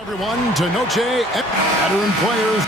Everyone to Noche, veteran players.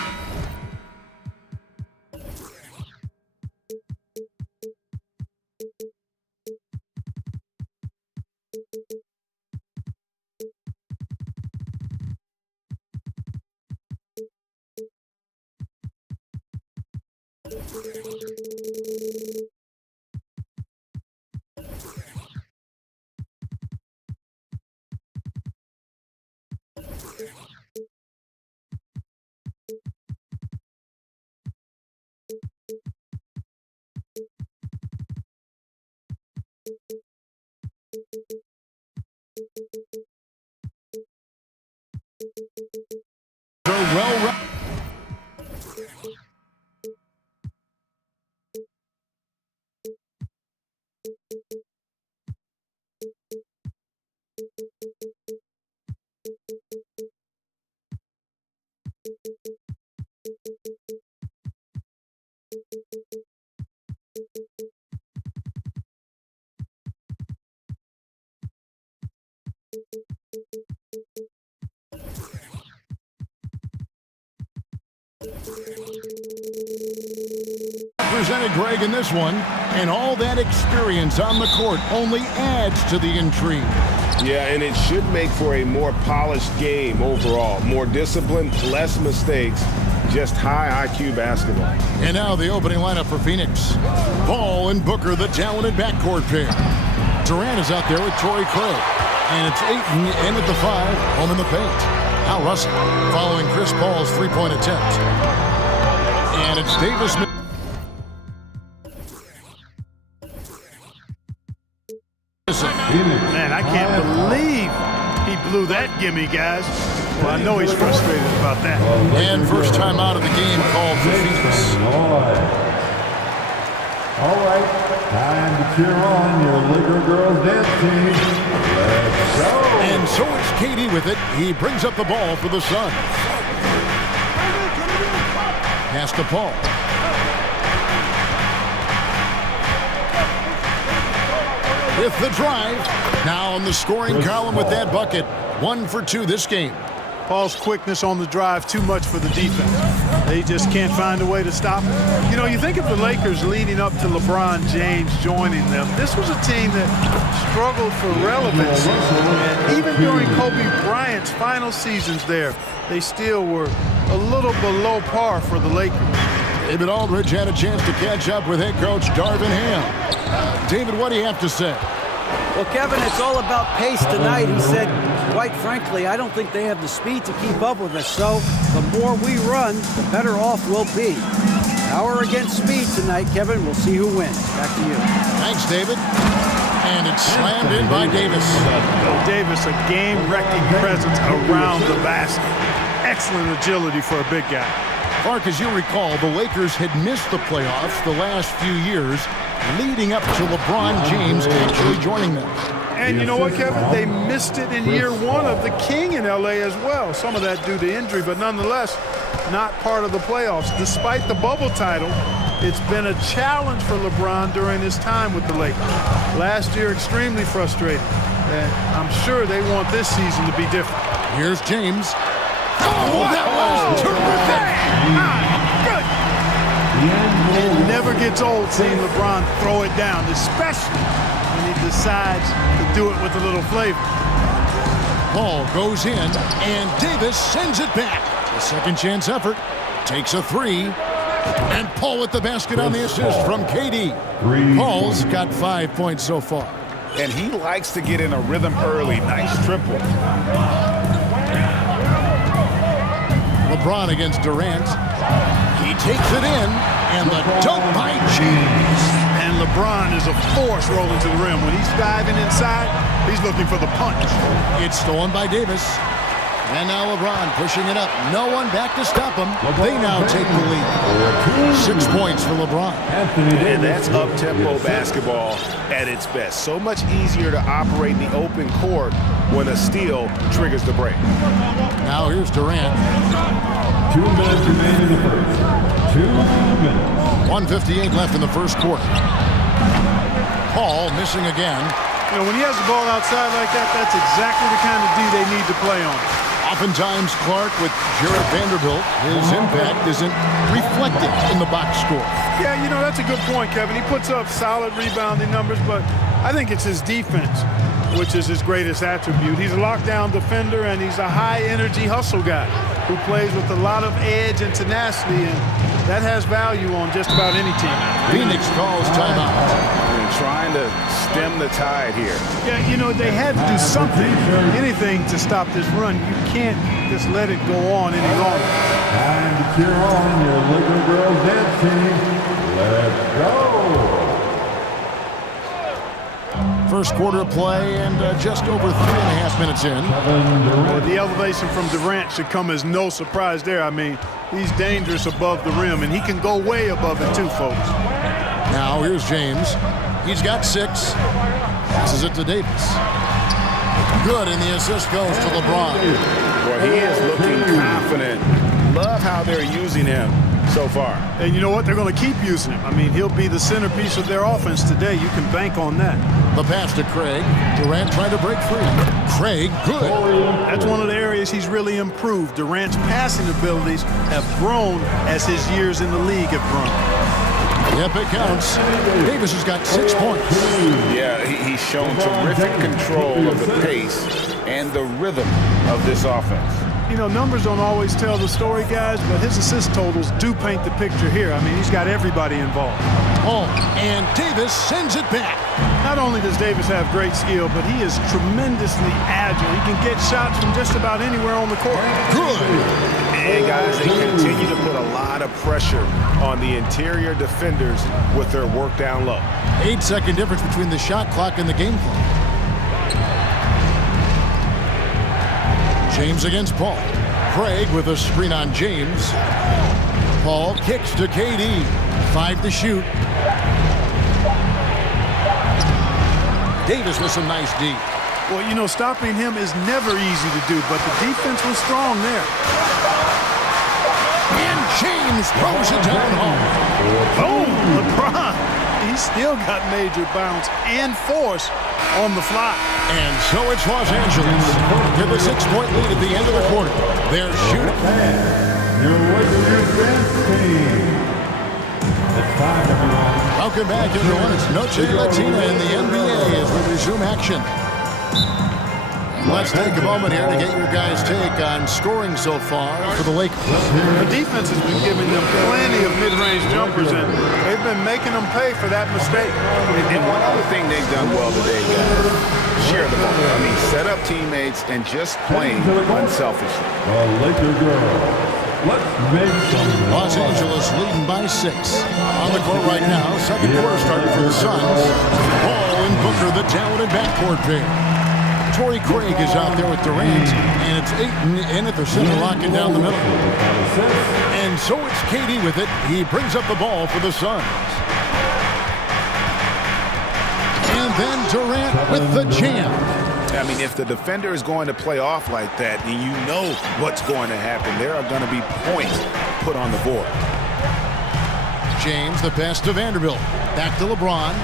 Presented Greg in this one, and all that experience on the court only adds to the intrigue. Yeah, and it should make for a more polished game overall. More discipline, less mistakes, just high IQ basketball. And now the opening lineup for Phoenix. Ball and Booker, the talented backcourt pair. Durant is out there with Torrey Craig. And it's Ayton in at the 5, home in the paint. Al Russell following Chris Paul's three-point attempt. And it's Davis. Man, I can't believe he blew that gimme, guys. Well, I know he's frustrated about that. And first time out of the game called for Phoenix. All right, time to cheer on your Laker girls dance team. Let's go. And so it's Katie with it. He brings up the ball for the Suns. Pass to Paul. With the drive. Now on the scoring column with that bucket. 1 for 2 this game. Paul's quickness on the drive, too much for the defense. They just can't find a way to stop him. You know, you think of the Lakers leading up to LeBron James joining them. This was a team that struggled for relevance. And even during Kobe Bryant's final seasons there, they still were a little below par for the Lakers. David Aldridge had a chance to catch up with head coach Darvin Ham. David, what do you have to say? Well, Kevin, it's all about pace tonight. He said, quite frankly, I don't think they have the speed to keep up with us. So the more we run, the better off we'll be. Power against speed tonight, Kevin. We'll see who wins. Back to you. Thanks, David. And it's slammed in by Davis. Davis, a game-wrecking presence around the basket. Excellent agility for a big guy. Clark, as you recall, the Lakers had missed the playoffs the last few years, leading up to LeBron James actually joining them. And you know what, Kevin? They missed it in year 1 of the King in L.A. as well. Some of that due to injury, but nonetheless, not part of the playoffs. Despite the bubble title, it's been a challenge for LeBron during his time with the Lakers. Last year, extremely frustrating. And I'm sure they want this season to be different. Here's James. Oh, that was terrific! Good. It never gets old seeing LeBron throw it down, especially when he decides to do it with a little flavor. Ball goes in, and Davis sends it back. The second chance effort takes a 3. And Paul with the basket on the assist from KD. Paul's got 5 points so far. And he likes to get in a rhythm early. Nice triple. LeBron against Durant. He takes it in, and the dunk by James. And LeBron is a force rolling to the rim. When he's diving inside, he's looking for the punch. It's stolen by Davis. And now LeBron pushing it up. No one back to stop him. They now take the lead. 6 points for LeBron. And that's up-tempo basketball at its best. So much easier to operate in the open court when a steal triggers the break. Now here's Durant. 2 minutes remaining in the first. 2 minutes. 1:58 left in the first quarter. Paul missing again. You know, when he has the ball outside like that, that's exactly the kind of D they need to play on. Oftentimes, Clark, with Jared Vanderbilt, his impact isn't reflected in the box score. Yeah, you know, that's a good point, Kevin. He puts up solid rebounding numbers, but I think it's his defense, which is his greatest attribute. He's a lockdown defender, and he's a high-energy hustle guy who plays with a lot of edge and tenacity, and that has value on just about any team. Phoenix calls timeout. They're trying to stem the tide here. Yeah, you know, they had to do something, anything to stop this run. You can't just let it go on any longer. Time to cheer on your Liquor Girls dance team. Let's go! First quarter of play and just over 3.5 minutes in. Well, the elevation from Durant should come as no surprise there. I mean, he's dangerous above the rim, and he can go way above it too, folks. Now here's James. He's got 6. Passes it to Davis. Good, and the assist goes to LeBron. Boy, he is looking confident. Love how they're using him so far. And you know what? They're going to keep using him. I mean, he'll be the centerpiece of their offense today. You can bank on that. The pass to Craig. Durant trying to break free. Craig, good. That's one of the areas he's really improved. Durant's passing abilities have grown as his years in the league have grown. Yep, it counts. Davis has got 6 points. Yeah, he's shown terrific control of the pace and the rhythm of this offense. You know, numbers don't always tell the story, guys, but his assist totals do paint the picture here. I mean, he's got everybody involved. Oh, and Davis sends it back. Not only does Davis have great skill, but he is tremendously agile. He can get shots from just about anywhere on the court. Good. And guys, they continue to put a lot of pressure on the interior defenders with their work down low. 8-second difference between the shot clock and the game clock. James against Paul. Craig with a screen on James. Paul kicks to KD. 5 to shoot. Davis with some nice D. Well, you know, stopping him is never easy to do, but the defense was strong there. And James throws it down home. Boom! LeBron. He's still got major bounce and force on the fly. And so it's Los Angeles with a 6-point lead at the end of the quarter. They're shooting. Your Liquor Girls dance team. It's time, everyone. Welcome back, everyone. It's Noche Latina in the NBA as we resume action. And let's take a moment here to get your guys' take on scoring so far for the Lakers. The defense has been giving them plenty of mid-range jumpers, and they've been making them pay for that mistake. And one other thing they've done well today, guys, share the ball. I mean, set up teammates and just playing unselfishly. The Liquor Girls. Let's make some Los Angeles leading by 6. On the court right now, second quarter starting for the Suns. Ball and Booker, the talented backcourt pair. Torrey Craig is out there with Durant, and it's Ayton in at the center, locking down the middle. And so it's KD with it. He brings up the ball for the Suns. And then Durant with the jam. I mean, if the defender is going to play off like that, then you know what's going to happen. There are going to be points put on the board. James, the pass to Vanderbilt. Back to LeBron.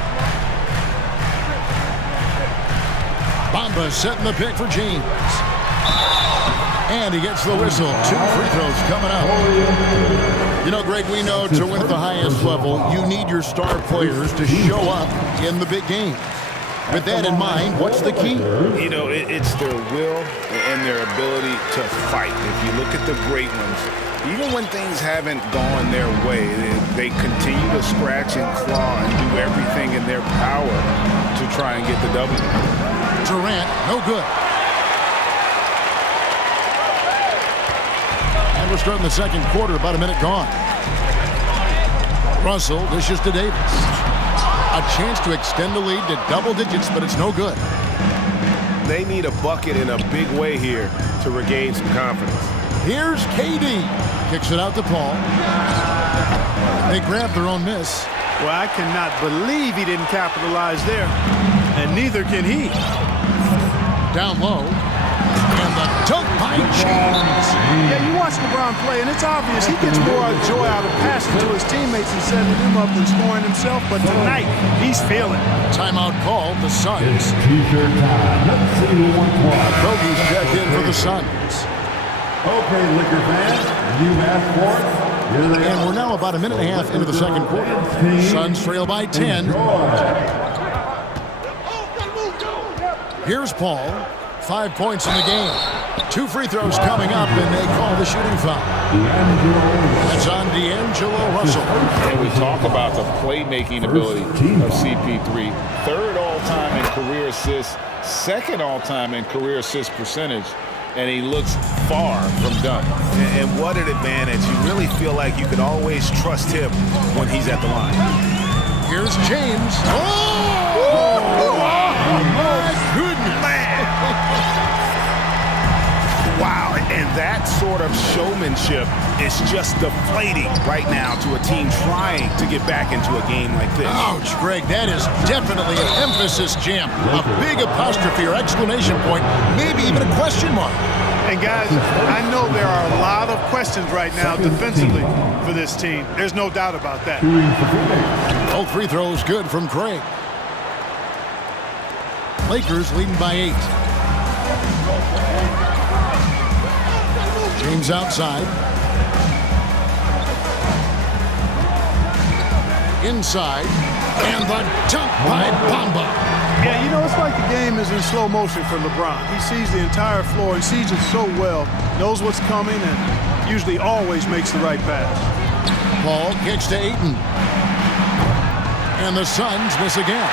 Bamba setting the pick for James. And he gets the whistle. 2 free throws coming up. You know, Greg, we know to win at the highest level, you need your star players to show up in the big game. With that in mind, what's the key? You know, it's their will and their ability to fight. If you look at the great ones, even when things haven't gone their way, they continue to scratch and claw and do everything in their power to try and get the W. Durant, no good. And we're starting the second quarter, about a minute gone. Russell dishes to Davis. A chance to extend the lead to double digits, but it's no good. They need a bucket in a big way here to regain some confidence. Here's KD. Kicks it out to Paul. They grab their own miss. Well, I cannot believe he didn't capitalize there, and neither can he. Down low. And the dunk by James. Yeah, you watch LeBron play, and it's obvious he gets more joy out of passing to his teammates and setting them up than scoring himself. But tonight, he's feeling it. Timeout called the Suns. T-shirt time. Let's see who won what. Bogey's checked in for the Suns. Okay, Liquor fans, you asked for it. Here they And are. we're now about a minute and a half into the second quarter. Suns trail by 10. Here's Paul. 5 points in the game. 2 free throws coming up, and they call the shooting foul. That's on D'Angelo Russell. And we talk about the playmaking ability of CP3. 3rd all-time in career assists, 2nd all-time in career assist percentage, and he looks far from done. And what an advantage. You really feel like you could always trust him when he's at the line. Here's James. Oh, my goodness. Wow, and that sort of showmanship is just deflating right now to a team trying to get back into a game like this. Ouch, Greg, that is definitely an emphasis jam. A big apostrophe or exclamation point, maybe even a question mark. And guys, I know there are a lot of questions right now defensively for this team. There's no doubt about that. Both free throws good from Craig. Lakers leading by 8. James outside. Inside. And the dunk by Bamba. Yeah, you know, it's like the game is in slow motion for LeBron. He sees the entire floor. He sees it so well, knows what's coming, and usually always makes the right pass. Paul kicks to Ayton. And the Suns miss again.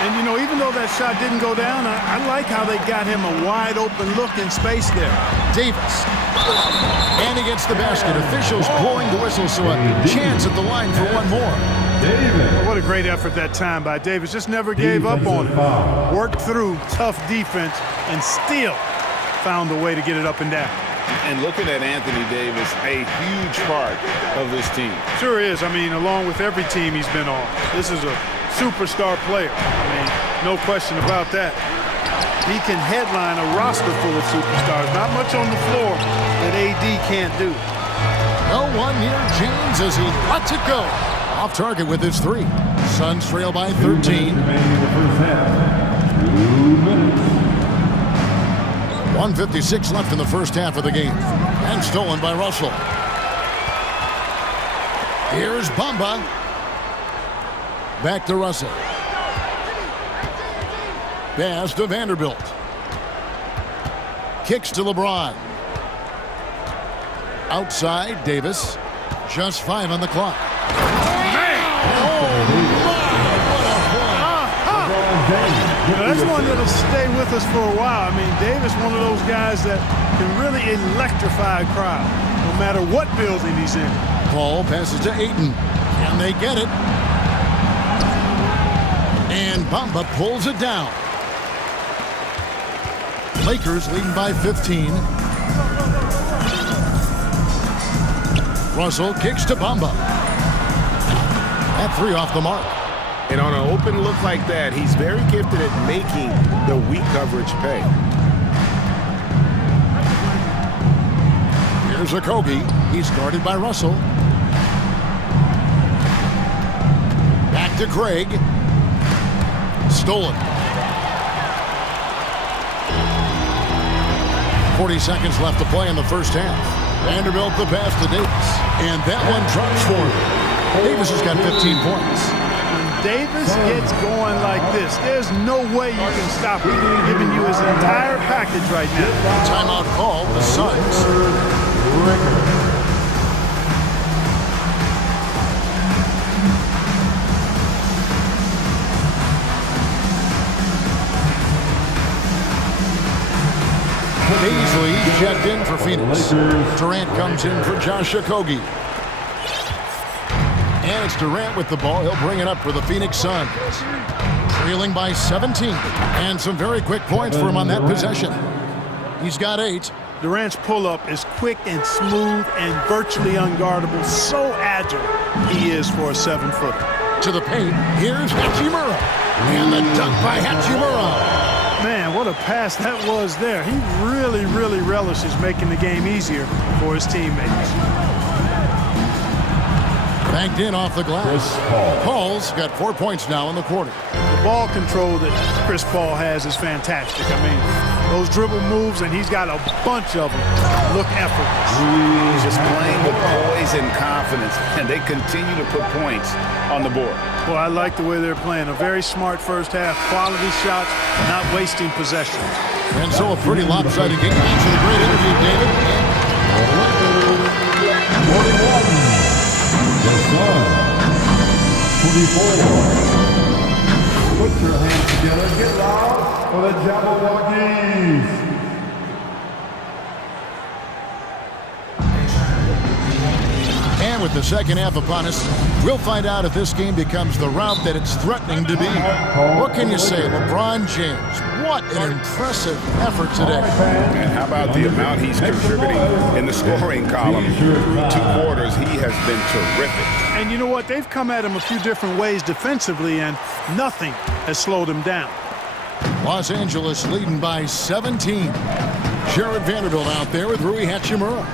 And, you know, even though that shot didn't go down, I like how they got him a wide-open look in space there. Davis. And he gets the basket. Officials blowing the whistle, so a chance at the line for one more. Well, what a great effort that time by Davis. Just never gave up on it. Worked through tough defense and still found a way to get it up and down. And looking at Anthony Davis, a huge part of this team. Sure is. I mean, along with every team he's been on. This is a superstar player. I mean, no question about that. He can headline a roster full of superstars. Not much on the floor that AD can't do. No one near James as he lets it go. Off target with his 3. Suns trail by 13. 1:56 left in the first half of the game. And stolen by Russell. Here's Bamba. Back to Russell. Pass to Vanderbilt. Kicks to LeBron. Outside, Davis. Just 5 on the clock. You know, that's one that'll stay with us for a while. I mean, Davis, one of those guys that can really electrify a crowd, no matter what building he's in. Paul passes to Ayton. Can they get it? And Bamba pulls it down. Lakers leading by 15. Russell kicks to Bamba. That 3 off the mark. And on an open look like that, he's very gifted at making the weak coverage pay. Here's Okogie. He's guarded by Russell. Back to Craig. Stolen. 40 seconds left to play in the first half. Vanderbilt the pass to Davis. And that one drops for him. Davis has got 15 points. When Davis gets going like this, there's no way you can stop him. He's giving you his entire package right now. Timeout call, the Suns. Beasley checked in for Phoenix. Durant comes in for Josh Okogie. And it's Durant with the ball. He'll bring it up for the Phoenix Suns. Trailing by 17. And some very quick points for him on that possession. He's got 8. Durant's pull-up is quick and smooth and virtually unguardable. So agile he is for a 7-footer. To the paint. Here's Hachimura. And the dunk by Hachimura. Man, what a pass that was there. He really, really relishes making the game easier for his teammates. Banked in off the glass. Paul's got 4 points now in the quarter. The ball control that Chris Paul has is fantastic. I mean, Those dribble moves, and he's got a bunch of them, look effortless. Just playing with poise and confidence, and they continue to put points on the board. Well, I like the way they're playing. A very smart first half, quality shots, not wasting possession. And so a pretty lopsided game. Thanks for the great interview, David. 21. The Sun. 24. Put your hands together. Get loud for the Jabberwockies. And with the second half upon us, we'll find out if this game becomes the route that it's threatening to be. What can you say, LeBron James? What an impressive effort today. And how about the amount he's contributing in the scoring column? Through 2 quarters, he has been terrific. And you know what? They've come at him a few different ways defensively, and nothing has slowed him down. Los Angeles leading by 17. Jared Vanderbilt out there with Rui Hachimura.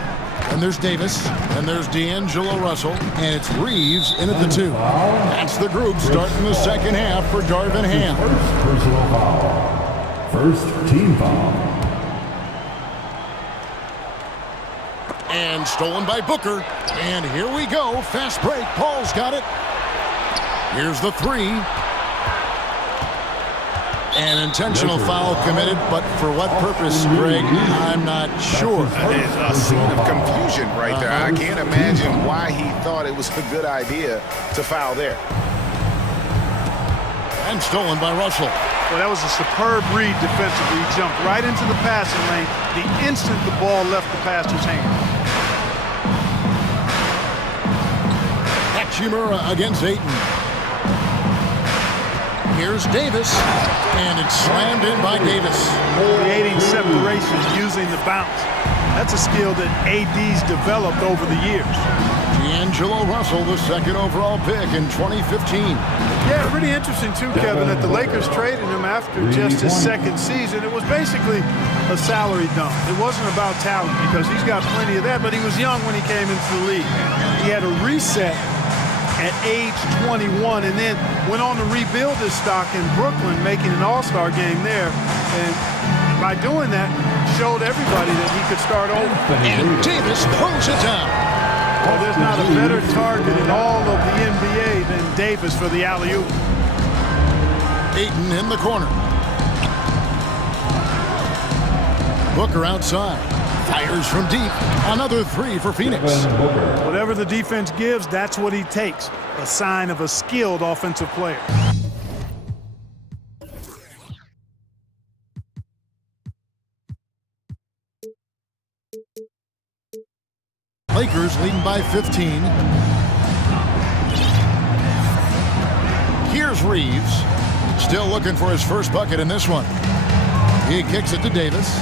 And there's Davis, and there's D'Angelo Russell, and it's Reeves in at the 2. That's the group starting the second half for Darvin Ham. First personal foul. First team foul. And stolen by Booker. And here we go. Fast break. Paul's got it. Here's the 3. An intentional foul committed, but for what purpose, Greg? I'm not sure. There's a scene of confusion right there. I can't imagine why he thought it was a good idea to foul there. And stolen by Russell. Well, that was a superb read defensively. He jumped right into the passing lane the instant the ball left the passer's hand. Hachimura against Ayton. Here's Davis, and it's slammed in by Davis. Creating separation using the bounce. That's a skill that AD's developed over the years. D'Angelo Russell, the second overall pick in 2015. Yeah, pretty interesting too, Kevin, that the Lakers traded him after just his second season. It was basically a salary dump. It wasn't about talent because he's got plenty of that, but he was young when he came into the league. He had a reset at age 21 and then went on to rebuild his stock in Brooklyn, making an all-star game there. And by doing that, showed everybody that he could start over. And Davis throws it down. Well, there's not a better target in all of the NBA than Davis for the alley-oop. Ayton in the corner. Booker outside. Fires from deep. Another 3 for Phoenix. Whatever the defense gives, that's what he takes. A sign of a skilled offensive player. Lakers leading by 15. Here's Reeves. Still looking for his first bucket in this one. He kicks it to Davis.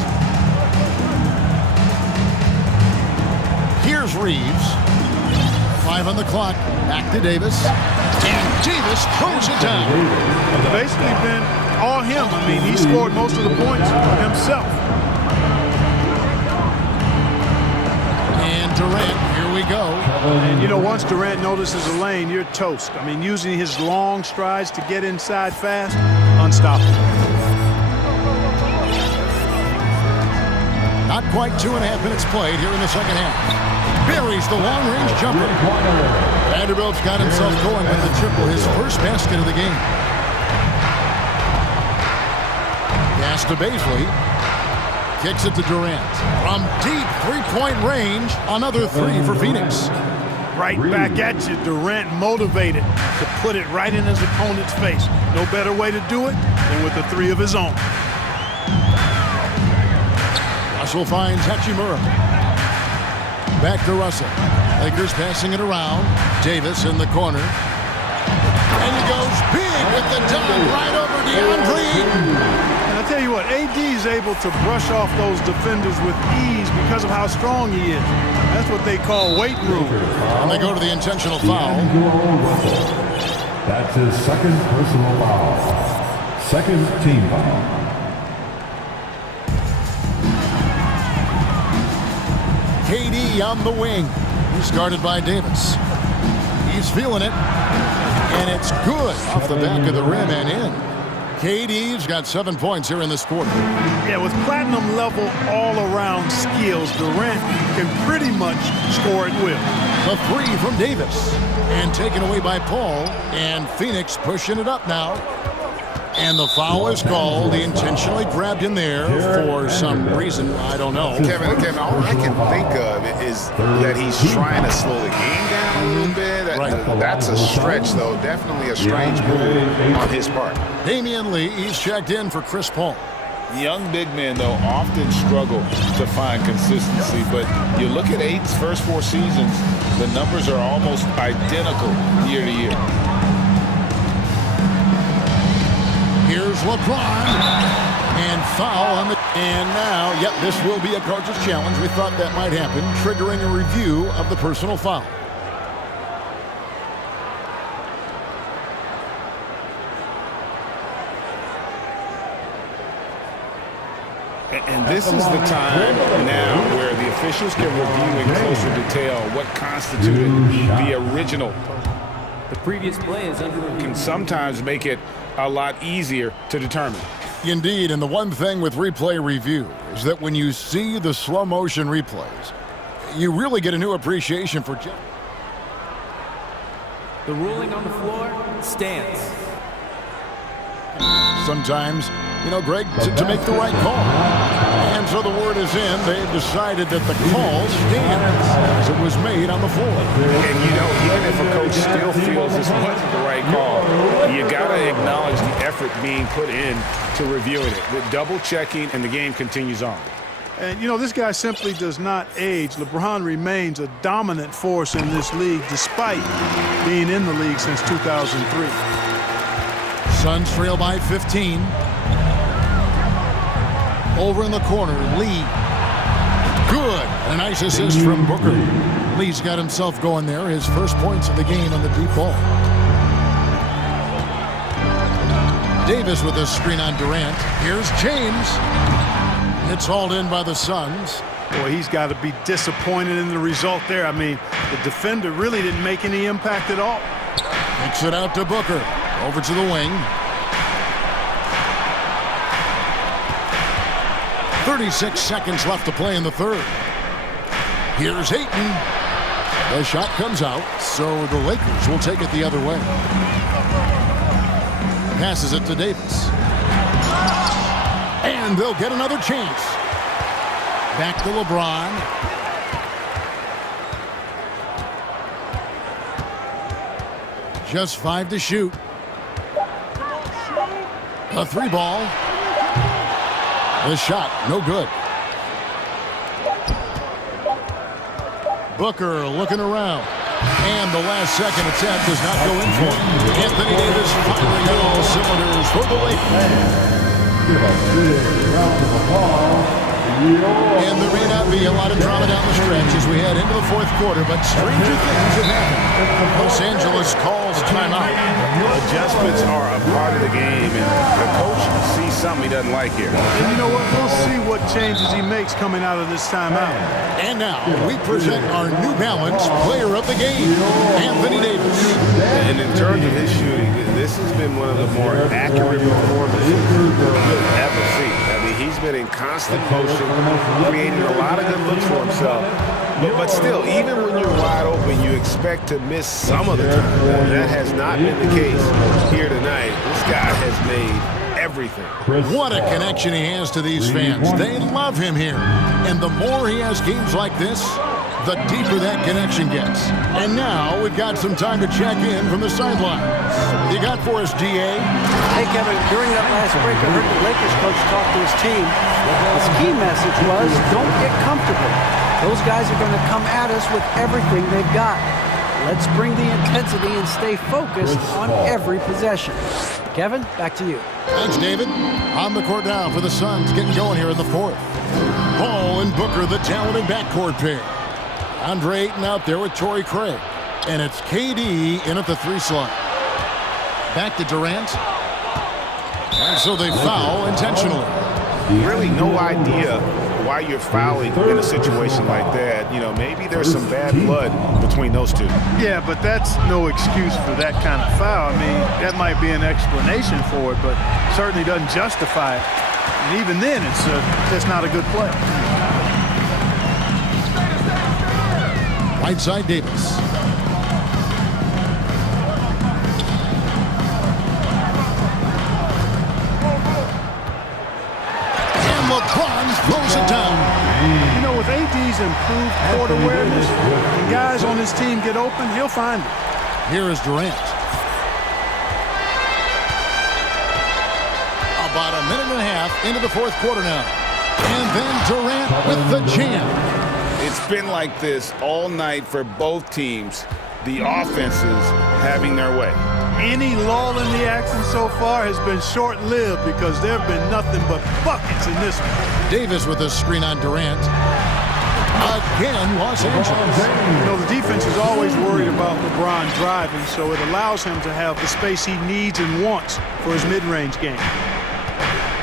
Here's Reeves. 5 on the clock. Back to Davis. And Davis throws it down. It's basically been all him. I mean, he scored most of the points himself. And Durant, here we go. And, you know, once Durant notices a lane, you're toast. I mean, using his long strides to get inside fast, unstoppable. Not quite 2.5 minutes played here in the second half. Buries the long-range jumper. Vanderbilt's got himself going with the triple, his first basket of the game. Pass to Baisley. Kicks it to Durant. From deep three-point range, another 3 for Phoenix. Right back at you, Durant motivated to put it right in his opponent's face. No better way to do it than with the 3 of his own. Russell finds Hachimura. Back to Russell. Lakers passing it around. Davis in the corner. And he goes big with the dunk right over DeAndre Ayton. And I'll tell you what, AD is able to brush off those defenders with ease because of how strong he is. That's what they call weight room. And they go to the intentional foul. That's his second personal foul. Second team foul. KD on the wing. He's guarded by Davis. He's feeling it. And it's good off the back of the rim and in. KD's got 7 points here in this quarter. Yeah, with platinum level all-around skills, Durant can pretty much score at will. The three from Davis. And taken away by Paul. And Phoenix pushing it up now. And the foul is called. He intentionally grabbed in there for some reason. I don't know. Kevin, all I can think of is that he's trying to slow the game down a little bit. That's a stretch, though. Definitely a strange move on his part. Damian Lee, he's checked in for Chris Paul. Young big men, though, often struggle to find consistency. But you look at Aiton's first 4 seasons, the numbers are almost identical year to year. Here's LeBron, and foul on the... And now, yep, this will be a coach's challenge. We thought that might happen, triggering a review of the personal foul. And this is the time now where the officials can review in closer detail what constituted the original. The previous play is under review. Can sometimes make it a lot easier to determine. Indeed, and the one thing with replay review is that when you see the slow motion replays, you really get a new appreciation for... The ruling on the floor stands. Sometimes, you know, Greg, to make the right call. And so the word is in. They've decided that the call stands as it was made on the floor. And, you know, even if a coach still feels this wasn't the right call, you got to acknowledge the effort being put in to reviewing it, with double checking, and the game continues on. And, you know, this guy simply does not age. LeBron remains a dominant force in this league despite being in the league since 2003. Suns trail by 15. Over in the corner, Lee. Good. A nice assist from Booker. Lee's got himself going there. His first points of the game on the deep ball. Davis with a screen on Durant. Here's James. It's hauled in by the Suns. Boy, he's got to be disappointed in the result there. I mean, the defender really didn't make any impact at all. Kicks it out to Booker. Over to the wing. 36 seconds left to play in the third. Here's Ayton. The shot comes out, so the Lakers will take it the other way. Passes it to Davis. And they'll get another chance. Back to LeBron. Just 5 to shoot. A 3 ball. The shot, no good. Booker looking around. And the last second attempt does not go in for him. Anthony Davis firing on all cylinders for the Lakers. And there may not be a lot of drama down the stretch as we head into the fourth quarter, but stranger things have happened. Los Angeles calls timeout. Adjustments are a part of the game, and the coach sees something he doesn't like here. And you know what? We'll see what changes he makes coming out of this timeout. And now we present our New Balance player of the game, Anthony Davis. And in terms of his shooting, this has been one of the more accurate performances you'll ever see. I mean, he's been in constant motion, creating a lot of good looks for himself. But still, even when you're wide open, you expect to miss some of the time. That has not been the case here tonight. This guy has made everything. What a connection he has to these fans. They love him here. And the more he has games like this, the deeper that connection gets. And now we've got some time to check in from the sidelines. You got for us, DA? Hey, Kevin, during that last break, I heard the Lakers coach talk to his team. His key message was, don't get comfortable. Those guys are going to come at us with everything they've got. Let's bring the intensity and stay focused on every possession. Kevin, back to you. Thanks, David. On the court now for the Suns, getting going here in the fourth. Paul and Booker, the talented backcourt pair. Andre Ayton out there with Torrey Craig. And it's KD in at the 3 slot. Back to Durant. And so they foul intentionally. Really no idea why you're fouling in a situation like that. You know, maybe there's some bad blood between those two. Yeah, but that's no excuse for that kind of foul. I mean, that might be an explanation for it, but certainly doesn't justify it. And even then, it's just not a good play. Right side, Davis. And LeBron throws it down. You know, with AD's improved court awareness, when guys on his team get open, he'll find it. Here is Durant. About a minute and a half into the fourth quarter now. And then Durant with the jam. It's been like this all night for both teams. The offenses having their way. Any lull in the action so far has been short-lived because there have been nothing but buckets in this one. Davis with a screen on Durant. Again, Los Angeles. You know, the defense is always worried about LeBron driving, so it allows him to have the space he needs and wants for his mid-range game.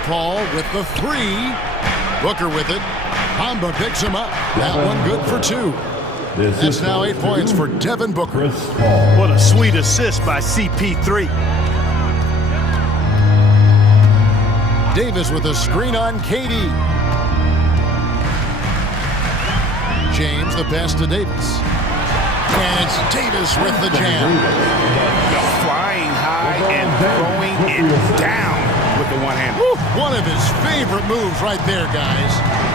Paul with the three. Booker with it. Hamba picks him up. That one good for two. That's now 8 points for Devin Booker. What a sweet assist by CP3. Davis with a screen on KD. James the pass to Davis. And it's Davis with the jam. Flying high and throwing it down with the one hand. One of his favorite moves right there, guys.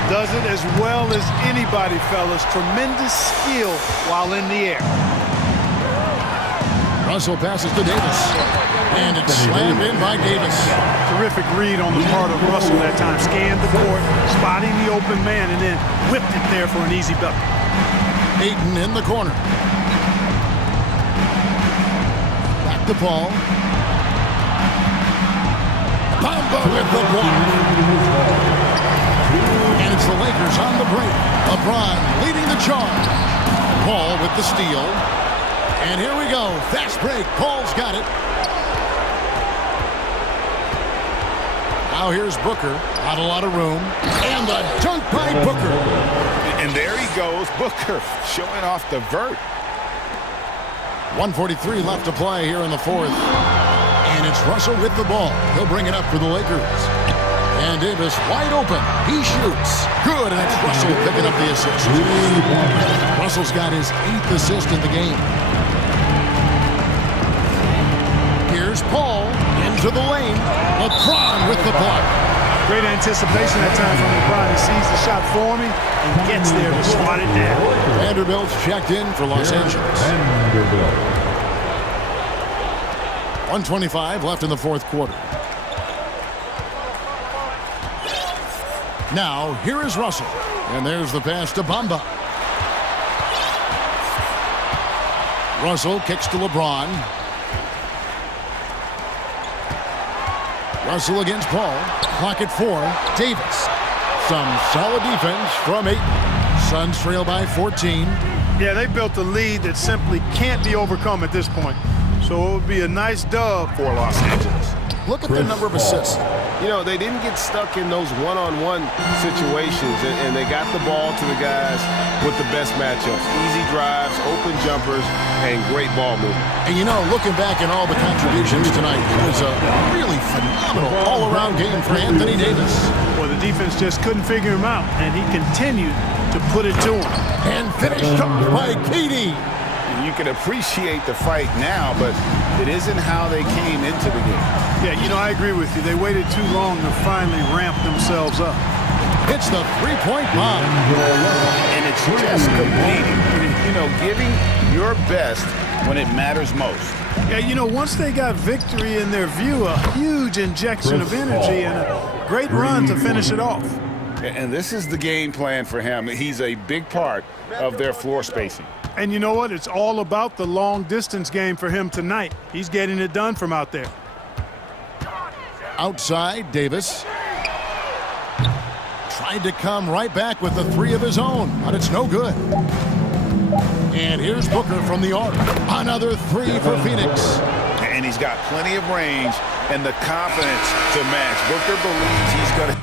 Does it as well as anybody, fellas. Tremendous skill while in the air. Russell passes to Davis. And it's slammed in by Davis. Terrific read on the part of Russell that time. Scanned the court, spotting the open man, and then whipped it there for an easy bucket. Ayton in the corner. Back to Paul. Bamba with the block. And it's the Lakers on the break. LeBron leading the charge. Paul with the steal. And here we go. Fast break. Paul's got it. Now here's Booker. Not a lot of room. And the dunk by Booker. And there he goes. Booker showing off the vert. 1:43 left to play here in the fourth. And it's Russell with the ball. He'll bring it up for the Lakers. And Davis wide open. He shoots. Good, and it's Russell picking up the assist. Russell's got his 8th assist in the game. Here's Paul into the lane. LeBron with the block. Great anticipation that time from LeBron. He sees the shot forming and gets there to swat it down. Vanderbilt's checked in for Los Angeles. 1:25 left in the fourth quarter. Now, here is Russell. And there's the pass to Bamba. Russell kicks to LeBron. Russell against Paul. Clock at 4. Davis. Some solid defense from 8. Suns trail by 14. Yeah, they built a lead that simply can't be overcome at this point. So it would be a nice dub for Los Angeles. Look at the number of assists. You know, they didn't get stuck in those one-on-one situations, and they got the ball to the guys with the best matchups. Easy drives, open jumpers, and great ball movement. And you know, looking back at all the contributions tonight, it was a really phenomenal all-around game for Anthony Davis. Well, the defense just couldn't figure him out, and he continued to put it to him. And finished off by KD. You can appreciate the fight now, but it isn't how they came into the game. Yeah, you know, I agree with you. They waited too long to finally ramp themselves up. It's the three-point bomb. And it's just completing, you know, giving your best when it matters most. Yeah, you know, once they got victory in their view, a huge injection of energy and a great run to finish it off. And this is the game plan for him. He's a big part of their floor spacing. And you know what? It's all about the long-distance game for him tonight. He's getting it done from out there. Outside, Davis. Tried to come right back with the 3 of his own, but it's no good. And here's Booker from the arc. Another 3 for Phoenix. And he's got plenty of range and the confidence to match. Booker believes he's going to...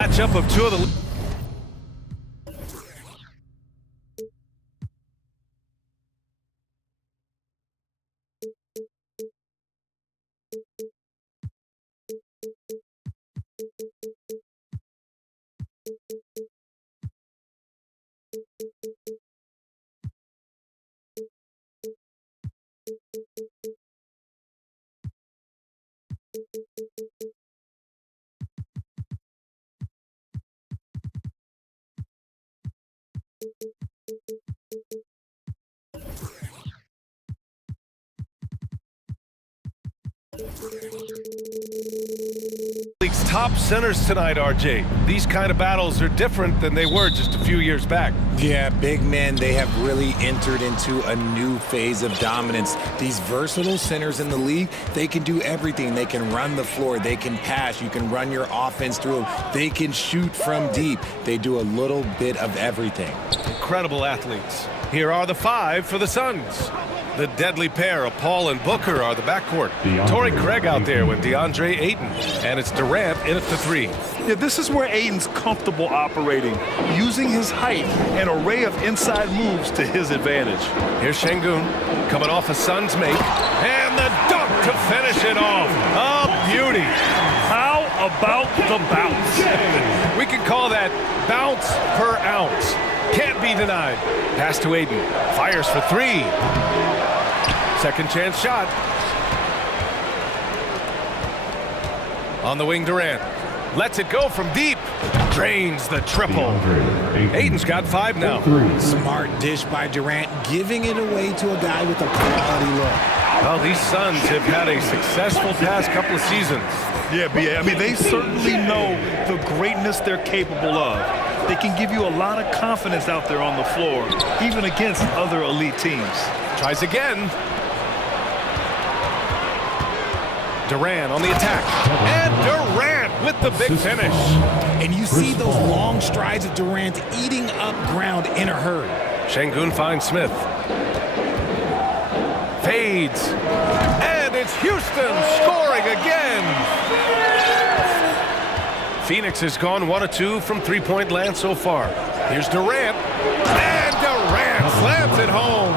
Matchup of two of the league's top centers tonight, RJ. These kind of battles are different than they were just a few years back. Yeah, big men, they have really entered into a new phase of dominance. These versatile centers in the league, they can do everything. They can run the floor, they can pass, you can run your offense through them, they can shoot from deep. They do a little bit of everything. Incredible athletes. Here are the five for the Suns. The deadly pair of Paul and Booker are the backcourt. Torrey Craig out there with DeAndre Ayton. And it's Durant in at the three. Yeah, this is where Ayton's comfortable operating, using his height and array of inside moves to his advantage. Here's Şengün coming off a Suns make. And the dunk to finish it off. A beauty. How about the bounce? We could call that bounce per ounce. Can't be denied. Pass to Ayton. Fires for three. Second chance shot. On the wing, Durant. Lets it go from deep. Drains the triple. Ayton's got five now. Smart dish by Durant, giving it away to a guy with a quality look. Well, these Suns have had a successful past couple of seasons. Yeah, B.A. I mean, they certainly know the greatness they're capable of. They can give you a lot of confidence out there on the floor, even against other elite teams. Tries again. Durant on the attack. And Durant with the big finish. And you see those long strides of Durant eating up ground in a hurry. Şengün finds Smith. Fades. And it's Houston scoring again. Phoenix has gone 1 of 2 from three-point land so far. Here's Durant. And Durant slams it home.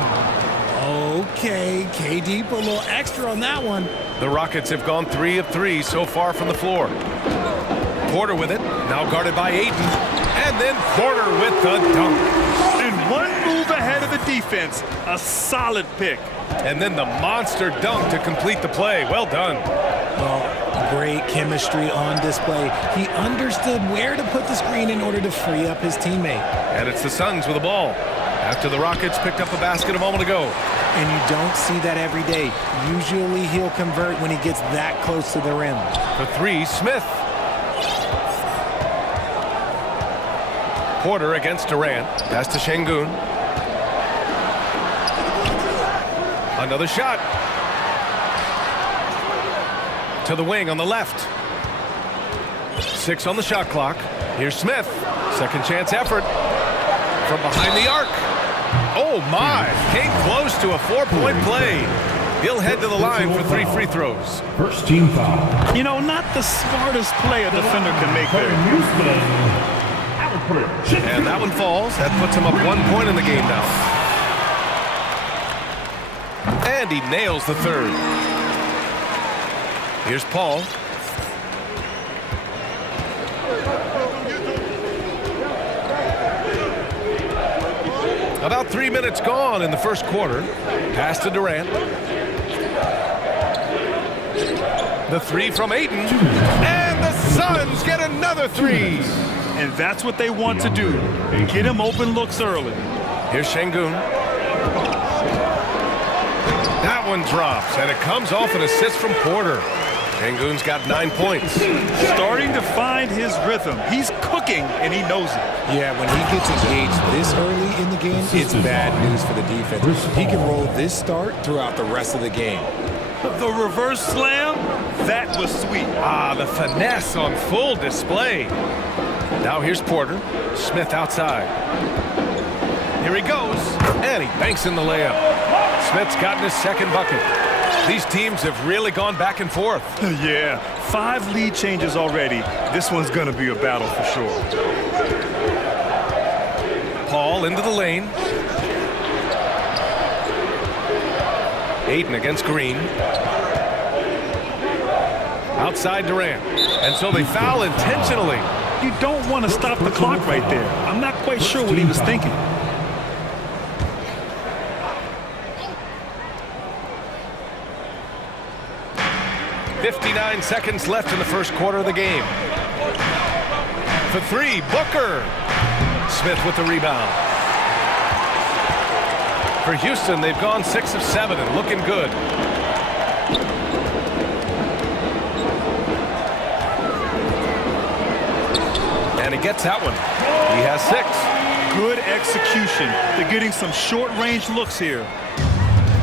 Okay, KD put a little extra on that one. The Rockets have gone 3 of 3 so far from the floor. Porter with it, now guarded by Ayton. And then Porter with the dunk. And one move ahead of the defense, a solid pick. And then the monster dunk to complete the play. Well done. Well, great chemistry on display. He understood where to put the screen in order to free up his teammate. And it's the Suns with the ball. After the Rockets picked up a basket a moment ago. And you don't see that every day. Usually he'll convert when he gets that close to the rim. For three, Smith. Porter against Durant. Pass to Şengün. Another shot. To the wing on the left. 6 on the shot clock. Here's Smith. Second chance effort. From behind the arc. Oh my, came close to a 4-point play. He'll head to the line for 3 free throws. First team foul. You know, not the smartest play a defender can make there. And that one falls. That puts him up 1 point in the game now. And he nails the third. Here's Paul. About 3 minutes gone in the first quarter. Pass to Durant. The three from Ayton. And the Suns get another three. And that's what they want to do. Get him open looks early. Here's Şengün. That one drops, and it comes off an assist from Porter. Şengün's got 9 points. Starting to find his rhythm. He's cooking, and he knows it. Yeah, when he gets engaged this early in the game, it's bad news for the defense. He can roll this start throughout the rest of the game. The reverse slam, that was sweet. Ah, the finesse on full display. Now here's Porter. Smith outside. Here he goes. And he banks in the layup. Smith's gotten his second bucket. These teams have really gone back and forth. Yeah, 5 lead changes already. This one's going to be a battle for sure. Paul into the lane. Ayton against Green. Outside Durant. And so they foul intentionally. You don't want to stop the clock right there. I'm not quite sure what he was thinking. .59 seconds left in the first quarter of the game. For 3, Booker. Smith with the rebound. For Houston, they've gone 6 of 7 and looking good. And he gets that one. He has 6. Good execution. They're getting some short-range looks here.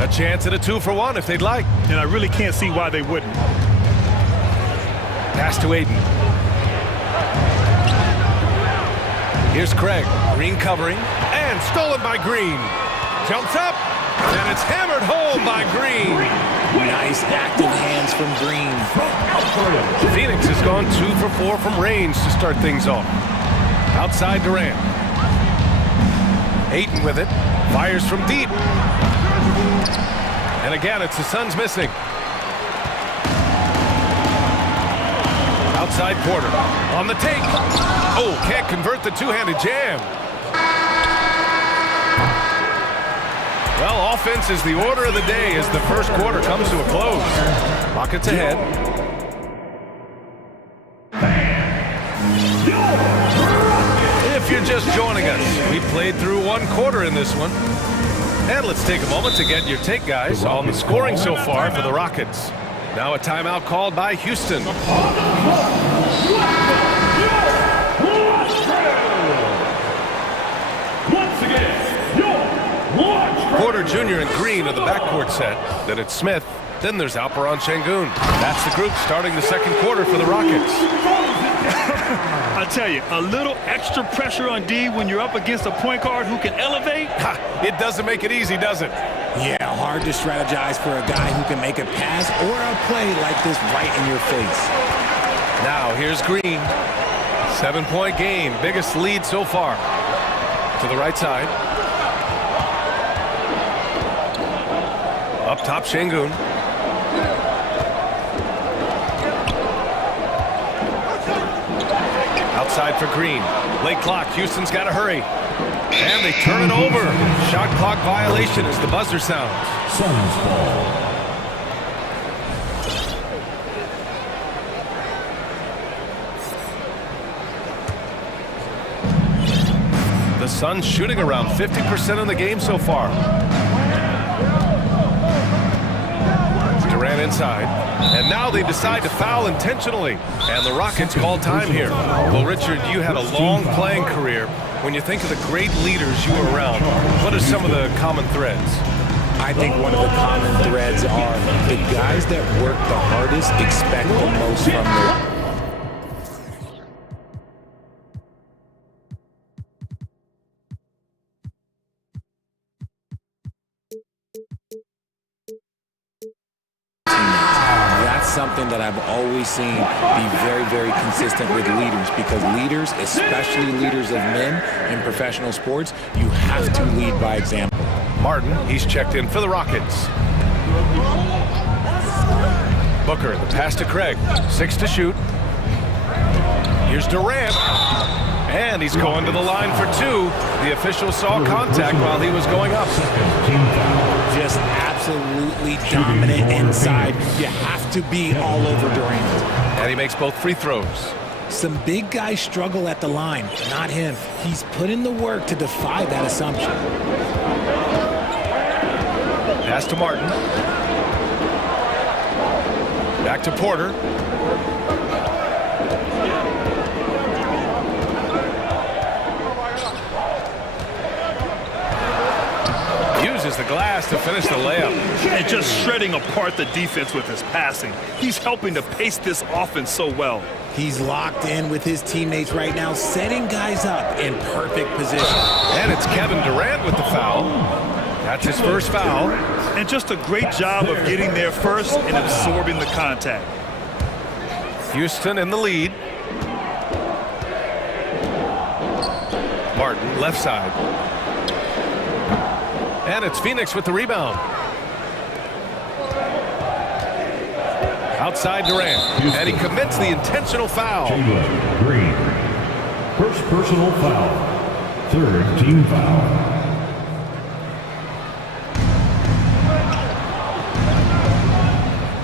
A chance at a 2-for-1 if they'd like. And I really can't see why they wouldn't. Pass to Ayton. Here's Craig. Green covering. And stolen by Green. Jumps up. And it's hammered home by Green. Nice active hands from Green. Phoenix has gone 2 for 4 from range to start things off. Outside Durant. Ayton with it. Fires from deep. And again, it's the Suns missing. Outside Porter. On the take. Oh, can't convert the two-handed jam. Well, offense is the order of the day as the first quarter comes to a close. Rockets ahead. If you're just joining us, we played through 1 quarter in this one. And let's take a moment to get your take, guys, on the scoring so far for the Rockets. Now a timeout called by Houston. Porter Jr. and Green are the backcourt set. Then it's Smith. Then there's Alperon Şengün. That's the group starting the second quarter for the Rockets. I tell you, a little extra pressure on D when you're up against a point guard who can elevate. It doesn't make it easy, does it? Yeah, hard to strategize for a guy who can make a pass or a play like this right in your face. Now here's Green. 7-point game, biggest lead so far. To the right side. Up top, Şengün. Outside for Green. Late clock. Houston's got to hurry. And they turn it over. Shot clock violation as the buzzer sounds. Suns ball. The Suns shooting around 50% in the game so far. Durant inside. And now they decide to foul intentionally. And the Rockets call time here. Well, Richard, you had a long playing career. When you think of the great leaders you were around, what are some of the common threads? I think one of the common threads are the guys that work the hardest expect the most from their something that I've always seen be very, very consistent with leaders, because leaders, especially leaders of men in professional sports, you have to lead by example. Martin, he's checked in for the Rockets. Booker, the pass to Craig. 6 to shoot. Here's Durant. And he's going to the line for 2. The official saw contact while he was going up. Just absolutely dominant inside. You have to be all over Durant. And he makes both free throws. Some big guys struggle at the line, not him. He's put in the work to defy that assumption. Pass to Martin. Back to Porter. Uses the glass to finish the layup. And just shredding apart the defense with his passing. He's helping to pace this offense so well. He's locked in with his teammates right now, setting guys up in perfect position. And it's Kevin Durant with the foul. That's his first foul. And just a great job of getting there first and absorbing the contact. Houston in the lead. Martin, left side. And it's Phoenix with the rebound. Outside Durant. And he commits the intentional foul. Green. First personal foul. Third team foul.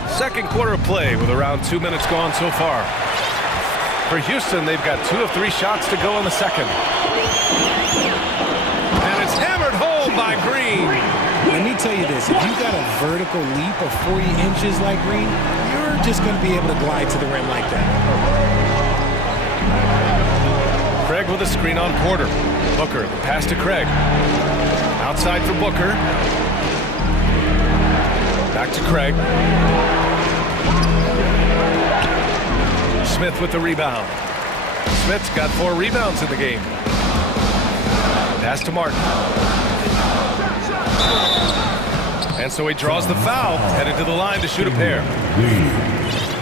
Second quarter of play with around 2 minutes gone so far. For Houston, they've got 2 of 3 shots to go in the second. And it's hammered home by Green. Let me tell you this, if you got a vertical leap of 40 inches like Green, you're just going to be able to glide to the rim like that. Craig with a screen on Porter. Booker, the pass to Craig. Outside for Booker. Back to Craig. Smith with the rebound. Smith's got 4 rebounds in the game. Pass to Martin. And so he draws the foul, headed to the line to shoot a pair.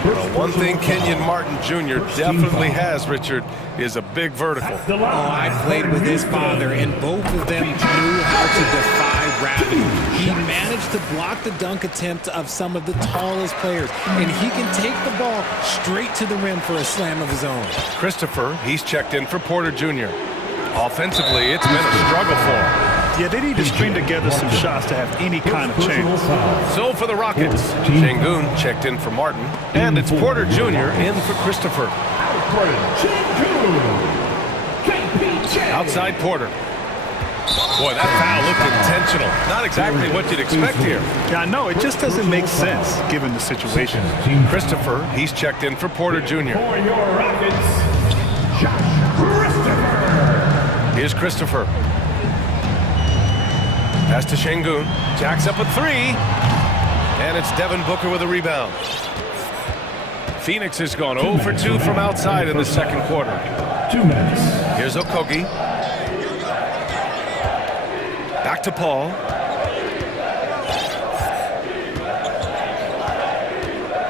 Well, one thing Kenyon Martin Jr. definitely has, Richard, is a big vertical. Oh, I played with his father, and both of them knew how to defy gravity. He managed to block the dunk attempt of some of the tallest players, and he can take the ball straight to the rim for a slam of his own. Christopher, he's checked in for Porter Jr. Offensively, it's been a struggle for him. Yeah, they need to string together some shots to have any kind of chance. So for the Rockets, Şengün checked in for Martin, and it's Porter Jr. in for Christopher. Outside Porter. Boy, that foul looked intentional. Not exactly what you'd expect here. Yeah, I know. It just doesn't make sense given the situation. Christopher, he's checked in for Porter Jr. For your Rockets, Christopher. Here's Christopher. Pass to Şengün. Jacks up a 3. And it's Devin Booker with a rebound. Phoenix has gone 0 for 2 from outside in the second quarter. 2 minutes. Here's Okogie. Back to Paul.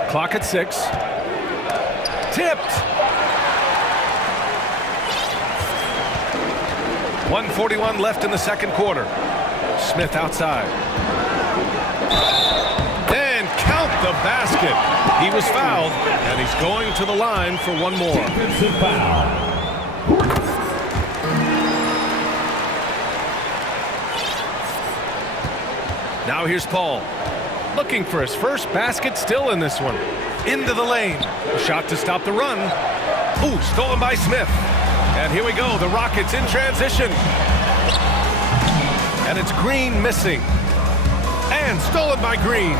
Clock at 6. Tipped. 1:41 left in the second quarter. Smith outside. And count the basket. He was fouled, and he's going to the line for one more. Defensive foul. Now here's Paul. Looking for his first basket still in this one. Into the lane. A shot to stop the run. Ooh, stolen by Smith. And here we go, the Rockets in transition. And it's Green missing. And stolen by Green.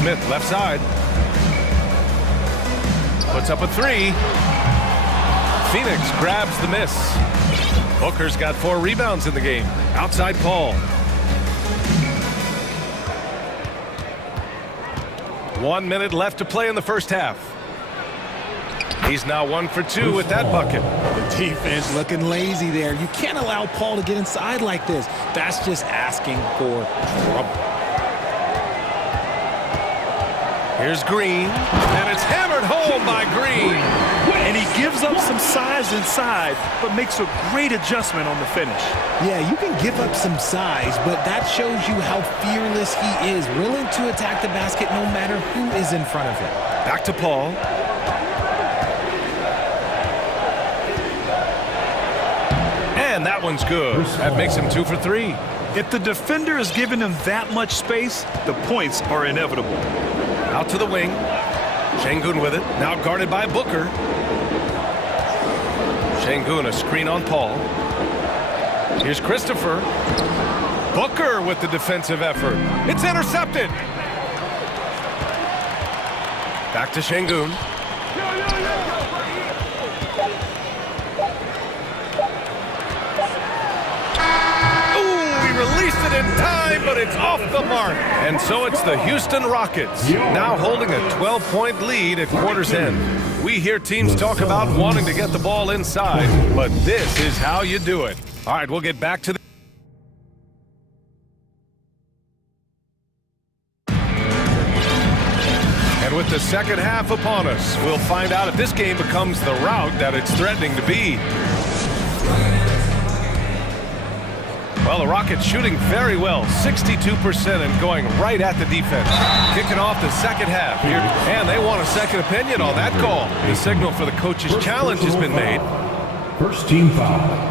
Smith left side. Puts up a 3. Phoenix grabs the miss. Booker's got 4 rebounds in the game. Outside Paul. 1 minute left to play in the first half. He's now 1 for 2 with that bucket. The defense looking lazy there. You can't allow Paul to get inside like this. That's just asking for trouble. Here's Green, and it's hammered home by Green. And he gives up some size inside, but makes a great adjustment on the finish. Yeah, you can give up some size, but that shows you how fearless he is, willing to attack the basket no matter who is in front of him. Back to Paul. And that one's good. That makes him 2 for 3. If the defender is giving him that much space, the points are inevitable. Out to the wing. Şengün with it. Now guarded by Booker. Şengün, a screen on Paul. Here's Christopher. Booker with the defensive effort. It's intercepted. Back to Şengün. Ooh, he released it in time but it's off the mark. And so it's the Houston Rockets, now holding a 12-point lead at quarter's end. We hear teams talk about wanting to get the ball inside, but this is how you do it. All right, we'll get back to the... And with the second half upon us, we'll find out if this game becomes the rout that it's threatening to be. Well, the Rockets shooting very well, 62%, and going right at the defense. Kicking off the second half here, and they want a second opinion on that call. The signal for the coach's challenge has been made. First team foul.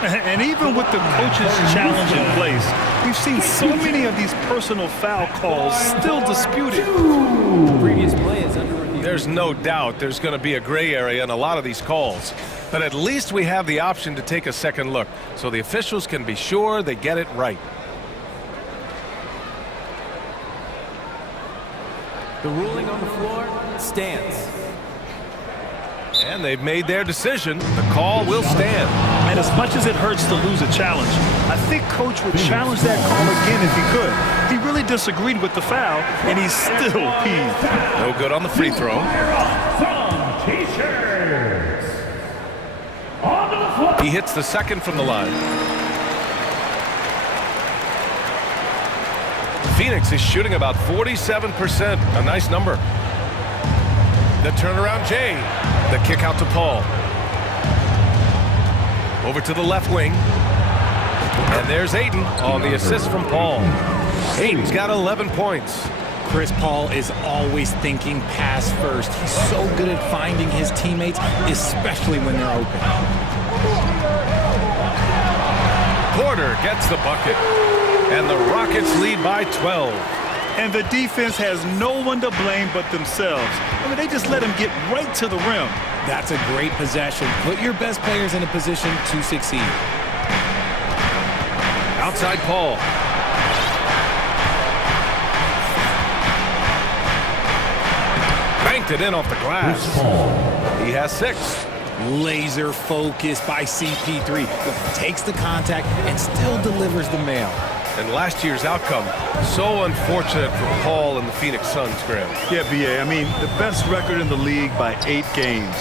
And even with the coach's challenge in place, we've seen so many of these personal foul calls still disputed. Previous play is under review. There's no doubt there's going to be a gray area in a lot of these calls. But at least we have the option to take a second look, so the officials can be sure they get it right. The ruling on the floor stands. And they've made their decision. The call will stand. And as much as it hurts to lose a challenge, I think Coach would challenge that call again if he could. He really disagreed with the foul, and he's still peeved. No good on the free throw. He hits the second from the line. Phoenix is shooting about 47%. A nice number. The turnaround Jay. The kick out to Paul. Over to the left wing. And there's Aiden on the assist from Paul. Aiden's got 11 points. Chris Paul is always thinking pass first. He's so good at finding his teammates, especially when they're open. Porter gets the bucket. And the Rockets lead by 12. And the defense has no one to blame but themselves. I mean, they just let him get right to the rim. That's a great possession. Put your best players in a position to succeed. Outside Paul. Banked it in off the glass. He has 6. Laser focus by CP3. Takes the contact and still delivers the mail. And last year's outcome, so unfortunate for Paul and the Phoenix Suns, Graham. Yeah, B.A., I mean, the best record in the league by 8 games.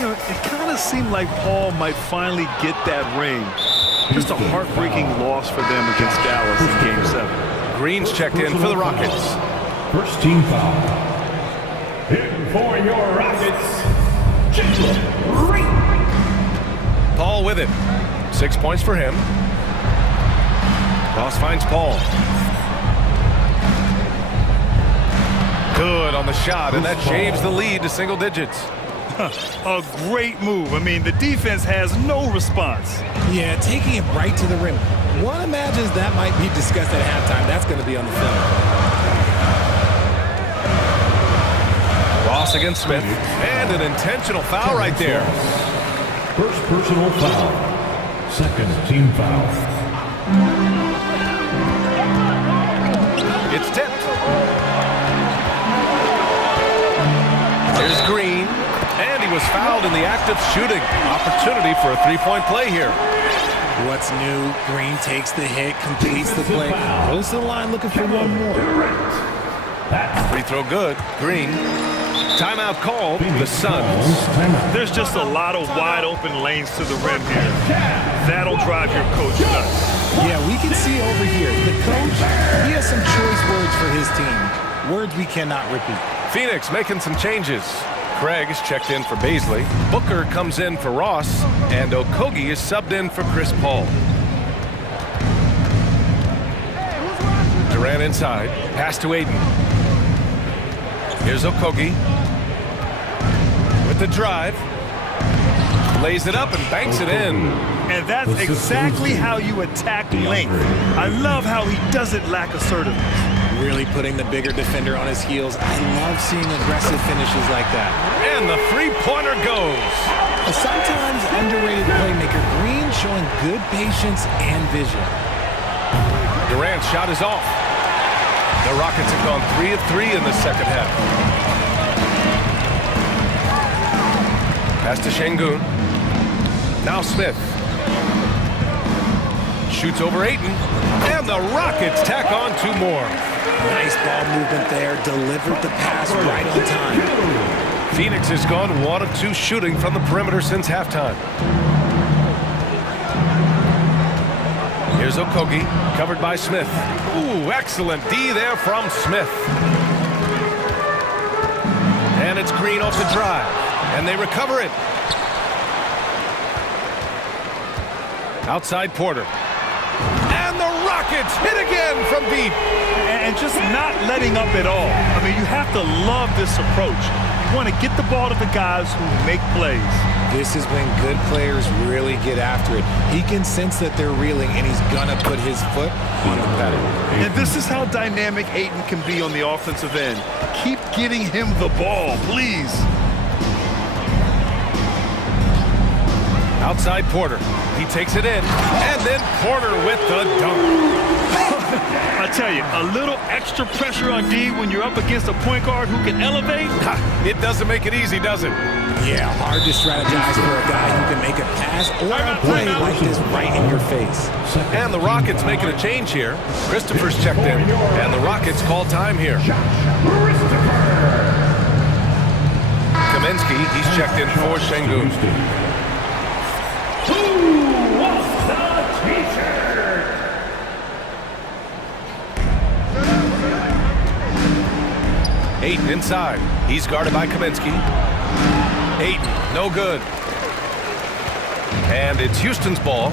You know, it kind of seemed like Paul might finally get that ring. Just a heartbreaking loss for them against Dallas in Game 7. Green's checked in for the Rockets. First team foul. In for your Rockets, Green. Paul with it. 6 points for him. Ross finds Paul. Good on the shot, and that shaves the lead to single digits. A great move. I mean, the defense has no response. Yeah, taking it right to the rim. One imagines that might be discussed at halftime. That's going to be on the film. Ross against Smith, and an intentional foul right there. First personal foul. Second team foul. It's tipped. Here's Green, and he was fouled in the act of shooting. Opportunity for a three-point play here. What's new? Green takes the hit, completes the play, goes to the line looking for one more. Free throw good. Green. Timeout called. The Suns. There's just a lot of wide open lanes to the rim here. That'll drive your coach nuts. Yeah, we can see over here. The coach, he has some choice words for his team. Words we cannot repeat. Phoenix making some changes. Craig is checked in for Baisley. Booker comes in for Ross. And Okogie is subbed in for Chris Paul. Durant inside. Pass to Aiden. Here's Okogie. With the drive. Lays it up and banks it in. And that's exactly how you attack length. I love how he doesn't lack assertiveness. Really putting the bigger defender on his heels. I love seeing aggressive finishes like that. And the three-pointer goes. A sometimes underrated playmaker, Green showing good patience and vision. Durant's shot is off. The Rockets have gone 3 of 3 in the second half. Pass to Şengün. Now Smith. Shoots over Ayton. And the Rockets tack on 2 more. Nice ball movement there. Delivered the pass right on time. Phoenix has gone 1 of 2 shooting from the perimeter since halftime. Here's Okogie, covered by Smith. Ooh, excellent D there from Smith. And it's Green off the drive. And they recover it. Outside Porter. And the Rockets hit again from deep. And just not letting up at all. I mean, you have to love this approach. You want to get the ball to the guys who make plays. This is when good players really get after it. He can sense that they're reeling, and he's going to put his foot on the pedal. And this is how dynamic Ayton can be on the offensive end. Keep getting him the ball, please. Outside Porter. He takes it in. And then Porter with the dunk. I tell you, a little extra pressure on D when you're up against a point guard who can elevate. It doesn't make it easy, does it? Yeah, hard to strategize for a guy who can make a pass or a play like this right in your face. And the Rockets making a change here. Christopher's checked in. And the Rockets call time here. Kaminsky, he's checked in for Şengün. Ayton inside. He's guarded by Kaminsky. Ayton, no good. And it's Houston's ball.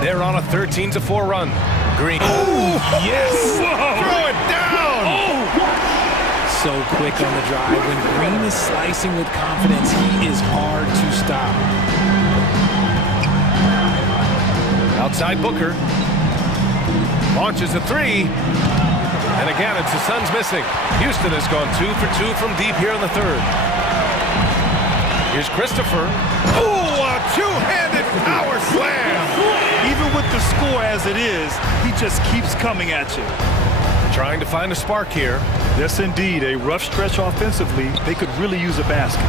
They're on a 13-4 run. Green. Oh, yes! Whoa. Throw it down! Oh. So quick on the drive. When Green is slicing with confidence, he is hard to stop. Outside Booker. Launches a 3. And again, it's the Suns missing. Houston has gone 2 for 2 from deep here in the 3rd. Here's Christopher. Oh, a two-handed power slam. Even with the score as it is, he just keeps coming at you. Trying to find a spark here. Yes, indeed. A rough stretch offensively. They could really use a basket.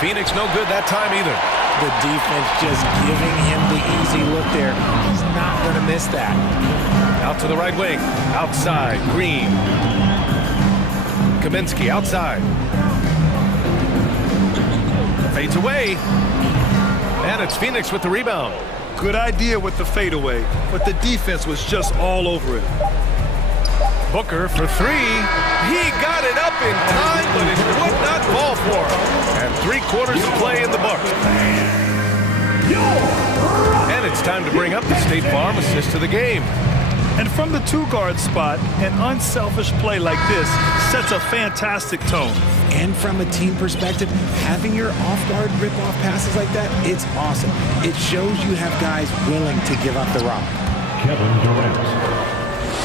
Phoenix no good that time either. The defense just giving him the easy look there. He's not going to miss that. Out to the right wing. Outside. Green. Kaminsky outside. Fades away. And it's Phoenix with the rebound. Good idea with the fadeaway, but the defense was just all over it. Booker for 3. He got it up in time, but it would not fall for him. And 3/4 of play in the book. And it's time to bring up the State Farm assist of the game. And from the 2-guard spot, an unselfish play like this sets a fantastic tone. And from a team perspective, having your off-guard rip-off passes like that, it's awesome. It shows you have guys willing to give up the rock. Kevin Durant.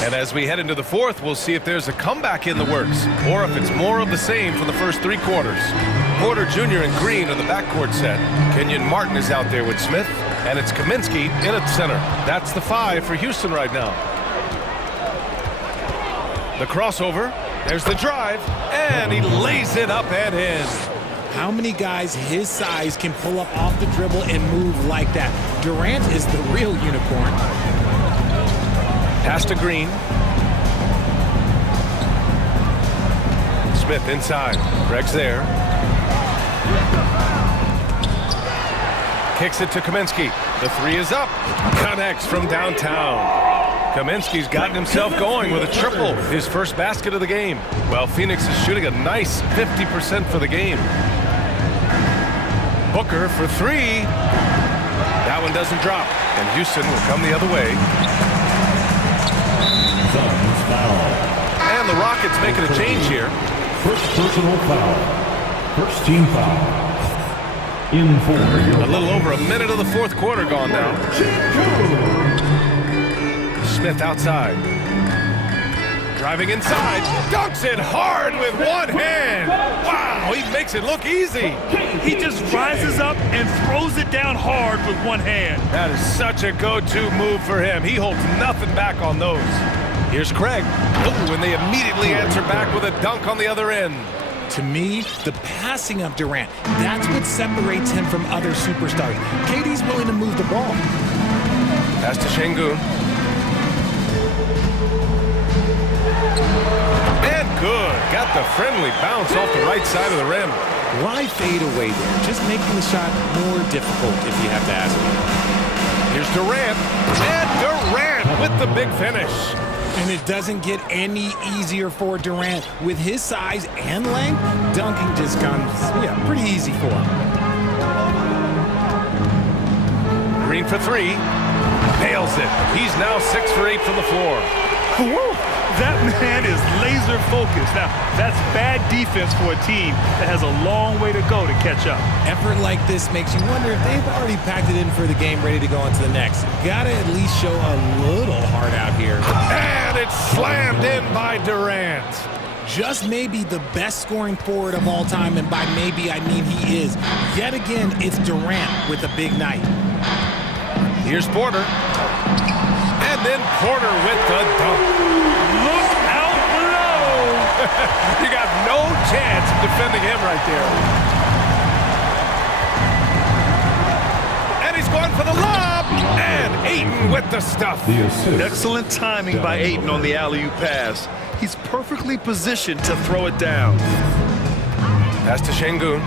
And as we head into the 4th, we'll see if there's a comeback in the works, or if it's more of the same for the first 3 quarters. Porter Jr. and Green are the backcourt set. Kenyon Martin is out there with Smith, and it's Kaminsky in at center. That's the 5 for Houston right now. The crossover, there's the drive, and he lays it up and in. How many guys his size can pull up off the dribble and move like that? Durant is the real unicorn. Pass to Green. Smith inside. Greg's there. Kicks it to Kaminsky. The 3 is up. Connects from downtown. Kaminsky's gotten himself going with a triple, his first basket of the game. Well, Phoenix is shooting a nice 50% for the game. Booker for 3. That one doesn't drop, and Houston will come the other way. And the Rockets making a change here. First personal foul. First team foul. In for a little over a minute of the 4th quarter gone now. Smith outside. Driving inside. Dunks it hard with one hand. Wow, he makes it look easy. He just rises up and throws it down hard with one hand. That is such a go-to move for him. He holds nothing back on those. Here's Craig. Oh, and they immediately answer back with a dunk on the other end. To me, the passing of Durant, that's what separates him from other superstars. KD's willing to move the ball. Pass to Şengün. And good. Got the friendly bounce off the right side of the rim. Why fade away there? Just making the shot more difficult, if you have to ask me. Here's Durant. And Durant with the big finish. And it doesn't get any easier for Durant. With his size and length, dunking just comes, pretty easy for him. Green for three. Nails it. He's now 6 for 8 from the floor. That man is laser focused. Now, that's bad defense for a team that has a long way to go to catch up. Effort like this makes you wonder if they've already packed it in for the game, ready to go on to the next. Gotta at least show a little heart out here. And it's slammed in by Durant. Just maybe the best scoring forward of all time, and by maybe I mean he is. Yet again, it's Durant with a big night. Here's Porter. And then Porter with the dunk. Look out below! You got no chance of defending him right there. And he's going for the lob. And Ayton with the stuff. Excellent timing by Ayton on the alley-oop pass. He's perfectly positioned to throw it down. Pass to Şengün.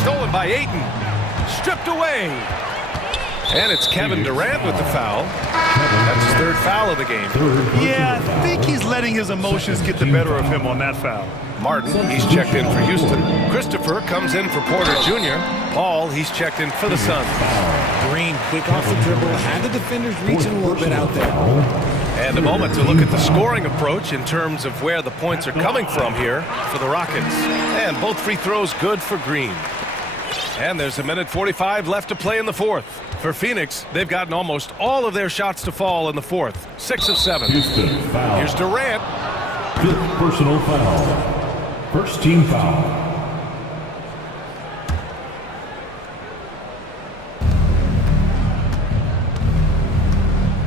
Stolen by Ayton. Stripped away. And it's Kevin Durant with the foul. That's his third foul of the game. Yeah, I think he's letting his emotions get the better of him on that foul. Martin, he's checked in for Houston. Christopher comes in for Porter Jr. Paul, he's checked in for the Suns. Green, quick off the dribble, had the defenders reaching a little bit out there. And a moment to look at the scoring approach in terms of where the points are coming from here for the Rockets. And both free throws good for Green. And there's a minute 45 left to play in the fourth. For Phoenix, they've gotten almost all of their shots to fall in the fourth. 6 of 7. Here's Durant. Fifth personal foul. First team foul.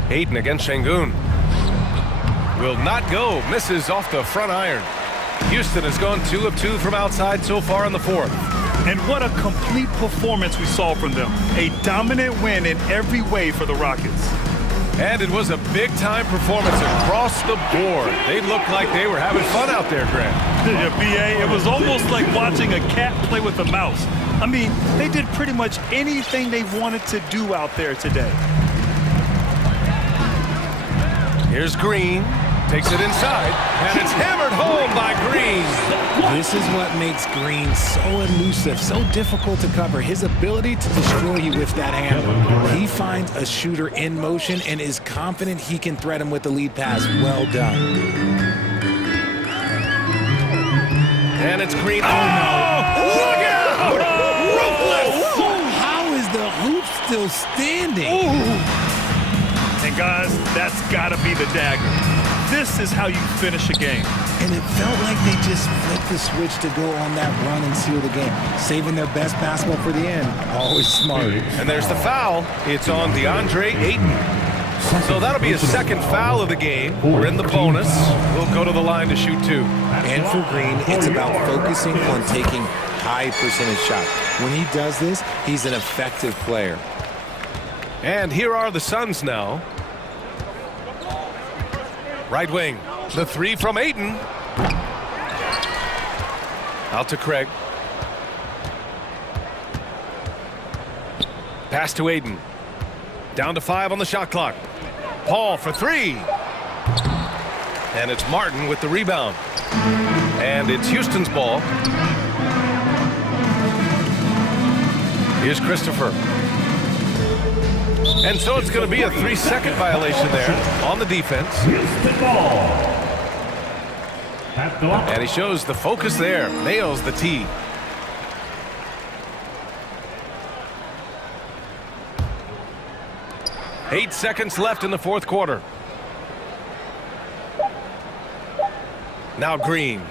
Ayton against Şengün. Will not go. Misses off the front iron. Houston has gone 2 of 2 from outside so far in the fourth. And what a complete performance we saw from them. A dominant win in every way for the Rockets. And it was a big-time performance across the board. They looked like they were having fun out there, Grant. Yeah, B.A., it was almost like watching a cat play with a mouse. I mean, they did pretty much anything they wanted to do out there today. Here's Green. Takes it inside, and it's hammered home by Green. This is what makes Green so elusive, so difficult to cover. His ability to destroy you with that handle. He finds a shooter in motion and is confident he can threat him with the lead pass. Well done. And it's Green. Oh, no! Look out! Ruthless! How is the hoop still standing? And guys, that's got to be the dagger. This is how you finish a game. And it felt like they just flipped the switch to go on that run and seal the game, saving their best basketball for the end. Always smart. And there's the foul. It's on DeAndre Ayton. So that'll be a second foul of the game. We're in the bonus. We'll go to the line to shoot 2. And for Green, it's about focusing on taking high percentage shots. When he does this, he's an effective player. And here are the Suns now. Right wing, the 3 from Ayton. Out to Craig. Pass to Ayton. Down to 5 on the shot clock. Paul for 3. And it's Martin with the rebound. And it's Houston's ball. Here's Christopher. And so it's going to be a 3-second violation there on the defense. And he shows the focus there. Nails the tee. Eight seconds left in the fourth quarter. Now Green.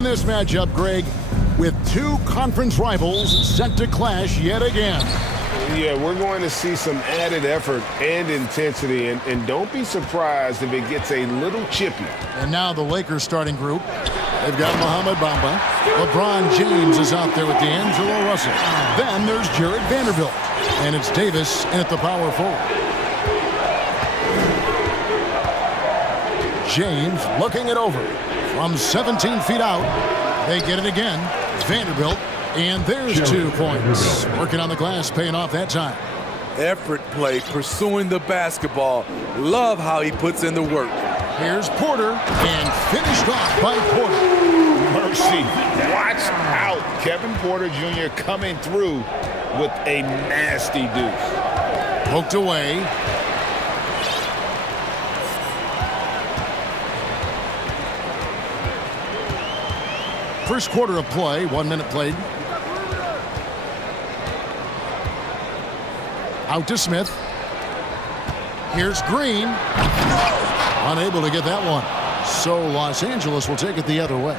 This matchup, Greg, with two conference rivals set to clash yet again. Yeah, we're going to see some added effort and intensity, and don't be surprised if it gets a little chippy. And now the Lakers starting group. They've got Mohamed Bamba. LeBron James is out there with D'Angelo Russell. Then there's Jared Vanderbilt. And it's Davis in at the power forward. James looking it over. From 17 feet out, they get it again. Vanderbilt, and there's 2 points. Working on the glass, paying off that time. Effort play, pursuing the basketball. Love how he puts in the work. Here's Porter, and finished off by Porter. Mercy. Watch out. Kevin Porter Jr. coming through with a nasty deuce. Poked away. First quarter of play, 1 minute played. Out to Smith. Here's Green. Unable to get that one. So Los Angeles will take it the other way.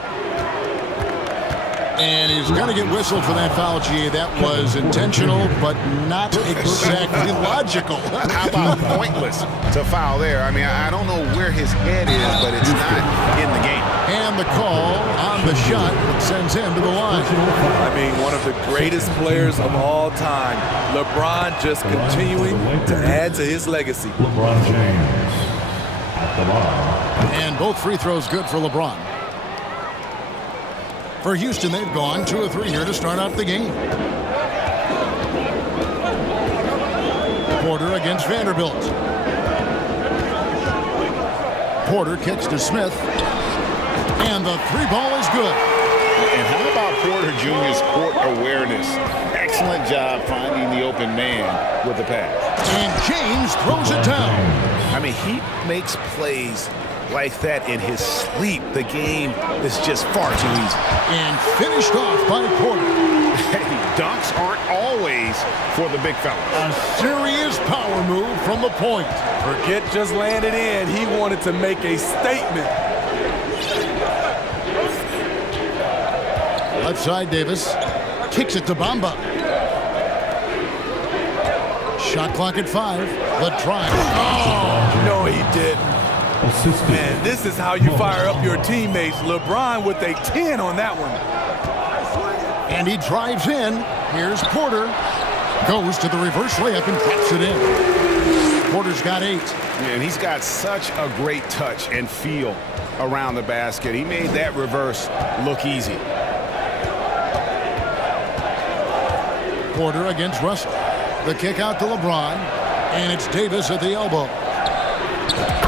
And he's going to get whistled for that foul, G. That was intentional, but not exactly logical. How about pointless to foul there? I mean, I don't know where his head is, but it's not in the game. And the call on the shot sends him to the line. I mean, one of the greatest players of all time. LeBron just continuing to add to his legacy. LeBron James at the line. And both free throws good for LeBron. For Houston, they've gone 2 of 3 here to start out the game. Porter against Vanderbilt. Porter kicks to Smith. And the 3 ball is good. And how about Porter Jr.'s court awareness? Excellent job finding the open man with the pass. And James throws it down. I mean, he makes plays like that in his sleep. The game is just far too easy. And finished off by Porter. Hey, dunks aren't always for the big fella. A serious power move from the point. Forget just landing in. He wanted to make a statement. Left side, Davis kicks it to Bamba. Shot clock at 5. The drive. Oh, no, he didn't. Man, this is how you fire up your teammates. LeBron with a 10 on that one. And he drives in. Here's Porter. Goes to the reverse layup and drops it in. Porter's got 8. And he's got such a great touch and feel around the basket. He made that reverse look easy. Porter against Russell. The kick out to LeBron. And it's Davis at the elbow.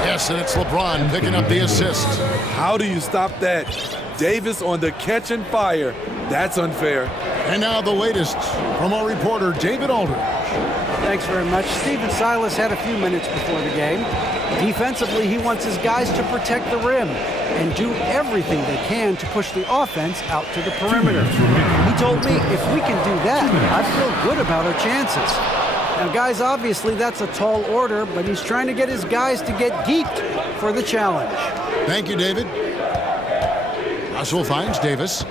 Yes, and it's LeBron picking up the assist. How do you stop that? Davis on the catch and fire. That's unfair. And now the latest from our reporter, David Aldridge. Thanks very much. Stephen Silas had a few minutes before the game. Defensively, he wants his guys to protect the rim and do everything they can to push the offense out to the perimeter. He told me if we can do that, I feel good about our chances. Now, guys, obviously that's a tall order, but he's trying to get his guys to get geeked for the challenge. Thank you, David. Russell finds Davis.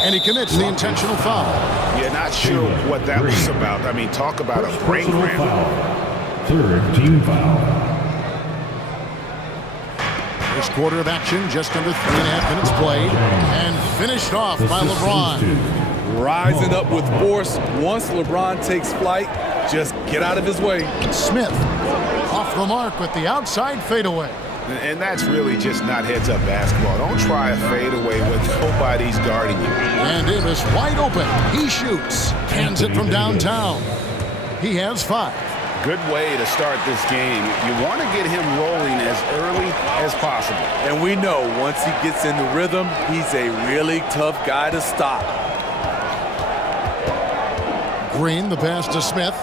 And he commits the intentional foul. Yeah, not sure what that was about. I mean, talk about a brain cramp. 3rd team foul. First quarter of action, just under 3.5 minutes played, and finished off by LeBron. Rising up with force. Once LeBron takes flight, just get out of his way. Smith off the mark with the outside fadeaway. And that's really just not heads-up basketball. Don't try a fadeaway when nobody's guarding you. And Davis wide open. He shoots. Cans it from downtown. He has 5. Good way to start this game. You want to get him rolling as early as possible. And we know once he gets in the rhythm, he's a really tough guy to stop. Green, the pass to Smith.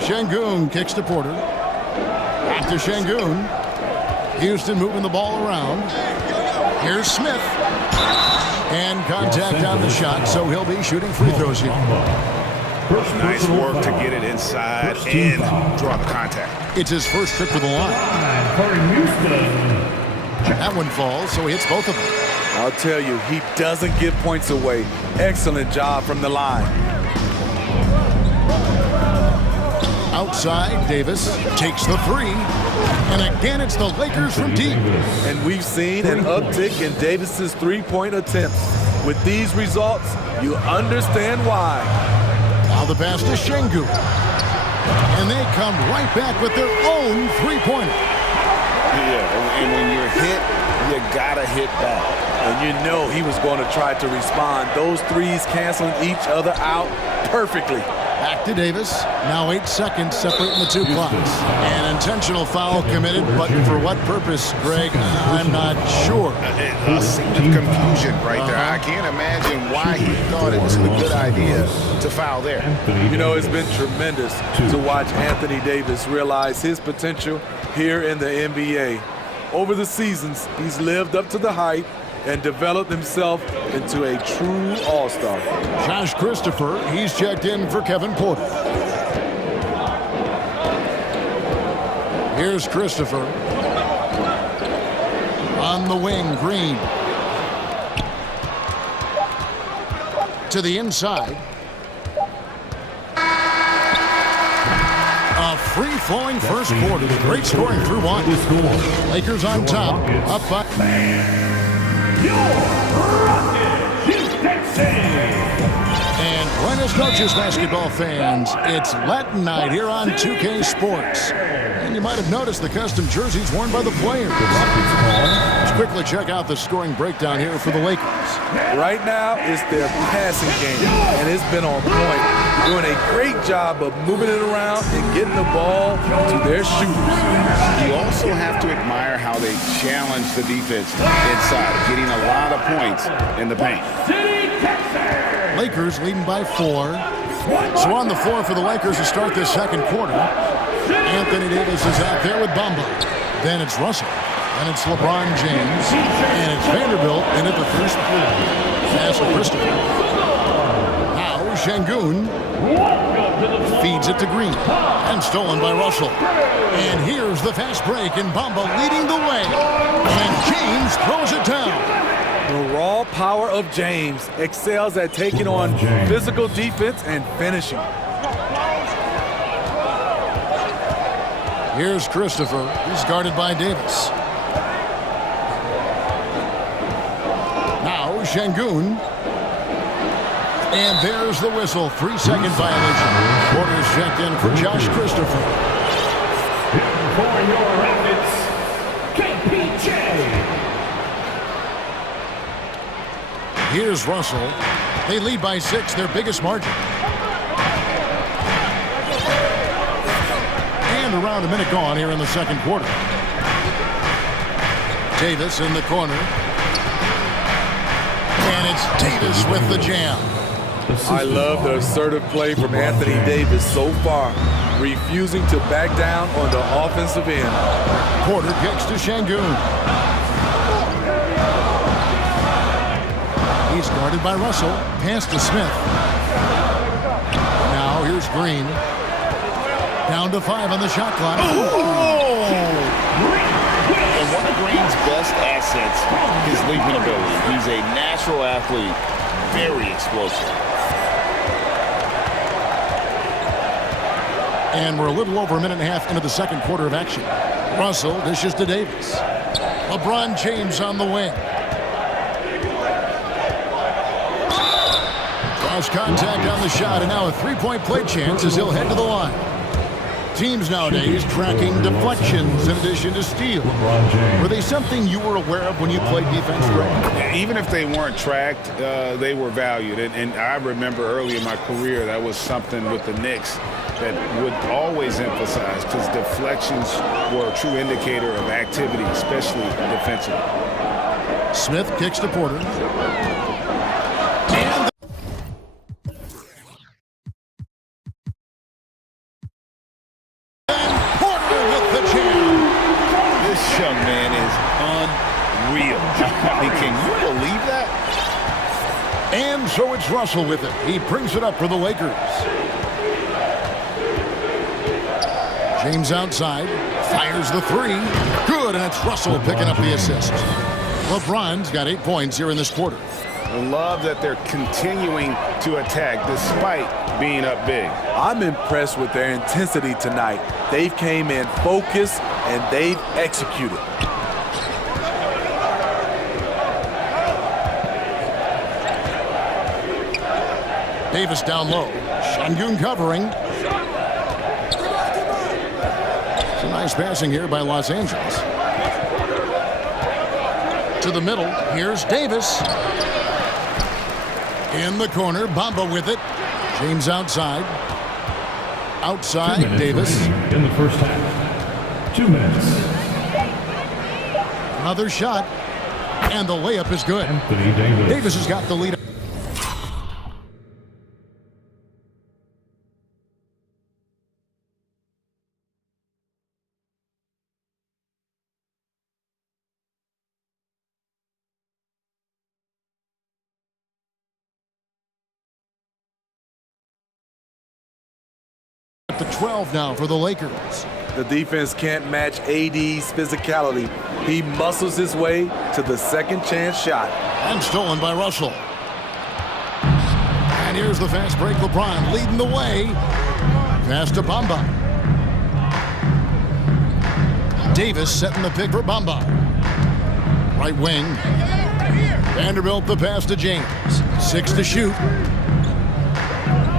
Şengün kicks to Porter. Back to Şengün. Houston moving the ball around. Here's Smith. And contact on the shot, so he'll be shooting free throws here. Nice work to get it inside and draw the contact. It's his first trip to the line. That one falls, so he hits both of them. I'll tell you, he doesn't give points away. Excellent job from the line. Outside, Davis takes the three. And again, it's the Lakers from deep. And we've seen an uptick in Davis's three-point attempts. With these results, you understand why. Now the pass to Şengün. And they come right back with their own three-pointer. Yeah, and when you're hit, you gotta hit back. And you know he was going to try to respond. Those threes canceling each other out perfectly. Back to Davis. Now 8 seconds separating the two clocks. An intentional foul committed, but for what purpose, Greg? I'm not sure. A scene of confusion right there. I can't imagine why he thought it was a good idea to foul there. You know, it's been tremendous to watch Anthony Davis realize his potential here in the NBA. Over the seasons, he's lived up to the hype and developed himself into a true all-star. Josh Christopher, he's checked in for Kevin Porter. Here's Christopher. On the wing, Green. To the inside. A free-flowing first quarter. Great scoring through one. Lakers on top, up by... And Buenos noches, basketball fans. It's Latin night here on 2K Sports. And you might have noticed the custom jerseys worn by the players. Let's quickly check out the scoring breakdown here for the Lakers. Right now, it's their passing game, and it's been on point. Doing a great job of moving it around and getting the ball to their shooters. You also have to admire how they challenge the defense inside, getting a lot of points in the paint. Lakers leading by 4. So on the floor for the Lakers to start this second quarter. Anthony Davis is out there with Bamba. Then it's Russell. And it's LeBron James. And it's Vanderbilt in at the first floor. Pass to Christopher. Now Şengün feeds it to Green. And stolen by Russell. And here's the fast break, and Bamba leading the way. And James throws it down. The raw power of James excels at taking on physical defense and finishing. Here's Christopher. He's guarded by Davis. Now Şengün. And there's the whistle. 3-second violation. Porter's checked in for Josh Christopher. For your efforts, KPJ. Here's Russell. They lead by 6, their biggest margin. And around a minute gone here in the second quarter. Davis in the corner. And it's Davis with the jam. I love the assertive play from Anthony Davis so far, refusing to back down on the offensive end. Porter kicks to Şengün. He's guarded by Russell. Pass to Smith. Now here's Green. Down to 5 on the shot clock. Oh! And one of Green's best assets, his leaping ability. He's a natural athlete, very explosive. And we're a little over a minute and a half into the second quarter of action. Russell dishes to Davis. LeBron James on the wing. Cross contact on the shot, and now a three-point play chance as he'll head to the line. Teams nowadays tracking deflections in addition to steals. Were they something you were aware of when you played defense, Greg? Even if they weren't tracked, they were valued. And I remember early in my career, that was something with the Knicks that would always emphasize, because deflections were a true indicator of activity, especially defensively. Smith kicks to Porter. And Porter with the jam. This young man is unreal. Can you believe that? And so it's Russell with it. He brings it up for the Lakers. James outside, fires the three. Good, and it's Russell picking up the assist. LeBron's got 8 points here in this quarter. I love that they're continuing to attack despite being up big. I'm impressed with their intensity tonight. They've came in focused and they've executed. Davis down low. Şengün covering. Some nice passing here by Los Angeles. To the middle. Here's Davis. In the corner. Bamba with it. James outside. Outside. Davis. In the first half. 2 minutes. Another shot. And the layup is good. Anthony Davis. Davis has got the lead. To 12 now for the Lakers. The defense can't match AD's physicality. He muscles his way to the second chance shot. And stolen by Russell. And here's the fast break. LeBron leading the way. Pass to Bamba. Davis setting the pick for Bamba. Right wing. Vanderbilt the pass to James. 6 to shoot.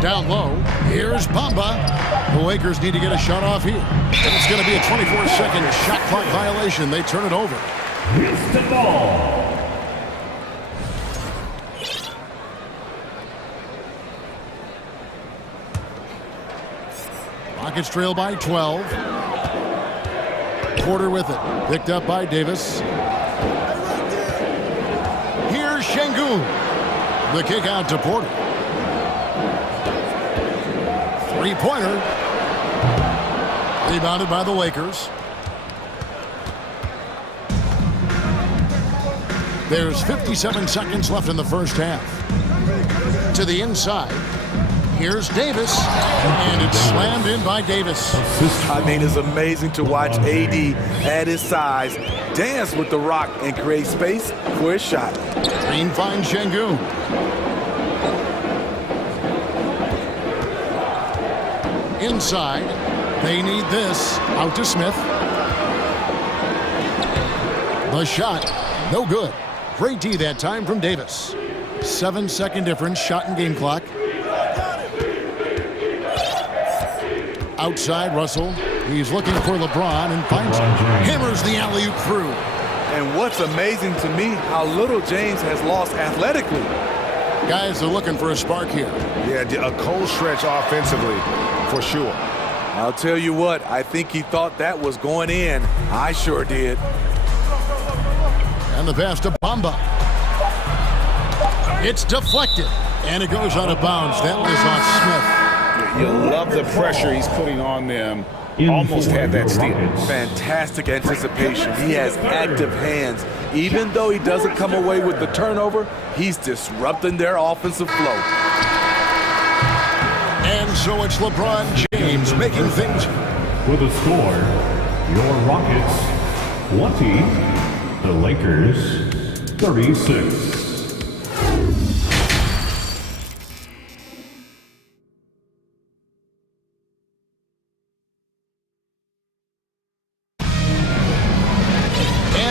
Down low. Here's Bamba. The Lakers need to get a shot off here. And it's going to be a 24-second shot clock violation. They turn it over. Here's the ball. Rockets trail by 12. Porter with it. Picked up by Davis. Here's Şengün. The kick out to Porter. Three-pointer. Rebounded by the Lakers. There's 57 seconds left in the first half. To the inside. Here's Davis. And it's slammed in by Davis. I mean, it's amazing to watch AD at his size dance with the rock and create space for his shot. Green finds Şengün. Inside. They need this. Out to Smith. The shot. No good. Great D that time from Davis. 7-second difference. Shot and game clock. Outside Russell. He's looking for LeBron and finds him. Hammers the alley-oop through. And what's amazing to me, how little James has lost athletically. Guys are looking for a spark here. Yeah, a cold stretch offensively, for sure. I'll tell you what, I think he thought that was going in. I sure did. And the pass to Bamba. It's deflected. And it goes out of bounds. That was on Smith. You love the pressure he's putting on them. Almost had that steal. Fantastic anticipation. He has active hands. Even though he doesn't come away with the turnover, he's disrupting their offensive flow. And so it's LeBron James making things. With a score, your Rockets 20, the Lakers 36.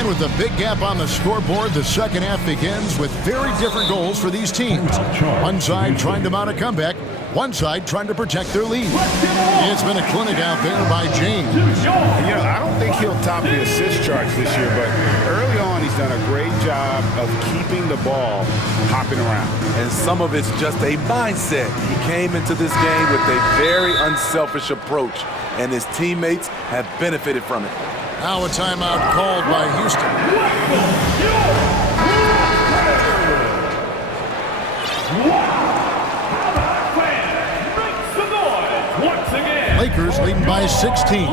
With a big gap on the scoreboard, the second half begins with very different goals for these teams. One side trying to mount a comeback, one side trying to protect their lead. It's been a clinic out there by James. You know, I don't think he'll top the assist charts this year, but early on he's done a great job of keeping the ball hopping around. And some of it's just a mindset. He came into this game with a very unselfish approach, and his teammates have benefited from it. Now a timeout called by Houston. Lakers leading by 16.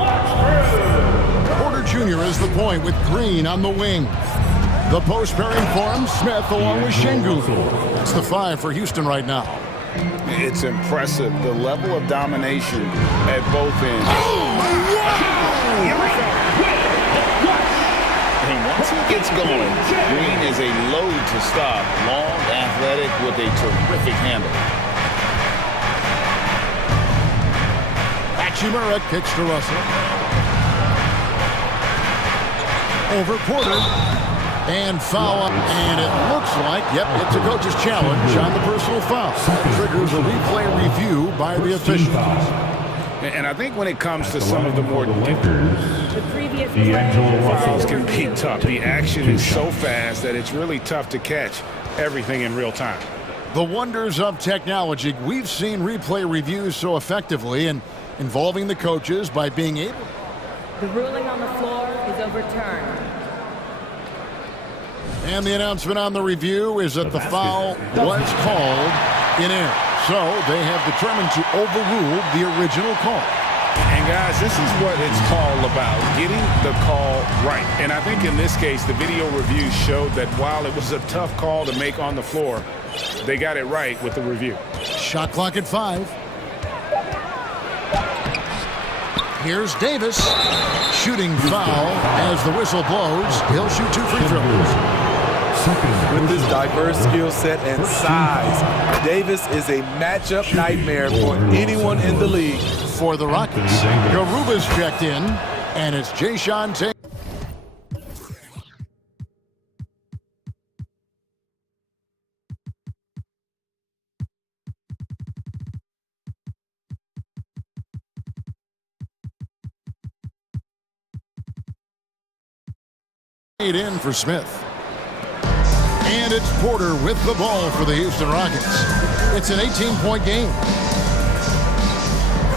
Porter Jr. is the point with Green on the wing. The post pairing for him, Smith along with Şengün. That's the 5 for Houston right now. It's impressive, the level of domination at both ends. And once he gets going, Green is a load to stop. Long, athletic, with a terrific handle. Hachimura kicks to Russell. Over Porter. And foul up. And it looks like, yep, it's a coach's challenge on the personal foul. Triggers a replay review by the officials. And I think when it comes to some of the more fouls can be tough. The action is so fast that it's really tough to catch everything in real time. The wonders of technology. We've seen replay reviews so effectively and involving the coaches by being able. The ruling on the floor is overturned. And the announcement on the review is that the foul was called in error. So they have determined to overrule the original call. And guys, this is what it's all about, getting the call right. And I think in this case, the video review showed that while it was a tough call to make on the floor, they got it right with the review. Shot clock at 5. Here's Davis. Shooting foul as the whistle blows. He'll shoot 2 free throws. With his diverse skill set and size, Davis is a matchup nightmare for anyone in the league. For the Rockets, Garuba's checked in, and it's Jason Tatum. In for Smith. And it's Porter with the ball for the Houston Rockets. It's an 18-point game.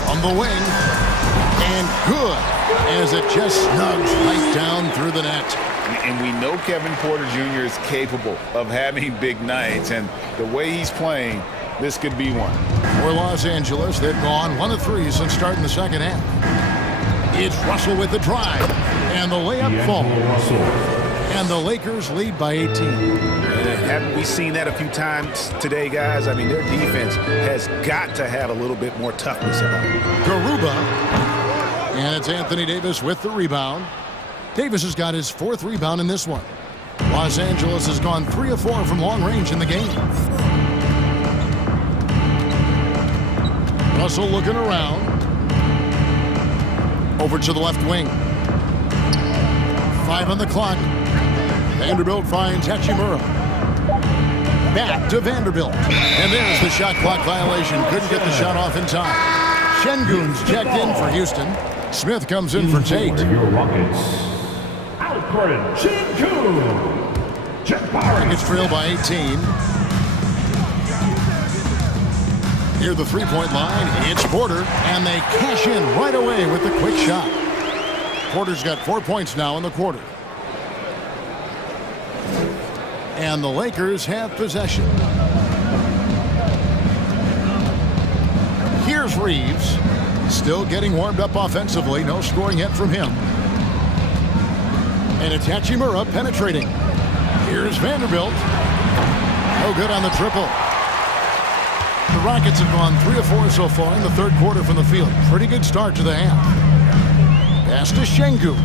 On the wing. And good as it just snugs right down through the net. And we know Kevin Porter Jr. is capable of having big nights. And the way he's playing, this could be one. For Los Angeles, they've gone 1 of 3 since starting the second half. It's Russell with the drive. And the layup falls. And the Lakers lead by 18. Haven't we seen that a few times today, guys? I mean, their defense has got to have a little bit more toughness about it. Garuba. And it's Anthony Davis with the rebound. Davis has got his 4th rebound in this one. Los Angeles has gone 3 of 4 from long range in the game. Russell looking around. Over to the left wing. 5 on the clock. Vanderbilt finds Hachimura. Back to Vanderbilt. And there's the shot clock violation. Couldn't get the shot off in time. Şengün's checked in for Houston. Smith comes in for Tate. Rockets trail by 18. Near the three-point line, it's Porter. And they cash in right away with the quick shot. Porter's got 4 points now in the quarter. And the Lakers have possession. Here's Reeves. Still getting warmed up offensively. No scoring yet from him. And it's Hachimura penetrating. Here's Vanderbilt. No good on the triple. The Rockets have gone 3 of 4 so far in the third quarter from the field. Pretty good start to the half. Pass to Şengün.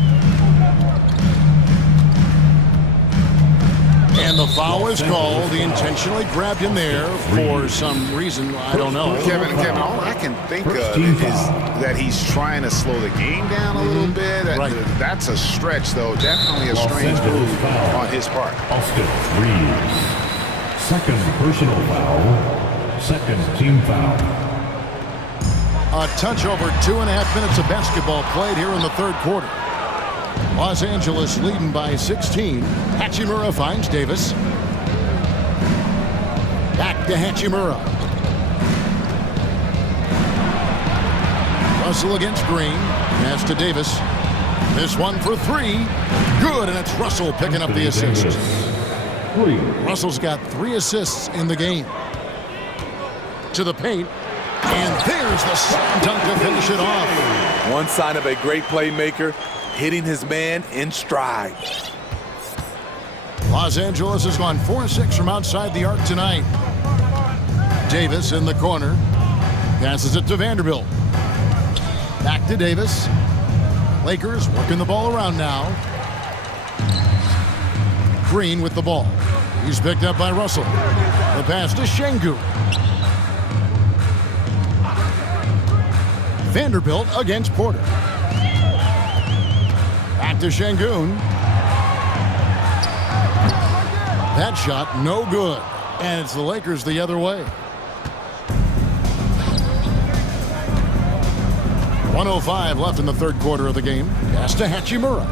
And the foul is called. He intentionally grabbed him there for some reason. I don't know. Kevin, all I can think of is that he's trying to slow the game down a little bit. Right. That's a stretch, though. Definitely a strange move on his part. Austin Reeves. 2nd personal foul. 2nd team foul. A touch over 2.5 minutes of basketball played here in the third quarter. Los Angeles leading by 16. Hachimura finds Davis. Back to Hachimura. Russell against Green. Pass to Davis. This one for three. Good, and it's Russell picking up the assist. Russell's got 3 assists in the game. To the paint. And there's the slam dunk to finish it off. One sign of a great playmaker, hitting his man in stride. Los Angeles has gone 4-6 from outside the arc tonight. Davis in the corner. Passes it to Vanderbilt. Back to Davis. Lakers working the ball around now. Green with the ball. He's picked up by Russell. The pass to Şengün. Vanderbilt against Porter. Back to Şengün. That shot no good. And it's the Lakers the other way. 1:05 left in the third quarter of the game. Pass to Hachimura.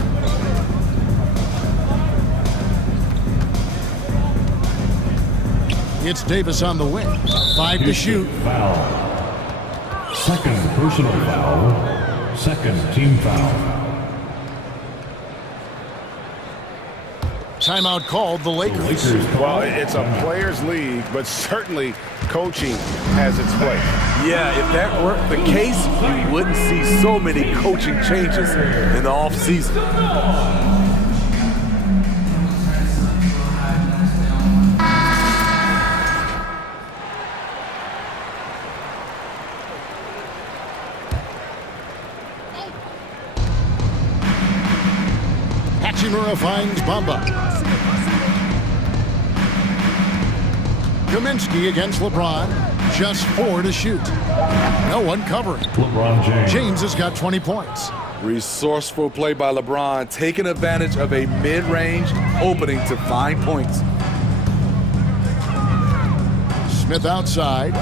It's Davis on the wing. 5 to shoot. Foul. Second personal foul. Second team foul. Timeout called the Lakers. Well, it's a players' league, but certainly coaching has its place. Yeah, if that weren't the case, you wouldn't see so many coaching changes in the offseason. Hachimura finds Bamba. Kaminsky against LeBron. Just 4 to shoot. No one covering. LeBron James. James has got 20 points. Resourceful play by LeBron, taking advantage of a mid-range opening to find points. Smith outside.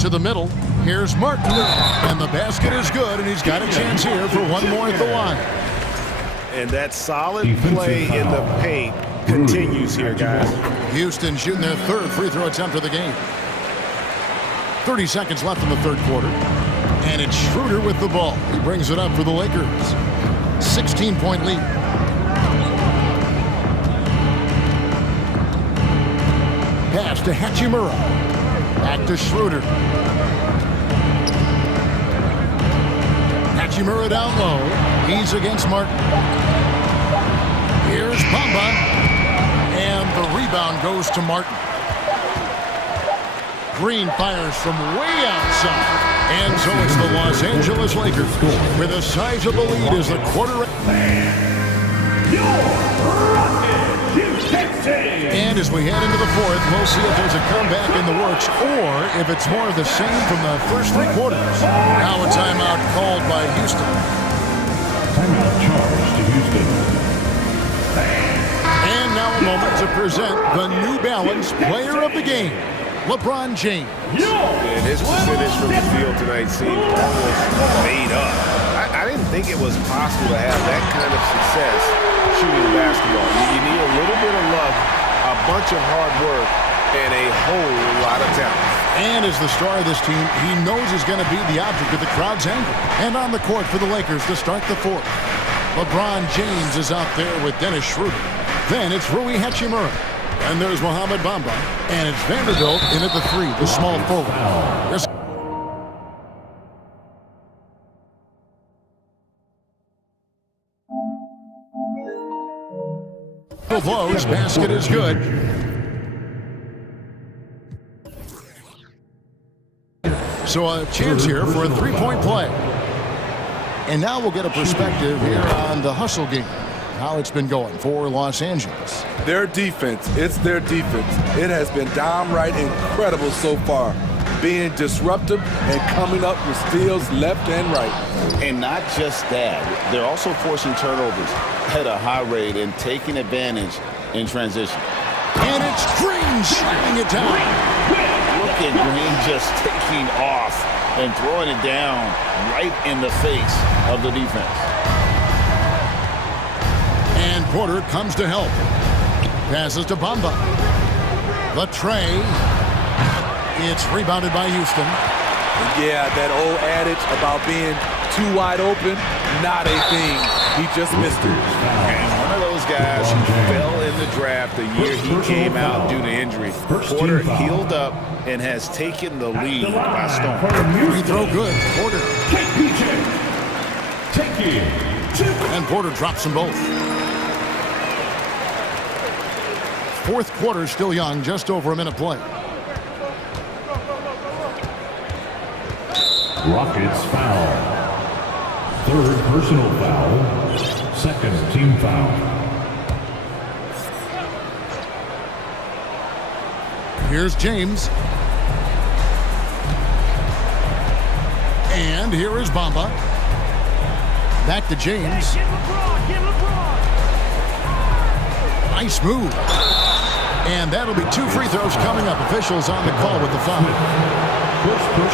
To the middle. Here's Martin. And the basket is good, and he's got a chance here for one more at the line. And that solid play in the paint continues here, guys. Houston shooting their 3rd free throw attempt of the game. 30 seconds left in the third quarter. And it's Schroeder with the ball. He brings it up for the Lakers. 16-point lead. Pass to Hachimura. Back to Schroeder. Hachimura down low. He's against Martin. Here's Bamba. And the rebound goes to Martin. Green fires from way outside. And so it's the Los Angeles Lakers with a sizable lead as the quarter. And as we head into the fourth, we'll see if there's a comeback in the works or if it's more of the same from the first 3 quarters. Now a timeout called by Houston. Timeout charge to Houston. And now a moment to present the New Balance Player of the Game, LeBron James. And his percentage from the field tonight seemed almost made up. I didn't think it was possible to have that kind of success shooting basketball. You need a little bit of luck, a bunch of hard work, and a whole lot of talent. And as the star of this team, he knows he's going to be the object of the crowd's anger. And on the court for the Lakers to start the fourth. LeBron James is out there with Dennis Schroeder. Then it's Rui Hachimura. And there's Mohamed Bamba. And it's Vanderbilt in at the 3, the small forward. Blows, basket is good. So a chance here for a 3-point play. And now we'll get a perspective here on the hustle game. How it's been going for Los Angeles. Their defense, it's their defense. It has been downright incredible so far. Being disruptive and coming up with steals left and right. And not just that, they're also forcing turnovers at a high rate and taking advantage in transition. And it's Green shutting it down. Look at Green just taking off and throwing it down right in the face of the defense. Porter comes to help. Passes to Bamba. The tray. It's rebounded by Houston. Yeah, that old adage about being too wide open, not a thing. He just missed it. And one of those guys who fell in the draft the year he came out due to injury. Porter healed up and has taken the lead by storm. Free throw good. Porter. And Porter drops them both. Fourth quarter still young, just over a minute play. Rockets foul. Third personal foul. Second team foul. Here's James. And here is Bamba. Back to James. Nice move. And that'll be 2 free throws coming up. Officials on the call with the foul.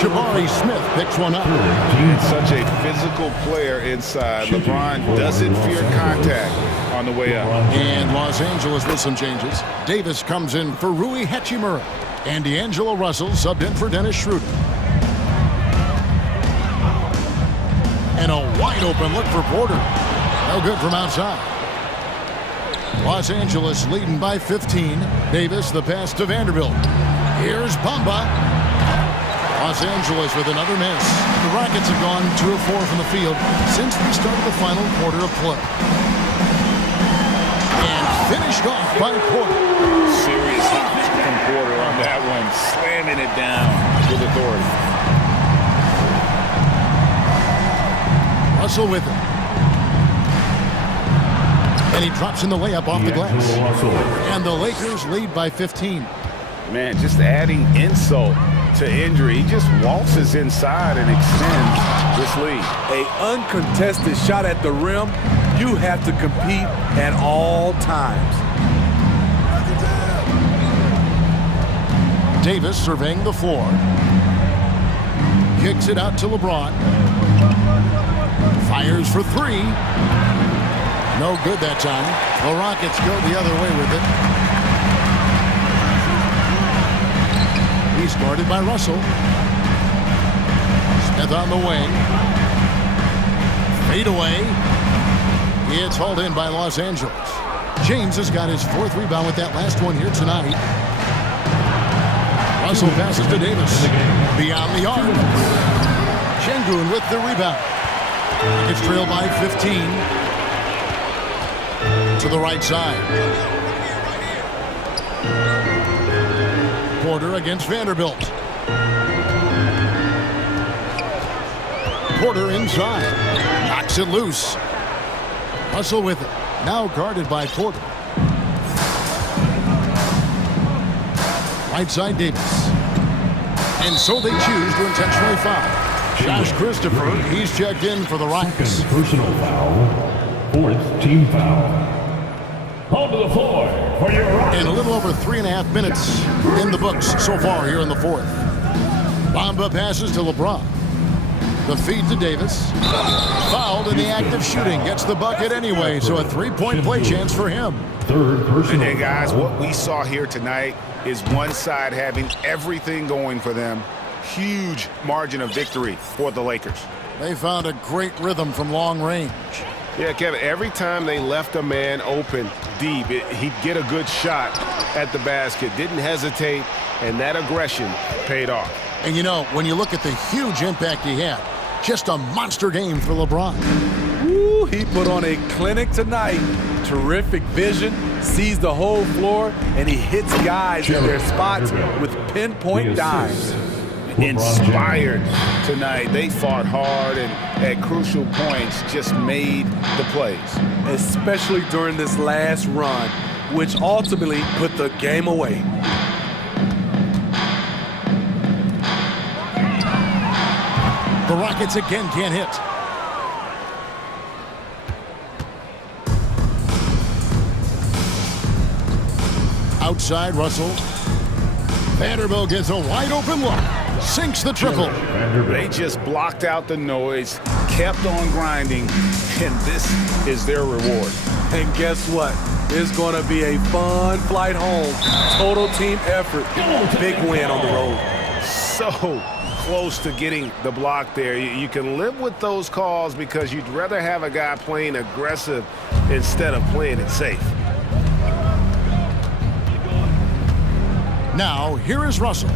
Jabari Smith picks one up. It's such a physical player inside. LeBron doesn't fear contact on the way up. And Los Angeles with some changes. Davis comes in for Rui Hachimura. And D'Angelo Russell subbed in for Dennis Schroeder. And a wide open look for Porter. No good from outside. Los Angeles leading by 15. Davis the pass to Vanderbilt. Here's Bamba. Los Angeles with another miss. The Rockets have gone 2 of 4 from the field since we started the final quarter of play. And finished off by Porter. Serious hops from Porter on that one, slamming it down with authority. Russell with it. And he drops in the layup off the glass. And the Lakers lead by 15. Man, just adding insult to injury. He just waltzes inside and extends this lead. An uncontested shot at the rim, you have to compete at all times. Davis surveying the floor. Kicks it out to LeBron. Fires for 3. No good that time. The Rockets go the other way with it. He's guarded by Russell. Smith on the wing. Fade away. It's hauled in by Los Angeles. James has got his 4th rebound with that last one here tonight. Russell passes to Davis. Beyond the arc. Şengün with the rebound. It's trailed by 15. To the right side. Porter against Vanderbilt. Porter inside. Knocks it loose. Russell with it. Now guarded by Porter. Right side Davis. And so they choose to intentionally foul. Josh Christopher, he's checked in for the Rockets. Second personal foul. 4th team foul. Onto the floor for your Rockets. And a little over 3.5 minutes in the books so far here in the 4th. Bamba passes to LeBron. The feed to Davis. Fouled in the act of shooting. Gets the bucket anyway, so a 3-point play chance for him. Third personal. And guys, what we saw here tonight is one side having everything going for them. Huge margin of victory for the Lakers. They found a great rhythm from long range. Yeah, Kevin, every time they left a man open deep, he'd get a good shot at the basket. Didn't hesitate, and that aggression paid off. And you know, when you look at the huge impact he had, just a monster game for LeBron. Woo, he put on a clinic tonight. Terrific vision, sees the whole floor, and he hits guys in their spots with pinpoint dimes. Inspired tonight. They fought hard and at crucial points just made the plays. Especially during this last run, which ultimately put the game away. The Rockets again can't hit. Outside Russell. Vanderbilt gets a wide open look. Sinks the triple. They just blocked out the noise, kept on grinding, and this is their reward. And guess what? It's going to be a fun flight home. Total team effort. Big win on the road. So close to getting the block there. You can live with those calls because you'd rather have a guy playing aggressive instead of playing it safe. Now, here is Russell.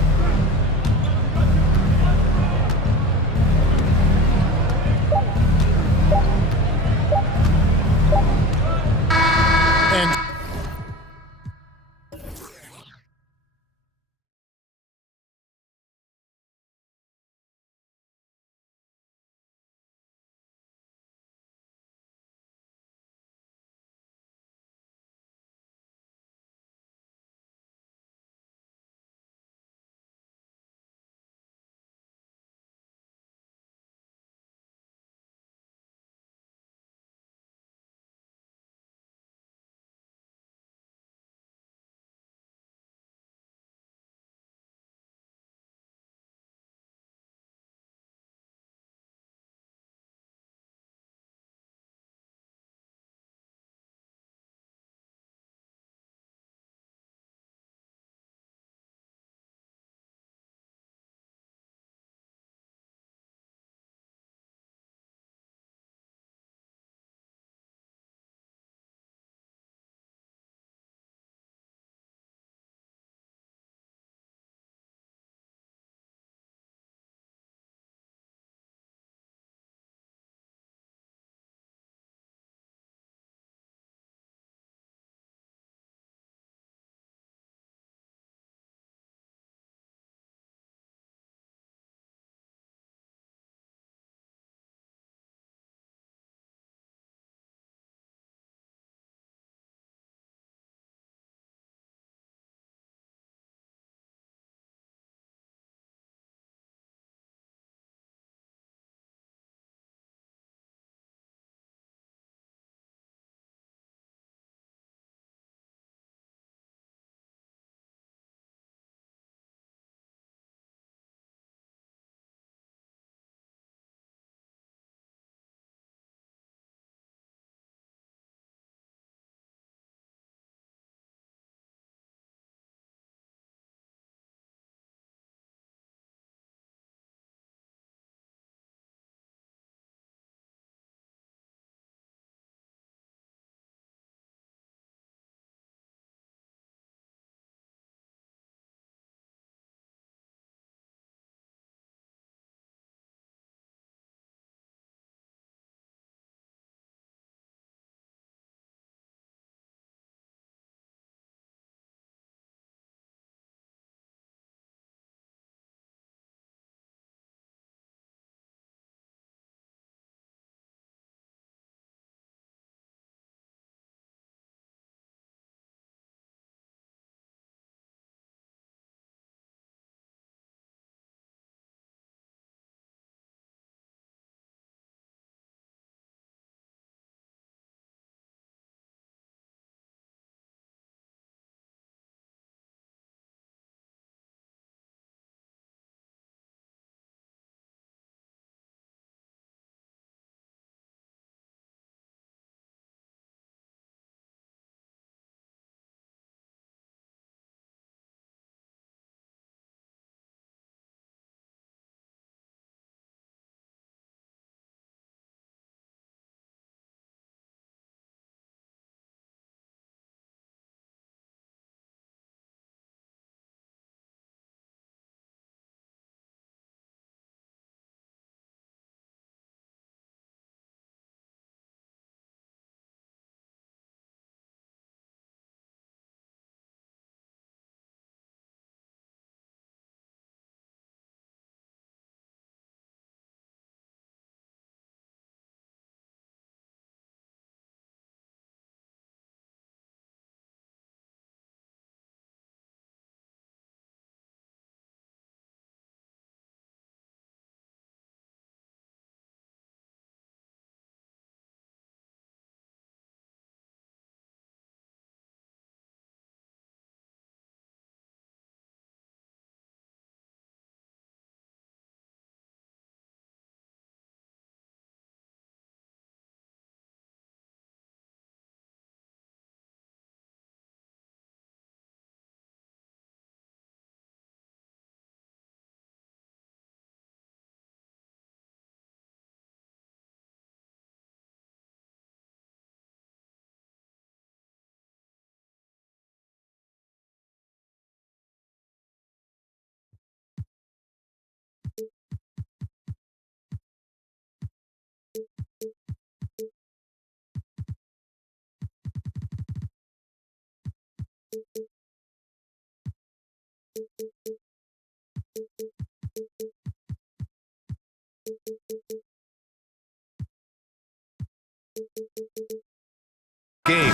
Game.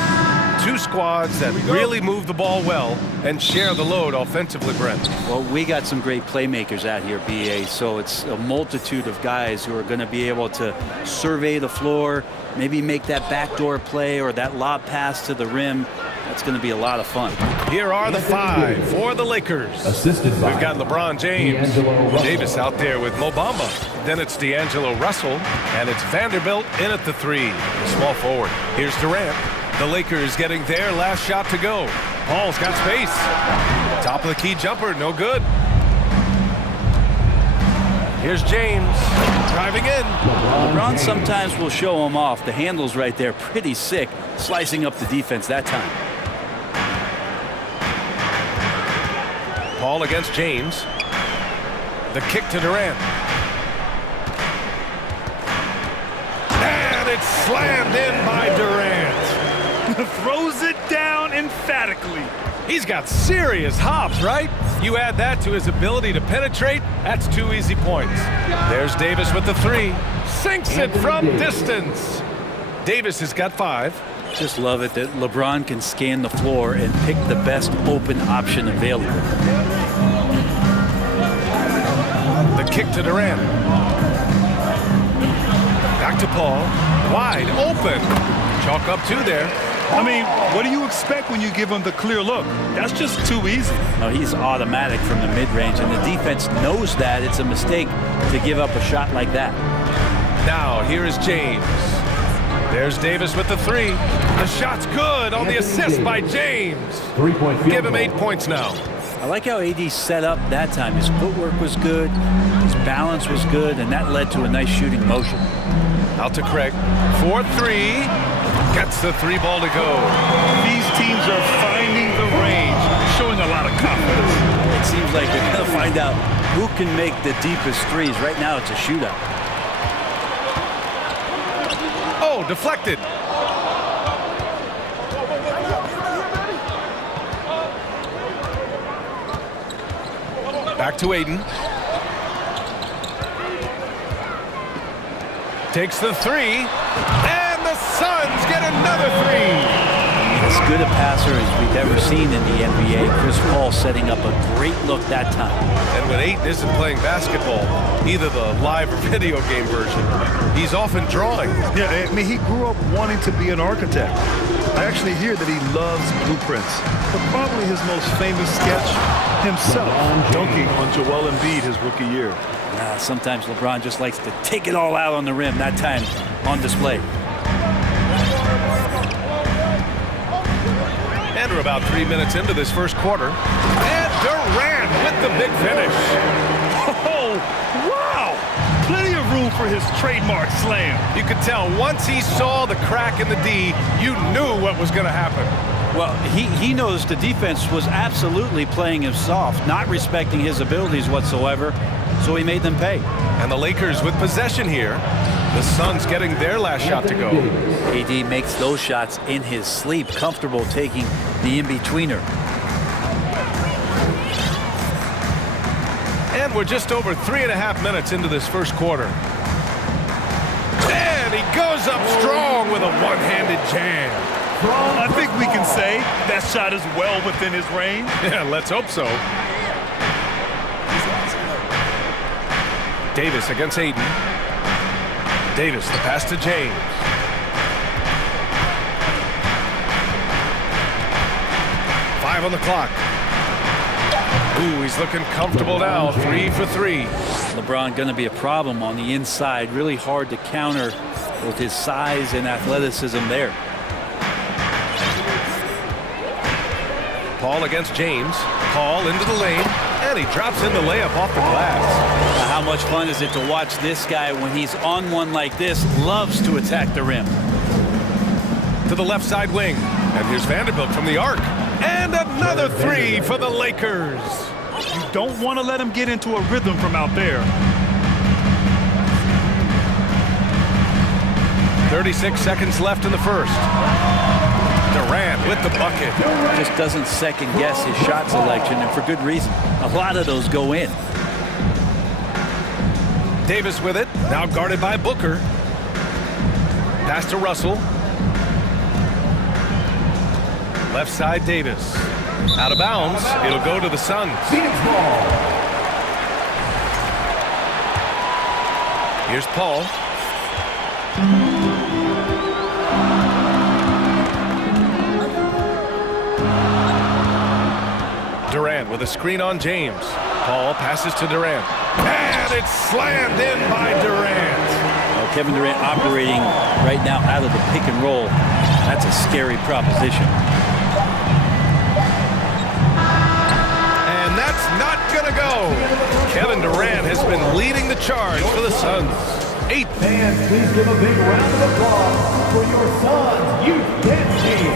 Two squads that really move the ball well and share the load offensively, Brent. Well, we got some great playmakers out here, BA, so it's a multitude of guys who are going to be able to survey the floor, maybe make that backdoor play or that lob pass to the rim. That's going to be a lot of fun. Here are the five for the Lakers. We've got LeBron James, Davis out there with Mo Bamba. Then it's D'Angelo Russell, and it's Vanderbilt in at the three, small forward. Here's Durant. The Lakers getting their last shot to go. Paul's got space. Top of the key jumper, no good. Here's James driving in. LeBron sometimes will show him off. The handle's right there, pretty sick, slicing up the defense that time. Paul against James. The kick to Durant. And it's slammed in by Durant. Throws it down emphatically. He's got serious hops, right? You add that to his ability to penetrate, that's 2 easy points. There's Davis with the three. Sinks it from distance. Davis has got 5. Just love it that LeBron can scan the floor and pick the best open option available. The kick to Durant. Back to Paul. Wide open. Chalk up 2 there. I mean, what do you expect when you give him the clear look? That's just too easy. No, he's automatic from the mid-range, and the defense knows that. It's a mistake to give up a shot like that. Now, here is James. There's Davis with the three. The shot's good on the assist by James. Give him 8 points now. I like how AD set up that time. His footwork was good, his balance was good, and that led to a nice shooting motion. Out to Craig. 4-3. Gets the 3 ball to go. These teams are finding the range, showing a lot of confidence. It seems like they're going to find out who can make the deepest threes. Right now, it's a shootout. Oh, deflected. Back to Aiden. Takes the 3. And the Suns get another 3. As good a passer as we've ever seen in the NBA. Chris Paul setting up a great look that time. And when Aiden isn't playing basketball, either the live or video game version, he's often drawing. Yeah, I mean, he grew up wanting to be an architect. I actually hear that he loves blueprints. But probably his most famous sketch, himself dunking on Joel Embiid his rookie year. Sometimes LeBron just likes to take it all out on the rim, that time on display. And we're about 3 minutes into this first quarter. And Durant with the big finish. Oh, wow! Plenty of room for his trademark slam. You could tell once he saw the crack in the D, you knew what was going to happen. Well, he knows the defense was absolutely playing him soft, not respecting his abilities whatsoever, so he made them pay. And the Lakers with possession here. The Suns getting their last shot to go. AD makes those shots in his sleep, comfortable taking the in-betweener. And we're just over 3.5 minutes into this first quarter. And he goes up strong with a one-handed jam. I think we can say that shot is well within his range. Yeah, let's hope so. Davis against Aiden. Davis, the pass to James. Five on the clock. Ooh, he's looking comfortable now. 3 for 3. LeBron going to be a problem on the inside. Really hard to counter with his size and athleticism there. Paul against James. Paul into the lane. And he drops in the layup off the glass. Now, how much fun is it to watch this guy when he's on one like this? Loves to attack the rim. To the left side wing. And here's Vanderbilt from the arc. And another 3 for the Lakers. You don't want to let him get into a rhythm from out there. 36 seconds left in the first. Durant with the bucket. Just doesn't second guess his shot selection, and for good reason. A lot of those go in. Davis with it, now guarded by Booker. Pass to Russell. Left side, Davis. Out of bounds. It'll go to the Suns. Here's Paul. Durant with a screen on James. Paul passes to Durant. And it's slammed in by Durant. Well, Kevin Durant operating right now out of the pick and roll. That's a scary proposition. And that's not going to go. Kevin Durant has been leading the charge for the Suns. 8. Fans, please give a big round of applause for your Suns youth dance team.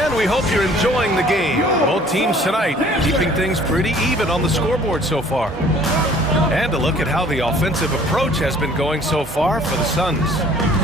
And we hope you're enjoying the game. Both teams tonight keeping things pretty even on the scoreboard so far. And a look at how the offensive approach has been going so far for the Suns.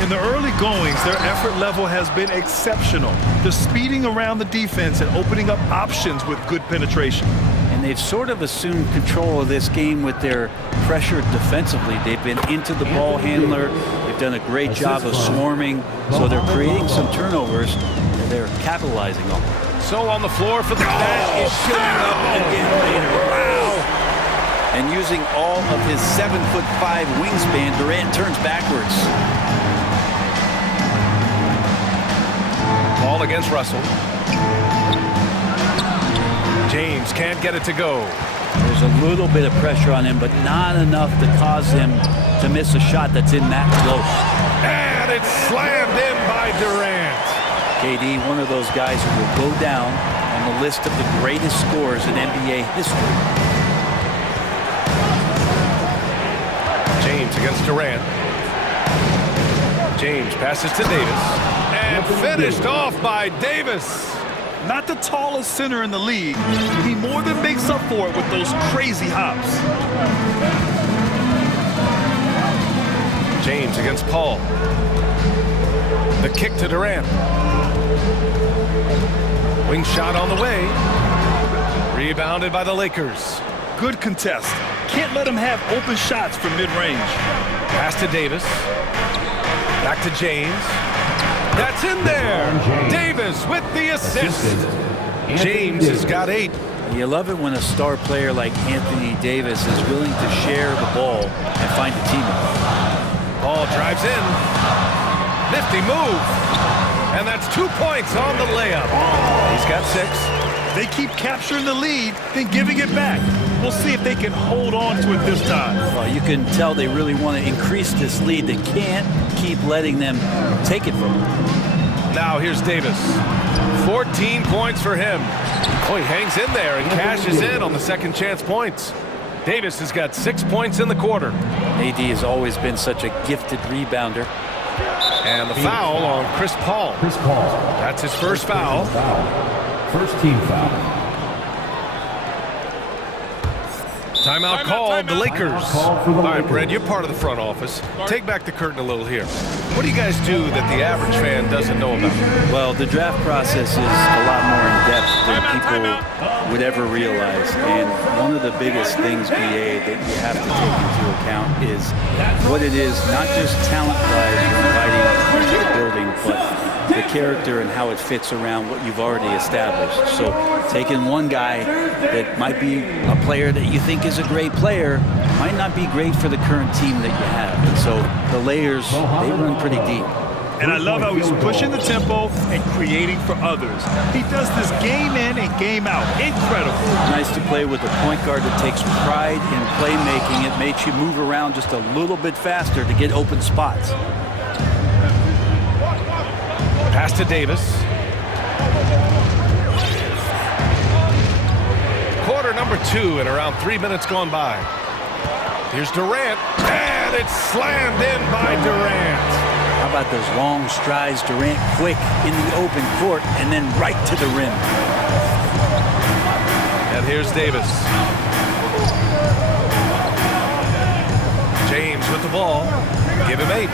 In the early goings, their effort level has been exceptional. They're speeding around the defense and opening up options with good penetration. And they've sort of assumed control of this game with their pressure defensively. They've been into the ball handler. They've done a great job of swarming. So they're creating some turnovers and they're capitalizing on them. So on the floor for the that is showing up again later. Wow. And using all of his 7'5" wingspan, Durant turns backwards. Ball against Russell. James can't get it to go. There's a little bit of pressure on him, but not enough to cause him to miss a shot that's in that close. And it's slammed in by Durant. KD, one of those guys who will go down on the list of the greatest scorers in NBA history. James against Durant. James passes to Davis. And finished off by Davis. Not the tallest center in the league. He more than makes up for it with those crazy hops. James against Paul. The kick to Durant. Wing shot on the way. Rebounded by the Lakers. Good contest. Can't let him have open shots from mid-range. Pass to Davis. Back to James. That's in there. Davis with the assist. James has got 8. You love it when a star player like Anthony Davis is willing to share the ball and find a teammate. Ball drives in. Nifty move. And that's 2 points on the layup. He's got 6. They keep capturing the lead, then giving it back. We'll see if they can hold on to it this time. Well, you can tell they really want to increase this lead. They can't keep letting them take it from them. Now here's Davis. 14 points for him. Oh, he hangs in there and cashes in on the second chance points. Davis has got 6 points in the quarter. AD has always been such a gifted rebounder. And the foul on Chris Paul. That's his first foul. First team foul. Timeout called, the Lakers. All right, Brad, you're part of the front office. Take back the curtain a little here. What do you guys do that the average fan doesn't know about? Well, the draft process is a lot more in depth than people would ever realize. And one of the biggest things, BA, that you have to take into account is what it is, not just talent-wise you're inviting into the building, but the character and how it fits around what you've already established. So taking one guy that might be a player that you think is a great player might not be great for the current team that you have. And so the layers, they run pretty deep. And I love how he's pushing the tempo and creating for others. He does this game in and game out. Incredible. Nice to play with a point guard that takes pride in playmaking. It makes you move around just a little bit faster to get open spots. Pass to Davis. Quarter number 2 and around 3 minutes gone by. Here's Durant, and it's slammed in by Durant. How about those long strides, Durant quick in the open court and then right to the rim. And here's Davis. James with the ball. Give him 8.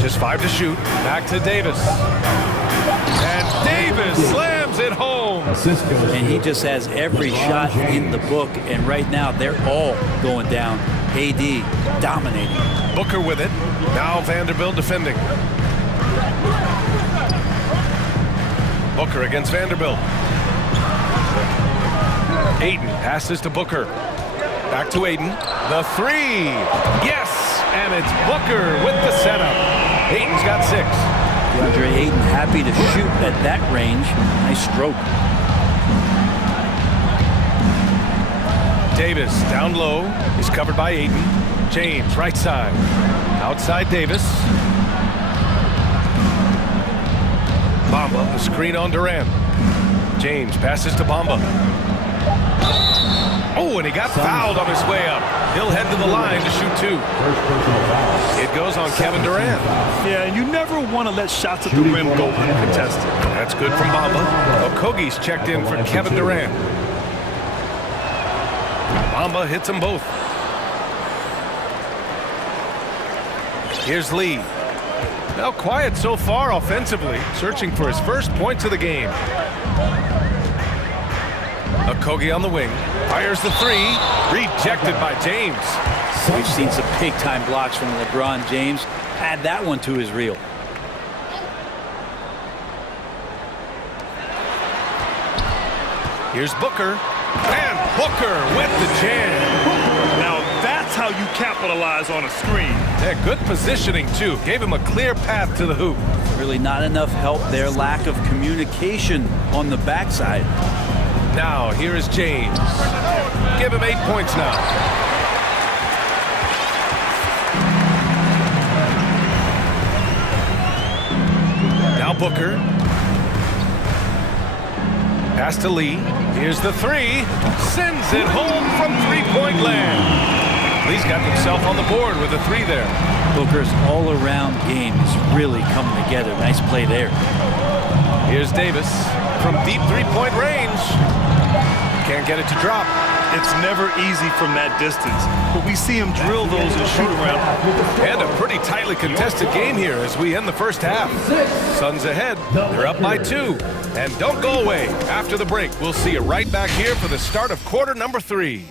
Just 5 to shoot. Back to Davis. And Davis slams it home. And he just has every shot in the book. And right now, they're all going down. AD dominating. Booker with it. Now Vanderbilt defending. Booker against Vanderbilt. Ayton passes to Booker. Back to Ayton. The three. Yes! And it's Booker with the setup. Ayton's got 6. DeAndre Ayton happy to shoot at that range. Nice stroke. Davis down low. Is covered by Ayton. James, right side. Outside Davis. Bamba, a screen on Durant. James passes to Bamba. Oh, and he got fouled on his way up. He'll head to the line to shoot 2. It goes on Kevin Durant. Yeah, and you never want to let shots at the rim go uncontested. That's good from Bamba. Okogie's checked in for Kevin Durant. Bamba hits them both. Here's Lee. Now quiet so far offensively, searching for his first points of the game. Okogie on the wing, fires the 3, rejected by James. We've seen some big-time blocks from LeBron James. Add that one to his reel. Here's Booker, and Booker with the jam. Now that's how you capitalize on a screen. Yeah, good positioning too. Gave him a clear path to the hoop. Really not enough help there. Lack of communication on the backside. Now here is James. Give him 8 points now. Now Booker. Pass to Lee. Here's the 3. Sends it home from three-point land. Lee's got himself on the board with a 3 there. Booker's all-around game is really coming together. Nice play there. Here's Davis from deep three-point range. Can't get it to drop. It's never easy from that distance, but we see him drill those and shoot around. And a pretty tightly contested game here as we end the first half. Suns ahead. They're up by 2. And don't go away. After the break, we'll see you right back here for the start of quarter number 3.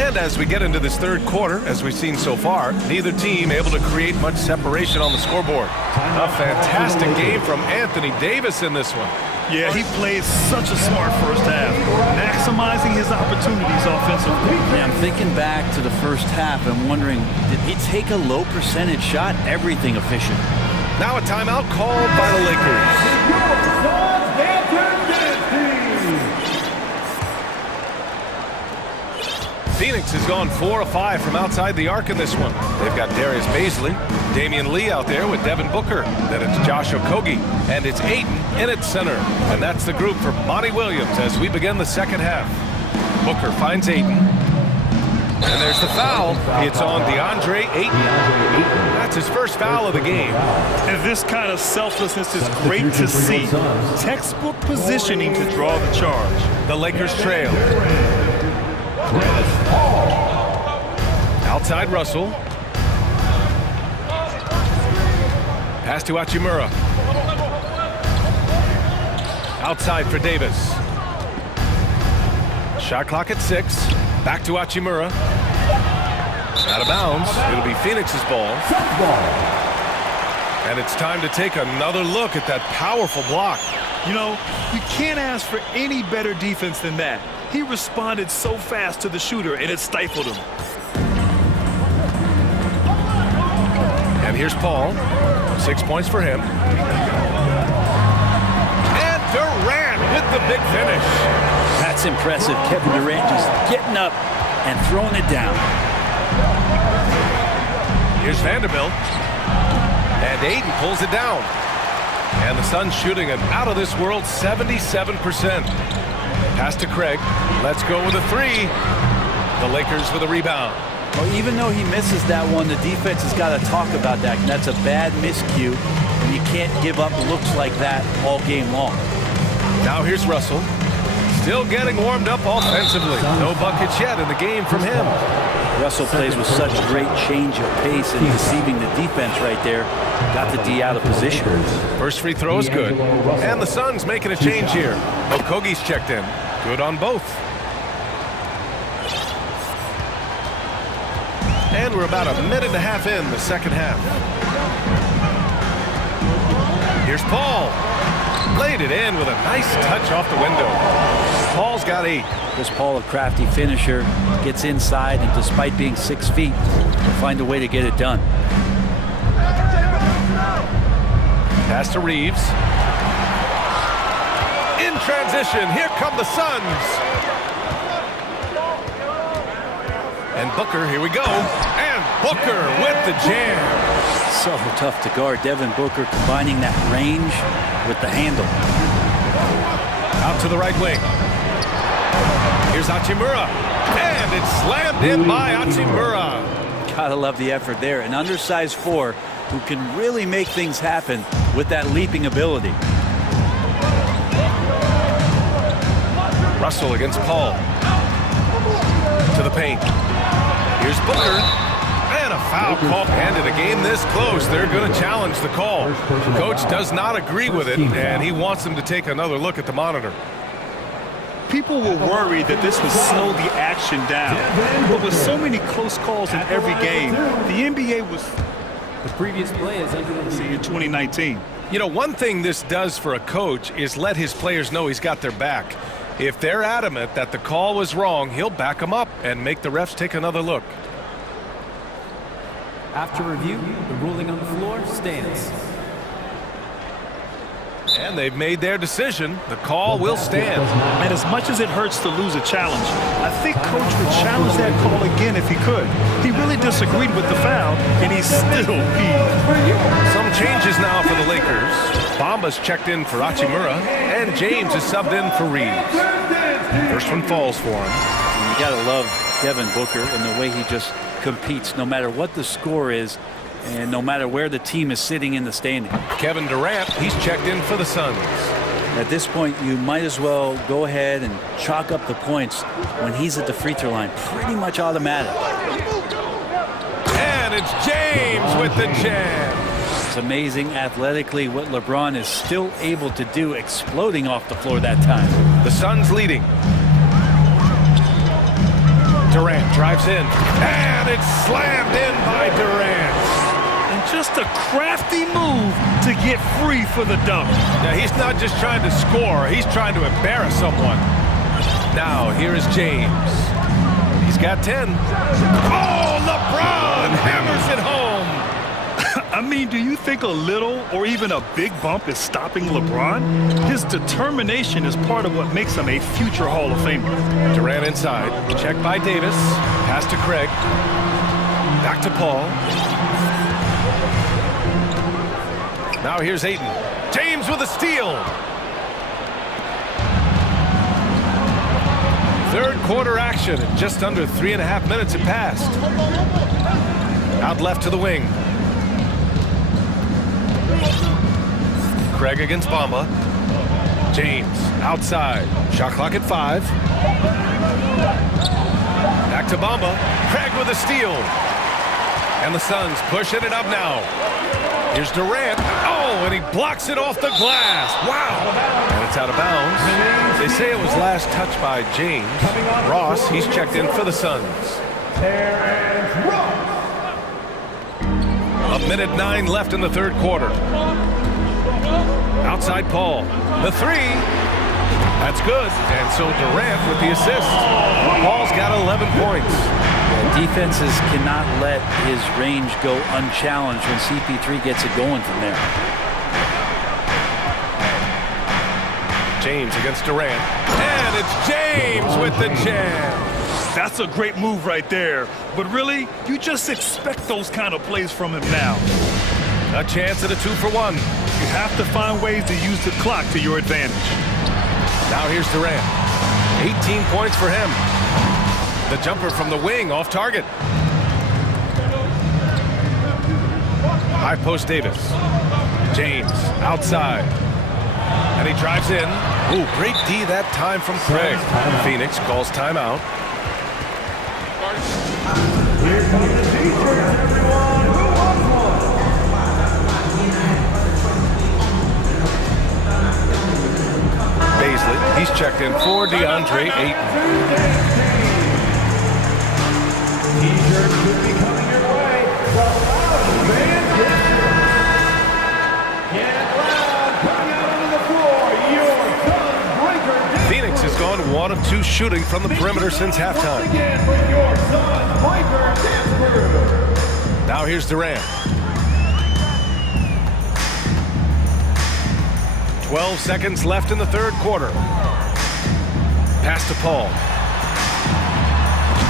And as we get into this third quarter, as we've seen so far, neither team able to create much separation on the scoreboard. A fantastic game from Anthony Davis in this one. Yeah, he played such a smart first half, maximizing his opportunities offensively. Yeah, I'm thinking back to the first half and wondering, did he take a low percentage shot? Everything efficient. Now a timeout called by the Lakers. Phoenix has gone 4 of 5 from outside the arc in this one. They've got Darius Bazley, Damian Lee out there with Devin Booker. Then it's Josh Okogie, and it's Ayton in its center. And that's the group for Monty Williams as we begin the second half. Booker finds Ayton. And there's the foul. It's on DeAndre Ayton. That's his first foul of the game. And this kind of selflessness is great to see. Textbook positioning to draw the charge. The Lakers trail. Outside Russell. Pass to Hachimura. Outside for Davis. Shot clock at 6. Back to Hachimura. Out of bounds. It'll be Phoenix's ball. And it's time to take another look at that powerful block. You know, you can't ask for any better defense than that. He responded so fast to the shooter, and it stifled him. And here's Paul. 6 points for him. And Durant with the big finish. That's impressive. Kevin Durant just getting up and throwing it down. Here's Vanderbilt. And Ayton pulls it down. And the Suns shooting an out-of-this-world 77%. Pass to Craig. Let's go with a 3. The Lakers with a rebound. Well, even though he misses that one, the defense has got to talk about that. And that's a bad miscue. And you can't give up looks like that all game long. Now here's Russell. Still getting warmed up offensively. No buckets yet in the game from him. Russell plays with such great change of pace and deceiving the defense right there. Got the D out of position. First free throw is good. And the Suns making a change here. Okogie's checked in. Good on both. And we're about a minute and a half in the second half. Here's Paul. Laid it in with a nice touch off the window. Paul's got 8. This Paul, a crafty finisher, gets inside, and despite being 6 feet, will find a way to get it done. Pass to Reeves. In transition, here come the Suns. And Booker, here we go. And Booker with the jam. So tough to guard. Devin Booker combining that range with the handle. Out to the right wing. Here's Hachimura. And it's slammed in by Hachimura. Gotta love the effort there. An undersized 4 who can really make things happen with that leaping ability. Russell against Paul. To the paint. Here's Booker. And a foul call. And in a game this close, they're going to challenge the call. Coach does not agree with it, and he wants them to take another look at the monitor. People were worried that this would slow the action down. But with so many close calls in every game, the NBA was... The previous play is under review. In 2019. You know, one thing this does for a coach is let his players know he's got their back. If they're adamant that the call was wrong, he'll back them up and make the refs take another look. After review, the ruling on the floor stands. And they've made their decision. The call will stand. And as much as it hurts to lose a challenge, I think Coach would challenge that call again if he could. He really disagreed with the foul, and he's still peeved. Some changes now for the Lakers. Bamba's checked in for Hachimura, and James is subbed in for Reeves. First one falls for him. And you gotta love Devin Booker and the way he just competes, no matter what the score is, and no matter where the team is sitting in the standing. Kevin Durant, he's checked in for the Suns. At this point, you might as well go ahead and chalk up the points when he's at the free throw line. Pretty much automatic. And it's James with the jam. It's amazing athletically what LeBron is still able to do, exploding off the floor that time. The Suns leading. Durant drives in, and it's slammed in by Durant. And just a crafty move to get free for the dunk. Now, he's not just trying to score, he's trying to embarrass someone. Now, here is James. He's got 10. Oh, LeBron hammers it home. I mean, do you think a little or even a big bump is stopping LeBron? His determination is part of what makes him a future Hall of Famer. Durant inside, checked by Davis, pass to Craig, back to Paul. Now here's Ayton. James with a steal. Third quarter action, just under 3.5 minutes had passed. Out left to the wing. Craig against Bamba. James outside. Shot clock at 5. Back to Bamba. Craig with a steal. And the Suns pushing it up now. Here's Durant. Oh, and he blocks it off the glass. Wow. And it's out of bounds. They say it was last touched by James. Ross, he's checked in for the Suns. A minute 9 left in the third quarter. Outside Paul. The 3. That's good. And so Durant with the assist. Paul's got 11 points. Defenses cannot let his range go unchallenged when CP3 gets it going from there. James against Durant. And it's James with the jam. That's a great move right there. But really, you just expect those kind of plays from him now. A chance at a 2-for-1. You have to find ways to use the clock to your advantage. Now here's Durant. 18 points for him. The jumper from the wing off target. High post Davis. James outside. And he drives in. Ooh, great D that time from Craig. Phoenix calls timeout. Here comes the teacher, everyone. Who wants one? Baisley, he's checked in for DeAndre Ayton. T-shirt should be coming your has gone 1 of 2 shooting from the perimeter since halftime. Now here's Durant. 12 seconds left in the third quarter. Pass to Paul.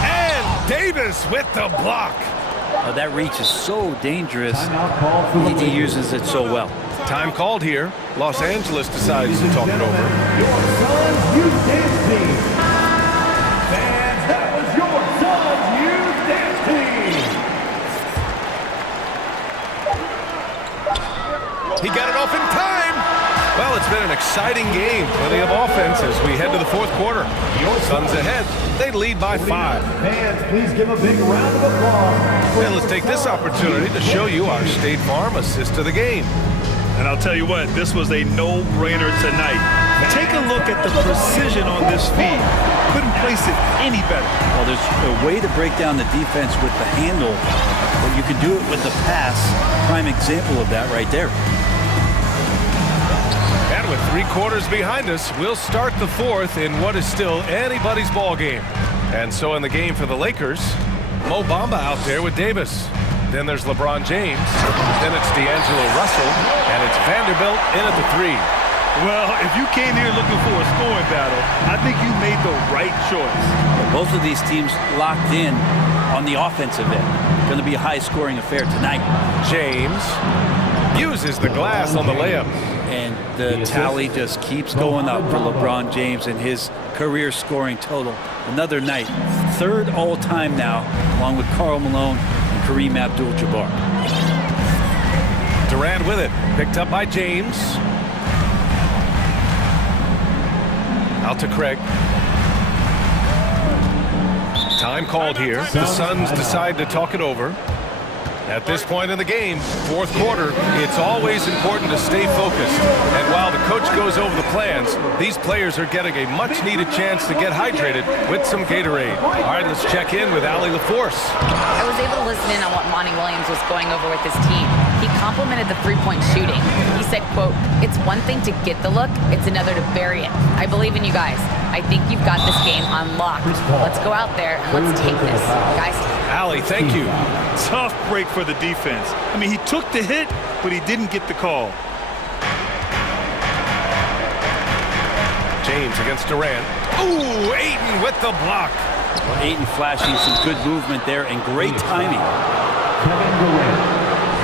And Davis with the block. Oh, that reach is so dangerous. He uses it so well. Time called here. Los Angeles decides to talk it over. Your son's youth dance team. Fans, that was your son's youth dance team. He got it off in time. Well, it's been an exciting game. Plenty of offense as we head to the fourth quarter. Suns ahead. They lead by 5. Fans, please give a big round of applause. And let's take this opportunity to show you our State Farm assist to the game. And I'll tell you what, this was a no-brainer tonight. Take a look at the precision on this feed. Couldn't place it any better. Well, there's a way to break down the defense with the handle, but you can do it with the pass. Prime example of that right there. And with 3 quarters behind us, we'll start the fourth in what is still anybody's ball game. And so in the game for the Lakers, Mo Bamba out there with Davis. Then there's LeBron James. Then it's D'Angelo Russell. And it's Vanderbilt in at the 3. Well, if you came here looking for a scoring battle, I think you made the right choice. Both of these teams locked in on the offensive end. Going to be a high-scoring affair tonight. James uses the glass on the layup. And the tally just keeps going up for LeBron James and his career scoring total. Another night. 3rd all-time now, along with Karl Malone and Kareem Abdul-Jabbar. Durant with it. Picked up by James. Out to Craig. Time called here. The Suns decide to talk it over. At this point in the game, fourth quarter, it's always important to stay focused. And while the coach goes over the plans, these players are getting a much-needed chance to get hydrated with some Gatorade. All right, let's check in with Allie LaForce. I was able to listen in on what Monty Williams was going over with his team. He complimented the three-point shooting. He said, quote, "It's one thing to get the look, it's another to bury it. I believe in you guys. I think you've got this game on lock. Let's go out there and let's take this, guys." Allie, thank you. Tough break for the defense. I mean, he took the hit, but he didn't get the call. James against Durant. Ooh, Ayton with the block. Well, Ayton flashing some good movement there and great timing.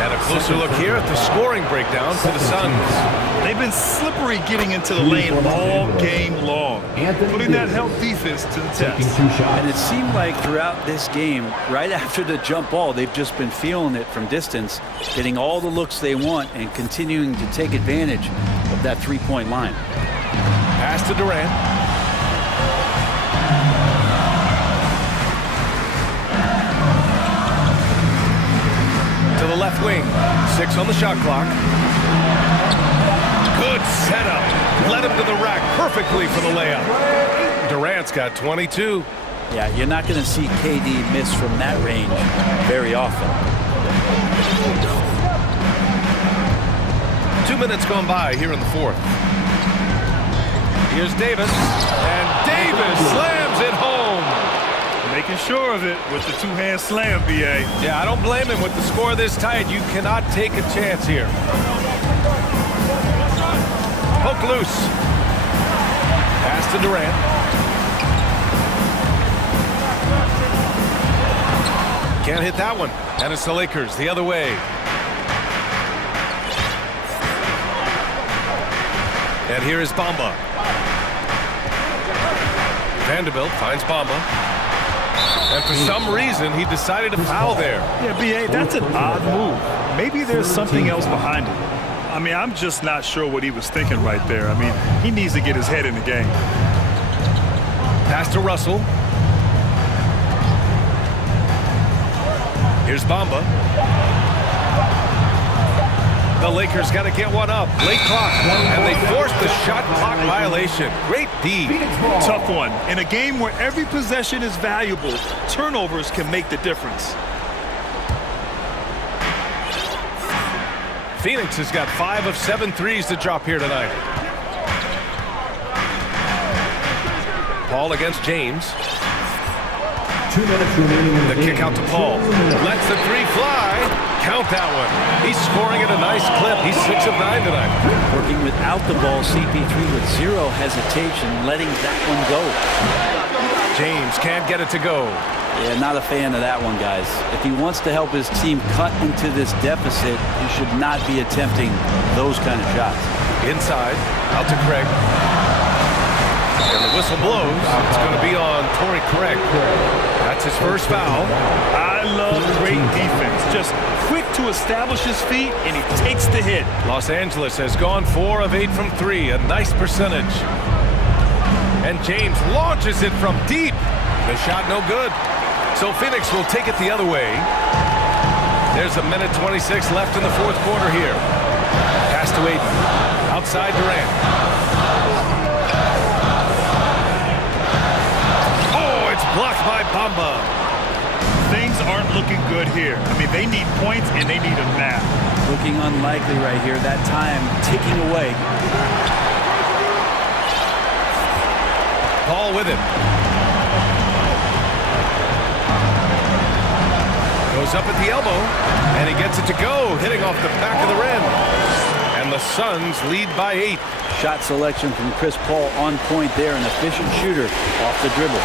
And a closer look here at the scoring breakdown for the Suns. They've been slippery getting into the lane all game long, putting that help defense to the test. And it seemed like throughout this game, right after the jump ball, they've just been feeling it from distance, getting all the looks they want and continuing to take advantage of that three-point line. Pass to Durant. To the left wing. 6 on the shot clock. Good setup. Led him to the rack perfectly for the layup. Durant's got 22. Yeah, you're not going to see KD miss from that range very often. 2 minutes gone by here in the fourth. Here's Davis. And Davis slams it home. Making sure of it with the two-hand slam, B.A. Yeah, I don't blame him with the score this tight. You cannot take a chance here. Poke loose. Pass to Durant. Can't hit that one. And it's the Lakers the other way. And here is Bamba. Vanderbilt finds Bamba. And for some reason, he decided to foul there. Yeah, B.A., that's an odd move. Maybe there's something else behind it. I mean, I'm just not sure what he was thinking right there. I mean, he needs to get his head in the game. Pass to Russell. Here's Bamba. The Lakers got to get one up. Late clock. And they forced the shot clock violation. Great D. Tough one. In a game where every possession is valuable, turnovers can make the difference. Phoenix has got 5 of 7 threes to drop here tonight. Paul against James. 2 minutes remaining in The kick out to Paul. Lets the three fly. Count that one. He's scoring at a nice clip. He's 6 of 9 tonight. Working without the ball, CP3 with zero hesitation, letting that one go. James can't get it to go. Yeah, not a fan of that one, guys. If he wants to help his team cut into this deficit, he should not be attempting those kind of shots. Inside, out to Craig. And the whistle blows. It's going to be on Torrey Craig. That's his first foul. I love great defense. Just quick to establish his feet, and he takes the hit. Los Angeles has gone 4 of 8 from 3, a nice percentage. And James launches it from deep. The shot no good. So Phoenix will take it the other way. There's a minute 26 left in the fourth quarter here. Pass to Aiden. Outside Durant. Oh, it's blocked by Bamba. Things aren't looking good here. I mean, they need points, and they need them now. Looking unlikely right here. That time ticking away. Paul with it. Goes up at the elbow, and he gets it to go, hitting off the back of the rim. And the Suns lead by 8. Shot selection from Chris Paul on point there, an efficient shooter off the dribble.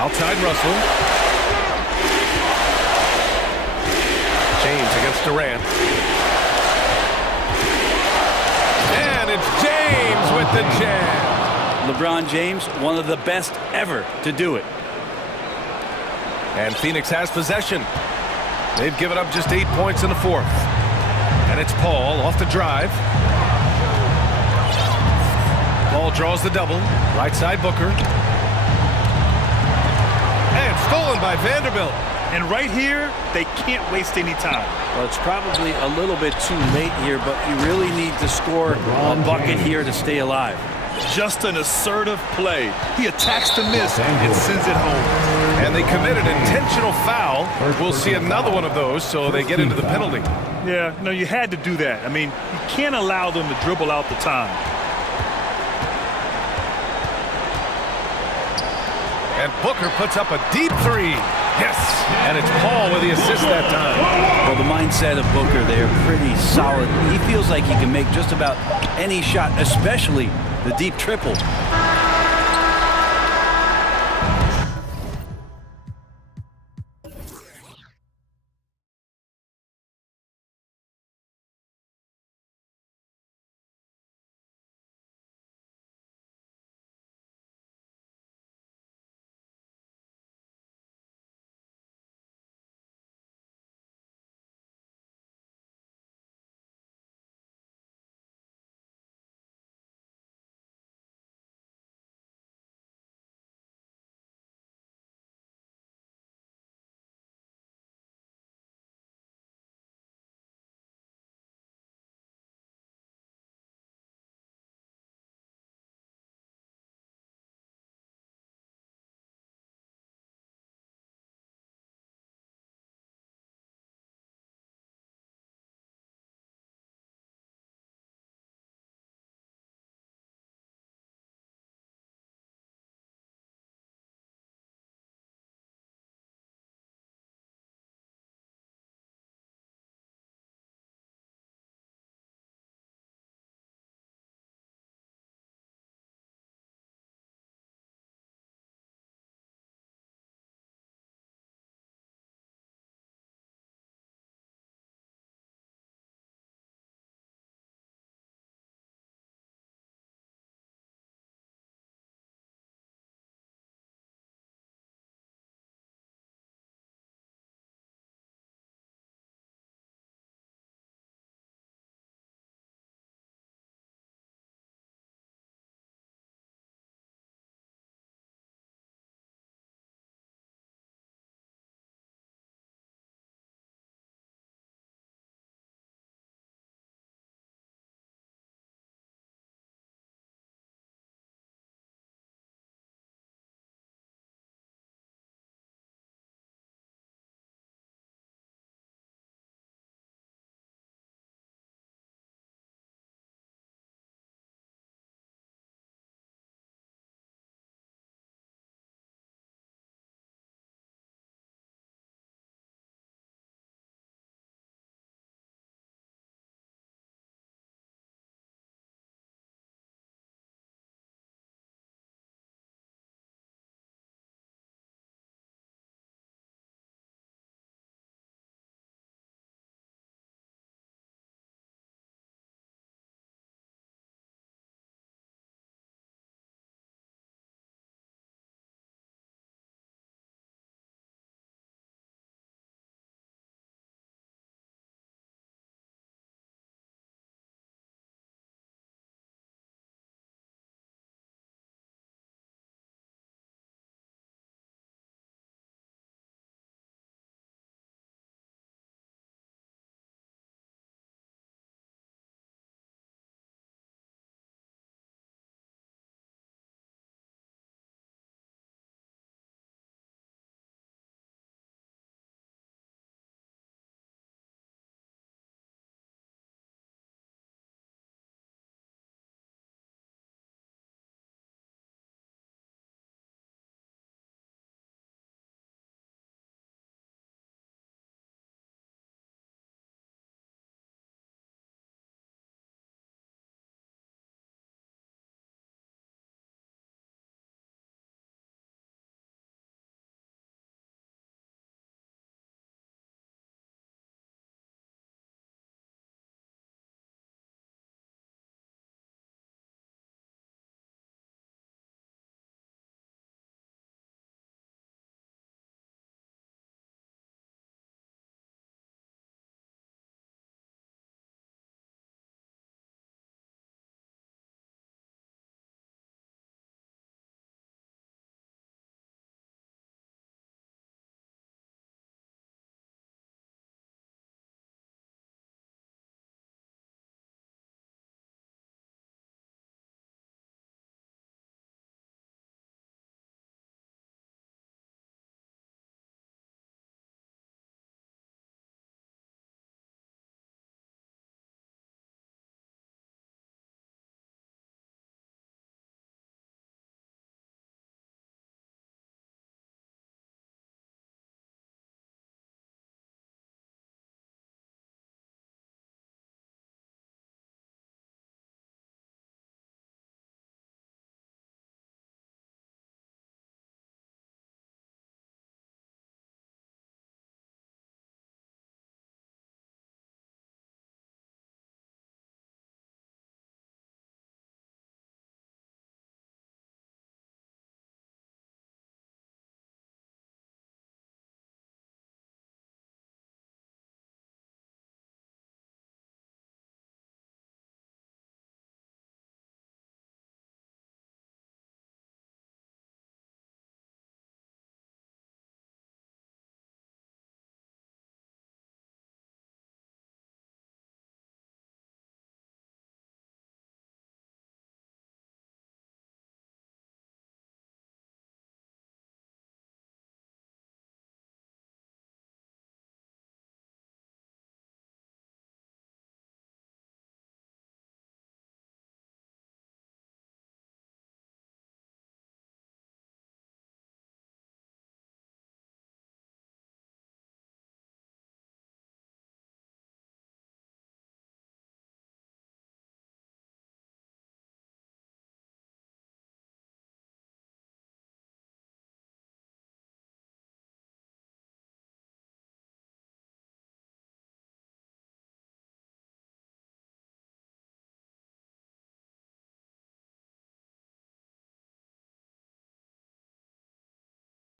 Outside Russell. James against Durant. And it's James with the jam. LeBron James, one of the best ever to do it. And Phoenix has possession. They've given up just 8 points in the fourth. And it's Paul off the drive. Paul draws the double. Right side Booker. And stolen by Vanderbilt. And right here, they can't waste any time. Well, it's probably a little bit too late here, but you really need to score a bucket here to stay alive. Just an assertive play. He attacks the miss and sends it home. And they committed an intentional foul. We'll see another one of those, so they get into the penalty. Yeah, no, you had to do that. I mean, you can't allow them to dribble out the time. And Booker puts up a deep three. Yes, and it's Paul with the assist that time. Well, the mindset of Booker there, pretty solid. He feels like he can make just about any shot, especially the deep triple.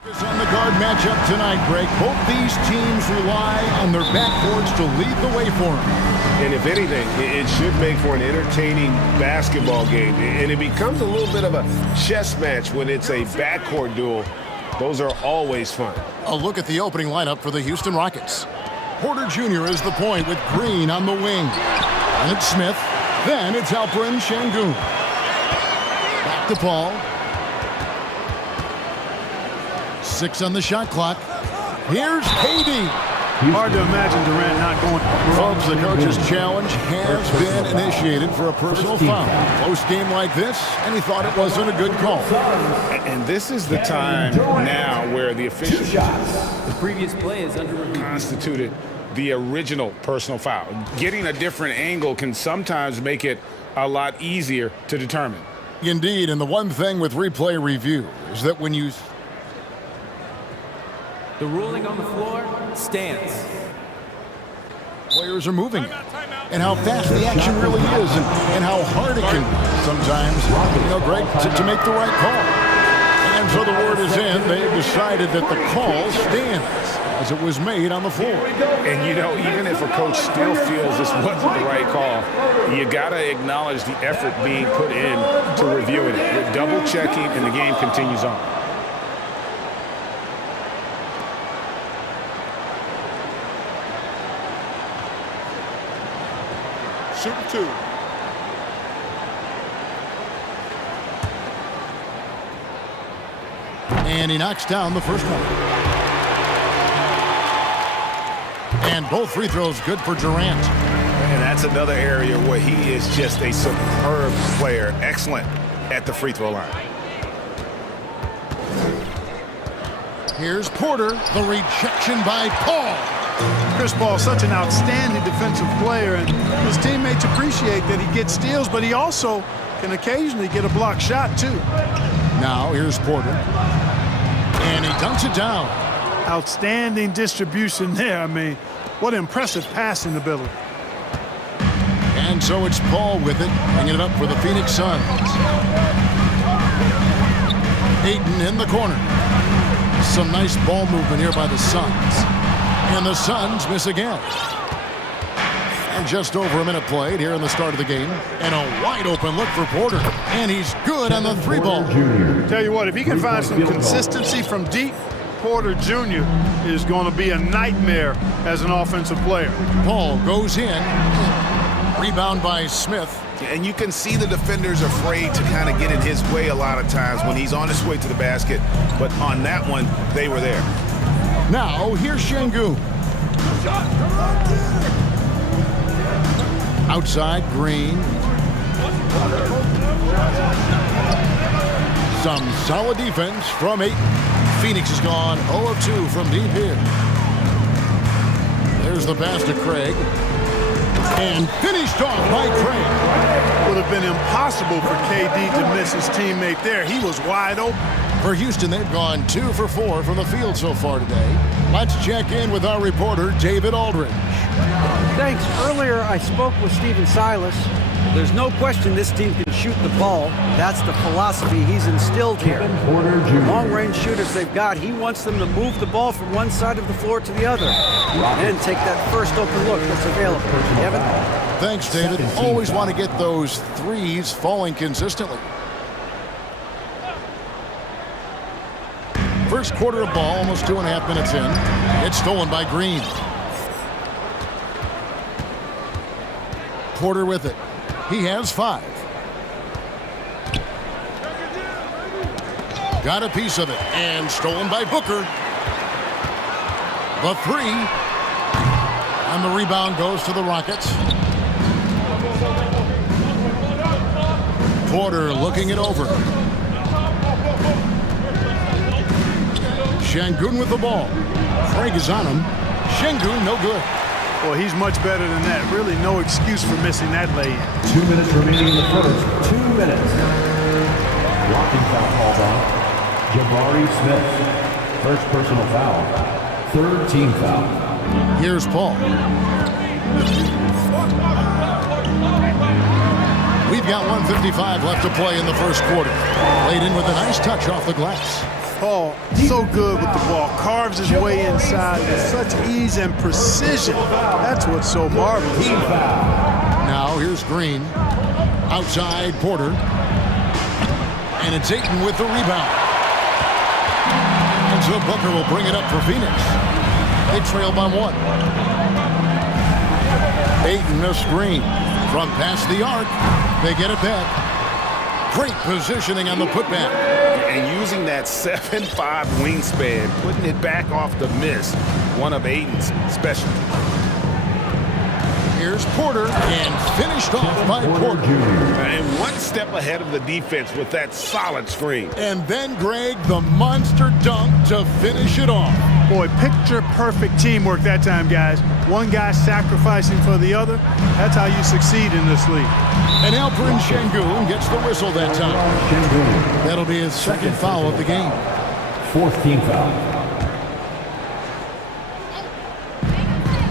On the guard matchup tonight, Greg, both these teams rely on their backcourts to lead the way for them. And if anything, it should make for an entertaining basketball game. And it becomes a little bit of a chess match when it's a backcourt duel. Those are always fun. A look at the opening lineup for the Houston Rockets. Porter Jr. is the point with Green on the wing. And it's Smith. Then it's Alperen Şengün. Back to Paul. 6 on the shot clock. Here's KD. Hard to imagine Durant not going. Folks, the coach's challenge has been initiated for a personal foul. Close game like this, and he thought it wasn't a good call. And this is the time now where the official The previous play is under review. constituted the original personal foul. Getting a different angle can sometimes make it a lot easier to determine. Indeed, and the one thing with replay review is that when you... The ruling on the floor stands. Players are moving, and how fast the action really is, and how hard it can sometimes, Greg, to make the right call. And so the word is in. They've decided that the call stands as it was made on the floor. And, even if a coach still feels this wasn't the right call, you got to acknowledge the effort being put in to reviewing it. You're double-checking, and the game continues on. Super 2. And he knocks down the first one. And both free throws good for Durant. And that's another area where he is just a superb player. Excellent at the free throw line. Here's Porter. The rejection by Paul. Chris Paul, such an outstanding defensive player, and his teammates appreciate that he gets steals, but he also can occasionally get a block shot, too. Now, here's Porter. And he dunks it down. Outstanding distribution there. I mean, what impressive passing ability. And so it's Paul with it, bringing it up for the Phoenix Suns. Ayton in the corner. Some nice ball movement here by the Suns. And the Suns miss again. And just over a minute played here in the start of the game. And a wide open look for Porter. And he's good on the three ball. Tell you what, if he can find some consistency from deep, Porter Jr. is going to be a nightmare as an offensive player. Paul goes in. Rebound by Smith. And you can see the defenders afraid to kind of get in his way a lot of times when he's on his way to the basket. But on that one, they were there. Now, here's Şengün. Outside, Green. Some solid defense from Ayton. Phoenix has gone 0 of 2 from deep here. There's the pass to Craig. And finished off by Craig. Would have been impossible for KD to miss his teammate there. He was wide open. For Houston, they've gone 2 for 4 from the field so far today. Let's check in with our reporter, David Aldridge. Thanks. Earlier, I spoke with Stephen Silas. There's no question this team can shoot the ball. That's the philosophy he's instilled here. Long-range shooters they've got, he wants them to move the ball from one side of the floor to the other and take that first open look that's available. Kevin? Thanks, David. Always want to get those threes falling consistently. First quarter of ball, almost 2.5 minutes in. It's stolen by Green. Porter with it. He has 5. Got a piece of it, and stolen by Booker. The 3. And the rebound goes to the Rockets. Porter looking it over. Şengün with the ball. Craig is on him. Şengün no good. Well, he's much better than that. Really no excuse for missing that lay-in. 2 minutes remaining in the first. 2 minutes. Blocking foul called on Jabari Smith. First personal foul. Third team foul. Here's Paul. We've got 1:55 left to play in the first quarter. Laid in with a nice touch off the glass. Paul, so good with the ball. Carves his way inside with such ease and precision. That's what's so marvelous about it. Now here's Green. Outside Porter. And it's Ayton with the rebound. And so Booker will bring it up for Phoenix. They trail by 1. Ayton a screen. From past the arc. They get it back. Great positioning on the putback. And using that 7'5" wingspan, putting it back off the miss. One of Ayton's specialties. Here's Porter, and finished off by Porter. And one step ahead of the defense with that solid screen. And then, Greg, the monster dunk to finish it off. Boy, picture-perfect teamwork that time, guys. One guy sacrificing for the other. That's how you succeed in this league. And Alperen Şengün gets the whistle that time. That'll be his second foul of the game. 4th team foul.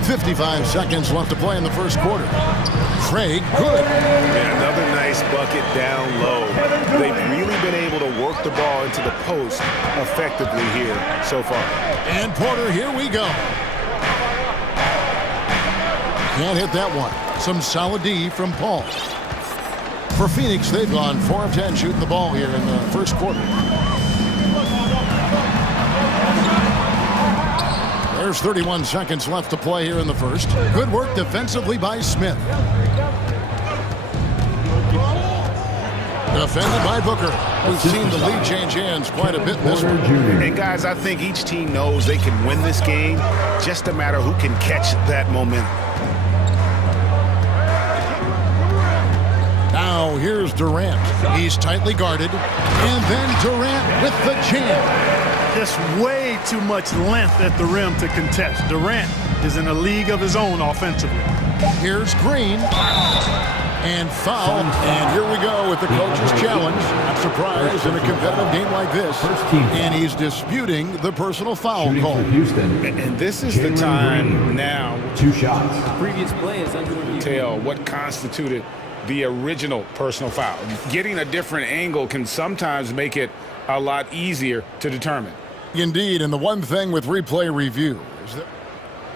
55 seconds left to play in the first quarter. Craig, good. And another nice bucket down low. They've really been able to work the ball into the post effectively here so far. And Porter, here we go. Can't hit that one. Some solid D from Paul. For Phoenix, they've gone 4 of 10 shooting the ball here in the first quarter. There's 31 seconds left to play here in the first. Good work defensively by Smith. Defended by Booker. We've seen the lead change hands quite a bit in this one. And guys, I think each team knows they can win this game. Just a matter who can catch that momentum. Now here's Durant. He's tightly guarded. And then Durant with the jam. Just way too much length at the rim to contest. Durant is in a league of his own offensively. Here's Green. And foul. And here we go with the coach's challenge. Not surprised in a competitive game like this. And he's disputing the personal foul call. And this is the time now. 2 shots. The previous play is under review. Tell what constituted the original personal foul. Getting a different angle can sometimes make it a lot easier to determine. Indeed, and the one thing with replay review is that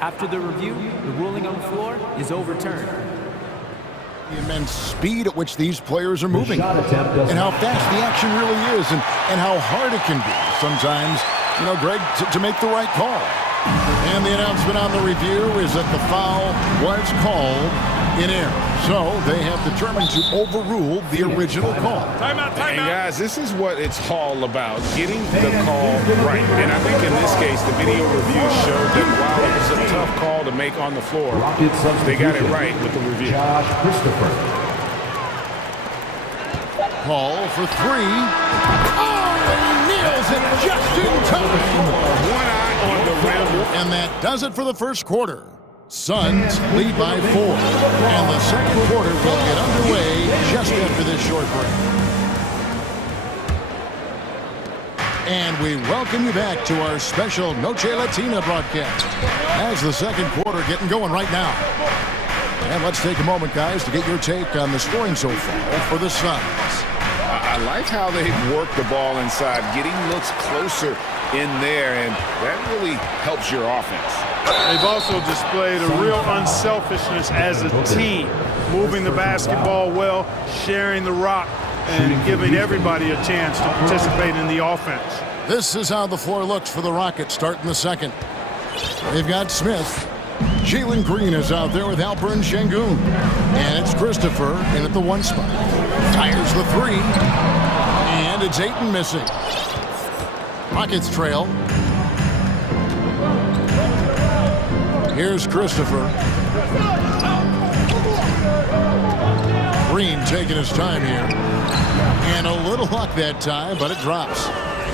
after the review, the ruling on the floor is overturned. The immense speed at which these players are moving and how fast the action really is and how hard it can be sometimes, you know, Greg, to make the right call. And the announcement on the review is that the foul was called in error. So they have determined to overrule the original call. Timeout. And guys, this is what it's all about, getting the call right. And I think in this case, the video review showed that while it was a tough call to make on the floor, they got it right with the review. Josh Christopher. Paul for 3. Oh, he nails it just in time. One eye on the rim. And that does it for the first quarter. Suns lead by 4. And the second quarter will get underway just after this short break. And we welcome you back to our special Noche Latina broadcast as the second quarter getting going right now. And let's take a moment, guys, to get your take on the scoring so far for the Suns. I like how they've worked the ball inside, getting looks closer in there, and that really helps your offense. They've also displayed a real unselfishness as a team, moving the basketball well, sharing the rock, and giving everybody a chance to participate in the offense. This is how the floor looks for the Rockets starting the second. They've got Smith. Jalen Green is out there with Alperen Şengün. And it's Christopher in at the 1 spot. Tires the 3. And it's Ayton missing. Rockets trail. Here's Christopher. Green taking his time here. And a little luck that time, but it drops.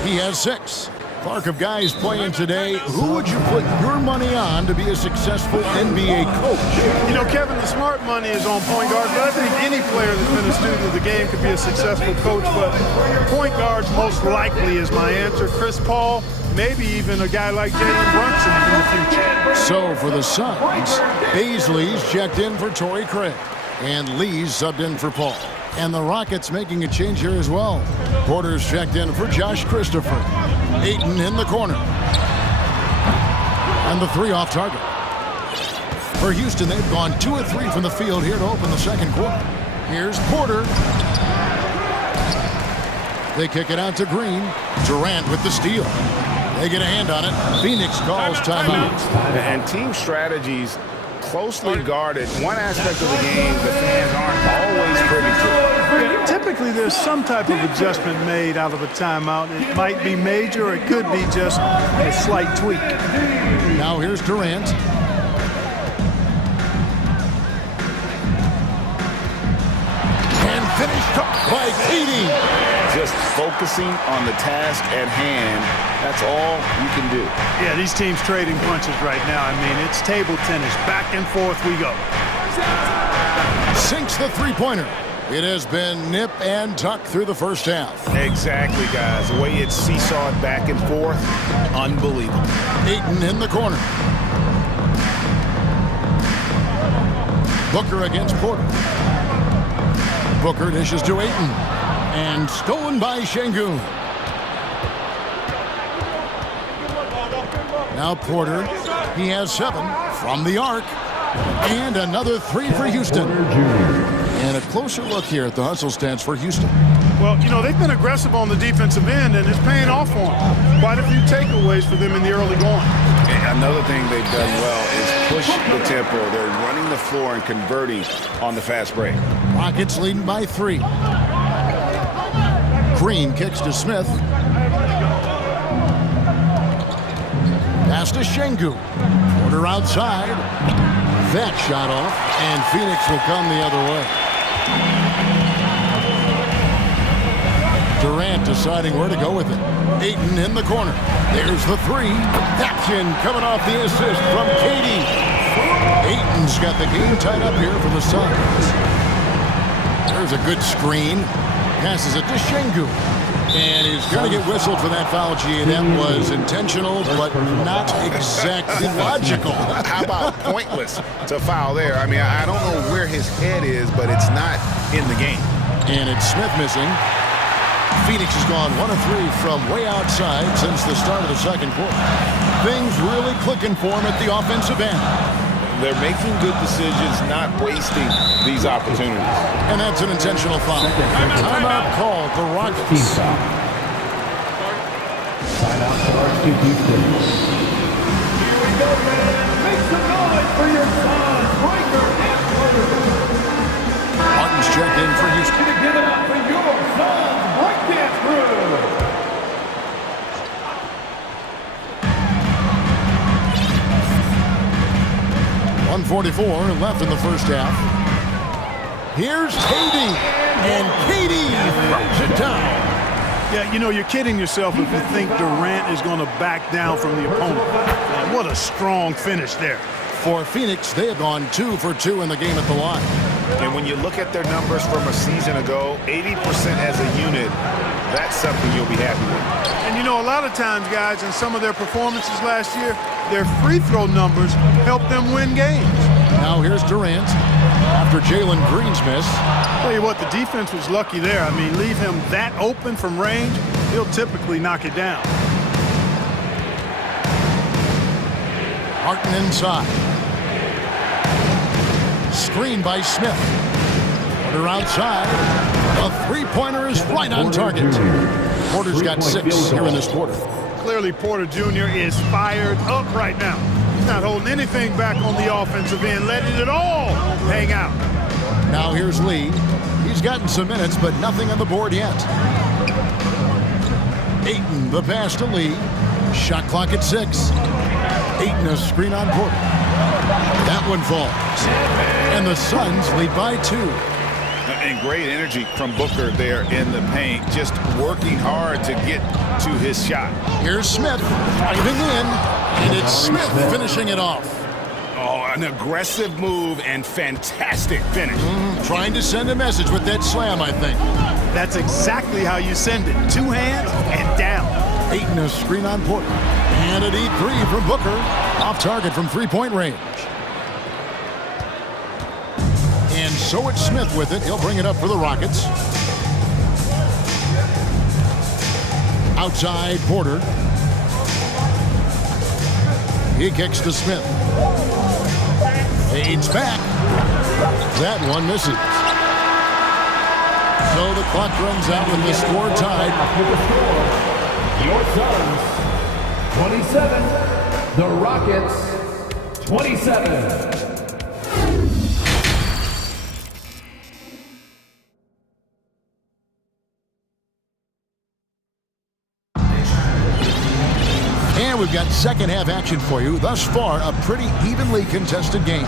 He has 6. Clark, of guys playing today, who would you put your money on to be a successful NBA coach? You know, Kevin, the smart money is on point guard, but I think any player that's been a student of the game could be a successful coach, but point guard's most likely is my answer. Chris Paul, maybe even a guy like Jalen Brunson in the future. So for the Suns, Baisley's checked in for Torrey Craig, and Lee's subbed in for Paul. And the Rockets making a change here as well. Porter's checked in for Josh Christopher. Ayton in the corner. And the three off target. For Houston, they've gone 2 of 3 from the field here to open the second quarter. Here's Porter. They kick it out to Green. Durant with the steal. They get a hand on it. Phoenix calls timeout. And team strategies closely guarded. One aspect of the game the fans aren't always privy to. Typically, there's some type of adjustment made out of a timeout. It might be major, or it could be just a slight tweak. Now here's Durant. And finished up by Katie. Just focusing on the task at hand. That's all you can do. Yeah, these teams trading punches right now. I mean, it's table tennis. Back and forth we go. Sinks the three-pointer. It has been nip and tuck through the first half. Exactly, guys. The way it's seesawed back and forth, unbelievable. Ayton in the corner. Booker against Porter. Booker dishes to Ayton. And stolen by Şengün. Now Porter, he has 7 from the arc. And another 3 for Houston. And a closer look here at the hustle stats for Houston. Well, you know, they've been aggressive on the defensive end, and it's paying off for them. Quite a few takeaways for them in the early going. And another thing they've done well is push the tempo. They're running the floor and converting on the fast break. Rockets leading by 3. Green kicks to Smith. Pass to Şengün. Porter outside. That shot off, and Phoenix will come the other way. Durant deciding where to go with it. Ayton in the corner. There's the 3. Action coming off the assist from Katie. Ayton's got the game tied up here for the Suns. There's a good screen. Passes it to Şengün. And he's going to get whistled for that foul, G. That was intentional, but not exactly logical. How about pointless to foul there? I mean, I don't know where his head is, but it's not in the game. And it's Smith missing. Phoenix has gone 1 of 3 from way outside since the start of the second quarter. Things really clicking for him at the offensive end. They're making good decisions, not wasting these opportunities. And that's an intentional foul. Timeout called the Rockets. Timeout charge to Houston. Here we go, man. Make some noise for your son, Breaker and Porter. Martin's checked in for Houston. Give it up for your son's breakdance crew. 1:44 left in the first half. Here's Katie, and Katie throws it down. Yeah, you know, you're kidding yourself if you think Durant is going to back down from the opponent. Man, what a strong finish there. For Phoenix, they have gone 2 for 2 in the game at the line. And when you look at their numbers from a season ago, 80% as a unit, that's something you'll be happy with. And you know, a lot of times, guys, in some of their performances last year, their free throw numbers helped them win games. Now here's Durant after Jalen Green's miss. Tell you what, the defense was lucky there. I mean, leave him that open from range, he'll typically knock it down. Martin inside. Screen by Smith. Porter outside. A three-pointer is right on target. Porter's got 6 here in this quarter. Clearly, Porter Jr. is fired up right now. He's not holding anything back on the offensive end, letting it all hang out. Now here's Lee. He's gotten some minutes, but nothing on the board yet. Ayton, the pass to Lee. Shot clock at 6. Ayton, a screen on Porter. That one falls. And the Suns lead by 2. And great energy from Booker there in the paint, just working hard to get to his shot. Here's Smith driving in, and it's Smith finishing it off. Oh, an aggressive move and fantastic finish. Trying to send a message with that slam, I think. That's exactly how you send it. 2 hands and down. Ayton, a screen on Porter. And a deep 3 from Booker. Off target from 3-point range. And So it's Smith with it. He'll bring it up for the Rockets. Outside, Porter. He kicks to Smith. Fades back. That one misses. So the clock runs out with the score tied. Your Suns, 27. The Rockets, 27. And we've got second half action for you. Thus far, a pretty evenly contested game.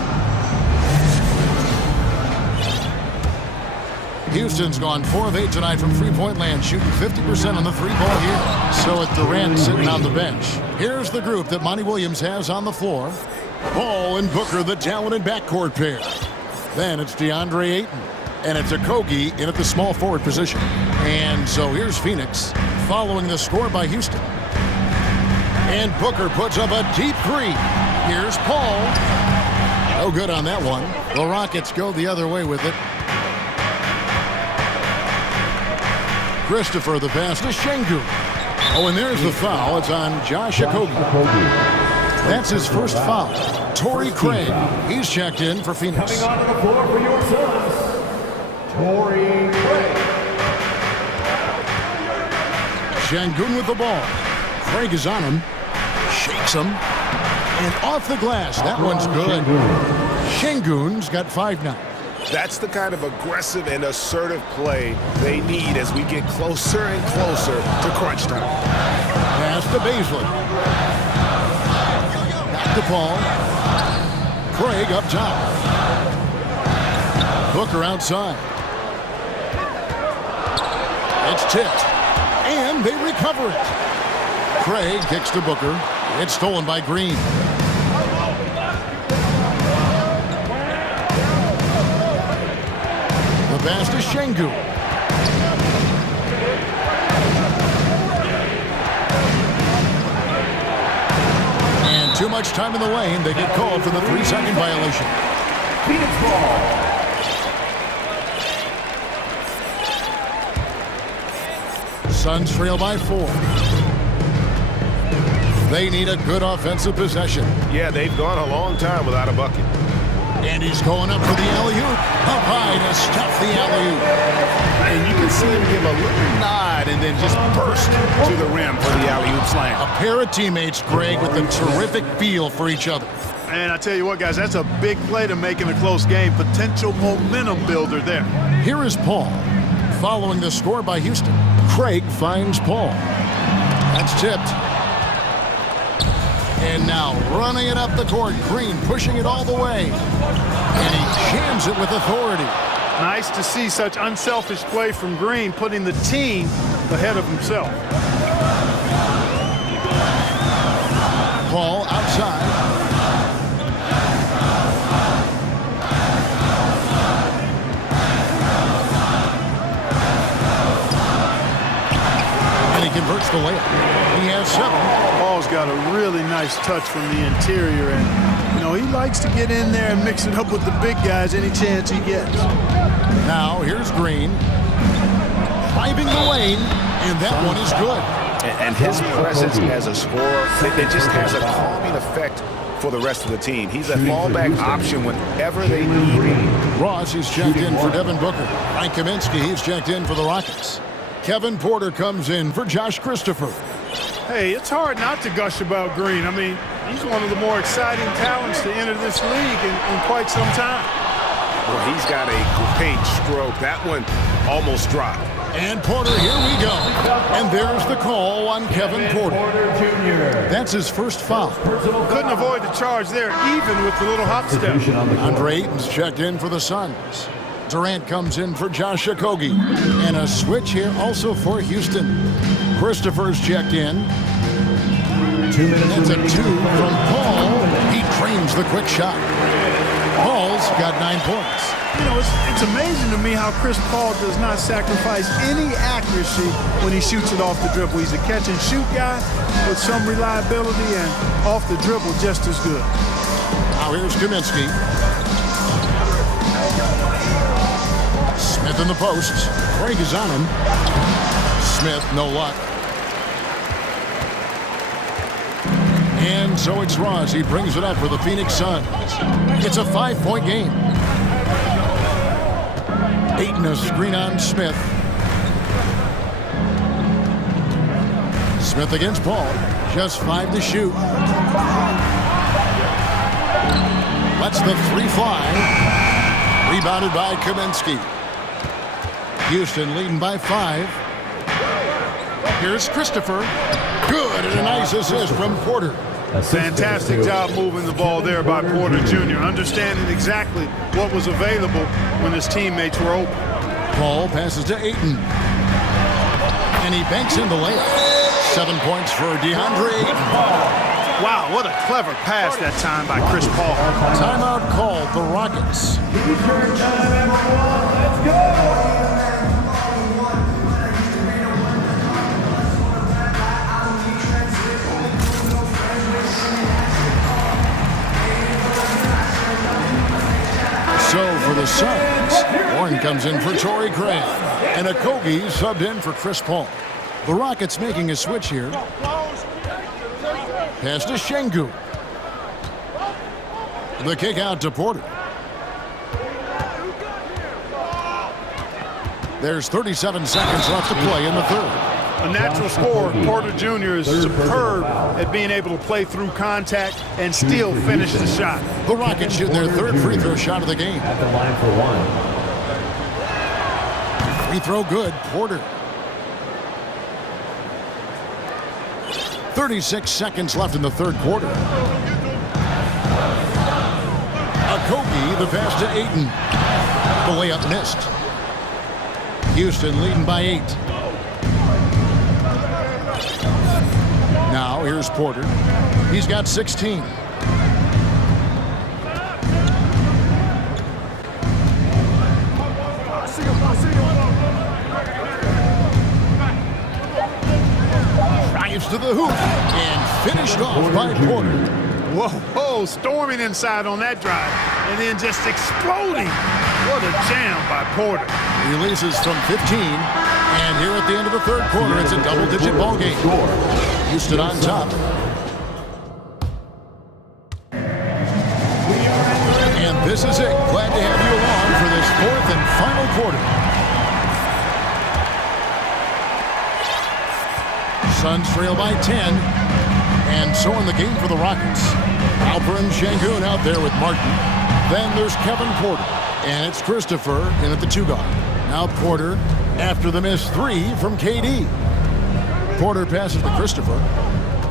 Houston's gone 4 of 8 tonight from three-point land, shooting 50% on the three-ball here. So it's Durant sitting on the bench. Here's the group that Monty Williams has on the floor. Ball and Booker, the talented backcourt pair. Then it's DeAndre Ayton. And it's Okogie in at the small forward position. And so here's Phoenix following the score by Houston. And Booker puts up a deep three. Here's Paul. No good on that one. The Rockets go the other way with it. Christopher, the pass to Şengün. Oh, and there's the foul. It's on Josh Okogie. That's his first foul. Torrey Craig, he's checked in for Phoenix. Coming onto the floor for your Suns, Torrey Craig. Şengün with the ball. Craig is on him. Shakes him. And off the glass. That one's good. Şengün's got 5 now. That's the kind of aggressive and assertive play they need as we get closer and closer to crunch time. Pass to Beasley. Back to Paul. Craig up top. Booker outside. It's tipped. And they recover it. Craig kicks to Booker. It's stolen by Green. The pass to Şengün. And too much time in the lane. They get called for the 3-second violation. Phoenix ball. Suns trail by 4. They need a good offensive possession. Yeah, they've gone a long time without a bucket. And he's going up for the alley-oop. Up high to stuff the alley-oop. And you can see him give a little nod and then just burst to the rim for the alley-oop slam. A pair of teammates, Greg, with a terrific feel for each other. And I tell you what, guys, that's a big play to make in a close game. Potential momentum builder there. Here is Paul. Following the score by Houston, Craig finds Paul. That's tipped. And now running it up the court, Green pushing it all the way. And he jams it with authority. Nice to see such unselfish play from Green, putting the team ahead of himself. Paul outside. And he converts the layup. He has 7. Paul's got a really nice touch from the interior, and you know he likes to get in there and mix it up with the big guys any chance he gets. Now here's Green driving the lane, and that one is good. And his presence as a scorer, it just has a calming effect for the rest of the team. He's a fallback option whenever they need him. Ross is checked in for Devin Booker. Frank Kaminsky, he's checked in for the Rockets. Kevin Porter comes in for Josh Christopher. Hey, it's hard not to gush about Green. I mean, he's one of the more exciting talents to enter this league in quite some time. Well, he's got a great stroke. That one almost dropped. And Porter, here we go. And there's the call on Kevin Porter. That's his first foul. Couldn't avoid the charge there, even with the little hop step. Andre Ayton's checked in for the Suns. Durant comes in for Josh Okogie. And a switch here also for Houston. Christopher's checked in. 2 minutes. That's a 2 from Paul. He trains the quick shot. Paul's got 9 points. You know, it's amazing to me how Chris Paul does not sacrifice any accuracy when he shoots it off the dribble. He's a catch-and-shoot guy with some reliability, and off the dribble just as good. Now here's Kaminsky. in the post. Craig is on him. Smith, no luck. And so it's Ross. He brings it up for the Phoenix Suns. It's a 5-point game. Ayton a screen on Smith. Smith against Paul. Just 5 to shoot. Lets the 3 fly. Rebounded by Kaminsky. Houston leading by 5. Here's Christopher. Good, and a nice assist from Porter. A fantastic job moving the ball there by Porter Jr., understanding exactly what was available when his teammates were open. Paul passes to Ayton. And he banks in the layup. 7 points for DeAndre Ayton. Wow, what a clever pass that time by Chris Paul. Timeout called the Rockets. Let's go! So for the Suns, Warren comes in for Torrey Craig. And Okogie subbed in for Chris Paul. The Rockets making a switch here. Pass to Şengün. The kick out to Porter. There's 37 seconds left to play in the third. A natural scorer, Porter Jr. is superb at being able to play through contact and still finish the shot. The Rockets shoot their third free throw shot of the game. At the line for 1. Free throw good, Porter. 36 seconds left in the third quarter. Okogie, the pass to Ayton. The layup missed. Houston leading by 8. Now here's Porter. He's got 16. Drives to the hoop and finished off by Porter. Whoa, storming inside on that drive and then just exploding. What a jam by Porter. Releases from 15. And here at the end of the third quarter, it's a double-digit ball game. Houston on top. And this is it. Glad to have you along for this fourth and final quarter. Suns trail by 10. And so in the game for the Rockets. Alperen Şengün out there with Martin. Then there's Kevin Porter. And it's Christopher in at the 2 guard. Now Porter after the missed 3 from KD. Porter passes to Christopher.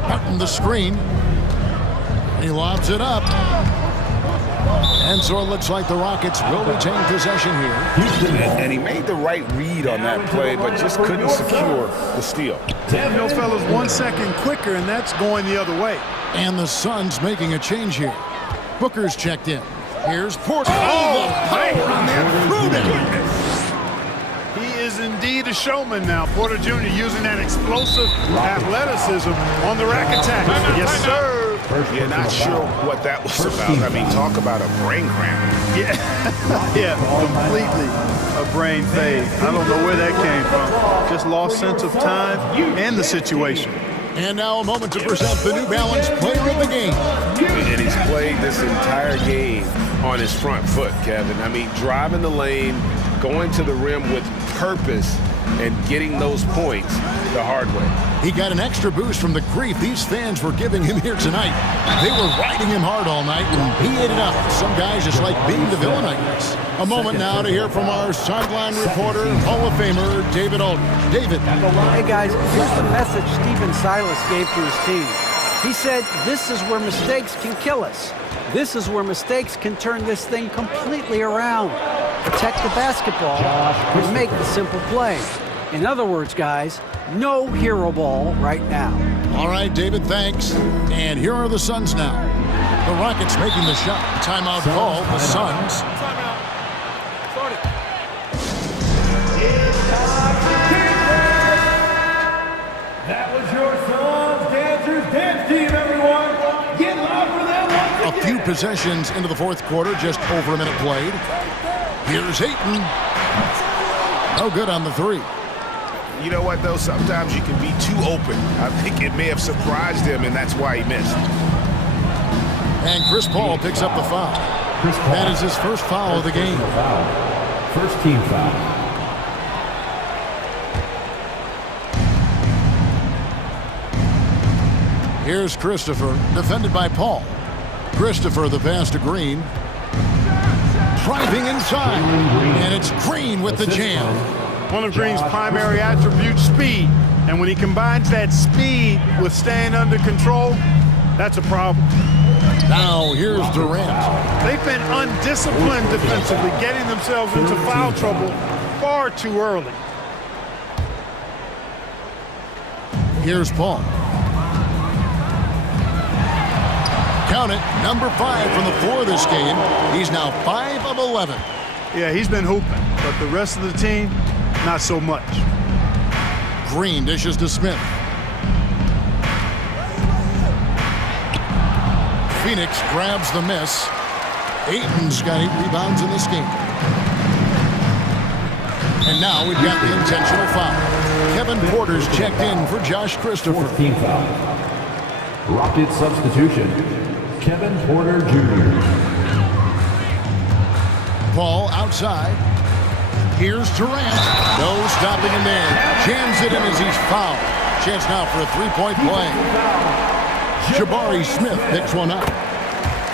Martin the screen. And he lobs it up. And so it looks like the Rockets will retain possession here. And he made the right read on that play, but just couldn't secure the steal. No, fellas, 1 second quicker, and that's going the other way. And the Suns making a change here. Booker's checked in. Here's Porter. Oh, the power on that prudent. He is indeed a showman now. Porter Jr. using that explosive athleticism on the rack attack. Yes, sir. You're not sure what that was about. I mean, talk about a brain cramp. Yeah, yeah, completely a brain fade. I don't know where that came from. Just lost sense of time and the situation. And now a moment to present the New Balance Player of the Game. And he's played this entire game on his front foot, Kevin. I mean, driving the lane, going to the rim with purpose, and getting those points the hard way. He got an extra boost from the grief these fans were giving him here tonight. They were riding him hard all night, and he ate it up. Some guys just like being the villain, I guess. A moment now to hear from our sideline reporter, Hall of Famer, David Aldridge. David. Hey, guys, here's the message Stephen Silas gave to his team. He said, this is where mistakes can kill us. This is where mistakes can turn this thing completely around. Protect the basketball and make the simple play. In other words, guys, no hero ball right now. All right, David, thanks. And here are the Suns now. The Rockets making the shot. Timeout call, the Suns. That was your Suns Dancers Dance Team, everyone. Get loud for them once again. A few possessions into the fourth quarter, just over a minute played. Here's Ayton. No good on the three. You know what, though? Sometimes you can be too open. I think it may have surprised him, and that's why he missed. And Chris Paul picks up the foul. That is his first foul of the game. First team foul. Here's Christopher, defended by Paul. Christopher, the pass to Green. Driving inside, and it's Green with the jam. One of Green's primary attributes, speed. And when he combines that speed with staying under control, that's a problem. Now here's Durant. They've been undisciplined defensively, getting themselves into foul trouble far too early. Here's Paul. Count it, number 5 from the floor this game. He's now 5 of 11. Yeah, he's been hooping, but the rest of the team, not so much. Green dishes to Smith. Phoenix grabs the miss. Ayton's got 8 rebounds in this game. And now we've got the intentional foul. Kevin Porter's checked in for Josh Christopher. 14th foul. Rocket substitution. Kevin Porter Jr. Paul outside. Here's Durant. No stopping him there. Jams it in as he's fouled. Chance now for a three-point play. Jabari Smith picks one up.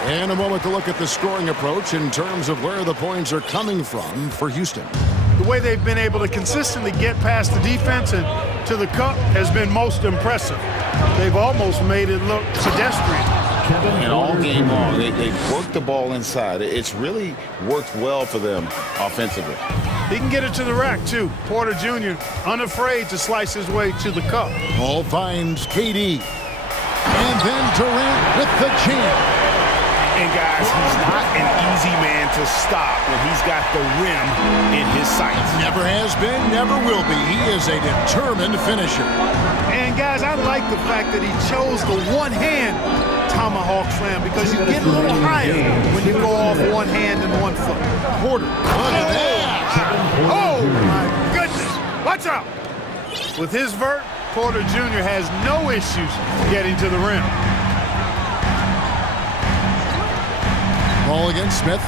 And a moment to look at the scoring approach in terms of where the points are coming from for Houston. The way they've been able to consistently get past the defense and to the cup has been most impressive. They've almost made it look pedestrian. And all game long, they've worked the ball inside. It's really worked well for them offensively. He can get it to the rack, too. Porter Jr. unafraid to slice his way to the cup. Paul finds KD. And then Durant with the jam. And, guys, he's not an easy man to stop when he's got the rim in his sights. Never has been, never will be. He is a determined finisher. And, guys, I like the fact that he chose the one-hand tomahawk slam because you get a little higher when you go off one hand and one foot. Porter, look at that. Oh, my goodness. Watch out. With his vert, Porter Jr. has no issues getting to the rim. Ball against Smith.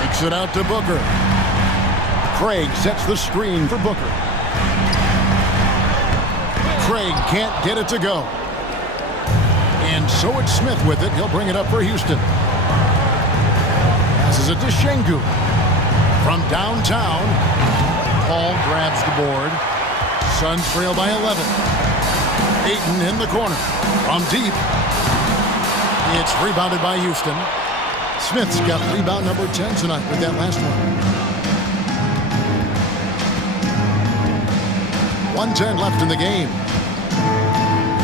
Takes it out to Booker. Craig sets the screen for Booker. Craig can't get it to go. And so it's Smith with it. He'll bring it up for Houston. Passes it to Şengün. From downtown, Paul grabs the board. Suns trail by 11. Ayton in the corner. From deep. It's rebounded by Houston. Smith's got rebound number 10 tonight with that last one. 1:10 left in the game.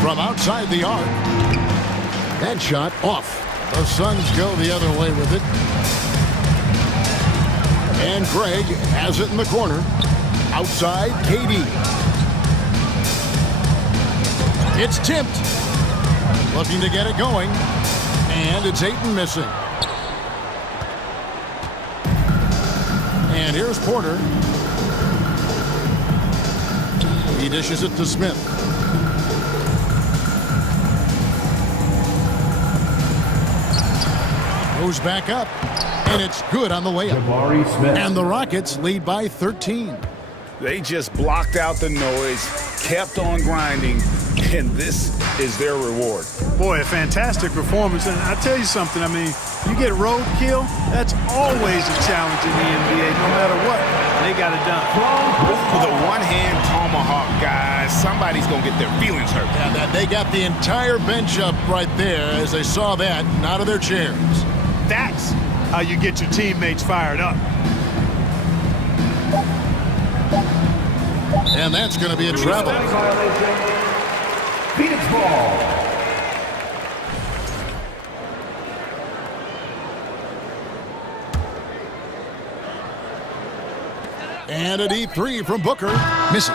From outside the arc. That shot off. The Suns go the other way with it. And Craig has it in the corner. Outside, KD. It's tipped. Looking to get it going. And it's Ayton missing. And here's Porter. He dishes it to Smith. Goes back up. And it's good on the way up. And the Rockets lead by 13. They just blocked out the noise, kept on grinding, and this is their reward. Boy, a fantastic performance. And I tell you something, I mean, you get roadkill, that's always a challenge in the NBA. No matter what, they got it done. With a one-hand tomahawk, guys, somebody's going to get their feelings hurt. Yeah, they got the entire bench up right there as they saw that and out of their chairs. That's how you get your teammates fired up. And that's going to be a travel. Phoenix ball. And a deep three from Booker. Misses.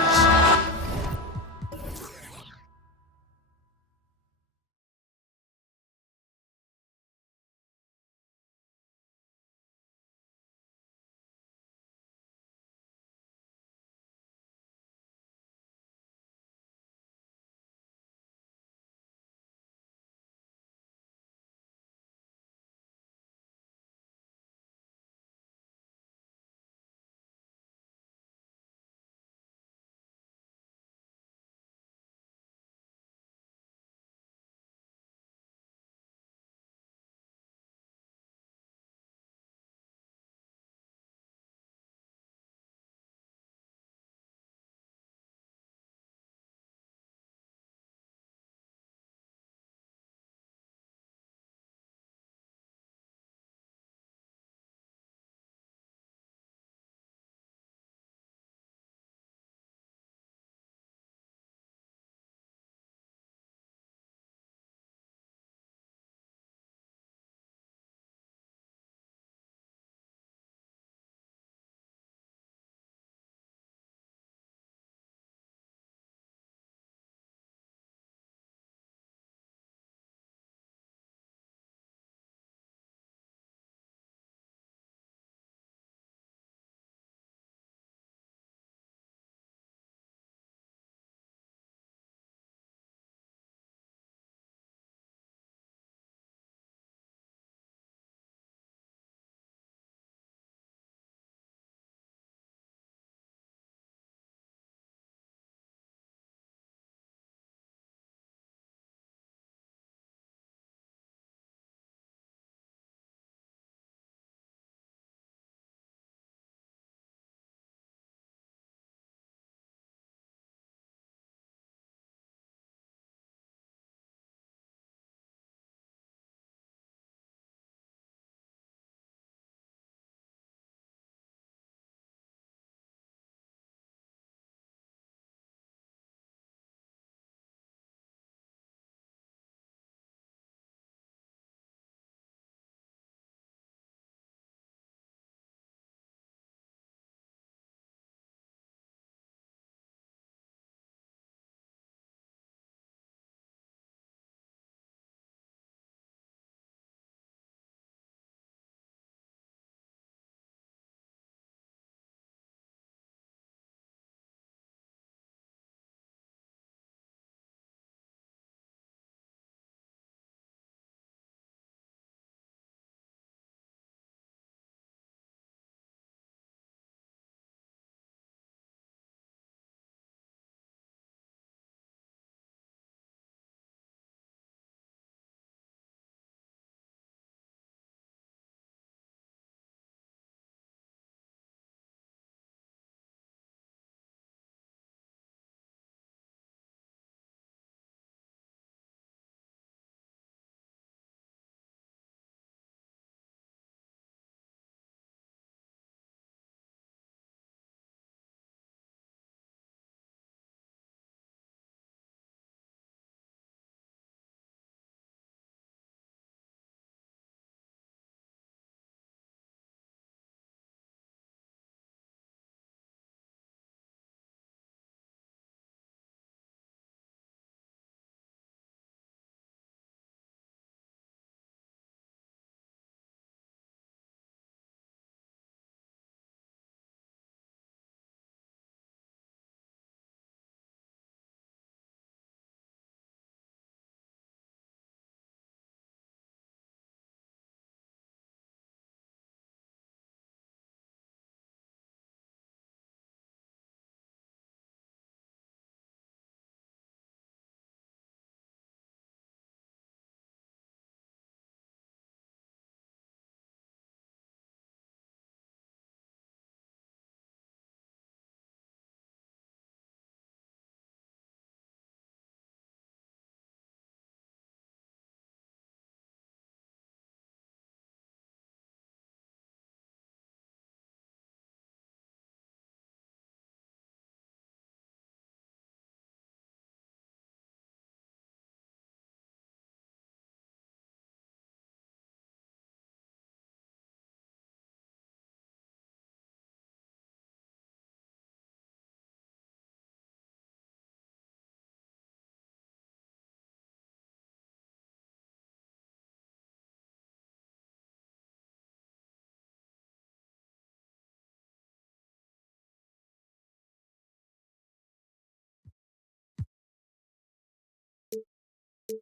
Boy,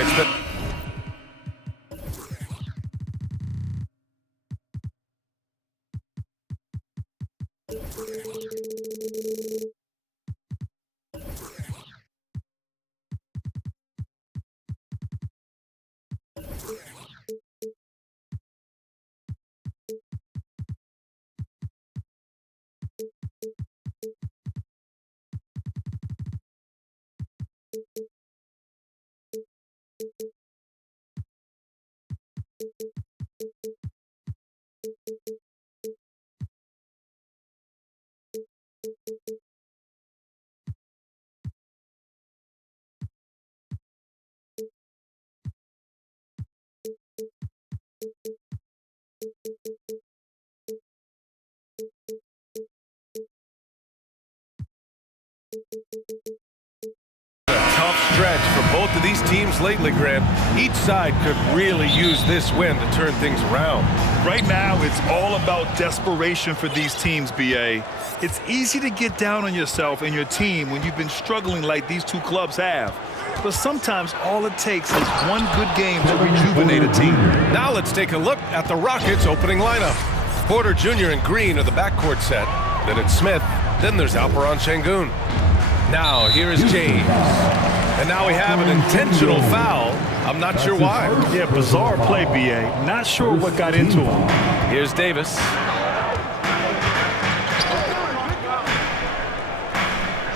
it's been... Tough stretch for both of these teams lately, Grant. Each side could really use this win to turn things around. Right now, it's all about desperation for these teams, BA. It's easy to get down on yourself and your team when you've been struggling like these two clubs have. But sometimes all it takes is one good game to rejuvenate a team. Now let's take a look at the Rockets' opening lineup. Porter Jr. and Green are the backcourt set. Then it's Smith. Then there's Alperon Şengün. Now here is James. And now we have an intentional foul. I'm not sure why. Yeah, bizarre play, BA. Not sure what got into him. Here's Davis.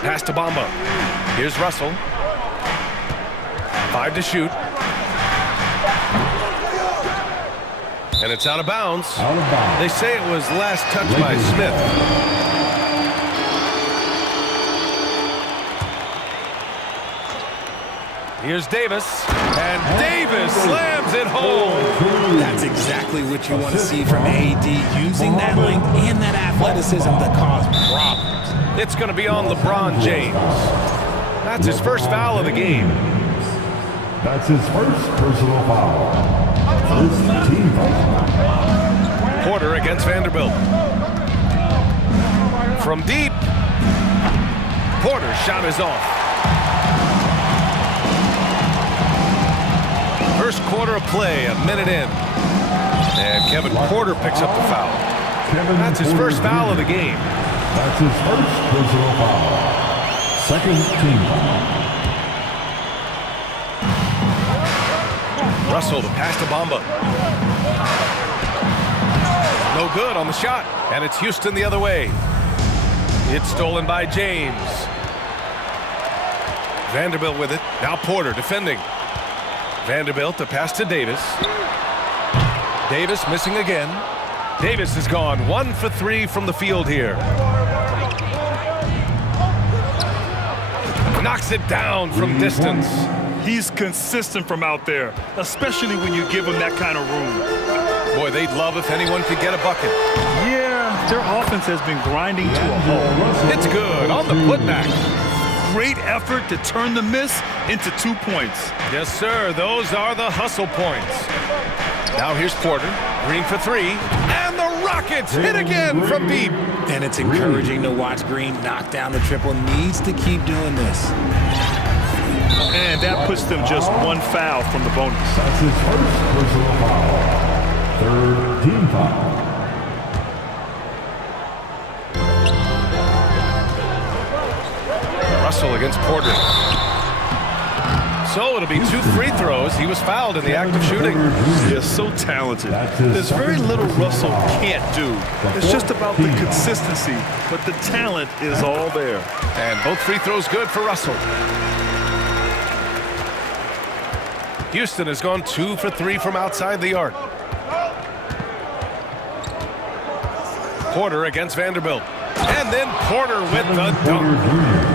Pass to Bamba. Here's Russell. 5 to shoot. And it's out of bounds. They say it was last touched by Smith. Here's Davis, and Davis slams it home. That's exactly what you want to see from AD, using that length and that athleticism to cause problems. It's going to be on LeBron James. That's his first foul of the game. That's his first personal foul. First team foul. Porter against Vanderbilt. From deep. Porter's shot is off. First quarter of play, a minute in. And Kevin Porter picks up the foul. That's his first foul of the game. That's his first personal foul. Second team foul. Russell, the pass to Bamba. No good on the shot. And it's Houston the other way. It's stolen by James. Vanderbilt with it. Now Porter defending. Vanderbilt, the pass to Davis. Davis missing again. Davis has gone 1 for 3 from the field here. Knocks it down from distance. He's consistent from out there, especially when you give him that kind of room. Boy, they'd love if anyone could get a bucket. Yeah, their offense has been grinding to a halt. It's good on the putback. Great effort to turn the miss into 2 points. Yes, sir. Those are the hustle points. Now here's Porter. Green for 3. And the Rockets hit again from deep. And it's encouraging to watch Green knock down the triple. Needs to keep doing this. And that puts them just 1 foul from the bonus. That's his first personal foul. Third team foul. Russell against Porter. So it'll be 2 free throws. He was fouled in the act of shooting. They're so talented. There's very little Russell can't do. It's just about the consistency, but the talent is all there. And both free throws good for Russell. Houston has gone 2 for 3 from outside the arc. Porter against Vanderbilt. And then Porter with the dunk.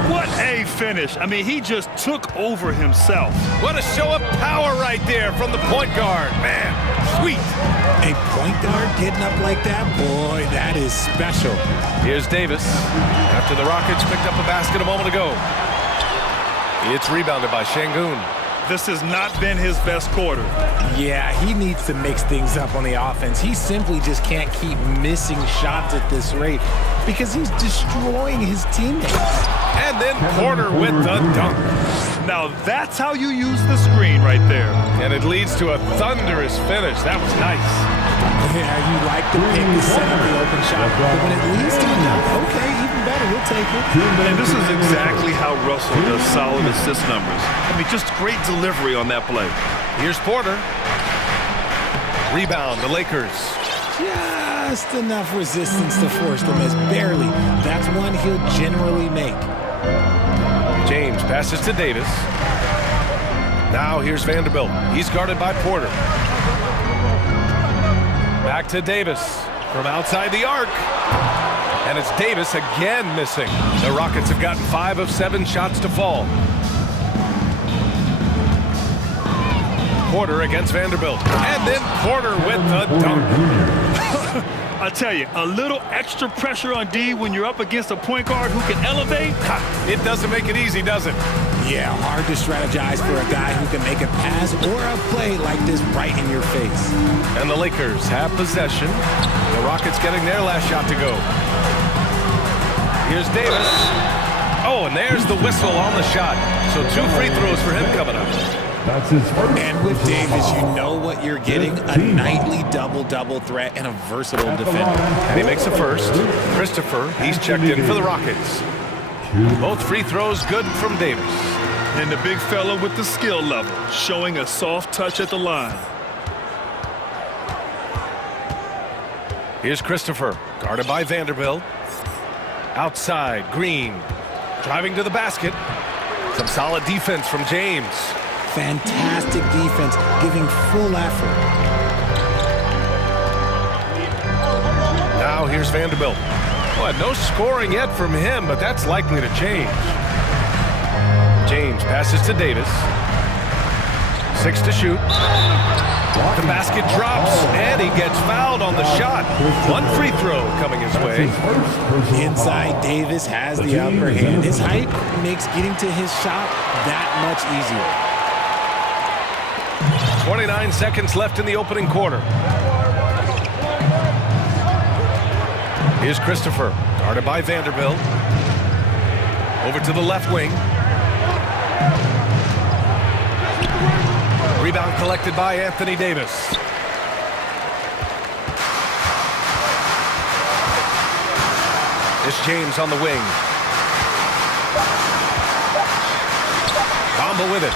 What a finish. I mean, he just took over himself. What a show of power right there from the point guard. Man, sweet. A point guard getting up like that? Boy, that is special. Here's Davis. After the Rockets picked up a basket a moment ago. It's rebounded by Şengün. This has not been his best quarter. Yeah, he needs to mix things up on the offense. He simply just can't keep missing shots at this rate because he's destroying his teammates. And then Porter with the dunk. Now that's how you use the screen right there. And it leads to a thunderous finish. That was nice. Yeah, you like to pick the set of the open shot, but when it leads to a dunk, okay, even better, he'll take it. And this is exactly how Russell does solid assist numbers. I mean, just great delivery on that play. Here's Porter. Rebound, the Lakers. Just enough resistance to force them as barely. That's one he'll generally make. James passes to Davis. Now here's Vanderbilt. He's guarded by Porter. Back to Davis from outside the arc. And it's Davis again missing. The Rockets have gotten 5 of 7 shots to fall. Porter against Vanderbilt. And then Porter with the dunk. I tell you, a little extra pressure on D when you're up against a point guard who can elevate. It doesn't make it easy, does it? Yeah, hard to strategize for a guy who can make a pass or a play like this right in your face. And the Lakers have possession. The Rockets getting their last shot to go. Here's Davis. Oh, and there's the whistle on the shot. So 2 free throws for him coming up. That's his first. And with Davis, you know what you're getting, a nightly double-double threat and a versatile defender. And he makes the first. Christopher, he's checked in for the Rockets. Both free throws good from Davis. And the big fella with the skill level, showing a soft touch at the line. Here's Christopher, guarded by Vanderbilt. Outside, Green, driving to the basket. Some solid defense from James. Fantastic defense, giving full effort. Now here's Vanderbilt. Well, no scoring yet from him, but that's likely to change. James passes to Davis. 6 to shoot. The basket drops, and he gets fouled on the shot. 1 free throw coming his way. Inside, Davis has the upper hand. His height makes getting to his shot that much easier. 29 seconds left in the opening quarter. Here's Christopher, guarded by Vanderbilt. Over to the left wing. Rebound collected by Anthony Davis. It's James on the wing. Bamba with it.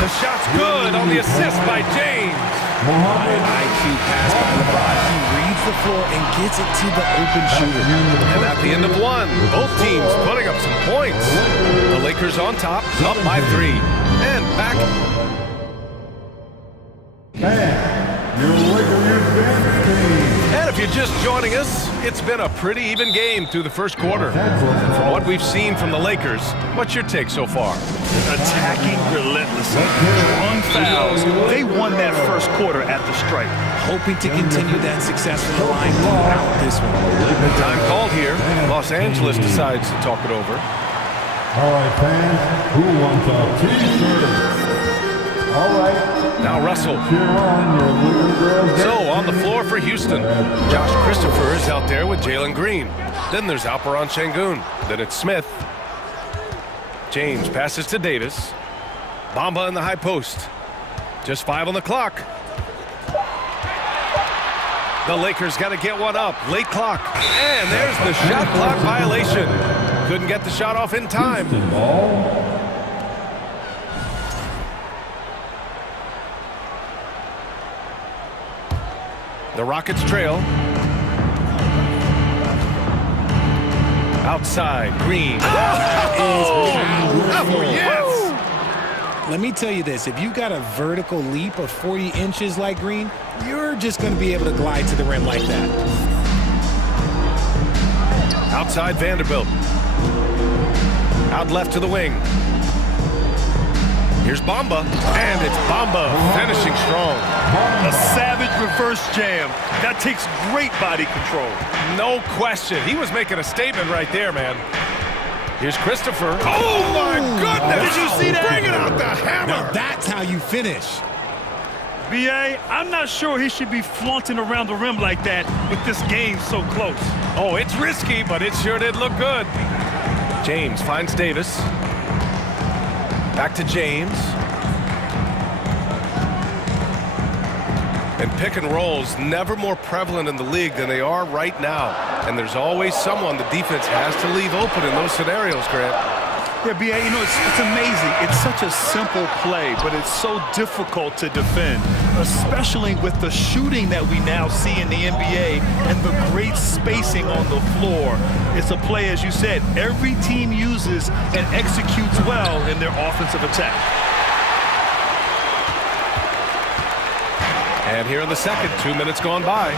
The shot's good on the assist by James. IQ pass by LeBron. He reads the floor and gets it to the open shooter. And at the end of 1, both teams putting up some points. The Lakers on top, up by 3. And back. And if you're just joining us, it's been a pretty even game through the first quarter. From what we've seen from the Lakers, what's your take so far? Attacking relentlessly, drawing fouls. They won that first quarter at the stripe. Hoping to continue that success from the line throughout this one. Time called here. Los Angeles decides to talk it over. All right, fans, who wants a T-shirt? All right. Now Russell. So on the floor for Houston. Josh Christopher is out there with Jalen Green. Then there's Alperen Şengün. Then it's Smith. James passes to Davis. Bamba in the high post. Just 5 on the clock. The Lakers got to get one up. Late clock. And there's the shot clock violation. Couldn't get the shot off in time. The Rockets trail. Outside, Green. Yes! Let me tell you this, if you got a vertical leap of 40 inches like Green, you're just going to be able to glide to the rim like that. Outside Vanderbilt. Out left to the wing. Here's Bamba, and it's Bamba finishing strong. A savage reverse jam. That takes great body control. No question. He was making a statement right there, man. Here's Christopher. Oh, my goodness! Did you see that? Bringing out the hammer. Now that's how you finish. B.A., I'm not sure he should be flaunting around the rim like that with this game so close. Oh, it's risky, but it sure did look good. James finds Davis. Back to James. And pick and rolls never more prevalent in the league than they are right now. And there's always someone the defense has to leave open in those scenarios, Grant. Yeah, B.A., you know, it's amazing. It's such a simple play, but it's so difficult to defend, especially with the shooting that we now see in the NBA and the great spacing on the floor. It's a play, as you said, every team uses and executes well in their offensive attack. And here in the second, 2 minutes gone by.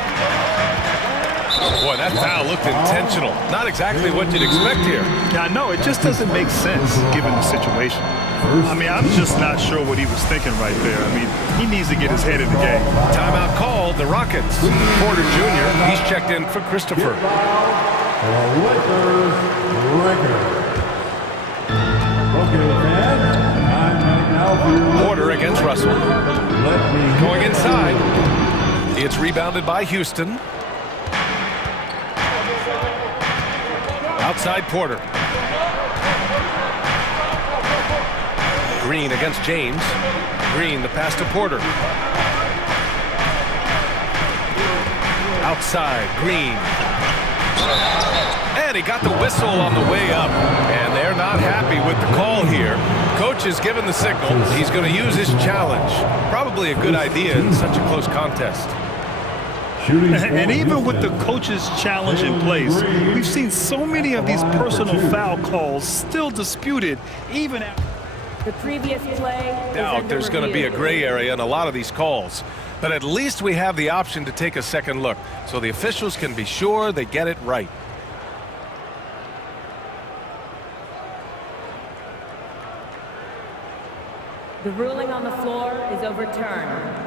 Boy, that foul looked intentional. Not exactly what you'd expect here. Yeah, I know. It just doesn't make sense given the situation. I mean, I'm just not sure what he was thinking right there. I mean, he needs to get his head in the game. Timeout called, the Rockets. Porter Jr., he's checked in for Christopher. Porter against Russell. Going inside. It's rebounded by Houston. Outside Porter. Green against James. Green, the pass to Porter. Outside, Green. And he got the whistle on the way up. And they're not happy with the call here. Coach has given the signal. He's going to use his challenge. Probably a good idea in such a close contest. And even with the coach's challenge in place, we've seen so many of these personal foul calls still disputed, even after the previous play. Doubt there's going to be a gray area in a lot of these calls. But at least we have the option to take a second look, so the officials can be sure they get it right. The ruling on the floor is overturned.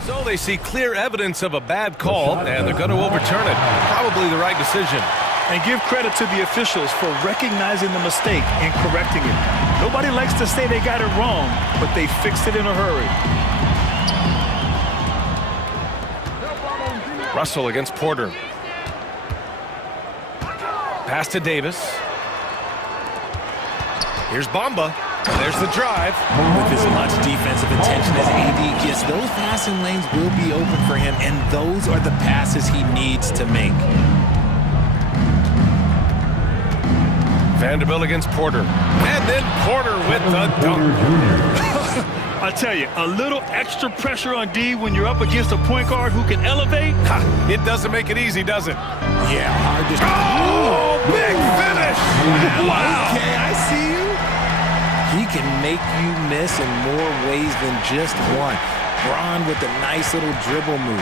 So they see clear evidence of a bad call, and they're going to overturn it. Probably the right decision. And give credit to the officials for recognizing the mistake and correcting it. Nobody likes to say they got it wrong, but they fixed it in a hurry. Russell against Porter. Pass to Davis. Here's Bamba. There's the drive. With as much defensive attention as AD gets, those passing lanes will be open for him, and those are the passes he needs to make. Vanderbilt against Porter. And then Porter with the dunk. I tell you, a little extra pressure on D when you're up against a point guard who can elevate. It doesn't make it easy, does it? Yeah, hard to... Oh, big finish! Wow. Okay, I see you. He can make you miss in more ways than just one. Braun with a nice little dribble move.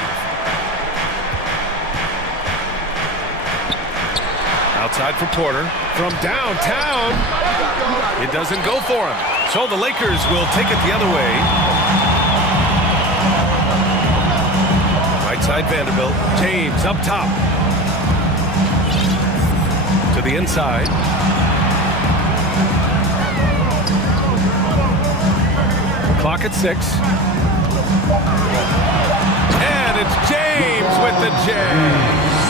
Outside for Porter. From downtown. It doesn't go for him. So the Lakers will take it the other way. Right side Vanderbilt. James up top. To the inside. Clock at 6. And it's James with the jam.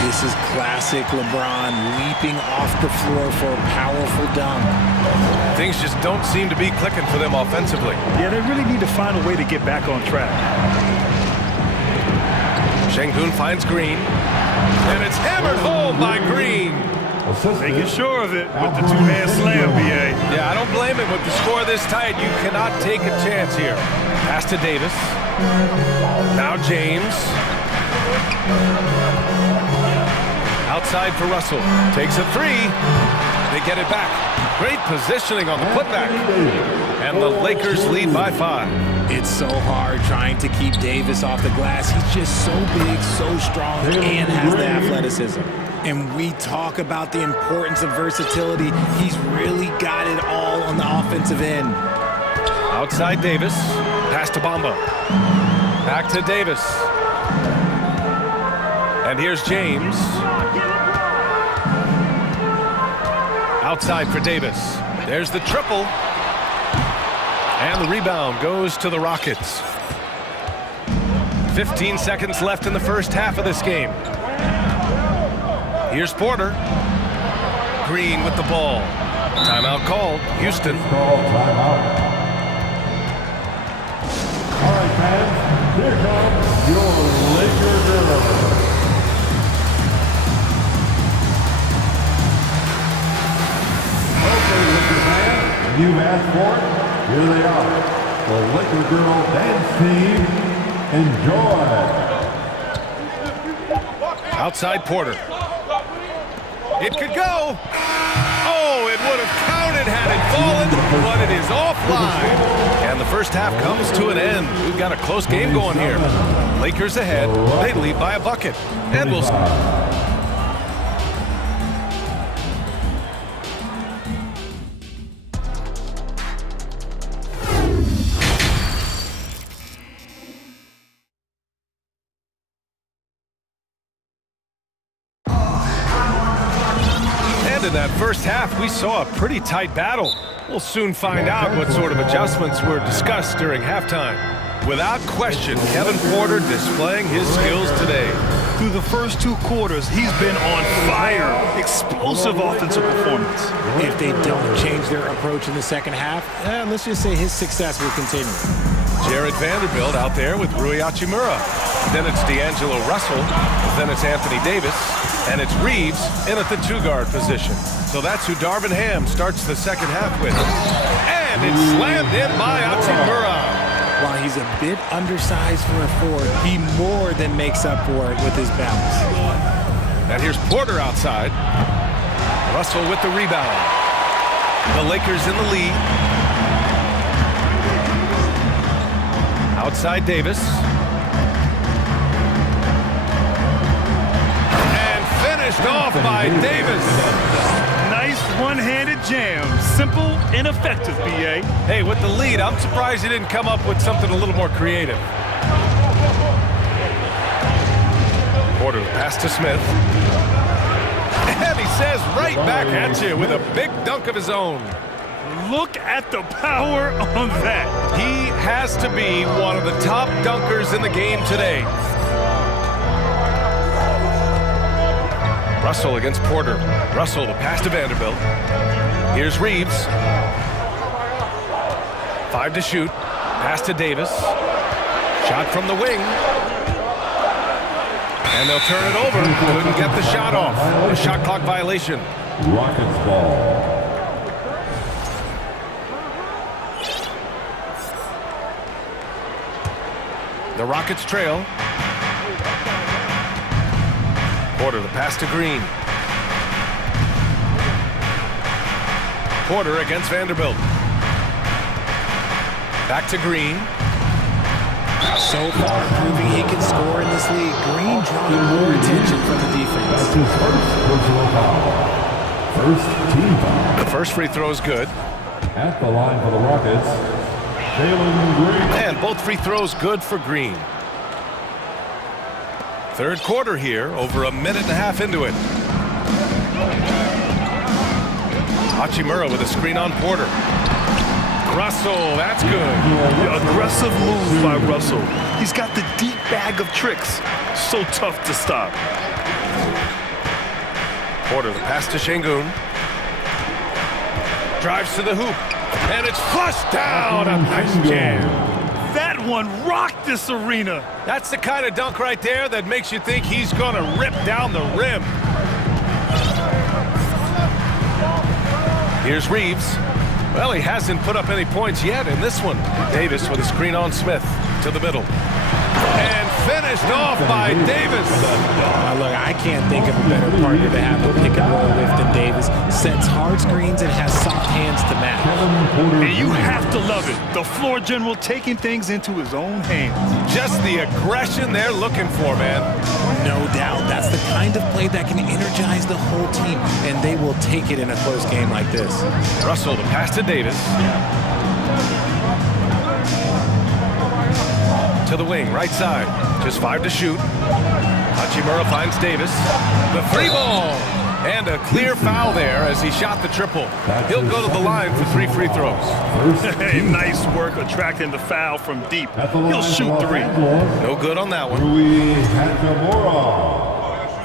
This is classic LeBron leaping off the floor for a powerful dunk. Things just don't seem to be clicking for them offensively. Yeah, they really need to find a way to get back on track. Şengün finds Green. And it's hammered home by Green. Making sure of it with the two-man slam, B.A. Yeah, I don't blame him. With the score this tight, you cannot take a chance here. Pass to Davis. Now James. Outside for Russell. Takes a three. They get it back. Great positioning on the putback. And the Lakers lead by 5. It's so hard trying to keep Davis off the glass. He's just so big, so strong, and has the athleticism. And we talk about the importance of versatility. He's really got it all on the offensive end. Outside Davis. Pass to Bamba. Back to Davis. And here's James. Outside for Davis. There's the triple. And the rebound goes to the Rockets. 15 seconds left in the first half of this game. Here's Porter. Green with the ball. Timeout called. Houston. All right, fans, here comes your Lakers girls. Okay, Lakers fans, you asked for it. Here they are. The Laker Girl Dance Team. Enjoy. Outside Porter. It could go. Oh, it would have counted had it fallen, but it is offline. And the first half comes to an end. We've got a close game going here. Lakers ahead. They lead by a bucket. And we'll in that first half, we saw a pretty tight battle. We'll soon find out what sort of adjustments were discussed during halftime. Without question, Kevin Porter displaying his skills today. Through the first 2 quarters, he's been on fire. Explosive offensive performance. If they don't change their approach in the second half, let's just say his success will continue. Jared Vanderbilt out there with Rui Hachimura. Then it's D'Angelo Russell. Then it's Anthony Davis. And it's Reeves in at the 2-guard position. So that's who Darvin Ham starts the second half with. And it's slammed in by Hachimura. While he's a bit undersized for a forward, he more than makes up for it with his bounce. And here's Porter outside. Russell with the rebound. The Lakers in the lead. Outside Davis. And finished off by Davis. Nice one-handed jam. Simple and effective, B.A. Hey, with the lead, I'm surprised he didn't come up with something a little more creative. Porter, pass to Smith. And he says right back at you with a big dunk of his own. Look at the power on that. He has to be one of the top dunkers in the game today. Russell against Porter. Russell, the pass to Vanderbilt. Here's Reeves. 5 to shoot. Pass to Davis. Shot from the wing. And they'll turn it over. Couldn't get the shot off. A shot clock violation. Rockets ball. The Rockets trail. Porter, the pass to Green. Porter against Vanderbilt. Back to Green. So far, proving he can score in this league. Green drawing more attention from the defense. That's his first personal foul. First team foul. The first free throw is good. At the line for the Rockets, Jalen Green. And both free throws good for Green. Third quarter here, over a minute and a half into it. Hachimura with a screen on Porter. Russell, that's good. The aggressive move by Russell. He's got the deep bag of tricks. So tough to stop. Porter, the pass to Şengün. Drives to the hoop. And it's flushed down. A nice jam. That one rocked this arena. That's the kind of dunk right there that makes you think he's going to rip down the rim. Here's Reeves. Well, he hasn't put up any points yet in this one. Davis with a screen on Smith to the middle. And finished off by Davis. Look, I can't think of a better partner to have a pick and roll with than Davis. Sets hard screens and has soft hands to match. And you have to love it. The floor general taking things into his own hands. Just the aggression they're looking for, man. No doubt. That's the kind of play that can energize the whole team, and they will take it in a close game like this. Russell, the pass to Davis. To the wing, right side. Just 5 to shoot. Hachimura finds Davis. The 3 ball. And a clear foul there as he shot the triple. He'll go to the line for 3 free throws. Hey, nice work attracting the foul from deep. He'll shoot 3. No good on that one.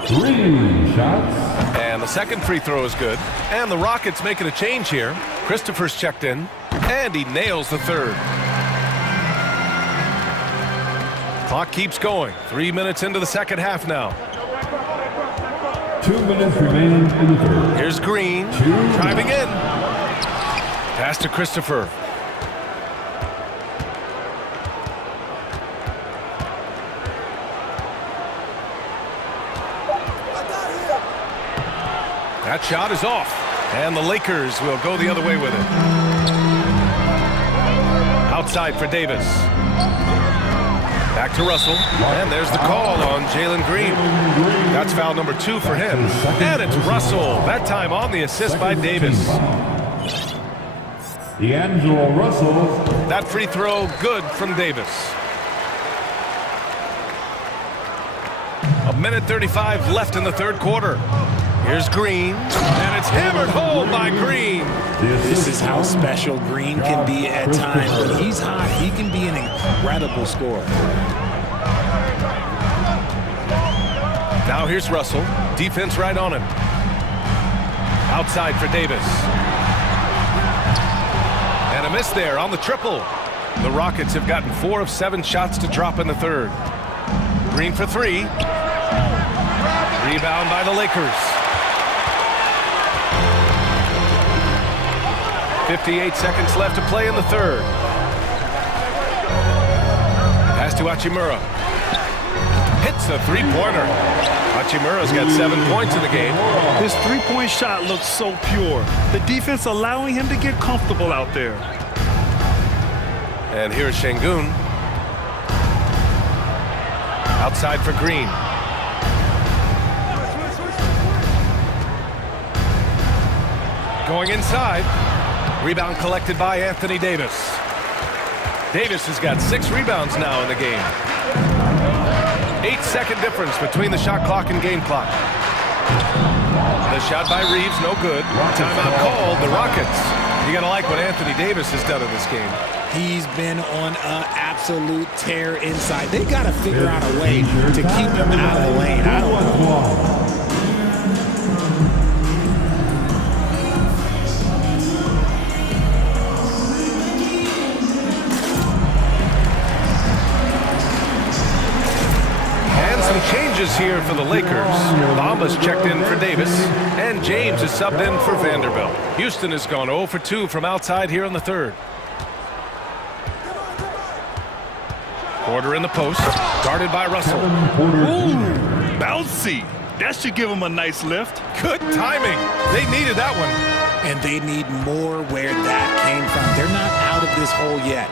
3 shots. And the second free throw is good. And the Rockets making a change here. Christopher's checked in. And he nails the third. Clock keeps going. 3 minutes into the second half now. 2 minutes remaining in the third. Here's Green driving in. Pass to Christopher. That shot is off. And the Lakers will go the other way with it. Outside for Davis. Back to Russell, and there's the call on Jalen Green. That's foul number 2 for him. And it's Russell, that time on the assist by Davis. D'Angelo Russell. That free throw good from Davis. 1:35 left in the third quarter. Here's Green, and it's hammered home by Green. This is how special Green can be at times. When he's hot, he can be an incredible scorer. Now here's Russell. Defense right on him. Outside for Davis. And a miss there on the triple. The Rockets have gotten 4 of 7 shots to drop in the third. Green for 3. Rebound by the Lakers. 58 seconds left to play in the third. Pass to Hachimura. Hits the three-pointer. Hachimura's got 7 points in the game. His three-point shot looks so pure. The defense allowing him to get comfortable out there. And here's Şengün. Outside for Green. Going inside. Rebound collected by Anthony Davis. Davis has got 6 rebounds now in the game. 8-second difference between the shot clock and game clock. The shot by Reeves, no good. Timeout called, the Rockets. You gotta like what Anthony Davis has done in this game. He's been on an absolute tear inside. They gotta figure out a way to keep him out of the lane. I don't know. Changes here for the Lakers. Bamba's checked in for Davis, and James is subbed in for Vanderbilt. Houston has gone 0 for 2 from outside here in the third. Porter in the post, guarded by Russell. Ooh, bouncy. That should give him a nice lift. Good timing. They needed that one. And they need more where that came from. They're not out of this hole yet.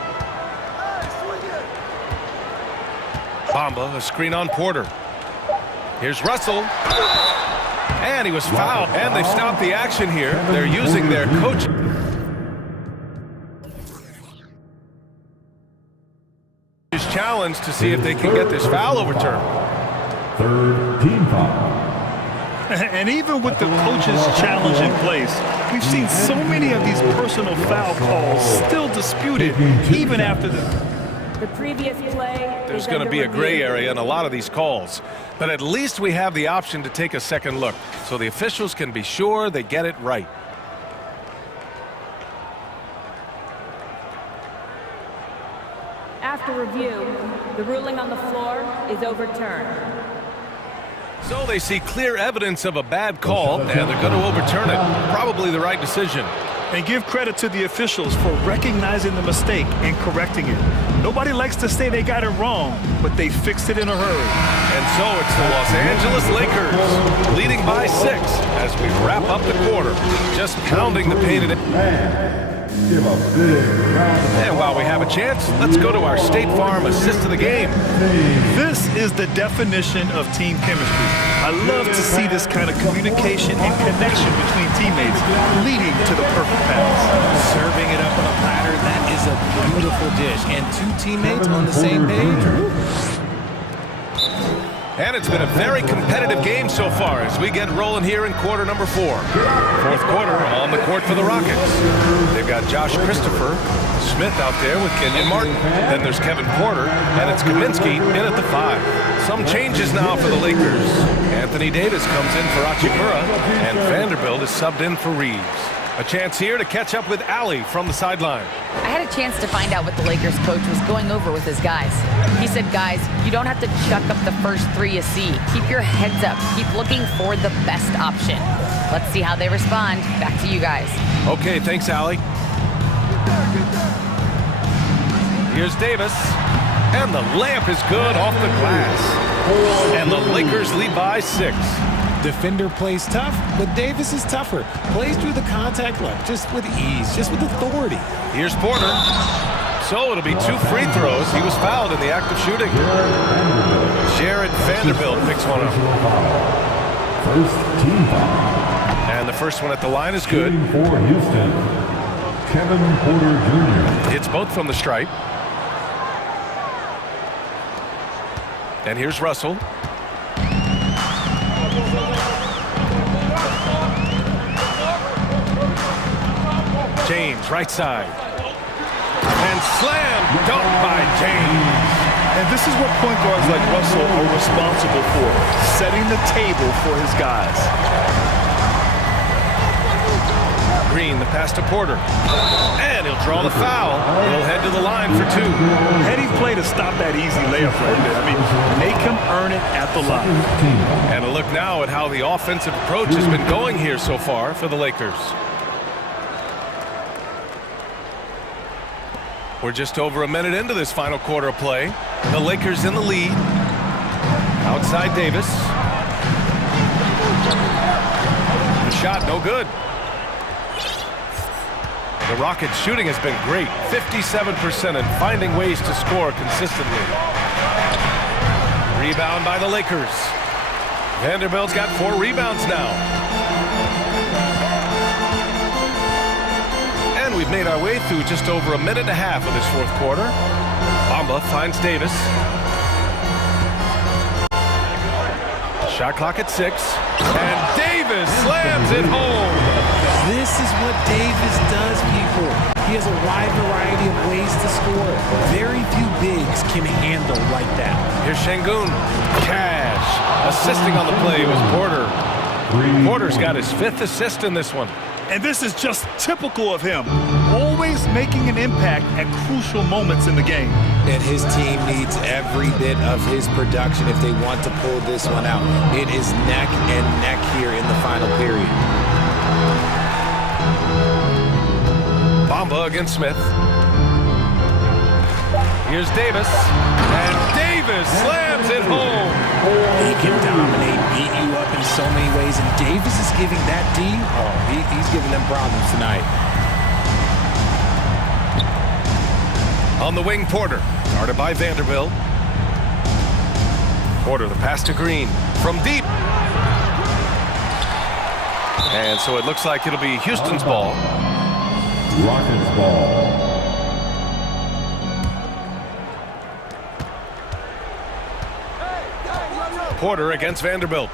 Bamba, a screen on Porter. Here's Russell. And he was fouled. And they've stopped the action here. They're using their coach. His challenge to see if they can get this foul overturned. Third team foul. And even with the coach's challenge in place, we've seen so many of these personal foul calls still disputed even after the previous play. There's going to be a gray area in a lot of these calls, but at least we have the option to take a second look so the officials can be sure they get it right. After review, the ruling on the floor is overturned. So they see clear evidence of a bad call, and they're going to overturn it. Probably the right decision. And give credit to the officials for recognizing the mistake and correcting it. Nobody likes to say they got it wrong, but they fixed it in a hurry. And so it's the Los Angeles Lakers leading by 6 as we wrap up the quarter. Just pounding the painted. Give a big round of And while we have a chance, let's go to our State Farm assist of the game. This is the definition of team chemistry. I love to see this kind of communication and connection between teammates leading to the perfect pass. Serving it up on a platter, that is a beautiful dish. And two teammates on the same page. And it's been a very competitive game so far as we get rolling here in quarter number 4. Fourth quarter on the court for the Rockets. They've got Josh Christopher Smith out there with Kenyon Martin. Then there's Kevin Porter, and it's Kaminsky in at the 5. Some changes now for the Lakers. Anthony Davis comes in for Achimura, and Vanderbilt is subbed in for Reeves. A chance here to catch up with Allie from the sideline. I had a chance to find out what the Lakers coach was going over with his guys. He said, guys, you don't have to chuck up the first 3 you see. Keep your heads up. Keep looking for the best option. Let's see how they respond. Back to you guys. Okay, thanks, Allie. Here's Davis. And the layup is good off the glass. And the Lakers lead by 6. Defender plays tough, but Davis is tougher. Plays through the contact line, just with ease, just with authority. Here's Porter. So it'll be 2 free throws. He was fouled in the act of shooting. Jared Vanderbilt picks one up. first team foul. And the first one at the line is good. Shooting for Houston, Kevin Porter Jr. It's both from the stripe. And here's Russell. James, right side. And slam dunk by James. And this is what point guards like Russell are responsible for, setting the table for his guys. Green, the pass to Porter. And he'll draw the foul. He'll head to the line for 2. Heady play to stop that easy layup right there. I mean, make him earn it at the line. And a look now at how the offensive approach has been going here so far for the Lakers. We're just over a minute into this final quarter of play. The Lakers in the lead. Outside Davis. The shot no good. The Rockets' shooting has been great. 57% and finding ways to score consistently. Rebound by the Lakers. Vanderbilt's got 4 rebounds now. And we've made our way through just over a minute and a half of this fourth quarter. Bamba finds Davis. Shot clock at 6. And Davis slams it home. This is what Davis does, people. He has a wide variety of ways to score. Very few bigs can handle like that. Here's Şengün. Cash. Assisting on the play was Porter. Porter's got his 5th assist in this one. And this is just typical of him, always making an impact at crucial moments in the game. And his team needs every bit of his production if they want to pull this one out. It is neck and neck here in the final period. Bamba against Smith. Here's Davis. And Davis slams it home. He can dominate, beat you up in so many ways, and Davis is giving that D, he's giving them problems tonight. On the wing, Porter. Guarded by Vanderbilt. Porter, the pass to Green. From deep. And so it looks like it'll be Houston's ball. Rockets ball. Porter against Vanderbilt.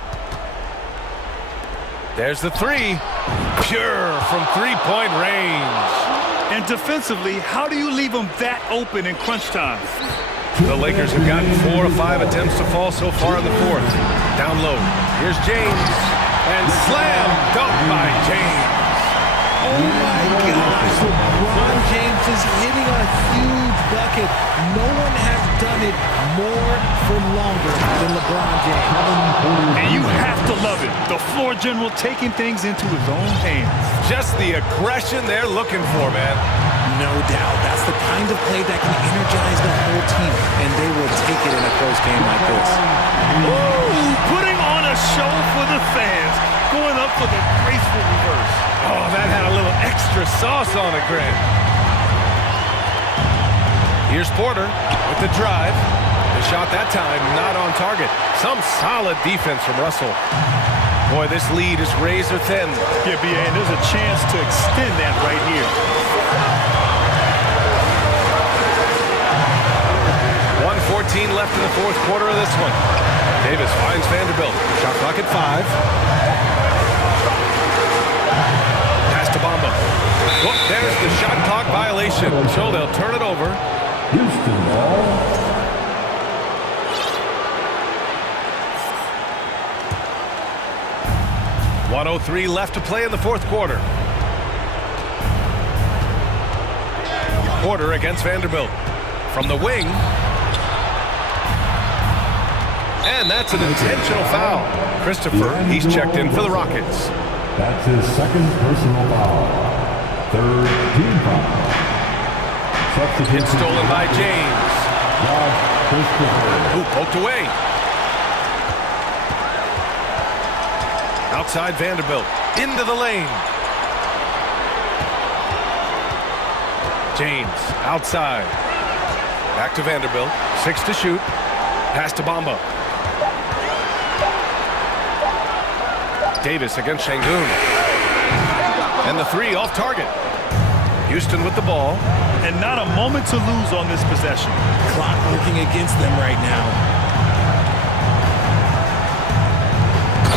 There's the 3. Pure from 3-point range. And defensively, how do you leave them that open in crunch time? The Lakers have gotten 4 of 5 attempts to fall so far in the fourth. Down low. Here's James. And slam dunk by James. Oh my gosh, LeBron James is hitting a huge bucket. No one has done it more for longer than LeBron James. And you have to love it. The floor general taking things into his own hands. Just the aggression they're looking for, man. No doubt. That's the kind of play that can energize the whole team, and they will take it in a close game like this. Ooh, putting on a show for the fans, going up for the graceful reverse. Oh, that had a little extra sauce on it, Grant. Here's Porter with the drive. The shot that time not on target. Some solid defense from Russell. Boy, this lead is razor thin. Yeah, B.A., and there's a chance to extend that right here. 1:14 left in the fourth quarter of this one. Davis finds Vanderbilt. Shot clock at 5. Pass to Bamba. Look, there's the shot clock violation. So they'll turn it over. Houston ball. .103 left to play in the fourth quarter. Porter against Vanderbilt. From the wing. And that's an intentional foul. Christopher, he's checked in for the Rockets. That's his second personal foul. Third team foul. It's stolen by James. Who poked away. Outside Vanderbilt. Into the lane. James outside. Back to Vanderbilt. 6 to shoot. Pass to Bamba. Davis against Şengün. And the 3 off target. Houston with the ball. And not a moment to lose on this possession. Clock working against them right now.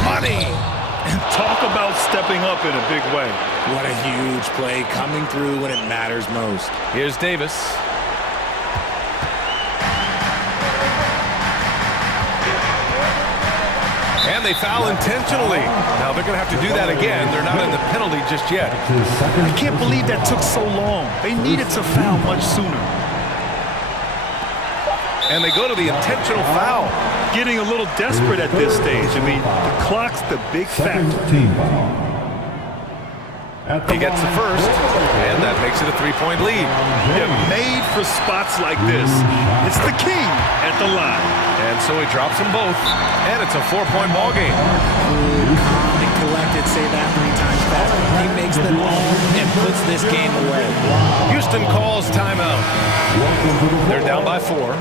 Money. And talk about stepping up in a big way. What a huge play coming through when it matters most. Here's Davis. And they foul intentionally. Now they're going to have to do that again. They're not in the penalty just yet. I can't believe that took so long. They needed to foul much sooner. And they go to the intentional foul. Getting a little desperate at this stage. I mean, the clock's the big factor. Team foul. He gets the first, and that makes it a 3-point lead. They're made for spots like this. It's the king at the line. And so he drops them both, and it's a 4-point ball game. Calm and collected, say that 3 times fast. He makes them all and puts this game away. Houston calls timeout. They're down by 4.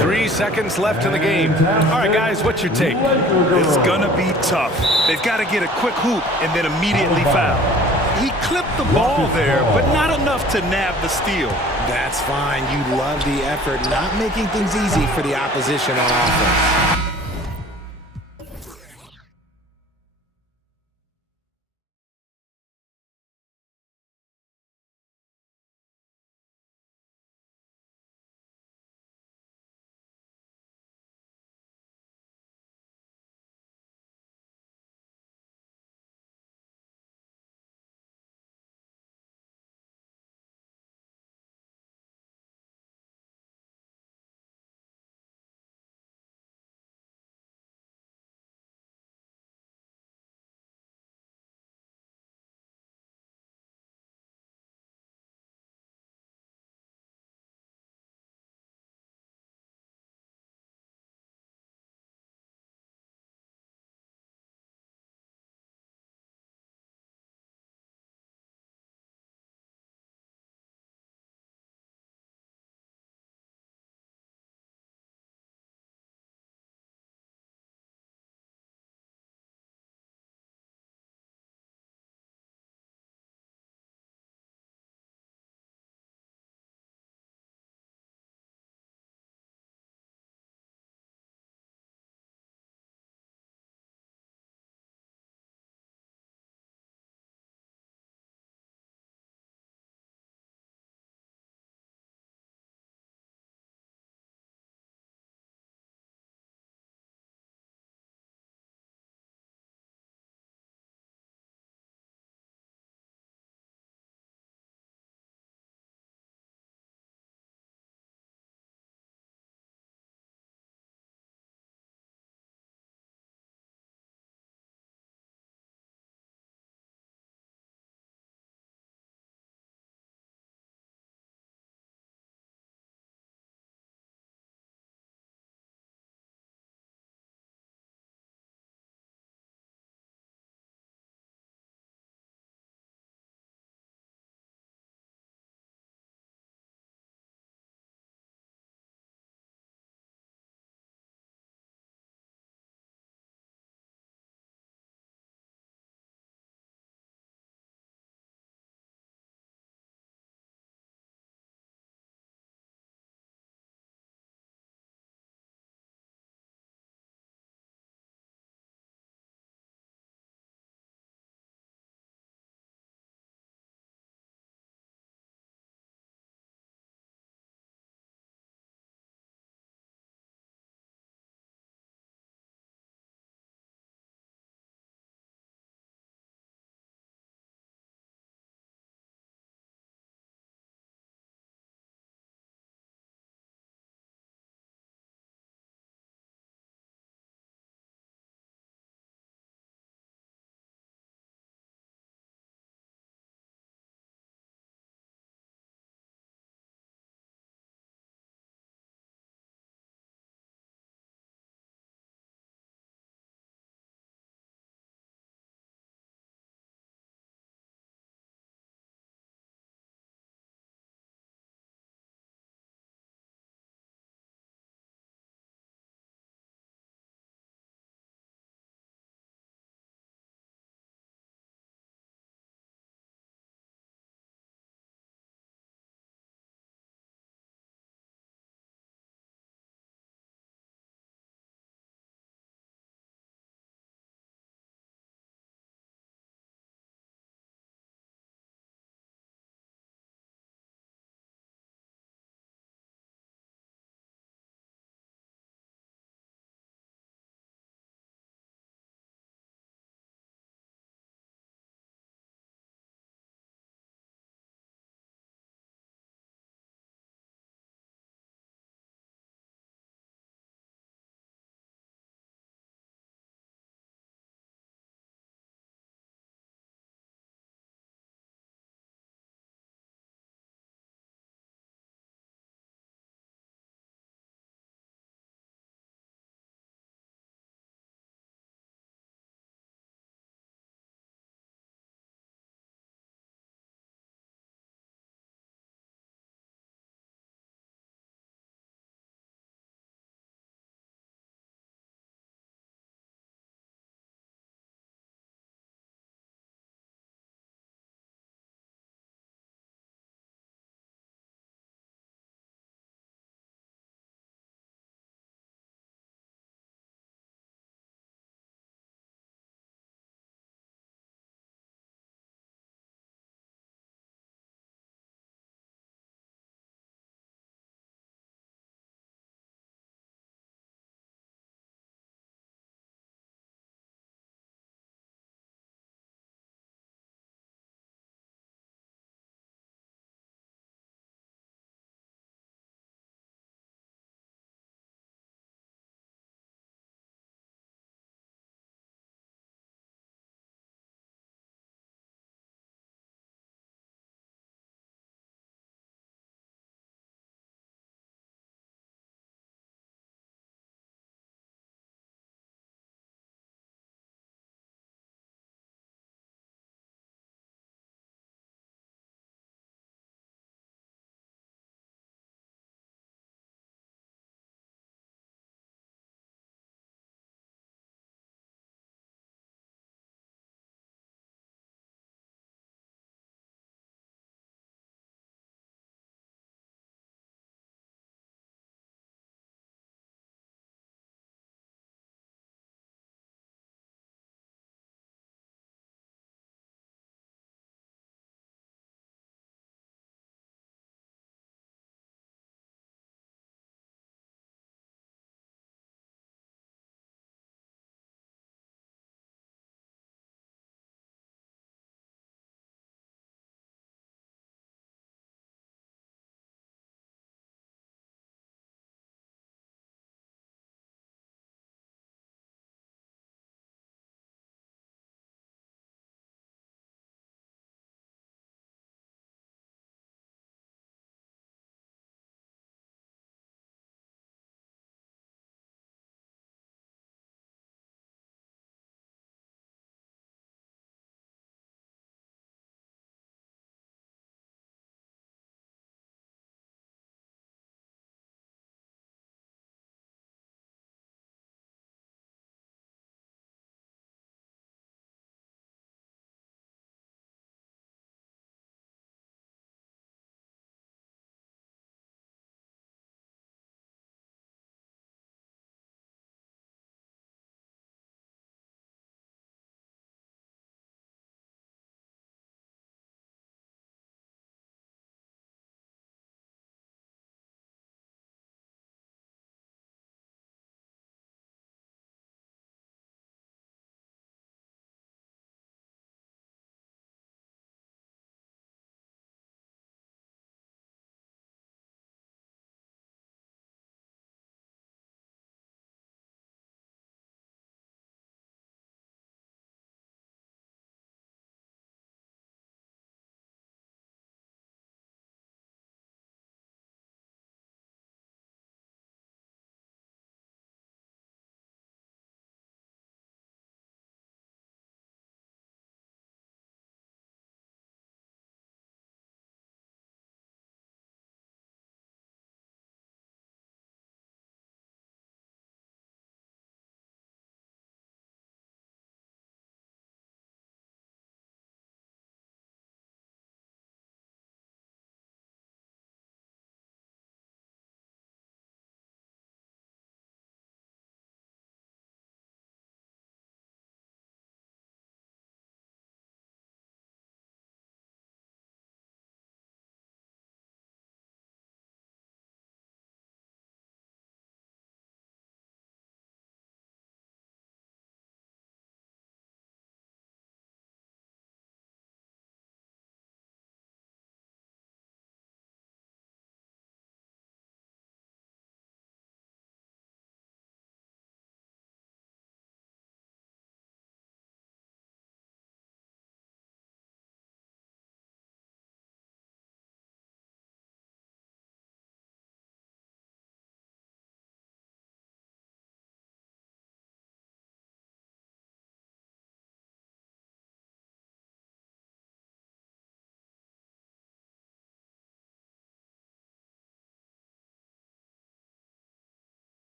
3 seconds left in the game. All right, guys, what's your take? It's gonna be tough. They've got to get a quick hoop and then immediately foul. He clipped the ball there, but not enough to nab the steal. That's fine. You love the effort, not making things easy for the opposition on offense.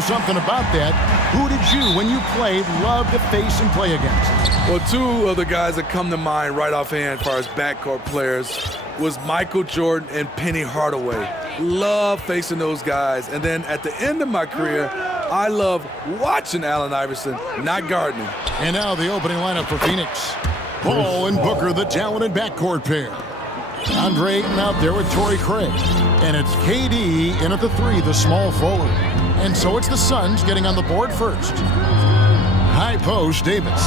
Something about that. Who did you, when you played, love to face and play against? Well, two of the guys that come to mind right offhand as far as backcourt players was Michael Jordan and Penny Hardaway. Love facing those guys. And then at the end of my career, I love watching Allen Iverson, not guarding him. And now the opening lineup for Phoenix. Paul and Booker, the talented backcourt pair. Andre Ayton out there with Torrey Craig. And it's KD in at the 3, the small forward. And so it's the Suns getting on the board first. High post, Davis.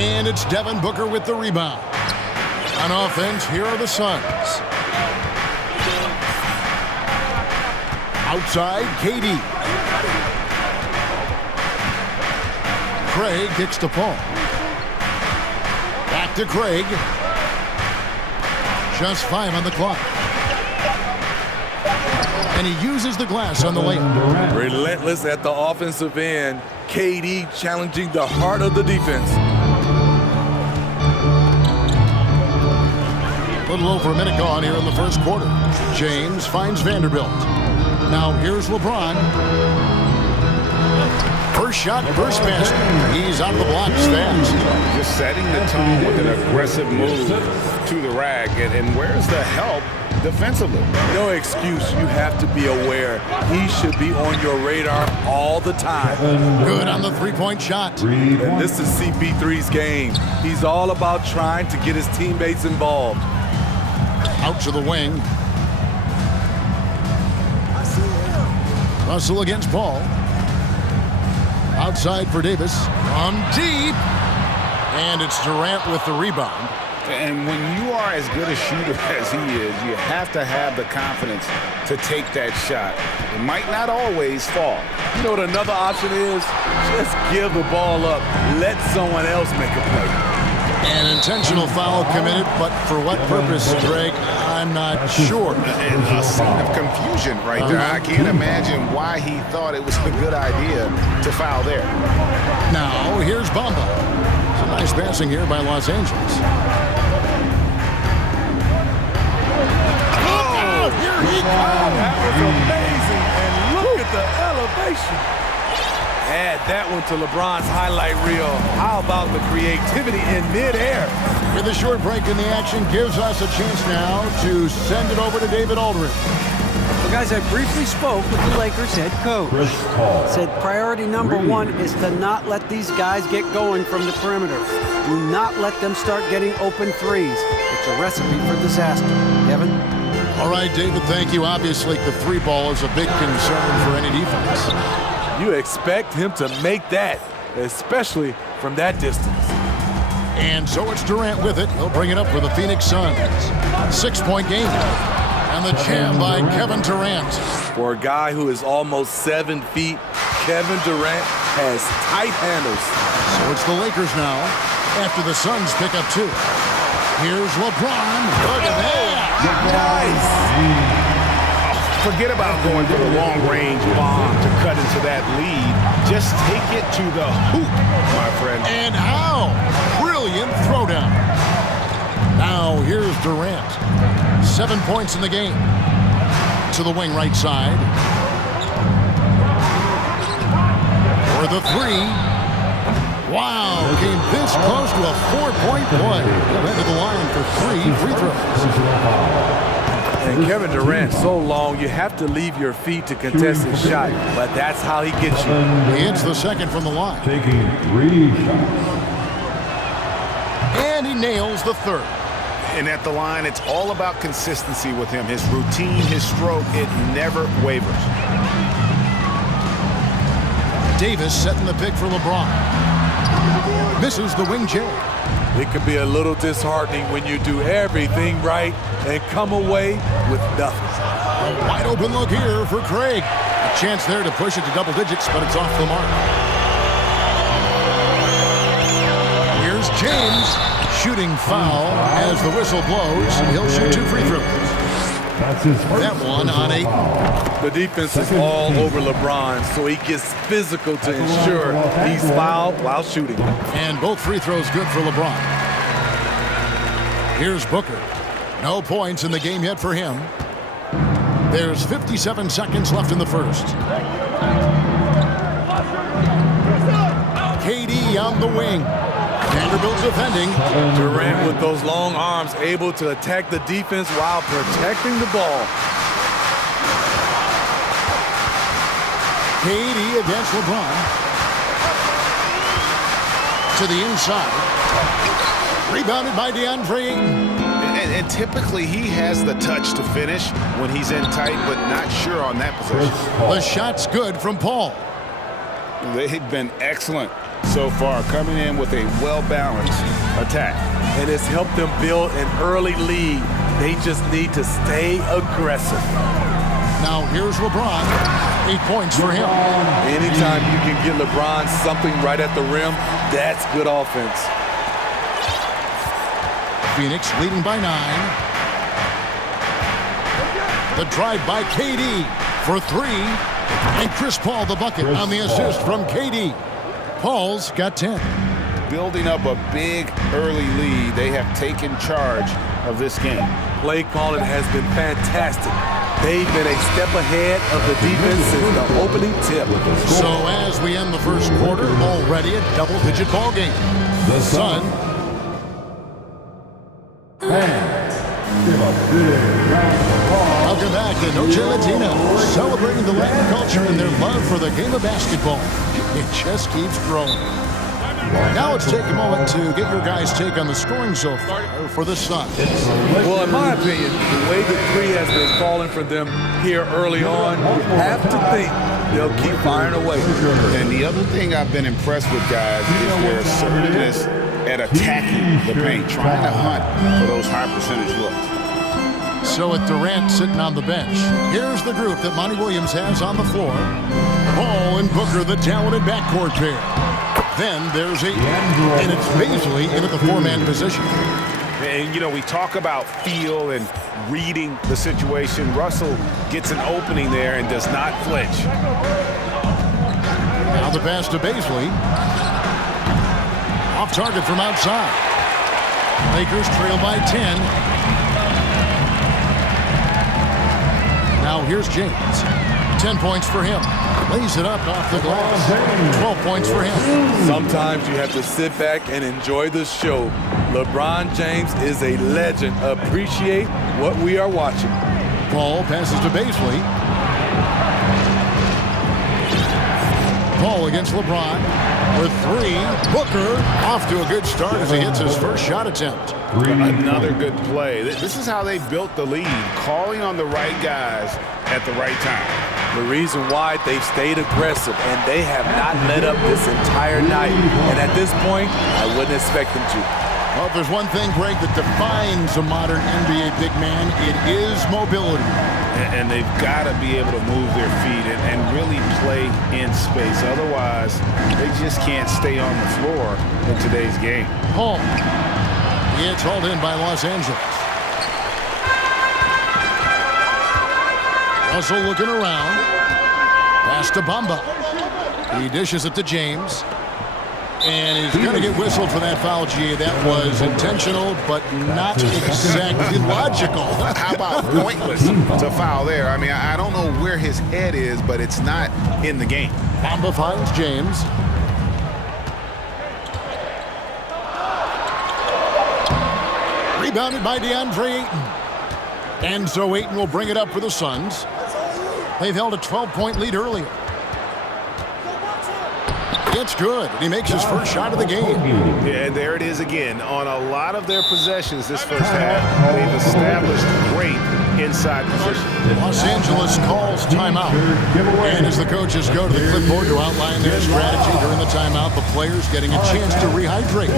And it's Devin Booker with the rebound. On offense, here are the Suns. Outside, KD. Craig kicks to Paul. Back to Craig. Just 5 on the clock. And he uses the glass on the layup. Relentless at the offensive end. KD challenging the heart of the defense. A little over a minute gone here in the first quarter. James finds Vanderbilt. Now here's LeBron. First shot, first basket. He's out of the blocks fast. Just setting the tone with an aggressive move to the rack. And where's the help defensively? No excuse. You have to be aware. He should be on your radar all the time. Good on the three-point shot. And this is CP3's game. He's all about trying to get his teammates involved. Out to the wing. Russell against Paul. Outside for Davis. From deep. And it's Durant with the rebound. And when you are as good a shooter as he is, you have to have the confidence to take that shot. It might not always fall. You know what another option is? Just give the ball up. Let someone else make a play. An intentional foul committed, but for what purpose, Greg? I'm not sure. A scene of confusion right there. I can't imagine why he thought it was a good idea to foul there. Now, here's Bamba. Some nice passing here by Los Angeles. Oh, here he comes. That was amazing. And look at the elevation. Add that one to LeBron's highlight reel. How about the creativity in midair? With a short break in the action, gives us a chance now to send it over to David Aldridge. Well, guys, I briefly spoke with the Lakers head coach. Said priority number 1 is to not let these guys get going from the perimeter. Do not let them start getting open threes. It's a recipe for disaster. Kevin? All right, David, thank you. Obviously, the three ball is a big concern for any defense. You expect him to make that, especially from that distance. And so it's Durant with it. He'll bring it up for the Phoenix Suns. 6-point game. And the jam by Kevin Durant. For a guy who is almost 7 feet, Kevin Durant has tight handles. So it's the Lakers now after the Suns pick up 2. Here's LeBron. Look at that. Nice. Forget about going for the long-range bomb to cut into that lead. Just take it to the hoop, my friend. And how? Brilliant throwdown. Now here's Durant. 7 points in the game. To the wing right side. For the 3. Wow, came this close to a 4-point play. He'll head to the line for 3 free throws. And Kevin Durant, so long, you have to leave your feet to contest his shot, but that's how he gets you. He hits the second from the line. Taking 3 shots. And he nails the third. And at the line, it's all about consistency with him. His routine, his stroke, it never wavers. Davis setting the pick for LeBron. Misses the wing J. It can be a little disheartening when you do everything right and come away with nothing. A wide open look here for Craig. A chance there to push it to double digits, but it's off the mark. Here's James. Shooting foul as the whistle blows. He'll shoot 2 free throws. That one on 8. The defense is all over LeBron, so he gets physical to ensure he's fouled while shooting. And both free throws good for LeBron. Here's Booker. No points in the game yet for him. There's 57 seconds left in the first. KD on the wing. Vanderbilt defending. Durant with those long arms, able to attack the defense while protecting the ball. KD against LeBron. To the inside. Rebounded by DeAndre Ayton. And typically he has the touch to finish when he's in tight, but not sure on that position. The shot's good from Paul. They've been excellent so far, coming in with a well-balanced attack. And it's helped them build an early lead. They just need to stay aggressive. Now here's LeBron. 8 points for him. Anytime you can get LeBron something right at the rim, that's good offense. Phoenix leading by 9. The drive by KD for 3. And Chris Paul the bucket on the assist from KD. Paul's got 10. Building up a big early lead, they have taken charge of this game. Play calling has been fantastic. They've been a step ahead of the defense since the opening tip. So as we end the first quarter, already a double-digit ball game. The Sun. Welcome back to Noche Latina, celebrating the Latin culture and their love for the game of basketball. It just keeps growing. Now let's take a moment to get your guys' take on the scoring so far for the Sun. Well, in my opinion, the way the three has been falling for them here early on, you have to think they'll keep firing away. And the other thing I've been impressed with, guys, is their assertiveness at attacking the paint, trying to hunt for those high percentage looks. So with Durant sitting on the bench, here's the group that Monty Williams has on the floor. Paul and Booker, the talented backcourt pair. Then there's Ayton, and it's Baisley in at the 4-man position. And, you know, we talk about feel and reading the situation. Russell gets an opening there and does not flinch. Now the pass to Baisley. Off target from outside. Lakers trail by 10. Now here's James. 10 points for him. Lays it up off the glass. 12 points for him. Sometimes you have to sit back and enjoy the show. LeBron James is a legend. Appreciate what we are watching. Paul passes to Baisley. Paul against LeBron with 3. Booker off to a good start as he hits his first shot attempt. Another good play. This is how they built the lead, calling on the right guys at the right time. The reason why they've stayed aggressive and they have not let up this entire night. And at this point, I wouldn't expect them to. Well, if there's one thing, Greg, that defines a modern NBA big man, it is mobility. And they've got to be able to move their feet and really play in space. Otherwise, they just can't stay on the floor in today's game. Home. It's hauled in by Los Angeles. Russell looking around. Pass to Bamba. He dishes it to James. And he's going to get whistled for that foul, G. That was intentional, but not exactly logical. How about pointless to foul there? I mean, I don't know where his head is, but it's not in the game. Bamba finds James. Rebounded by DeAndre Ayton. And so Ayton will bring it up for the Suns. They've held a 12-point lead earlier. It's good. He makes his first shot of the game. Yeah, and there it is again. On a lot of their possessions this first half, they've established great inside position. Los Angeles calls timeout. And as the coaches go to the clipboard to outline their strategy during the timeout, the players getting a chance to rehydrate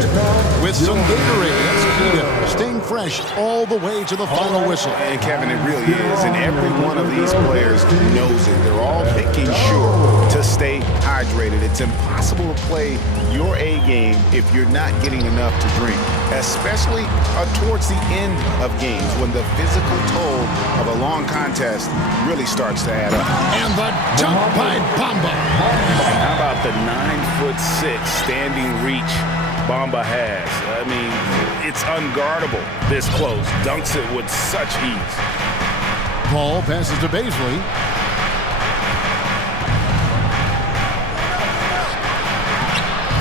with some Gatorade. That's key to staying fresh all the way to the final whistle. And Kevin, it really is. And every one of these players knows it. They're all making sure to stay hydrated. It's impossible to play your A game if you're not getting enough to drink, especially towards the end of games when the physical toll of a long contest really starts to add up. And the jump by Bamba. How about the 9'6" standing reach Bamba has? I mean, it's unguardable this close. Dunks it with such ease. Paul passes to Baisley.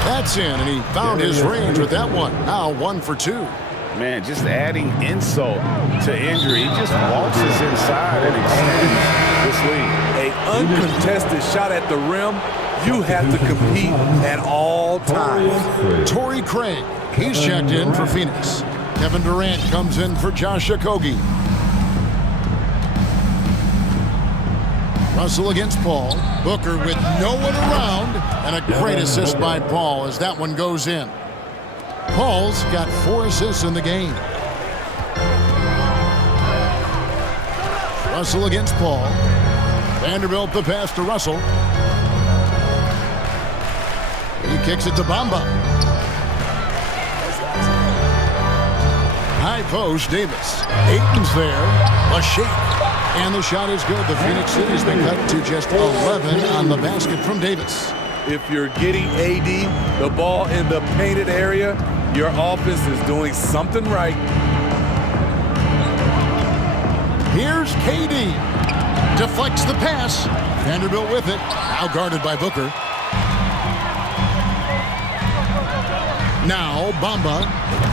That's in, and he found his range with that one. Now 1 for 2. Man, just adding insult to injury. He just waltzes inside and extends this lead. An uncontested shot at the rim. You have to compete at all times. Torrey Craig, he's checked in for Phoenix. Kevin Durant comes in for Josh Okogie. Russell against Paul. Booker with no one around, and a great assist by Paul as that one goes in. Paul's got 4 assists in the game. Russell against Paul. Vanderbilt the pass to Russell. He kicks it to Bamba. High post, Davis. Ayton's there. Lachey. And the shot is good. The Phoenix City's been cut to just 11 on the basket from Davis. If you're getting AD the ball in the painted area, your offense is doing something right. Here's KD. Deflects the pass. Vanderbilt with it. Now guarded by Booker. Now Bamba.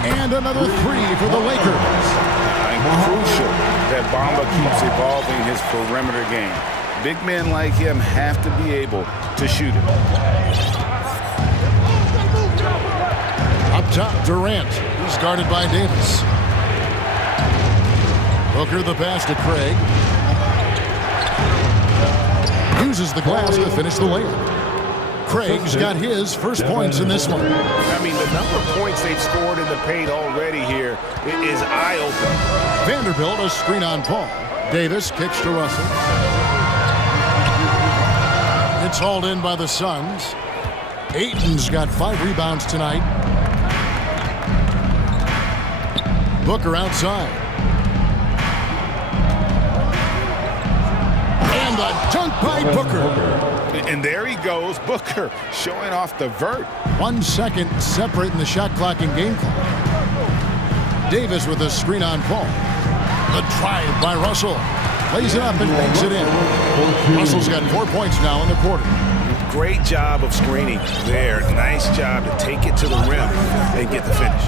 And another 3 for the Lakers. Crucial that Bamba keeps evolving his perimeter game. Big men like him have to be able to shoot it. Up top, Durant. He's guarded by Davis. Booker the pass to Craig. Uses the glass to finish the layup. Craig's got his first points in this one. I mean, the number of points they've scored in the paint already here is eye-opening. Vanderbilt a screen on Paul. Davis kicks to Russell. It's hauled in by the Suns. Ayton's got 5 rebounds tonight. Booker outside. And a dunk by Booker. And there he goes, Booker, showing off the vert. 1 second separating the shot clock and game clock. Davis with a screen on Paul. The drive by Russell. Plays it up and banks it in. Russell's got 4 points now in the quarter. Great job of screening there. Nice job to take it to the rim and get the finish.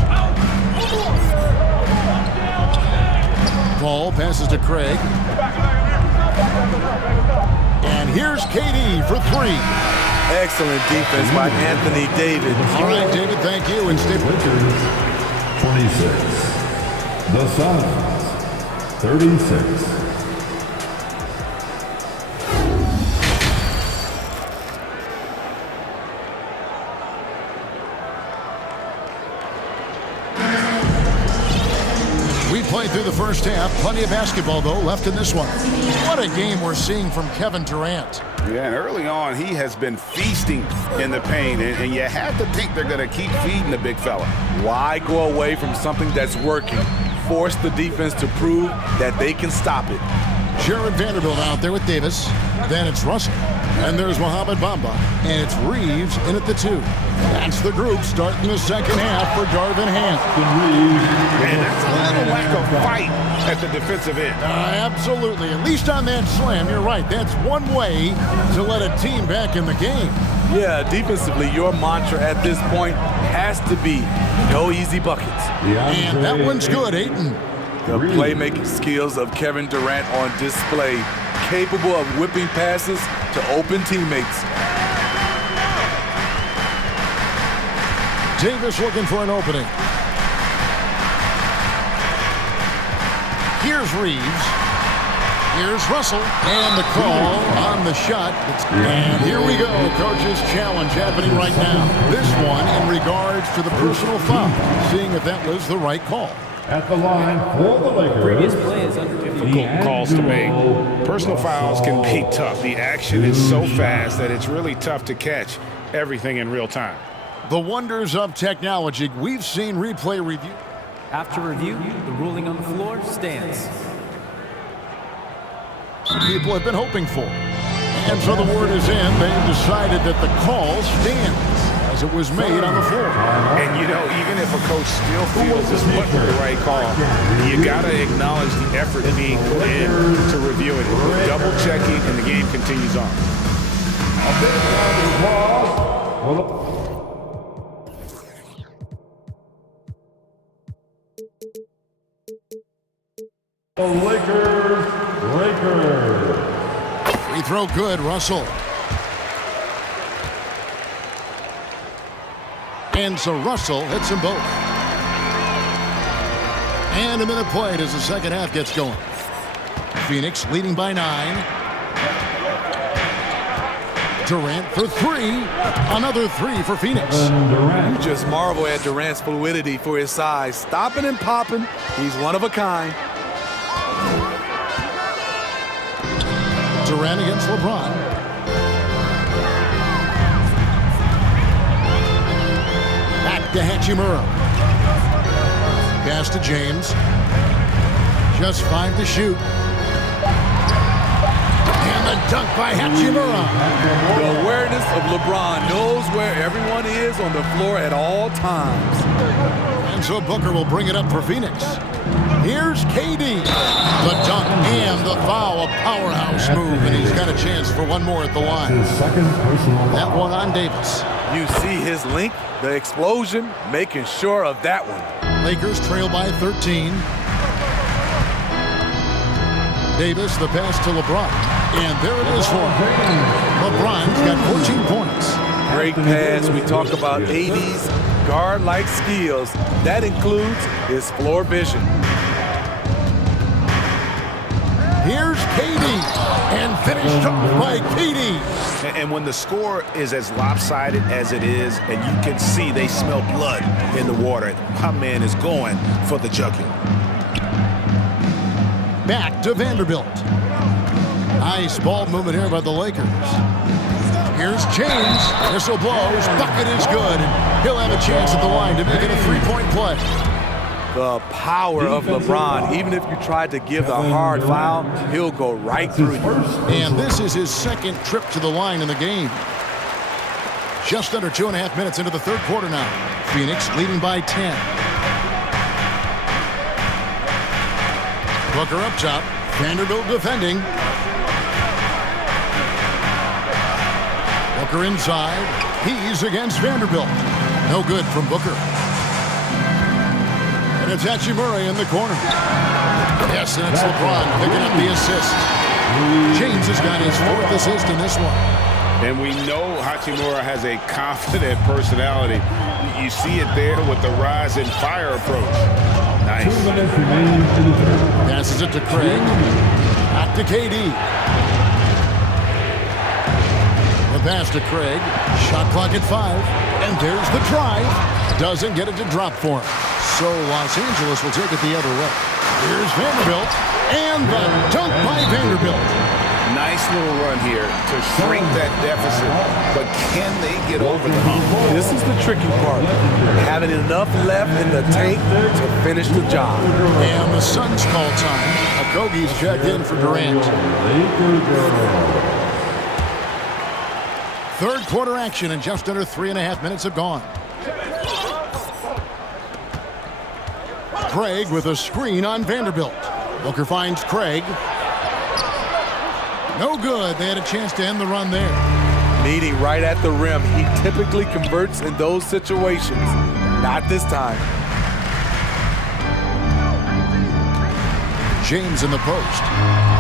Paul passes to Craig. And here's KD for 3. Excellent defense by Anthony Davis. All right, David, thank you. And stay 26. The Suns, 36. We played through the first half. Plenty of basketball, though, left in this one. What a game we're seeing from Kevin Durant. Yeah, and early on, he has been feasting in the paint, and you have to think they're going to keep feeding the big fella. Why go away from something that's working? Force the defense to prove that they can stop it. Jared Vanderbilt out there with Davis. Then it's Russell. And there's Mohamed Bamba. And it's Reeves in at the 2. That's the group starting the second half for Darvin Ham. And that's a little lack of fight at the defensive end. Absolutely. At least on that slam, you're right. That's one way to let a team back in the game. Yeah, defensively, your mantra at this point has to be no easy buckets. And that one's good, Ayton. The playmaking skills of Kevin Durant on display, capable of whipping passes to open teammates. Davis looking for an opening. Here's Reeves. Here's Russell. And the call on the shot. And here we go. Coach's challenge happening right now. This one in regards to the personal foul. Seeing if that was the right call. At the line for the Lakers. Previous play is under Difficult calls to make. Personal fouls can be tough. The action is so fast that it's really tough to catch everything in real time. The wonders of technology. We've seen replay review. After review, the ruling on the floor stands. People have been hoping for. And so the word is in. They've decided that the call stands. as it was made on the floor. And, you know, even if a coach still feels this wasn't the right call, you got to acknowledge the effort being put in to review it. Double-checking, and the game continues on. The Lakers. Free throw good, Russell. And so Russell hits them both. And a minute played as the second half gets going. Phoenix leading by 9. Durant for 3. Another 3 for Phoenix. You just marvel at Durant's fluidity for his size. Stopping and popping. He's one of a kind. Durant against LeBron. Back to Hachimura. Pass to James. Just 5 to shoot. And the dunk by Hachimura. The awareness of LeBron knows where everyone is on the floor at all times. And so Booker will bring it up for Phoenix. Here's KD. The dunk and the foul, a powerhouse move, and he's got a chance for one more at the line. That one on Davis. You see his length, the explosion, making sure of that one. Lakers trail by 13. Davis, the pass to LeBron. And there it is for him. LeBron's got 14 points. Great pass. We talk about 80s guard-like skills. That includes his floor vision. Here's KD, and finished up by KD. And when the score is as lopsided as it is, and you can see they smell blood in the water, my man is going for the jugular. Back to Vanderbilt. Nice ball movement here by the Lakers. Here's James. Whistle blows. Bucket is good. And he'll have a chance at the line to make it a three-point play. The power of LeBron. Even if you tried to give the hard foul, he'll go right through you. And this is his second trip to the line in the game. Just under 2.5 minutes into the third quarter now. Phoenix leading by 10. Booker up top. Vanderbilt defending. Booker inside. He's against Vanderbilt. No good from Booker. And it's Hachimura in the corner. Yes, and it's LeBron picking up the assist. James has got his 4th assist in this one. And we know Hachimura has a confident personality. You see it there with the rise and fire approach. Nice. Passes it to Craig. Back to KD. The pass to Craig. Shot clock at 5. And there's the drive. Doesn't get it to drop for him. So Los Angeles will take it the other way. Here's Vanderbilt. And the dunk by Vanderbilt. Nice little run here to shrink that deficit. But can they get over the hump? This is the tricky part. Having enough left in the tank to finish the job. And the Suns call time. Okogie's checked in for Durant. Third quarter action, and just under 3.5 minutes have gone. Craig with a screen on Vanderbilt. Booker finds Craig. No good. They had a chance to end the run there. Meeting right at the rim. He typically converts in those situations. Not this time. James in the post.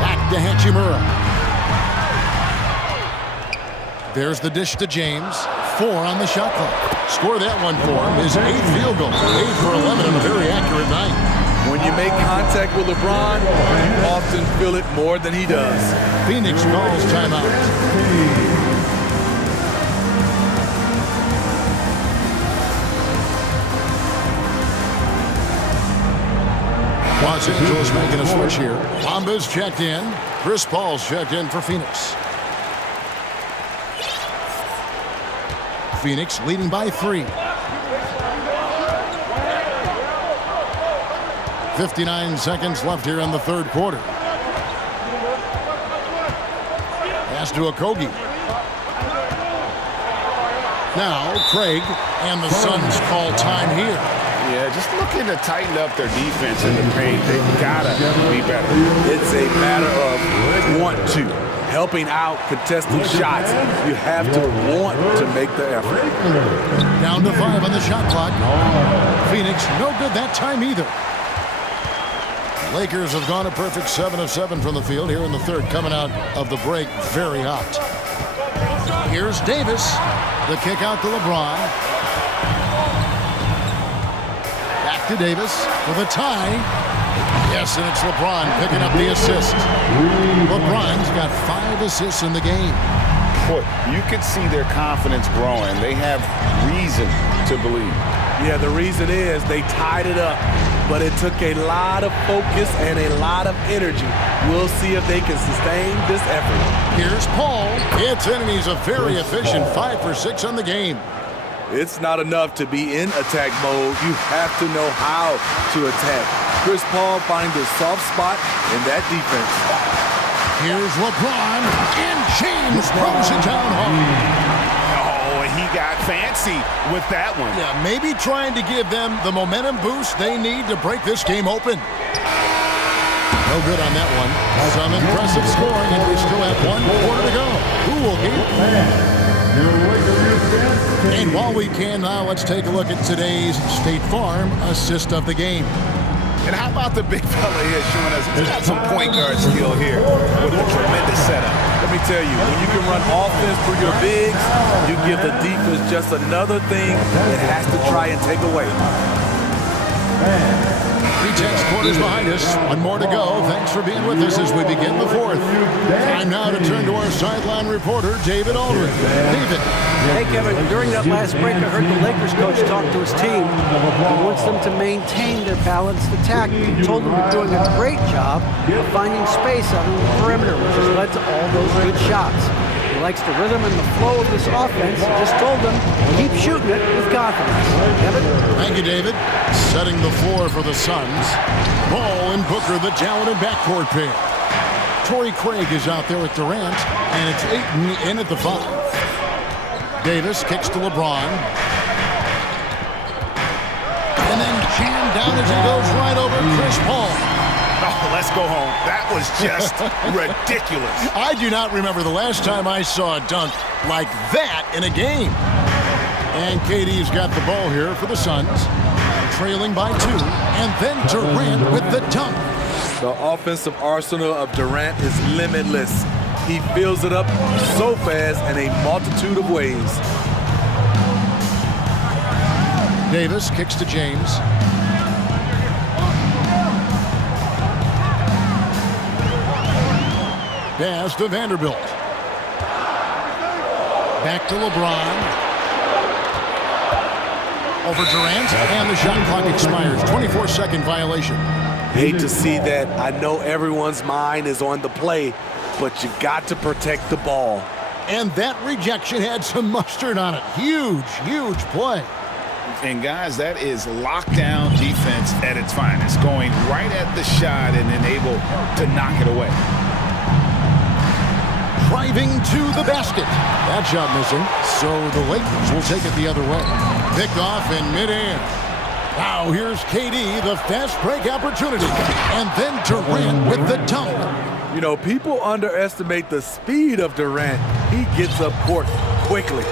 Back to Hachimura. There's the dish to James. 4 on the shot clock. Score that one for him. His 8th field goal. 8 for 11 on a very accurate night. When you make contact with LeBron, you often feel it more than he does. Phoenix calls timeout. Los Angeles making a switch here. Bomba's checked in. Chris Paul's checked in for Phoenix. Phoenix leading by 3. 59 seconds left here in the third quarter. Pass to Okogie. Now Craig and the Suns call time here. Yeah, just looking to tighten up their defense in the paint. They've got to be better. It's a matter of want to. Helping out contested shots. You have to want to make the effort. Down to 5 on the shot clock. Phoenix, no good that time either. Lakers have gone a perfect 7 of 7 from the field here in the third, coming out of the break very hot. Here's Davis. The kick out to LeBron. Back to Davis for the tie. Yes, and it's LeBron picking up the assist. LeBron's got 5 assists in the game. Boy, you can see their confidence growing. They have reason to believe. Yeah, the reason is they tied it up, but it took a lot of focus and a lot of energy. We'll see if they can sustain this effort. Here's Paul. It's in, and he's a very efficient 5 for 6 on the game. It's not enough to be in attack mode. You have to know how to attack. Chris Paul finds a soft spot in that defense. Here's LeBron, and James throws it down hard. Oh, and he got fancy with that one. Yeah, maybe trying to give them the momentum boost they need to break this game open. No good on that one. Some impressive scoring, and we still have 1 quarter to go. Who will be? And while we can now, let's take a look at today's State Farm assist of the game. And how about the big fella here showing us he's got some point guard skill here with the tremendous setup. Let me tell you, when you can run offense through your bigs, you give the defense just another thing it has to try and take away. 3/10 quarters behind us. 1 more to go. Thanks for being with us as we begin the fourth. Time now to turn to our sideline reporter, David Aldridge. David. Hey, Kevin, during that last break, I heard the Lakers coach talk to his team. He wants them to maintain their balanced attack. He told them they're doing a great job of finding space out on the perimeter, which has led to all those good shots. He likes the rhythm and the flow of this offense. He just told them, keep shooting it with confidence. Kevin? Thank you, David. Setting the floor for the Suns. Ball and Booker, the talented backcourt pair. Torrey Craig is out there with Durant, and it's Ayton in at the 5. Davis kicks to LeBron. And then jammed down as he goes right over Chris Paul. Oh, let's go home. That was just ridiculous. I do not remember the last time I saw a dunk like that in a game. And KD's got the ball here for the Suns, trailing by 2, and then Durant with the dunk. The offensive arsenal of Durant is limitless. He fills it up so fast in a multitude of ways. Davis kicks to James. Pass to Vanderbilt. Back to LeBron. Over Durant, and the shot clock expires. 24-second violation. Hate to see that. I know everyone's mind is on the play, but you got to protect the ball. And that rejection had some mustard on it. Huge, huge play. And guys, that is lockdown defense at its finest. Going right at the shot and then able to knock it away. Driving to the basket. That shot missing, so the Lakers will take it the other way. Picked off in midair. Now here's KD, the fast break opportunity. And then Durant with the dunk. You know, people underestimate the speed of Durant. He gets up court quickly.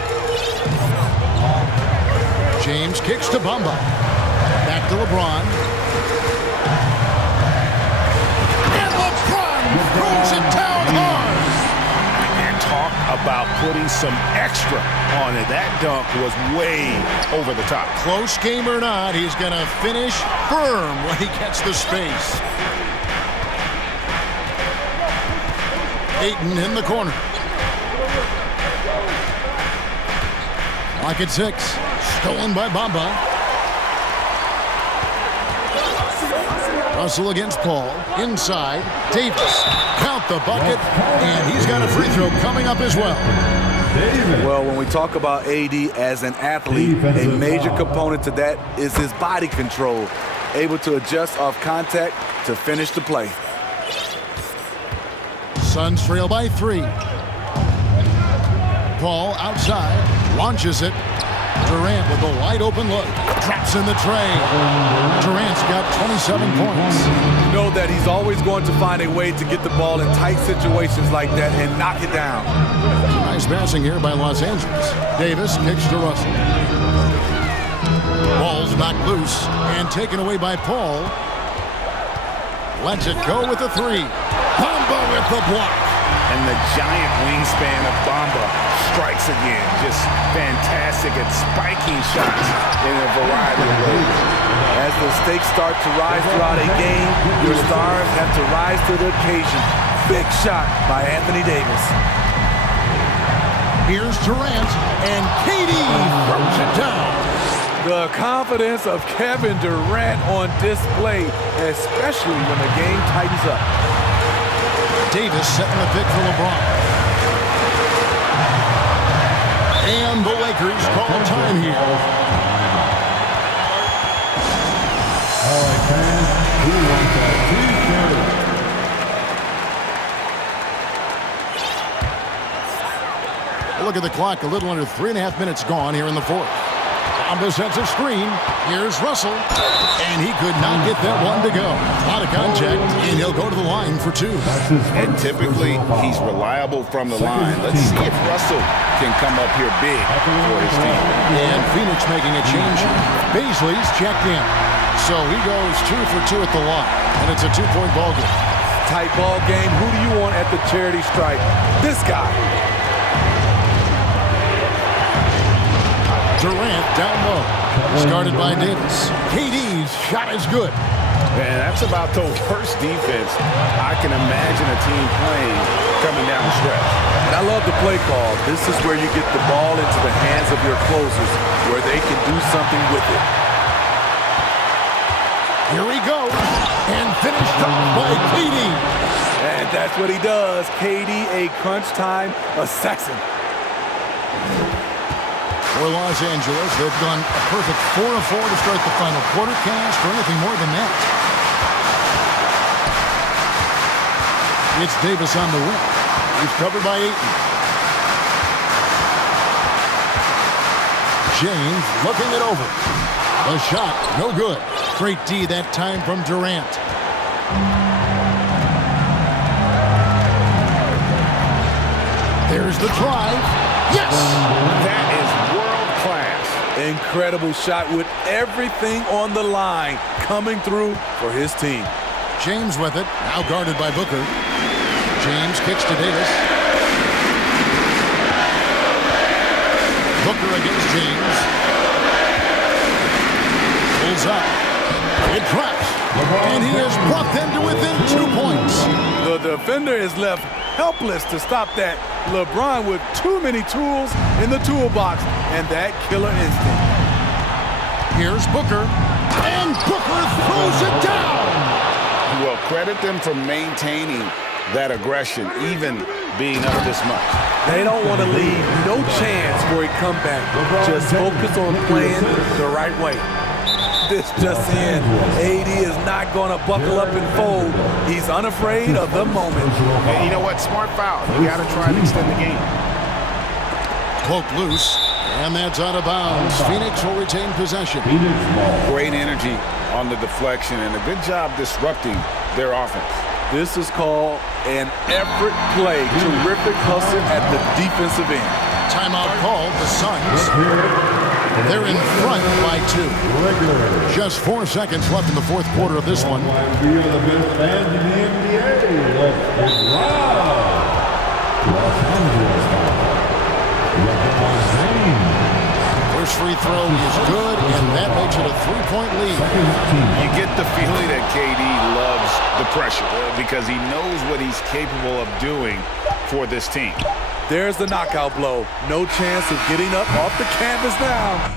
James kicks to Bamba. Back to LeBron. And LeBron throws it down hard. And talk about putting some extra on it. That dunk was way over the top. Close game or not, he's going to finish firm when he gets the space. Ayton in the corner. Lock at 6. Stolen by Bamba. Russell against Paul. Inside. Davis. Count the bucket. And he's got a free throw coming up as well. Well, when we talk about AD as an athlete, a major component to that is his body control. Able to adjust off contact to finish the play. Suns trail by 3. Paul outside, launches it. Durant with a wide open look, drops in the tray. Durant's got 27 points. You know that he's always going to find a way to get the ball in tight situations like that and knock it down. Nice passing here by Los Angeles. Davis kicks to Russell. Ball's knocked loose and taken away by Paul. Lets it go with a three. Bamba with the block. And the giant wingspan of Bamba strikes again. Just fantastic at spiking shots in a variety of ways. As the stakes start to rise throughout a game, your stars have to rise to the occasion. Big shot by Anthony Davis. Here's Durant, and KD throws it down. The confidence of Kevin Durant on display, especially when the game tightens up. Davis setting the pick for LeBron. And the Lakers call time here. All right, fans, who wants that Look at the clock, a little under 3.5 minutes gone here in the fourth. Bamba sets a screen. Here's Russell. And he could not get that one to go. A lot of contact, and he'll go to the line for two. And typically, he's reliable from the line. Let's see if Russell can come up here big for his team. And Phoenix making a change. Beasley's checked in. So he goes 2 for 2 at the line. And it's a 2-point ball game. Tight ball game. Who do you want at the charity stripe? This guy. Durant down low. Started by Davis. KD's shot is good. Man, that's about the worst defense I can imagine a team playing coming down the stretch. And I love the play call. This is where you get the ball into the hands of your closers, where they can do something with it. Here he goes. And finished off by KD. And that's what he does. KD, a crunch time assassin. For Los Angeles, they've gone a perfect 4-4 to start the final quarter. Can't ask for anything more than that. It's Davis on the wing. He's covered by Ayton. James looking it over. The shot, no good. Great D that time from Durant. There's the drive. Yes! That is world-class. Incredible shot with everything on the line coming through for his team. James with it, now guarded by Booker. James kicks to Davis. Booker against James. Pulls up. It drops. And he has brought them to within 2 points. The defender is left helpless to stop that. LeBron with too many tools in the toolbox and that killer instinct. Here's Booker. And Booker throws it down. Well, credit them for maintaining that aggression, even being up this much. They don't want to leave no chance for a comeback. Just focus on playing the right way. This just in. AD is not going to buckle up and fold. He's unafraid of the moment. And you know what? Smart foul. You got to try to extend the game. Poked loose. And that's out of bounds. Phoenix will retain possession. Great energy on the deflection and a good job disrupting their offense. This is called an effort play. Terrific hustle at the defensive end. Timeout called. The Suns. They're in front by 2. Just 4 seconds left in the fourth quarter of this one. First free throw is good, and that makes it a 3-point lead. You get the feeling that KD loves the pressure because he knows what he's capable of doing for this team. There's the knockout blow. No chance of getting up off the canvas now.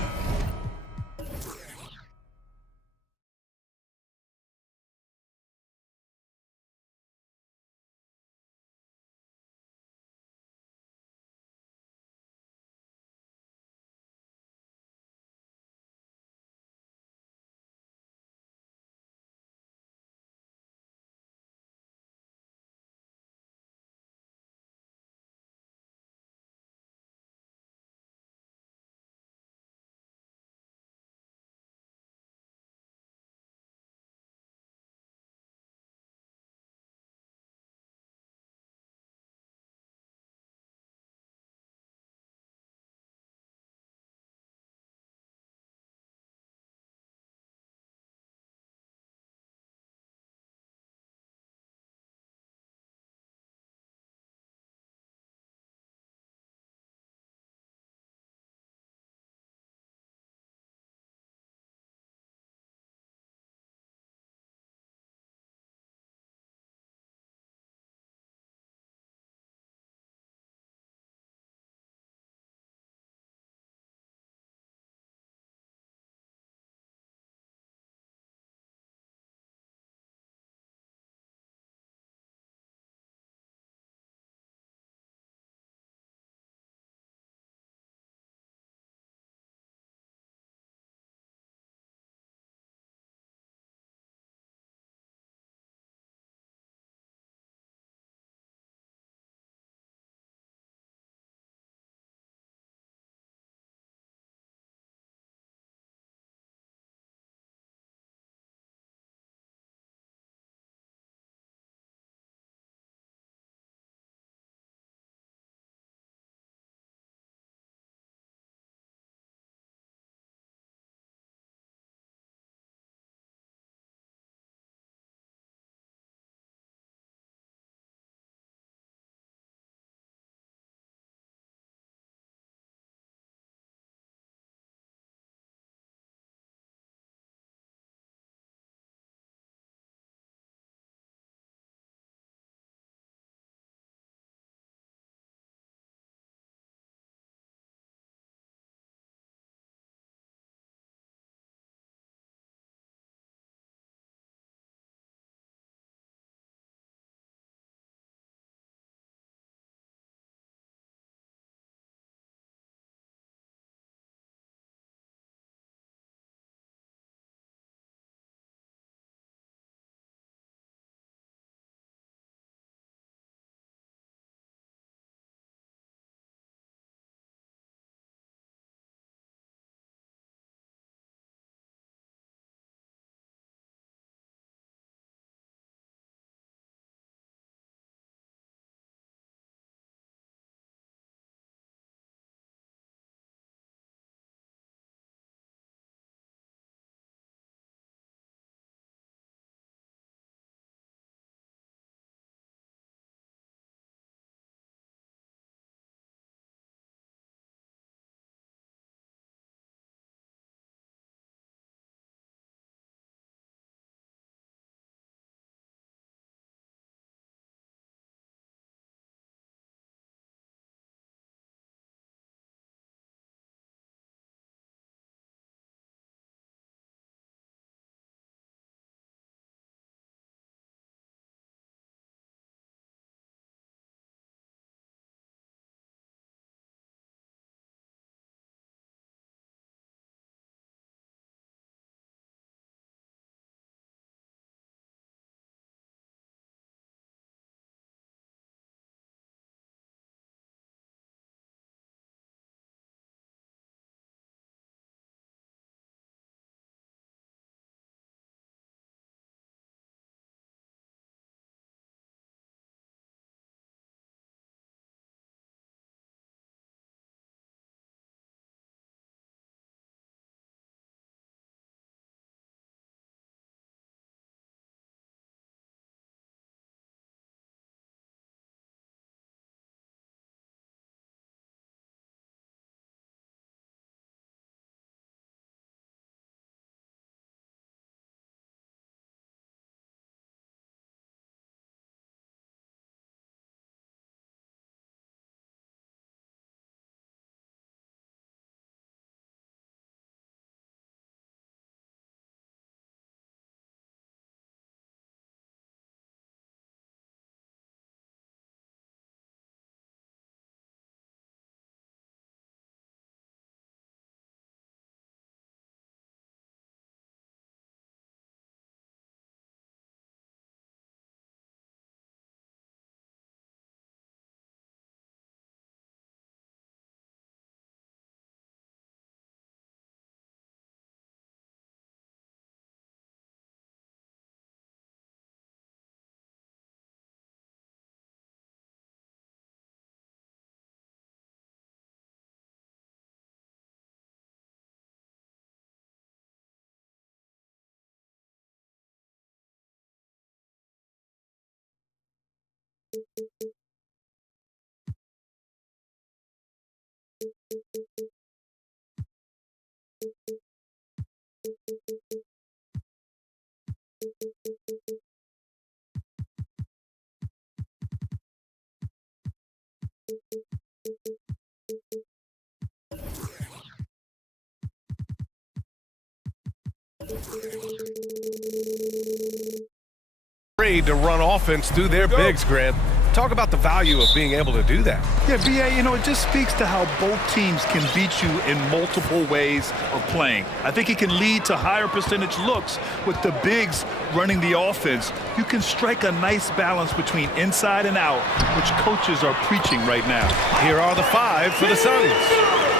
Afraid to run offense through their bigs, Grant. Talk about the value of being able to do that. Yeah, BA, you know, it just speaks to how both teams can beat you in multiple ways of playing. I think it can lead to higher percentage looks with the bigs running the offense. You can strike a nice balance between inside and out, which coaches are preaching right now. Here are the five for the Suns.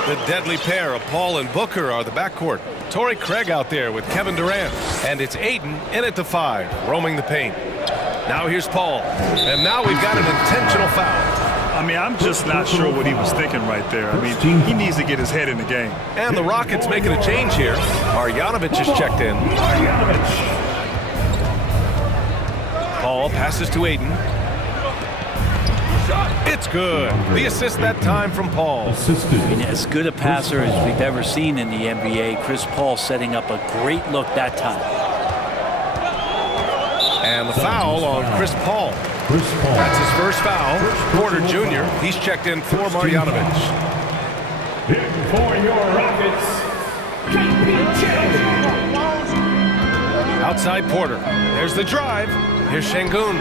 The deadly pair of Paul and Booker are the backcourt. Torrey Craig out there with Kevin Durant. And it's Ayton in at the 5, roaming the paint. Now here's Paul. And now we've got an intentional foul. I mean, I'm just not sure what he was thinking right there. I mean, he needs to get his head in the game. And the Rockets making a change here. Marjanovic is checked in. Paul passes to Ayton. It's good. The assist that time from Paul. And as good a passer as we've ever seen in the NBA, Chris Paul setting up a great look that time. And the foul on Chris Paul. That's his first foul. Porter Jr., he's checked in for Marjanovic. For your Rockets, Outside Porter. There's the drive. Here's Şengün.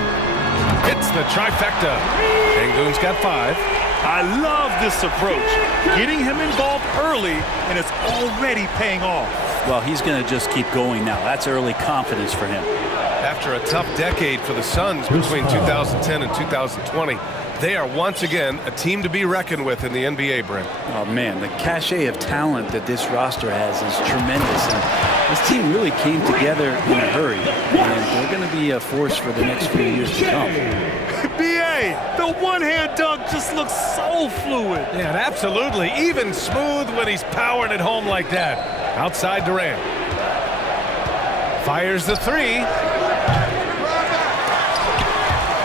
It's the trifecta. Şengün's got 5. I love this approach. Getting him involved early, and it's already paying off. Well, he's going to just keep going now. That's early confidence for him. After a tough decade for the Suns between 2010 and 2020, they are once again a team to be reckoned with in the NBA, Brent. Oh, man, the cachet of talent that this roster has is tremendous. And this team really came together in a hurry, and they're going to be a force for the next few years to come. BA, the one-hand dunk just looks so fluid. Yeah, absolutely. Even smooth when he's powering it home like that. Outside Durant. Fires the 3.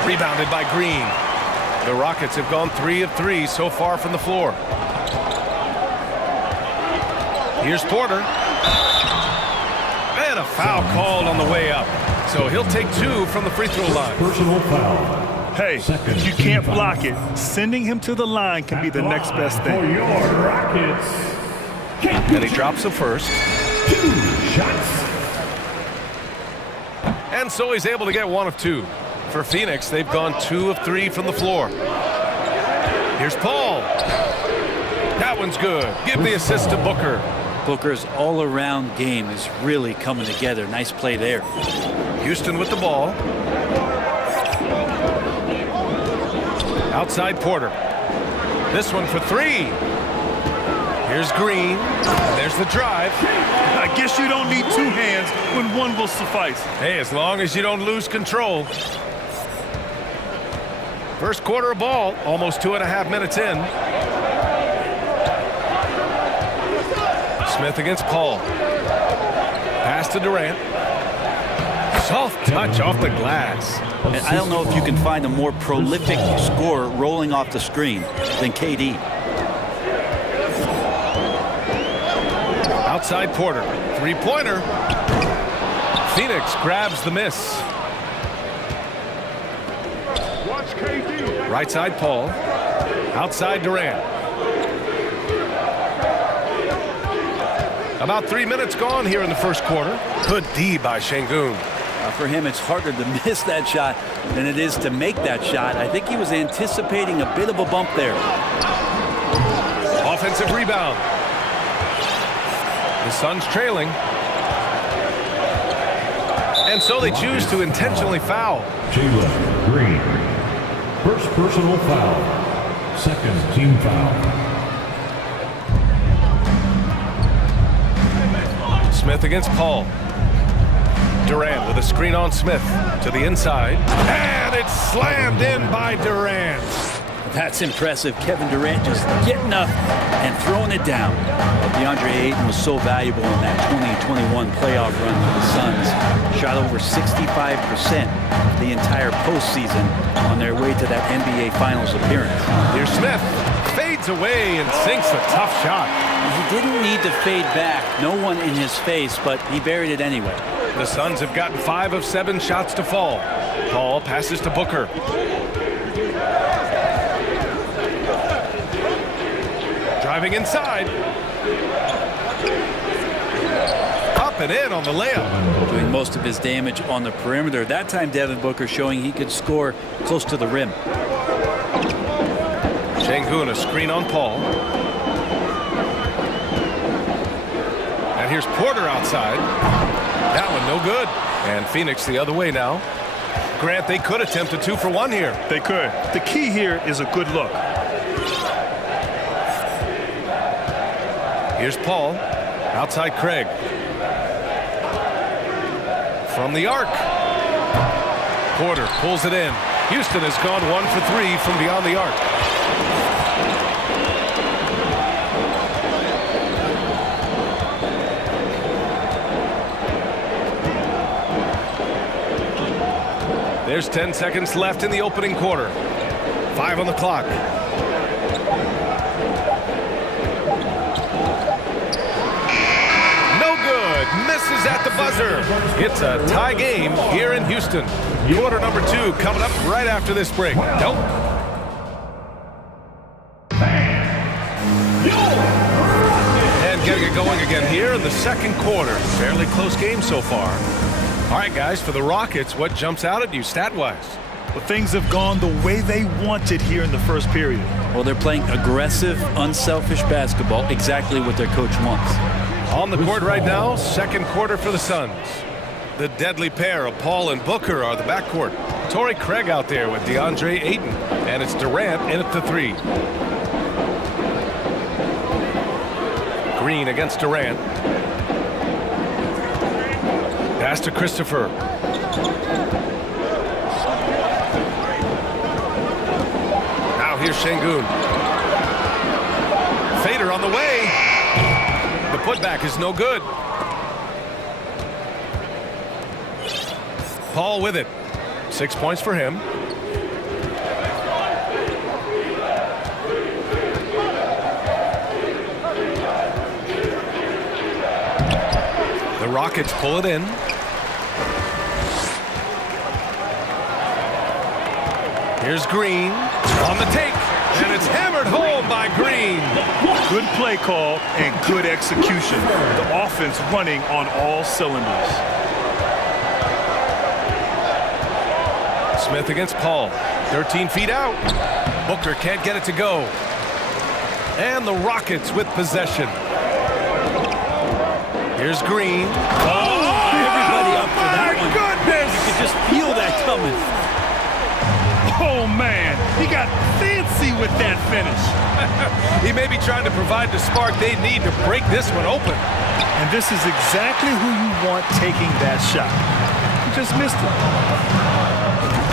Rebounded by Green. The Rockets have gone 3 of 3 so far from the floor. Here's Porter. And a foul called on the way up. So he'll take 2 from the free throw line. Personal foul. Hey, if you can't block it, sending him to the line can be the next best thing. for your Rockets, And he drops the first. 2 shots. And so he's able to get 1 of 2. For Phoenix, they've gone 2 of 3 from the floor. Here's Paul. That one's good. Give the assist to Booker. Booker's all-around game is really coming together. Nice play there. Houston with the ball. Outside Porter. This one for 3. Here's Green. And there's the drive. I guess you don't need 2 hands when 1 will suffice. Hey, as long as you don't lose control. First quarter of ball, almost 2.5 minutes in. Smith against Paul. Pass to Durant. Soft touch off the glass. And I don't know if you can find a more prolific scorer rolling off the screen than KD. Outside Porter. 3-pointer. Phoenix grabs the miss. Right side Paul. Outside Durant. About 3 minutes gone here in the first quarter. Good D by Şengün. For him, it's harder to miss that shot than it is to make that shot. I think he was anticipating a bit of a bump there. Offensive rebound. The Suns trailing. And so they choose to intentionally foul. Jalen Green. First personal foul. Second team foul. Smith against Paul. Durant with a screen on Smith to the inside. And it's slammed in by Durant. That's impressive. Kevin Durant just getting up and throwing it down. DeAndre Ayton was so valuable in that 2021 playoff run for the Suns. Shot over 65% the entire postseason on their way to that NBA Finals appearance. Here's Smith. Fades away and sinks a tough shot. He didn't need to fade back. No one in his face, but he buried it anyway. The Suns have gotten 5 of 7 shots to fall. Paul passes to Booker. Driving inside. Up up and in on the layup. Doing most of his damage on the perimeter. That time, Devin Booker showing he could score close to the rim. Sengun, a screen on Paul. And here's Porter outside. That one no good. And Phoenix the other way now. Grant, they could attempt a 2 for 1 here. They could. The key here is a good look. Here's Paul. Outside Craig. From the arc. Porter pulls it in. Houston has gone 1 for 3 from beyond the arc. There's 10 seconds left in the opening quarter. 5 on the clock. No good. Misses at the buzzer. It's a tie game here in Houston. Quarter number 2 coming up right after this break. Nope. And getting it going again here in the second quarter. Fairly close game so far. All right, guys, for the Rockets, what jumps out at you stat-wise? Well, things have gone the way they wanted here in the first period. Well, they're playing aggressive, unselfish basketball, exactly what their coach wants. On the court right now, second quarter for the Suns. The deadly pair of Paul and Booker are the backcourt. Torrey Craig out there with DeAndre Ayton, and it's Durant in at the 3. Green against Durant. Pass to Christopher. Now here's Sengun. Fader on the way. The putback is no good. Paul with it. 6 points for him. The Rockets pull it in. Here's Green on the take, and it's hammered home by Green. Good play call and good execution. The offense running on all cylinders. Smith against Paul. 13 feet out. Booker can't get it to go. And the Rockets with possession. Here's Green. Everybody up for that one. Goodness! You could just feel that coming. Oh, man. He got fancy with that finish. He may be trying to provide the spark they need to break this one open. And this is exactly who you want taking that shot. He just missed it.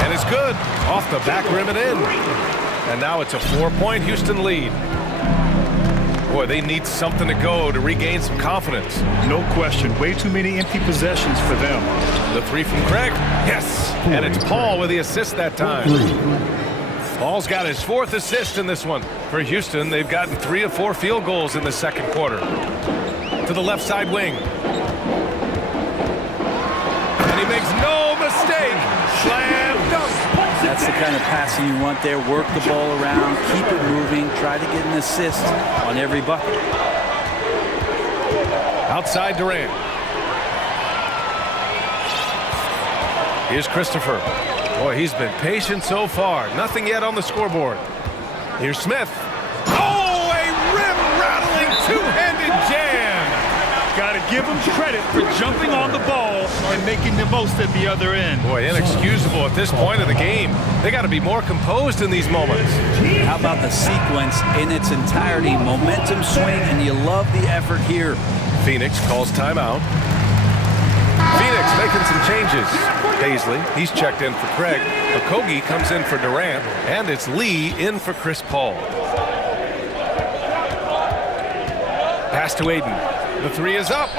And it's good. Off the back rim and in. And now it's a 4-point Houston lead. Boy, they need something to go to regain some confidence. No question. Way too many empty possessions for them. The 3 from Craig. Yes. And it's Paul with the assist that time. Paul's got his 4th assist in this one. For Houston, they've gotten 3 of 4 field goals in the second quarter. To the left side wing. And he makes no mistake. Slam dunk. That's the kind of passing you want there. Work the ball around, keep it moving, try to get an assist on every bucket. Outside Durant. Here's Christopher. Boy, he's been patient so far. Nothing yet on the scoreboard. Here's Smith. Oh, a rim-rattling two-handed jam. Got to give him credit for jumping on the ball and making the most at the other end. Boy, inexcusable at this point of the game. They got to be more composed in these moments. How about the sequence in its entirety? Momentum swing, and you love the effort here. Phoenix calls timeout. Phoenix making some changes. Paisley, he's checked in for Craig. Okogie comes in for Durant, and it's Lee in for Chris Paul. Pass to Ayton. The 3 is up.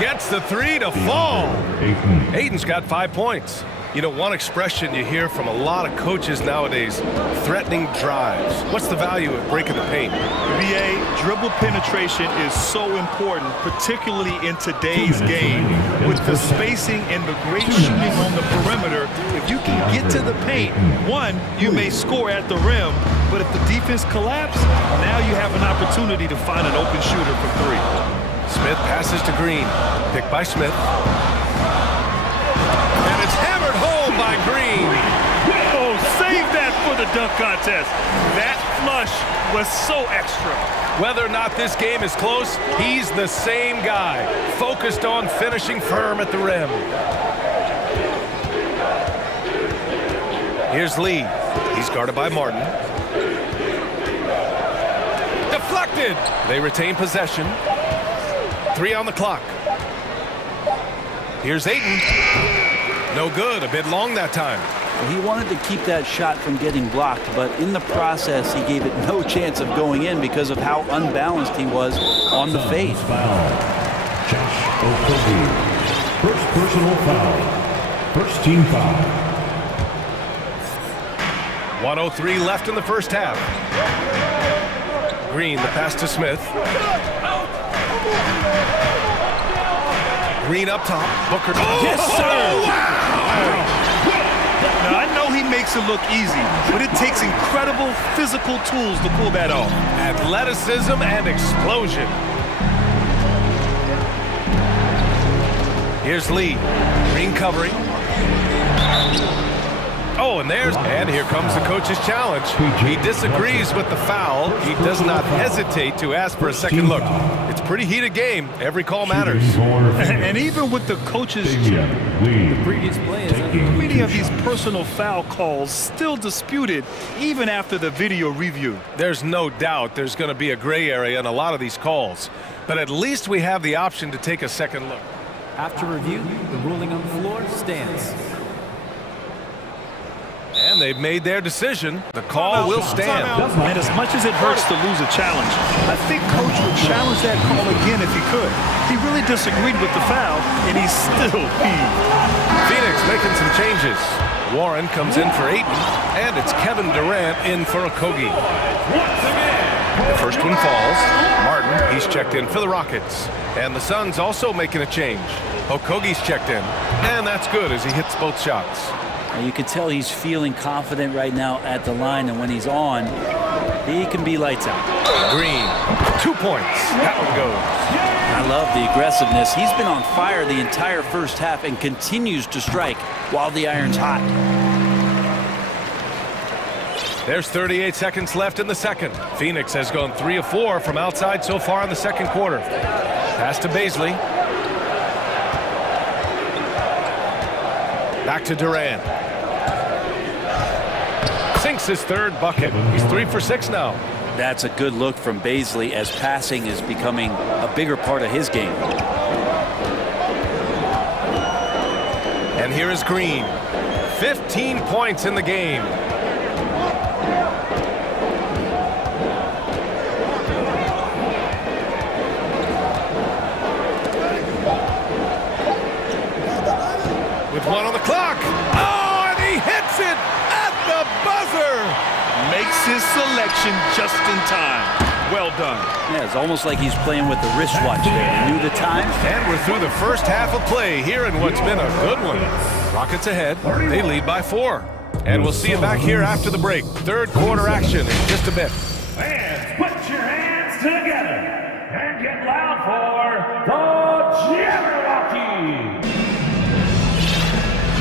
Gets the 3 to fall. Ayton's got 5 points. You know, one expression you hear from a lot of coaches nowadays, threatening drives. What's the value of breaking the paint? BA, dribble penetration is so important, particularly in today's game. With the spacing and the great shooting on the perimeter, if you can get to the paint, one, you may score at the rim, but if the defense collapses, now you have an opportunity to find an open shooter for 3. Smith passes to Green. Picked by Smith. And it's hammered home by Green. Oh, save that for the dunk contest. That flush was so extra. Whether or not this game is close, he's the same guy, focused on finishing firm at the rim. Here's Lee. He's guarded by Martin. Deflected. They retain possession. 3 on the clock. Here's Ayton. No good. A bit long that time. Well, he wanted to keep that shot from getting blocked, but in the process, he gave it no chance of going in because of how unbalanced he was on the fade. Josh Okogie. First personal foul. First team foul. 1:03 left in the first half. Green, the pass to Smith. Green up top. Booker. Oh, yes, sir! Wow! Now, I know he makes it look easy, but it takes incredible physical tools to pull that off. Athleticism and explosion. Here's Lee. Green covering. Oh, and here comes the coach's challenge. He disagrees with the foul. He does not hesitate to ask for a second look. It's a pretty heated game. Every call matters. And even with the coach's Previous play is many of these personal foul calls still disputed even after the video review. There's no doubt there's going to be a gray area in a lot of these calls. But at least we have the option to take a second look. After review, the ruling on the floor stands. And they've made their decision. The call will stand. And as much as it hurts to lose a challenge, I think Coach would challenge that call again if he could. He really disagreed with the foul, and he's still peeved. Phoenix making some changes. Warren comes in for Ayton, and it's Kevin Durant in for Okogie. The first one falls. Martin, he's checked in for the Rockets. And the Suns also making a change. Okogie's checked in, and that's good as he hits both shots. You can tell he's feeling confident right now at the line, and when he's on, he can be lights out. Green, 2 points. That one goes. I love the aggressiveness. He's been on fire the entire first half and continues to strike while the iron's hot. There's 38 seconds left in the second. Phoenix has gone 3 of 4 from outside so far in the second quarter. Pass to Baisley. Back to Durant. Sinks his third bucket. He's 3 for 6 now. That's a good look from Baisley as passing is becoming a bigger part of his game. And here is Green. 15 points in the game. With 1 on the clock. Oh, and he hits it at the buzzer. Makes his selection just in time. Well done. Yeah, it's almost like he's playing with the wristwatch there. He knew the time. And we're through the first half of play here in what's been a good one. Rockets ahead. They lead by 4. And we'll see you back here after the break. Third quarter action in just a bit. Fans, put your hands together and get loud for the Jabberwocky.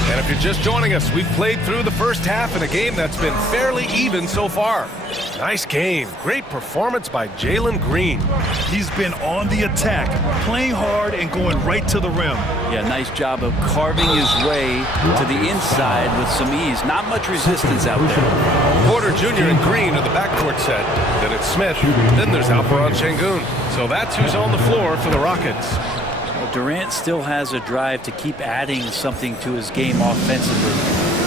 And if you're just joining us, we've played through the first half in a game that's been fairly even so far. Nice game. Great performance by Jalen Green. He's been on the attack, playing hard and going right to the rim. Yeah, nice job of carving his way to the inside with some ease. Not much resistance out there. Porter Jr. and Green are the backcourt set. Then it's Smith. Then there's Alperon Şengün. So that's who's on the floor for the Rockets. Durant still has a drive to keep adding something to his game offensively,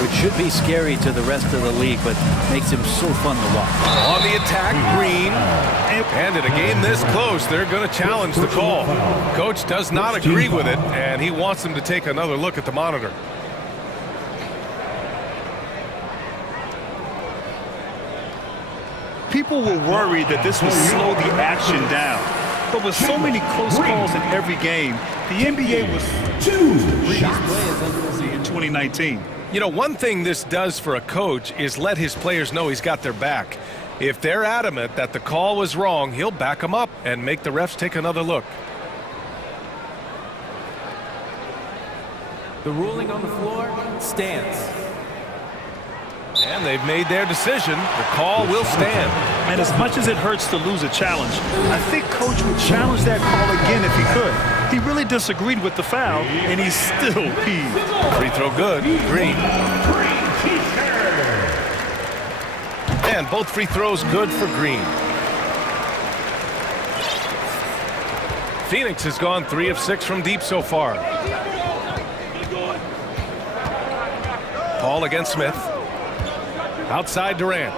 which should be scary to the rest of the league, but makes him so fun to watch. On the attack, Green. And in a game this close, they're going to challenge the call. Coach does not agree with it, and he wants them to take another look at the monitor. People were worried that this would slow the action down. But with so many close calls in every game, the NBA was 2 shots in 2019. You know, one thing this does for a coach is let his players know he's got their back. If they're adamant that the call was wrong, he'll back them up and make the refs take another look. The ruling on the floor stands. And they've made their decision. The call will stand. And as much as it hurts to lose a challenge, I think Coach would challenge that call again if he could. He really disagreed with the foul, and he's still peeved. Free throw good. Green. And both free throws good for Green. Phoenix has gone 3 of 6 from deep so far. Paul against Smith. Outside Durant.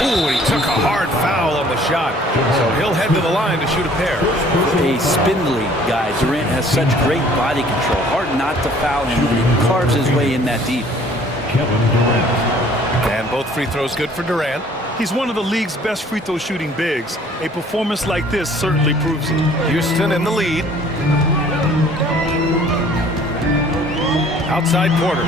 Ooh, he took a hard foul on the shot. So he'll head to the line to shoot a pair. A spindly guy. Durant has such great body control. Hard not to foul him when he carves his way in that deep. Kevin Durant. And both free throws good for Durant. He's one of the league's best free throw shooting bigs. A performance like this certainly proves it. Houston in the lead. Outside Porter.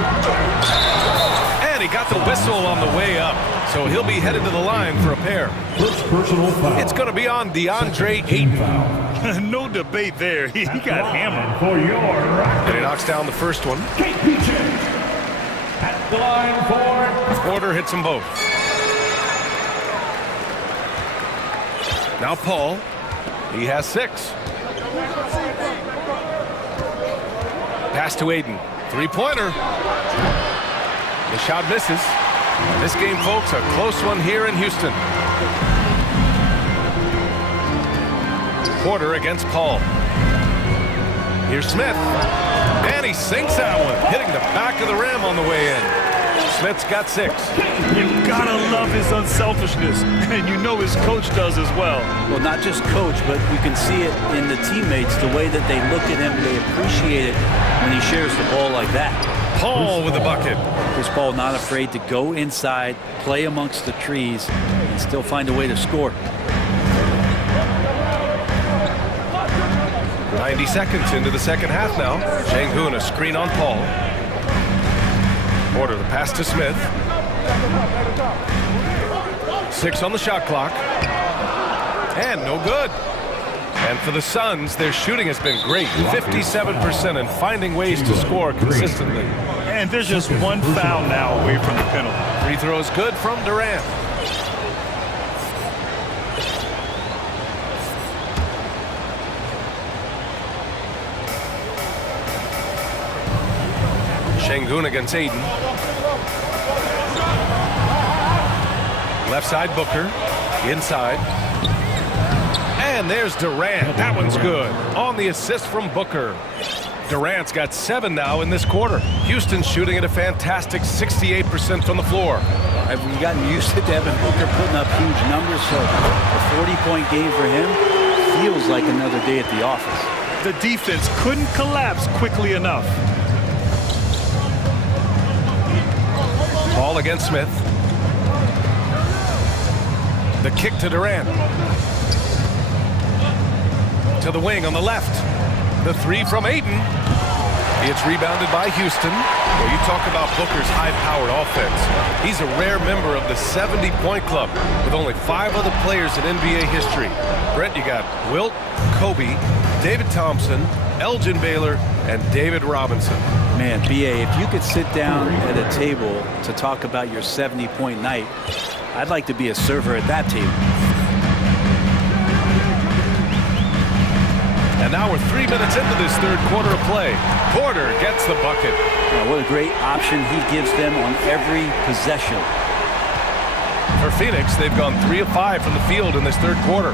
And he got the whistle on the way up. So he'll be headed to the line for a pair. First personal foul. It's going to be on DeAndre Ayton. No debate there. He got hammered. For your And he knocks down the first one. at the line for Porter hits them both. Now Paul. He has 6. Pass to Ayton. Three-pointer. The shot misses. This game, folks, a close one here in Houston. Porter against Paul. Here's Smith. And he sinks that one, hitting the back of the rim on the way in. Smith's got 6. You gotta love his unselfishness, and you know his coach does as well. Well, not just coach, but you can see it in the teammates, the way that they look at him, they appreciate it when he shares the ball like that. Paul with the bucket. Chris Paul not afraid to go inside, play amongst the trees, and still find a way to score. 90 seconds into the second half now. Şengün, a screen on Paul. Porter, the pass to Smith. 6 on the shot clock. And no good. And for the Suns, their shooting has been great. 57% and finding ways to score consistently. And there's just one foul now away from the penalty. Free throws good from Durant. Şengün against Ayton. Left side Booker. Inside. And there's Durant. That one's good. On the assist from Booker. Durant's got 7 now in this quarter. Houston's shooting at a fantastic 68% from the floor. We've gotten used to Devin Booker putting up huge numbers, so a 40-point game for him feels like another day at the office. The defense couldn't collapse quickly enough. Paul against Smith. The kick to Durant. To the wing on the left. The 3 from Ayton. It's rebounded by Houston. Well, you talk about Booker's high-powered offense. He's a rare member of the 70-point club with only 5 other players in NBA history. Brent, you got Wilt, Kobe, David Thompson, Elgin Baylor, and David Robinson. Man, B.A., if you could sit down at a table to talk about your 70-point night, I'd like to be a server at that table. And now we're 3 minutes into this third quarter of play. Porter gets the bucket. Now, what a great option he gives them on every possession. For Phoenix, they've gone 3 of 5 from the field in this third quarter.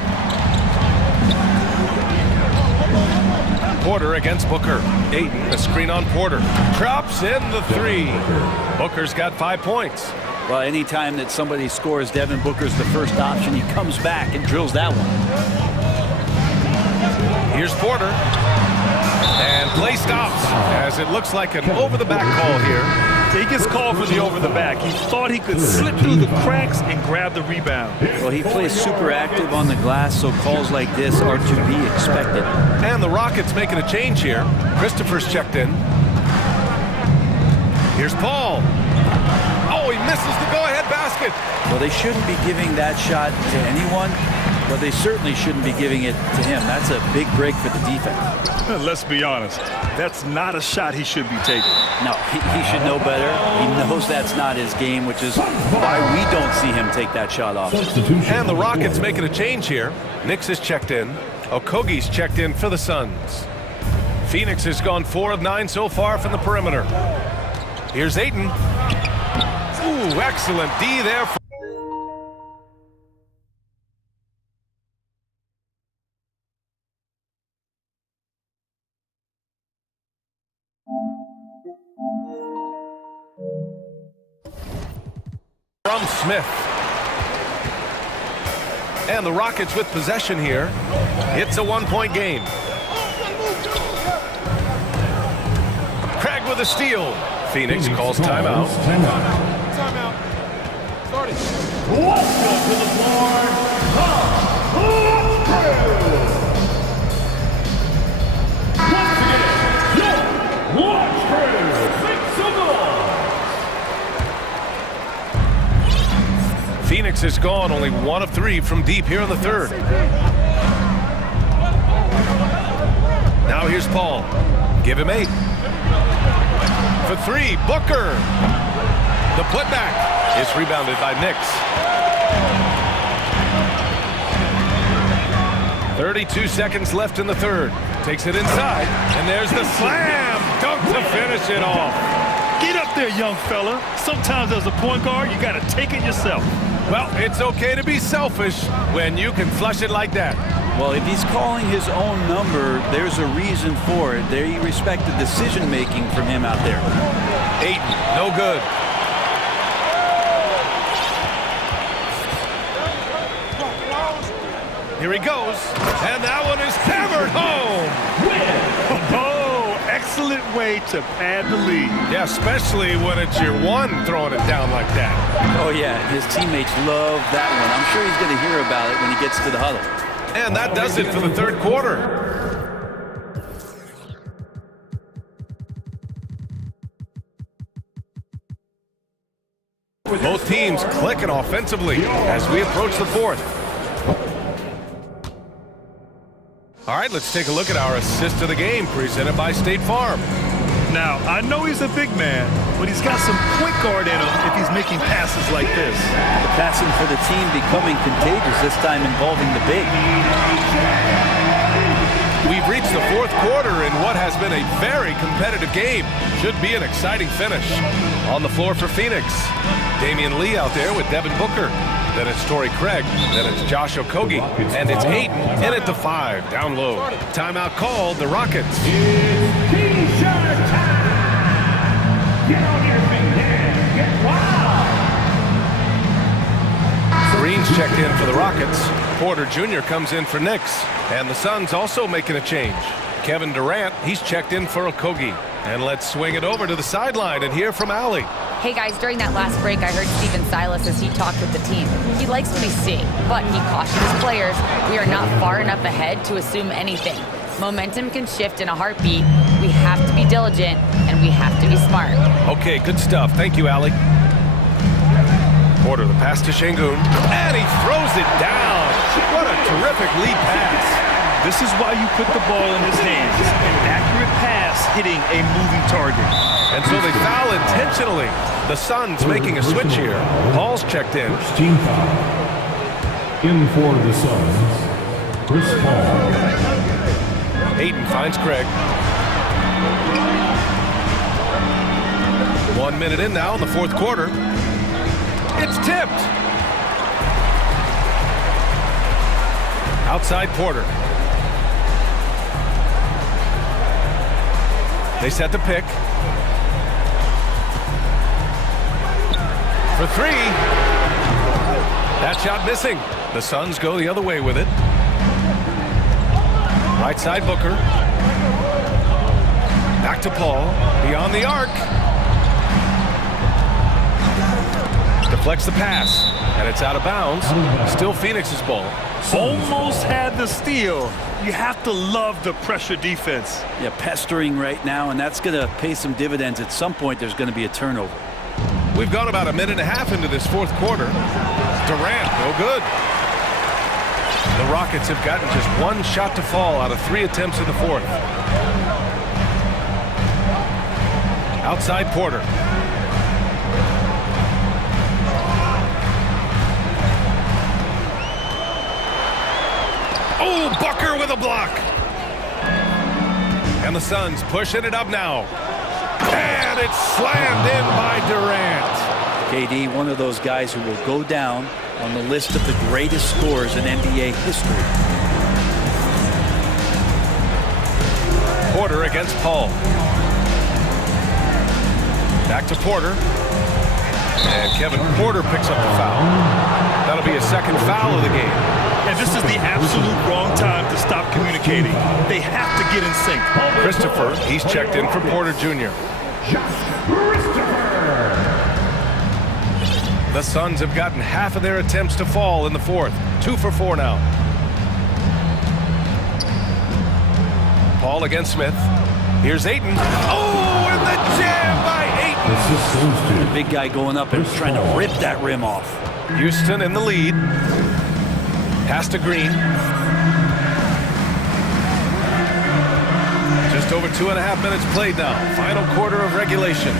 Porter against Booker. Ayton, a screen on Porter. Drops in the 3. Booker's got 5 points. Well, anytime that somebody scores, Devin Booker's the first option. He comes back and drills that one. Here's Porter. And play stops as it looks like an over-the-back call here. He gets called for the over-the-back. He thought he could slip through the cracks and grab the rebound. Well, he plays super active on the glass, so calls like this are to be expected. And the Rockets making a change here. Christopher's checked in. Here's Paul. Oh, he misses the go-ahead basket. Well, they shouldn't be giving that shot to anyone, But they certainly shouldn't be giving it to him. That's a big break for the defense. Let's be honest. That's not a shot he should be taking. No, he should know better. He knows that's not his game, which is why we don't see him take that shot off. And the Rockets making a change here. Nix is checked in. Okogie's checked in for the Suns. Phoenix has gone 4 of 9 so far from the perimeter. Here's Ayton. Ooh, excellent D there. From Smith. And the Rockets with possession here. It's a 1-point game. Craig with a steal. Phoenix calls timeout. Timeout. Starting. Welcome to the floor, once again, your launch crew. Make some noise. Phoenix has gone only 1 of 3 from deep here in the third. Now here's Paul. Give him 8. For 3, Booker. The putback is rebounded by Nix. 32 seconds left in the third. Takes it inside, and there's the slam dunk to finish it off. Get up there, young fella. Sometimes as a point guard, you got to take it yourself. Well, it's okay to be selfish when you can flush it like that. Well, if he's calling his own number, there's a reason for it. They respect the decision-making from him out there. Ayton, no good. Here he goes, and that one is hammered home. Oh, excellent way to pad the lead. Yeah, especially when it's your one throwing it down like that. Oh, yeah, his teammates love that one. I'm sure he's going to hear about it when he gets to the huddle. And that does it for the third quarter. Both teams clicking offensively as we approach the fourth. All right, let's take a look at our assist of the game presented by State Farm. Now, I know he's a big man, but he's got some point guard in him if he's making passes like this. The passing for the team becoming contagious, this time involving the big. We've reached the fourth quarter in what has been a very competitive game. Should be an exciting finish. On the floor for Phoenix, Damian Lee out there with Devin Booker. Then it's Torrey Craig. Then it's Josh Okogie. And it's Ayton in at the 5, down low. Timeout called, the Rockets. It's T-shirt time. Get on your feet and get wild. Green's checked in for the Rockets. Porter Jr. comes in for Knicks. And the Suns also making a change. Kevin Durant, he's checked in for Okogie. And let's swing it over to the sideline and hear from Allie. Hey guys, during that last break, I heard Stephen Silas as he talked with the team. He likes what he's seeing, but he cautioned his players, we are not far enough ahead to assume anything. Momentum can shift in a heartbeat. We have to be diligent, and we have to be smart. Okay, good stuff. Thank you, Allie. Porter, the pass to Şengün, and he throws it down. What a terrific lead pass. This is why you put the ball in his hands. An accurate pass hitting a moving target. And so they foul intentionally. The Suns making a switch here. Paul's checked in. First team foul. In for the Suns, Chris Paul. Ayton finds Craig. 1 minute in now in the fourth quarter. It's tipped. Outside Porter. They set the pick. For 3. That shot missing. The Suns go the other way with it. Right side Booker. Back to Paul. Beyond the arc. Deflects the pass. And it's out of bounds. Still Phoenix's ball. Almost had the steal. You have to love the pressure defense. Yeah, pestering right now, and that's going to pay some dividends. At some point, there's going to be a turnover. We've gone about a minute and a half into this fourth quarter. Durant, no good. The Rockets have gotten just one shot to fall out of 3 attempts in the fourth. Outside Porter. Oh, Booker with a block. And the Suns pushing it up now. And it's slammed in by Durant. KD, one of those guys who will go down on the list of the greatest scorers in NBA history. Porter against Paul. Back to Porter. And Kevin Porter picks up the foul. That'll be a second foul of the game. And this is the absolute wrong time to stop communicating. They have to get in sync. Christopher, he's checked in for Porter Jr. The Suns have gotten half of their attempts to fall in the fourth. 2 for 4 now. Paul against Smith. Here's Ayton. Oh, and the jam by Ayton. The big guy going up and trying to rip that rim off. Houston in the lead. Pass to Green. Just over 2.5 minutes played now. Final quarter of regulation.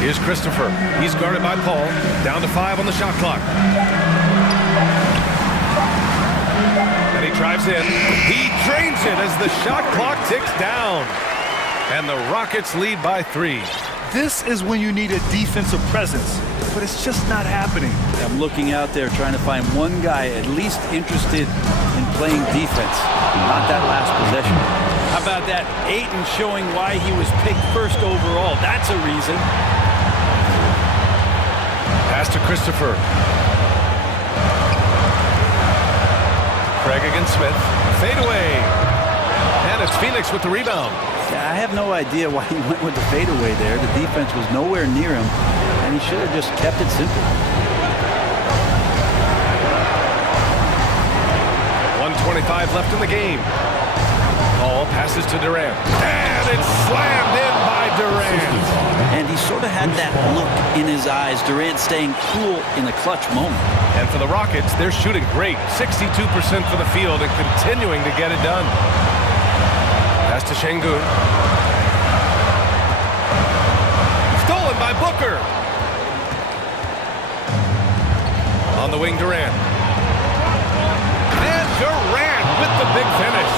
Here's Christopher. He's guarded by Paul. Down to 5 on the shot clock. And he drives in. He drains it as the shot clock ticks down. And the Rockets lead by 3. This is when you need a defensive presence, but it's just not happening. I'm looking out there trying to find one guy at least interested in playing defense, not that last possession. How about that? Ayton showing why he was picked first overall. That's a reason. Pass to Christopher. Craig against Smith. Fadeaway. And it's Phoenix with the rebound. Yeah, I have no idea why he went with the fadeaway there. The defense was nowhere near him, and he should have just kept it simple. 1:25 left in the game. Paul passes to Durant. And it's slammed in by Durant. And he sort of had that look in his eyes. Durant staying cool in a clutch moment. And for the Rockets, they're shooting great. 62% for the field and continuing to get it done. Pass to Şengün. Stolen by Booker. On the wing, Durant. And Durant with the big finish.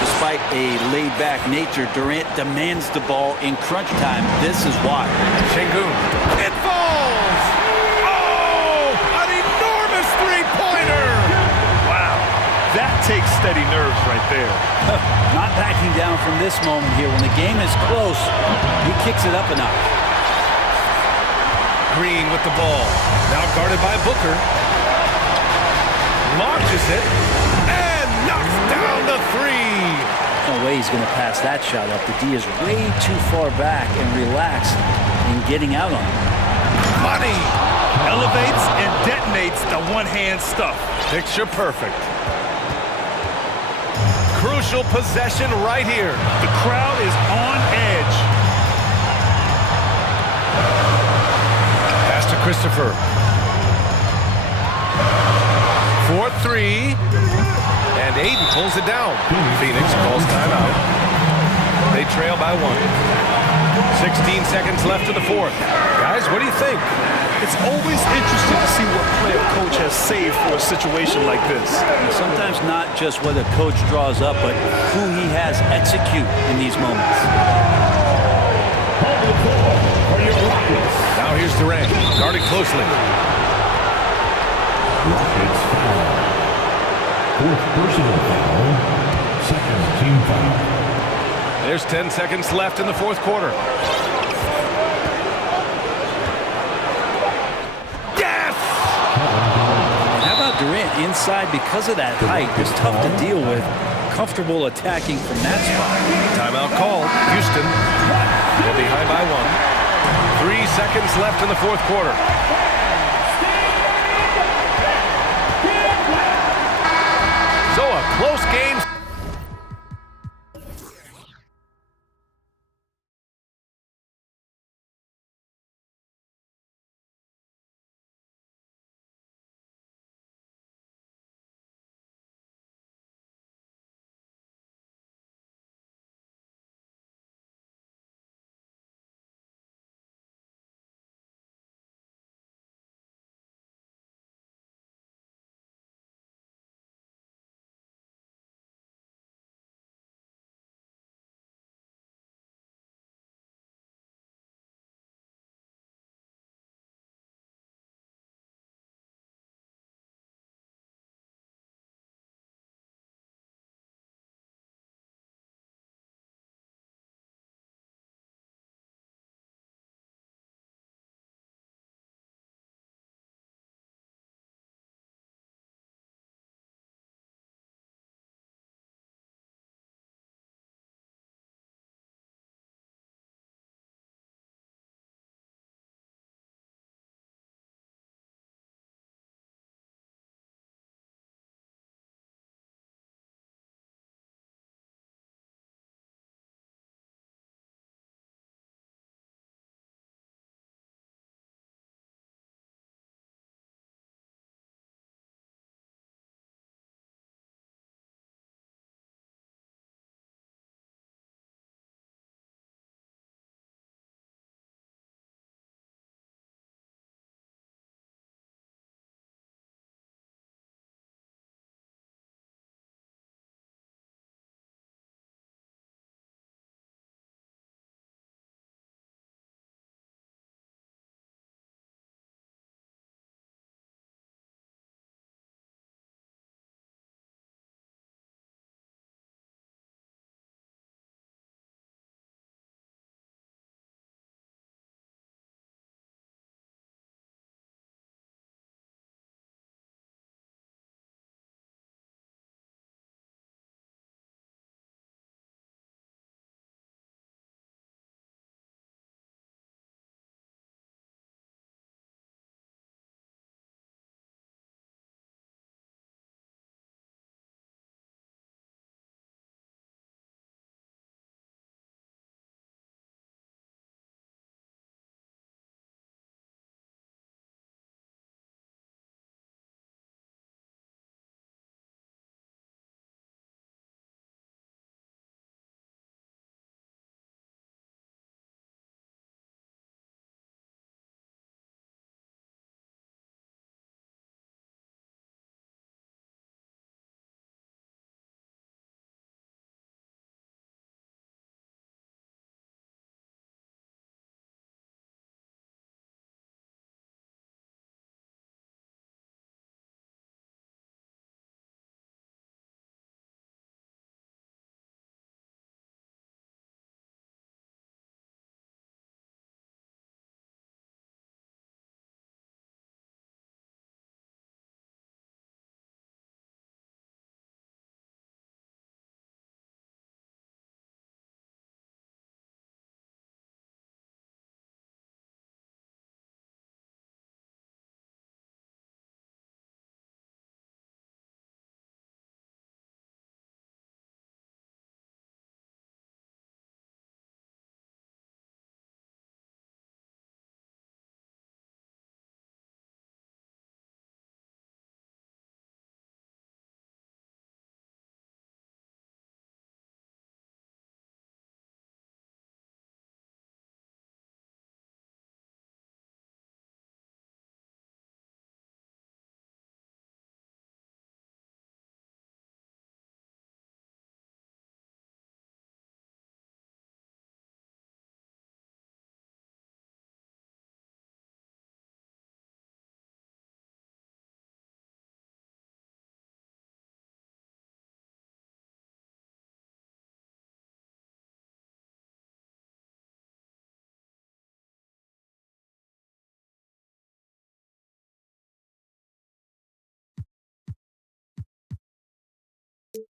Despite a laid-back nature, Durant demands the ball in crunch time. This is why. Şengün. It falls! Oh! An enormous three-pointer! Wow. That takes steady nerves right there. Not backing down from this moment here. When the game is close, he kicks it up a notch. Green with the ball. Now guarded by Booker. Launches it. And knocks down the three. No way he's going to pass that shot up. The D is way too far back and relaxed in getting out on it. Money. Elevates and detonates the one-hand stuff. Picture perfect. Crucial possession right here. The crowd is on edge. Pass to Christopher. 4-3. And Ayton pulls it down. Phoenix calls timeout. They trail by 1. 16 seconds left in the fourth. Guys, what do you think? It's always interesting to see what play a coach has saved for a situation like this. Sometimes not just what a coach draws up, but who he has execute in these moments. Now here's Durant, guarded closely. Rockets foul. Fourth personal foul. Second team foul. There's 10 seconds left in the fourth quarter. Yes! How about Durant inside because of that height? It's tough to deal with. Comfortable attacking from that spot. Timeout called. Houston. They're behind by 1. 3 seconds left in the fourth quarter. So a close game.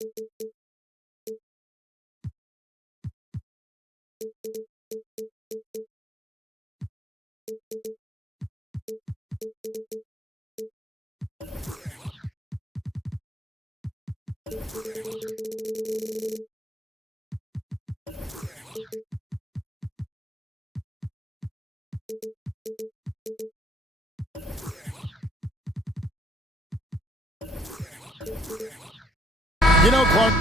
You know, Clark.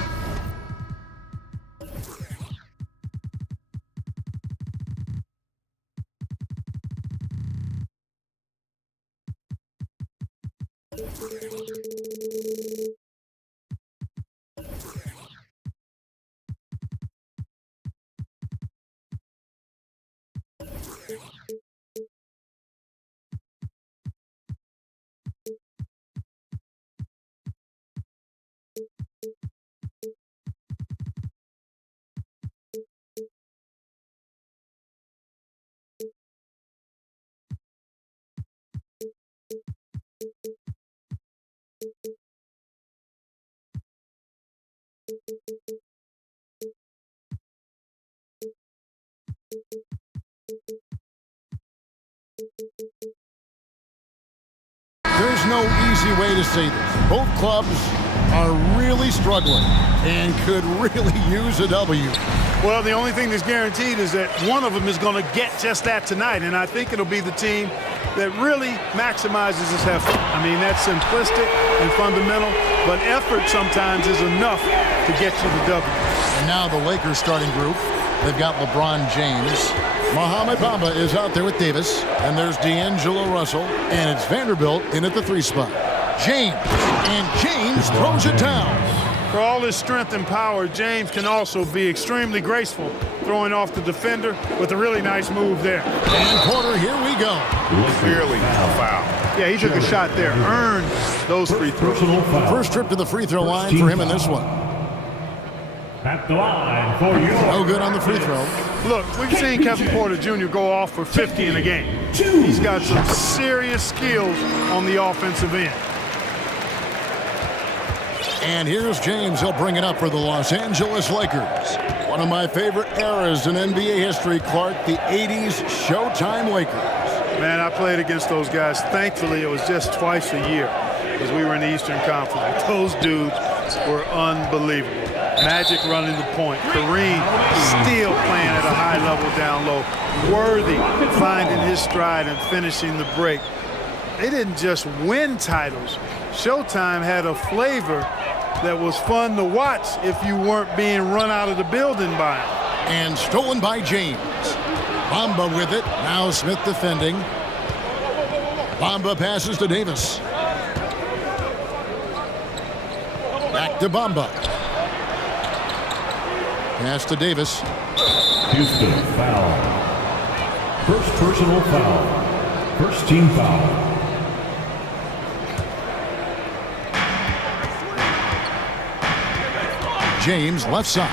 There's no easy way to say this. Both clubs are really struggling and could really use a W. Well, the only thing that's guaranteed is that one of them is going to get just that tonight, and I think it'll be the team that really maximizes its effort. I mean, that's simplistic and fundamental, but effort sometimes is enough to get you the W. And now the Lakers starting group. They've got LeBron James. Mohamed Bamba is out there with Davis. And there's D'Angelo Russell. And it's Vanderbilt in at the 3 spot. James. And James throws it down. For all his strength and power, James can also be extremely graceful, throwing off the defender with a really nice move there. And quarter, here we go. Clearly a foul. Yeah, he took a shot there, earned those free throws. First trip to the free throw line for him in this one. At the line for you. No good on the free throw. Look, we've seen Kevin Porter Jr. go off for 50 in a game. He's got some serious skills on the offensive end. And here's James. He'll bring it up for the Los Angeles Lakers. One of my favorite eras in NBA history, Clark, the 80s Showtime Lakers. Man, I played against those guys. Thankfully, it was just twice a year because we were in the Eastern Conference. Those dudes were unbelievable. Magic running the point. Kareem still playing at a high level down low. Worthy finding his stride and finishing the break. They didn't just win titles. Showtime had a flavor that was fun to watch if you weren't being run out of the building by him. And stolen by James. Bamba with it. Now Smith defending. Bamba passes to Davis. Back to Bamba. Pass to Davis. Houston foul. First personal foul. First team foul. James left side.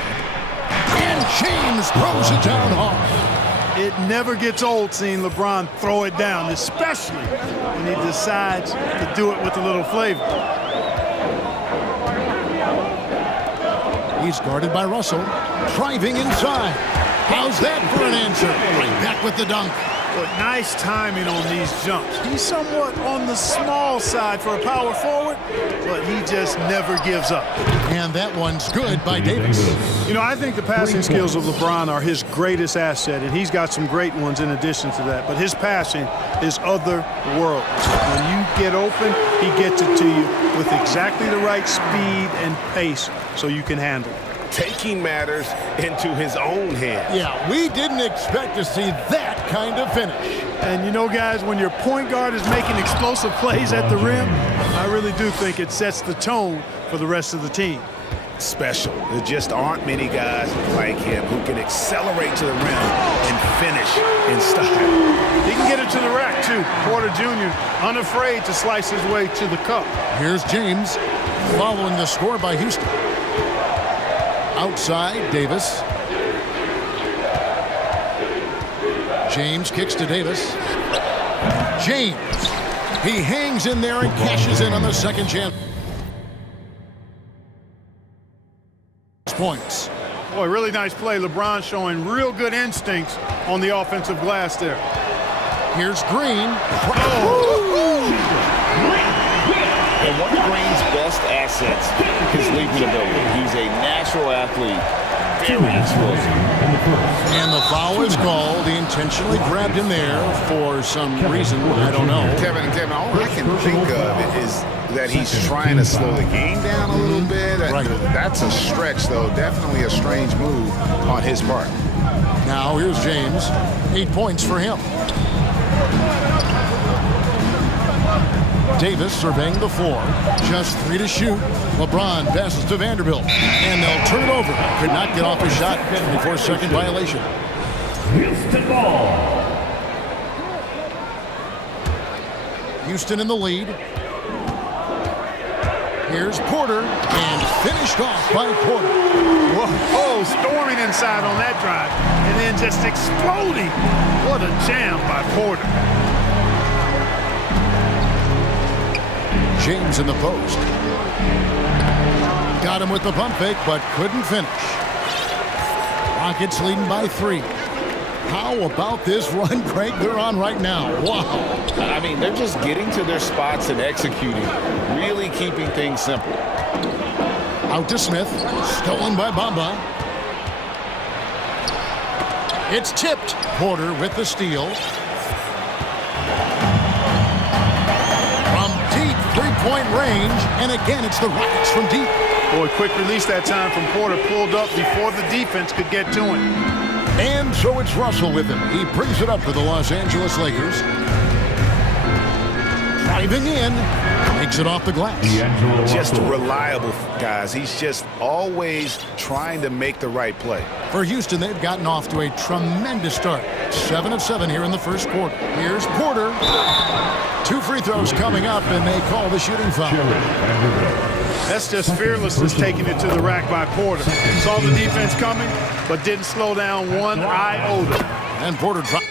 And James throws it down hard. It never gets old seeing LeBron throw it down, especially when he decides to do it with a little flavor. He's guarded by Russell. Driving inside. How's that for an answer? Right back with the dunk. But nice timing on these jumps. He's somewhat on the small side for a power forward, but he just never gives up. And that one's good by Davis. You know, I think the passing skills of LeBron are his greatest asset, and he's got some great ones in addition to that. But his passing is otherworldly. When you get open, he gets it to you with exactly the right speed and pace so you can handle it. Taking matters into his own hands. Yeah, we didn't expect to see that kind of finish. And you know, guys, when your point guard is making explosive plays at the rim, I really do think it sets the tone for the rest of the team. Special. There just aren't many guys like him who can accelerate to the rim and finish in style. He can get it to the rack, too. Porter Jr. unafraid to slice his way to the cup. Here's James following the score by Houston. Outside, Davis. James kicks to Davis. James. He hangs in there and cashes in on the second chance. points. Boy, really nice play. LeBron showing real good instincts on the offensive glass there. Here's Green. And one of Green's best assets is leaping ability. He's a natural athlete, very explosive. And the foul is called. He intentionally grabbed him there for some reason. I don't know. Kevin, all I can think of is that he's trying to slow the game down a little bit. Right. That's a stretch, though. Definitely a strange move on his part. Now here's James. 8 points for him. Davis surveying the floor. Just 3 to shoot. LeBron passes to Vanderbilt. And they'll turn it over. Could not get off his shot. 24-second violation. Houston ball. Houston in the lead. Here's Porter. And finished off by Porter. Whoa, storming inside on that drive. And then just exploding. What a jam by Porter. James in the post. Got him with the pump fake, but couldn't finish. Rockets leading by 3. How about this run, Craig, they're on right now? Wow. I mean, they're just getting to their spots and executing, really keeping things simple. Out to Smith. Stolen by Bamba. It's tipped. Porter with the steal. Three-point range, and again, it's the Rockets from deep. Boy, quick release that time from Porter. Pulled up before the defense could get to him. And so it's Russell with him. He brings it up for the Los Angeles Lakers. Driving in, takes it off the glass. Just reliable, guys. He's just always trying to make the right play. For Houston, they've gotten off to a tremendous start. 7 of 7 here in the first quarter. Here's Porter. 2 free throws coming up, and they call the shooting foul. That's just fearlessness taking it to the rack by Porter. Saw the defense coming, but didn't slow down one iota. And Porter dropped.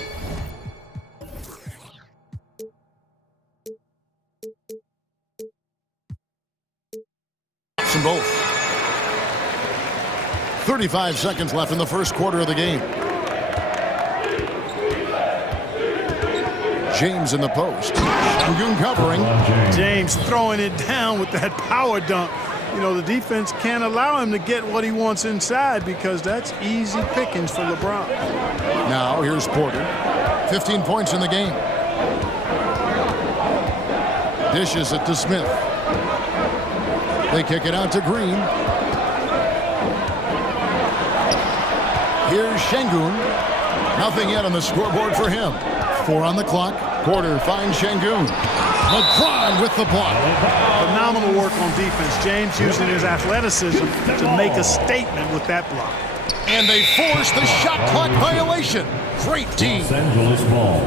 Them both. 35 seconds left in the first quarter of the game. James in the post. Shangun covering. James throwing it down with that power dunk. You know, the defense can't allow him to get what he wants inside because that's easy pickings for LeBron. Now here's Porter. 15 points in the game. Dishes it to Smith. They kick it out to Green. Here's Shangun. Nothing yet on the scoreboard for him. 4 on the clock. Porter finds Shangun. LeBron with the block. Phenomenal work on defense. James using his athleticism to make a statement with that block. And they force the shot clock violation. Great team. Los Angeles ball.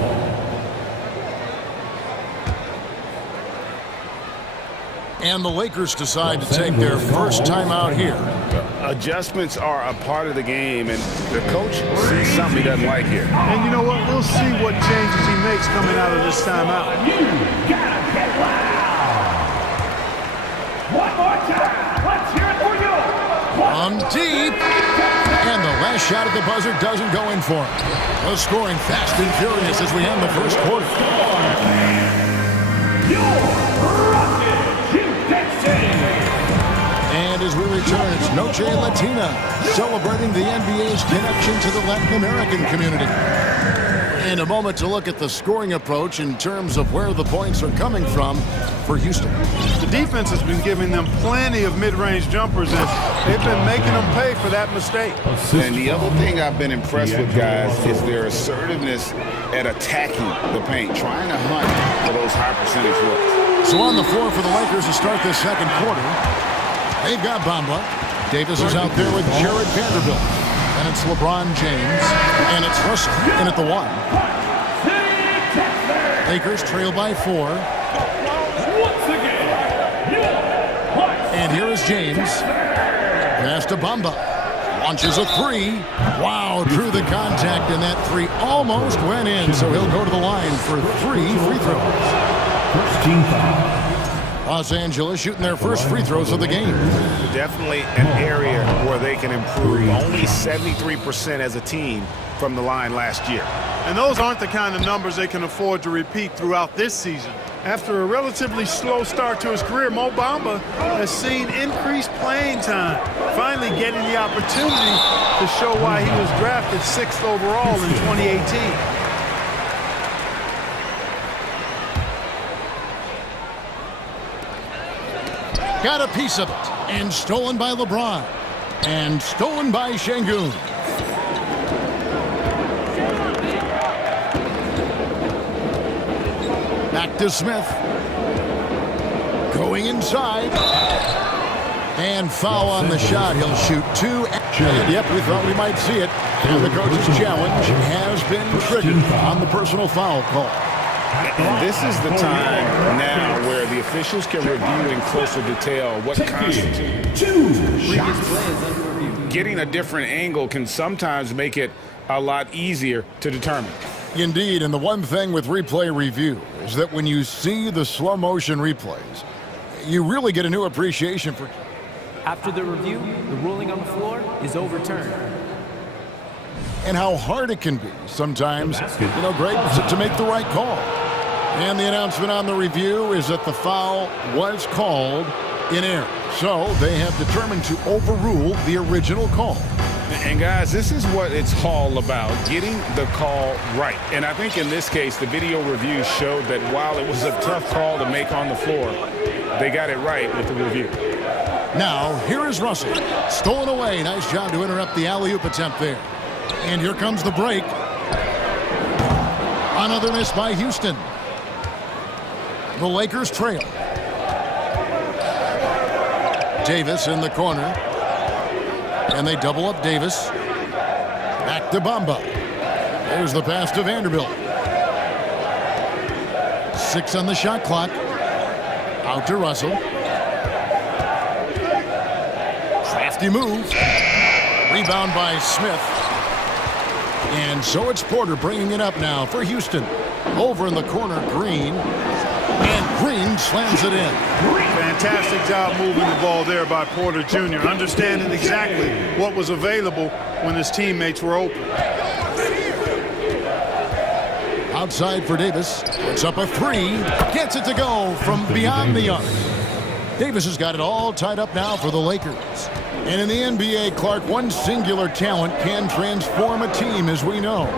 And the Lakers decide to take their first time out here. Adjustments are a part of the game, and the coach sees something he doesn't like here. And you know what? We'll see what changes he makes coming out of this timeout. You gotta get loud. One more time. Let's hear it for you. On deep. And the last shot at the buzzer doesn't go in for him. The scoring fast and furious as we end the first quarter. And as we return, it's Noche Latina, celebrating the NBA's connection to the Latin American community. In a moment to look at the scoring approach in terms of where the points are coming from for Houston. The defense has been giving them plenty of mid-range jumpers, and they've been making them pay for that mistake. And the other thing I've been impressed with, guys, is their assertiveness at attacking the paint, trying to hunt for those high percentage looks. So on the floor for the Lakers to start this second quarter, they've got Bamba. Davis is out there with Jared Vanderbilt. And it's LeBron James. And it's Russell in at the 1. Lakers trail by 4. And here is James. Pass to Bamba. Launches a 3. Wow, drew the contact, and that 3 almost went in. So he'll go to the line for 3 free throws. First team foul. Los Angeles shooting their first free throws of the game. Definitely an area where they can improve. Only 73% as a team from the line last year. And those aren't the kind of numbers they can afford to repeat throughout this season. After a relatively slow start to his career, Mo Bamba has seen increased playing time, finally getting the opportunity to show why he was drafted 6th overall in 2018. Got a piece of it, and stolen by LeBron, and stolen by Şengün. Back to Smith. Going inside. And foul on the shot. He'll shoot 2. And yep, we thought we might see it. And the coach's challenge has been triggered on the personal foul call. And this is the time now where the officials can review in closer detail what constitutes. Getting a different angle can sometimes make it a lot easier to determine. Indeed, and the one thing with replay review is that when you see the slow motion replays, you really get a new appreciation for. After the review, the ruling on the floor is overturned. And how hard it can be sometimes, Greg, to make the right call. And the announcement on the review is that the foul was called in error. So they have determined to overrule the original call. And guys, this is what it's all about, getting the call right. And I think in this case, the video review showed that while it was a tough call to make on the floor, they got it right with the review. Now, here is Russell. Stolen away. Nice job to interrupt the alley-oop attempt there. And here comes the break. Another miss by Houston. The Lakers trail. Davis in the corner. And they double up Davis. Back to Bamba. There's the pass to Vanderbilt. 6 on the shot clock. Out to Russell. Crafty move. Rebound by Smith. And so it's Porter bringing it up now for Houston. Over in the corner, Green. And Green slams it in. Fantastic job moving the ball there by Porter Jr., understanding exactly what was available when his teammates were open. Outside for Davis. Puts up a 3. Gets it to go from beyond the arc. Davis has got it all tied up now for the Lakers. And in the NBA, Clark, one singular talent can transform a team, as we know.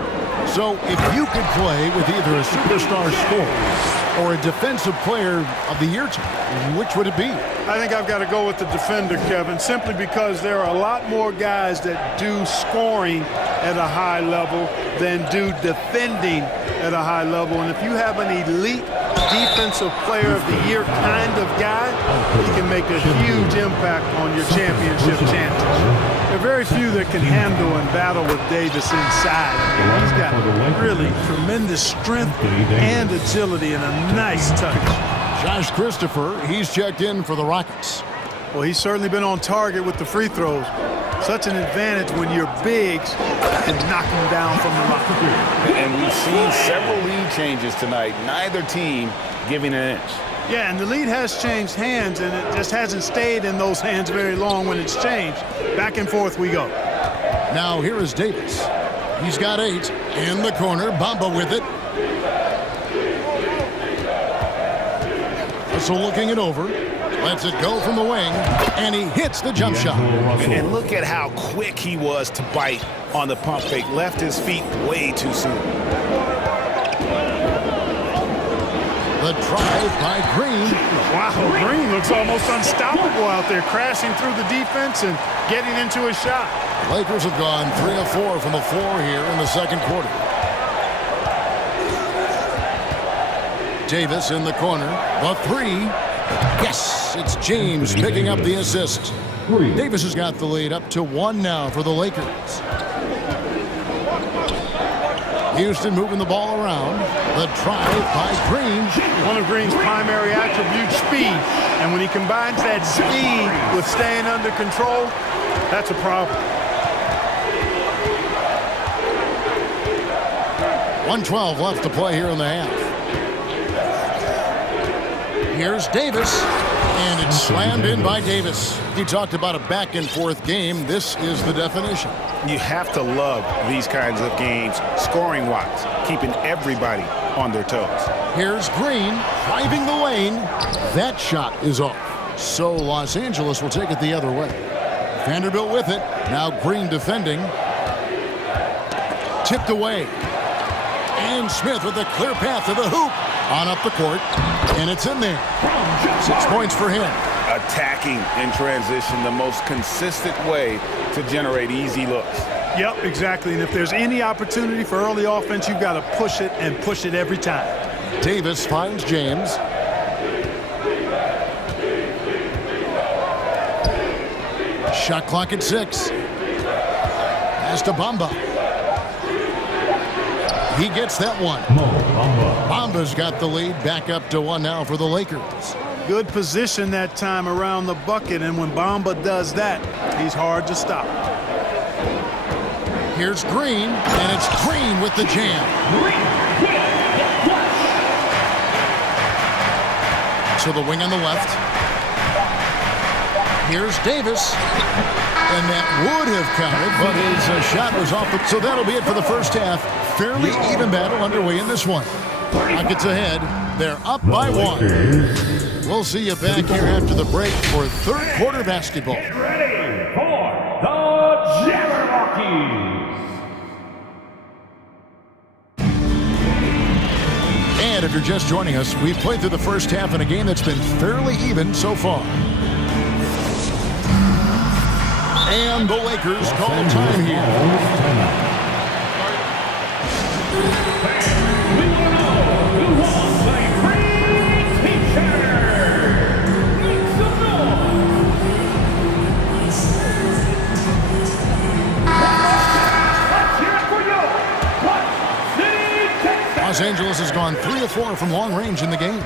So if you could play with either a superstar scorer or a defensive player of the year team, which would it be? I think I've got to go with the defender, Kevin, simply because there are a lot more guys that do scoring at a high level than do defending at a high level. And if you have an elite defensive player of the year kind of guy, he can make a huge impact on your championship chances. There are very few that can handle and battle with Davis inside. I mean, he's got really tremendous strength and agility and a nice touch. Josh Christopher, he's checked in for the Rockets. Well, he's certainly been on target with the free throws. Such an advantage when you're bigs and knock them down from the line. And we've seen several lead changes tonight. Neither team giving an inch. Yeah, and the lead has changed hands, and it just hasn't stayed in those hands very long when it's changed. Back and forth we go. Now here is Davis. He's got 8 in the corner. Bamba with it. So looking it over. Lets it go from the wing, and he hits the jump shot. And look at how quick he was to bite on the pump fake. Left his feet way too soon. The drive by Green. Wow, Green looks almost unstoppable out there, crashing through the defense and getting into a shot. Lakers have gone 3 of 4 from the floor here in the second quarter. Davis in the corner. The 3. Yes, it's James picking up the assist. Davis has got the lead up to 1 now for the Lakers. Houston moving the ball around. The drive by Green. One of Green's primary attributes, speed. And when he combines that speed with staying under control, that's a problem. 1:12 left to play here in the half. Here's Davis, and it's slammed in by Davis. He talked about a back-and-forth game. This is the definition. You have to love these kinds of games, scoring-wise, keeping everybody on their toes. Here's Green, driving the lane. That shot is off. So Los Angeles will take it the other way. Vanderbilt with it. Now Green defending. Tipped away. And Smith with a clear path to the hoop. On up the court. And it's in there. 6 points for him. Attacking in transition, the most consistent way to generate easy looks. Yep, exactly. And if there's any opportunity for early offense, you've got to push it and push it every time. Davis finds James. Shot clock at 6. Pass to Bamba. He gets that one. Bamba's got the lead. Back up to 1 now for the Lakers. Good position that time around the bucket, and when Bamba does that, he's hard to stop. Here's Green, and it's Green with the jam. To the wing on the left. Here's Davis. And that would have counted, but his shot was off. So that'll be it for the first half. Fairly even battle underway in this one. Rockets ahead. They're up by 1. We'll see you back here after the break for third quarter basketball. Get ready for the Jabberwockies. And if you're just joining us, we've played through the first half in a game that's been fairly even so far. And the Lakers call time here. We want to know who wants a free t-shirt. Make some noise. Let's hear it for you. What City, Texas? Los Angeles has gone 3 of 4 from long range in the game.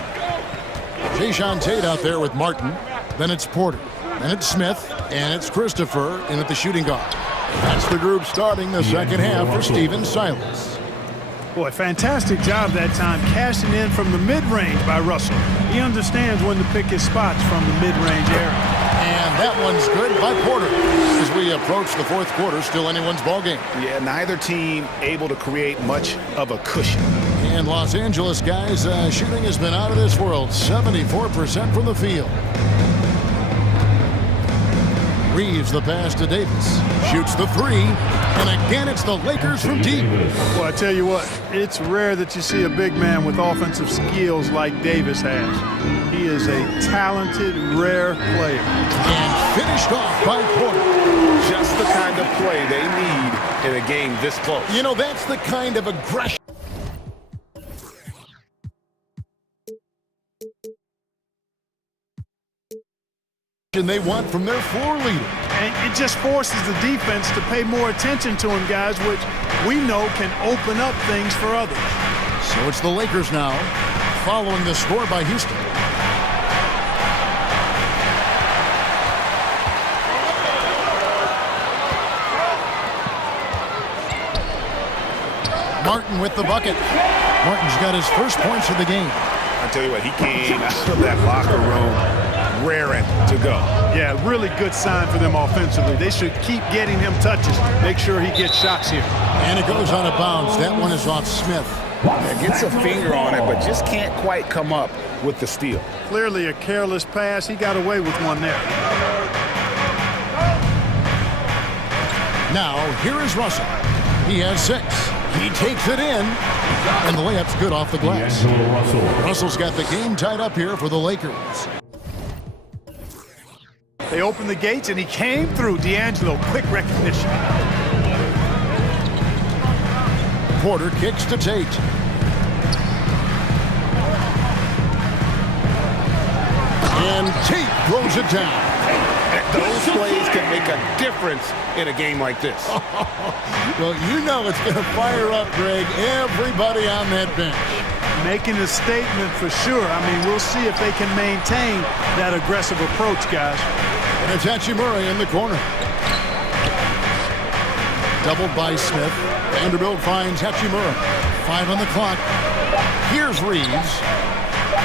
Jayshawn Tate out there with Martin. Then it's Porter. Then it's Smith. And it's Christopher in at the shooting guard. That's the group starting the second half for Steven Silas. Boy, fantastic job that time cashing in from the mid-range by Russell. He understands when to pick his spots from the mid-range area. And that one's good by Porter. As we approach the fourth quarter, still anyone's ballgame. Yeah, neither team able to create much of a cushion. And Los Angeles guys, shooting has been out of this world. 74% from the field. Reeves the pass to Davis. Shoots the 3. And again, it's the Lakers from deep. Well, I tell you what, it's rare that you see a big man with offensive skills like Davis has. He is a talented, rare player. And finished off by Porter. Just the kind of play they need in a game this close. You know, that's the kind of aggression they want from their floor leader. And it just forces the defense to pay more attention to him, guys, which we know can open up things for others. So it's the Lakers now, following the score by Houston. Martin with the bucket. Martin's got his first points of the game. I tell you what, he came out of that locker room raring to go. Yeah, really good sign for them offensively. They should keep getting him touches. Make sure he gets shots here. And it goes out of bounds. That one is off Smith. Yeah, gets a finger on it, but just can't quite come up with the steal. Clearly a careless pass. He got away with one there. Now, here is Russell. He has 6. He takes it in, and the layup's good off the glass. Russell's got the game tied up here for the Lakers. They opened the gates, and he came through. D'Angelo, quick recognition. Porter kicks to Tate. And Tate throws it down. Those plays can make a difference in a game like this. Well, you know it's going to fire up, Greg, everybody on that bench. Making a statement for sure. I mean, we'll see if they can maintain that aggressive approach, guys. And it's Hachimura in the corner. Doubled by Smith. Vanderbilt finds Hachimura. 5 on the clock. Here's Reeves.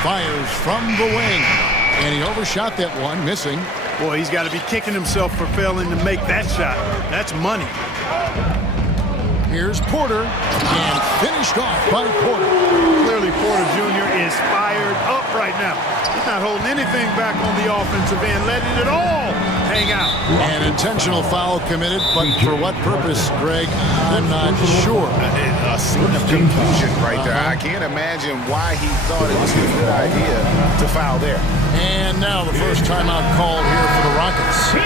Fires from the wing. And he overshot that one, missing. Boy, he's got to be kicking himself for failing to make that shot. That's money. Here's Porter, and finished off by Porter. Clearly, Porter Jr. is fired up right now. He's not holding anything back on the offensive end, letting it all hang out. An intentional foul committed, but for what purpose, Greg? I'm not sure. A scene of confusion right there. I can't imagine why he thought it was a good idea to foul there. And now the first timeout called here for the Rockets.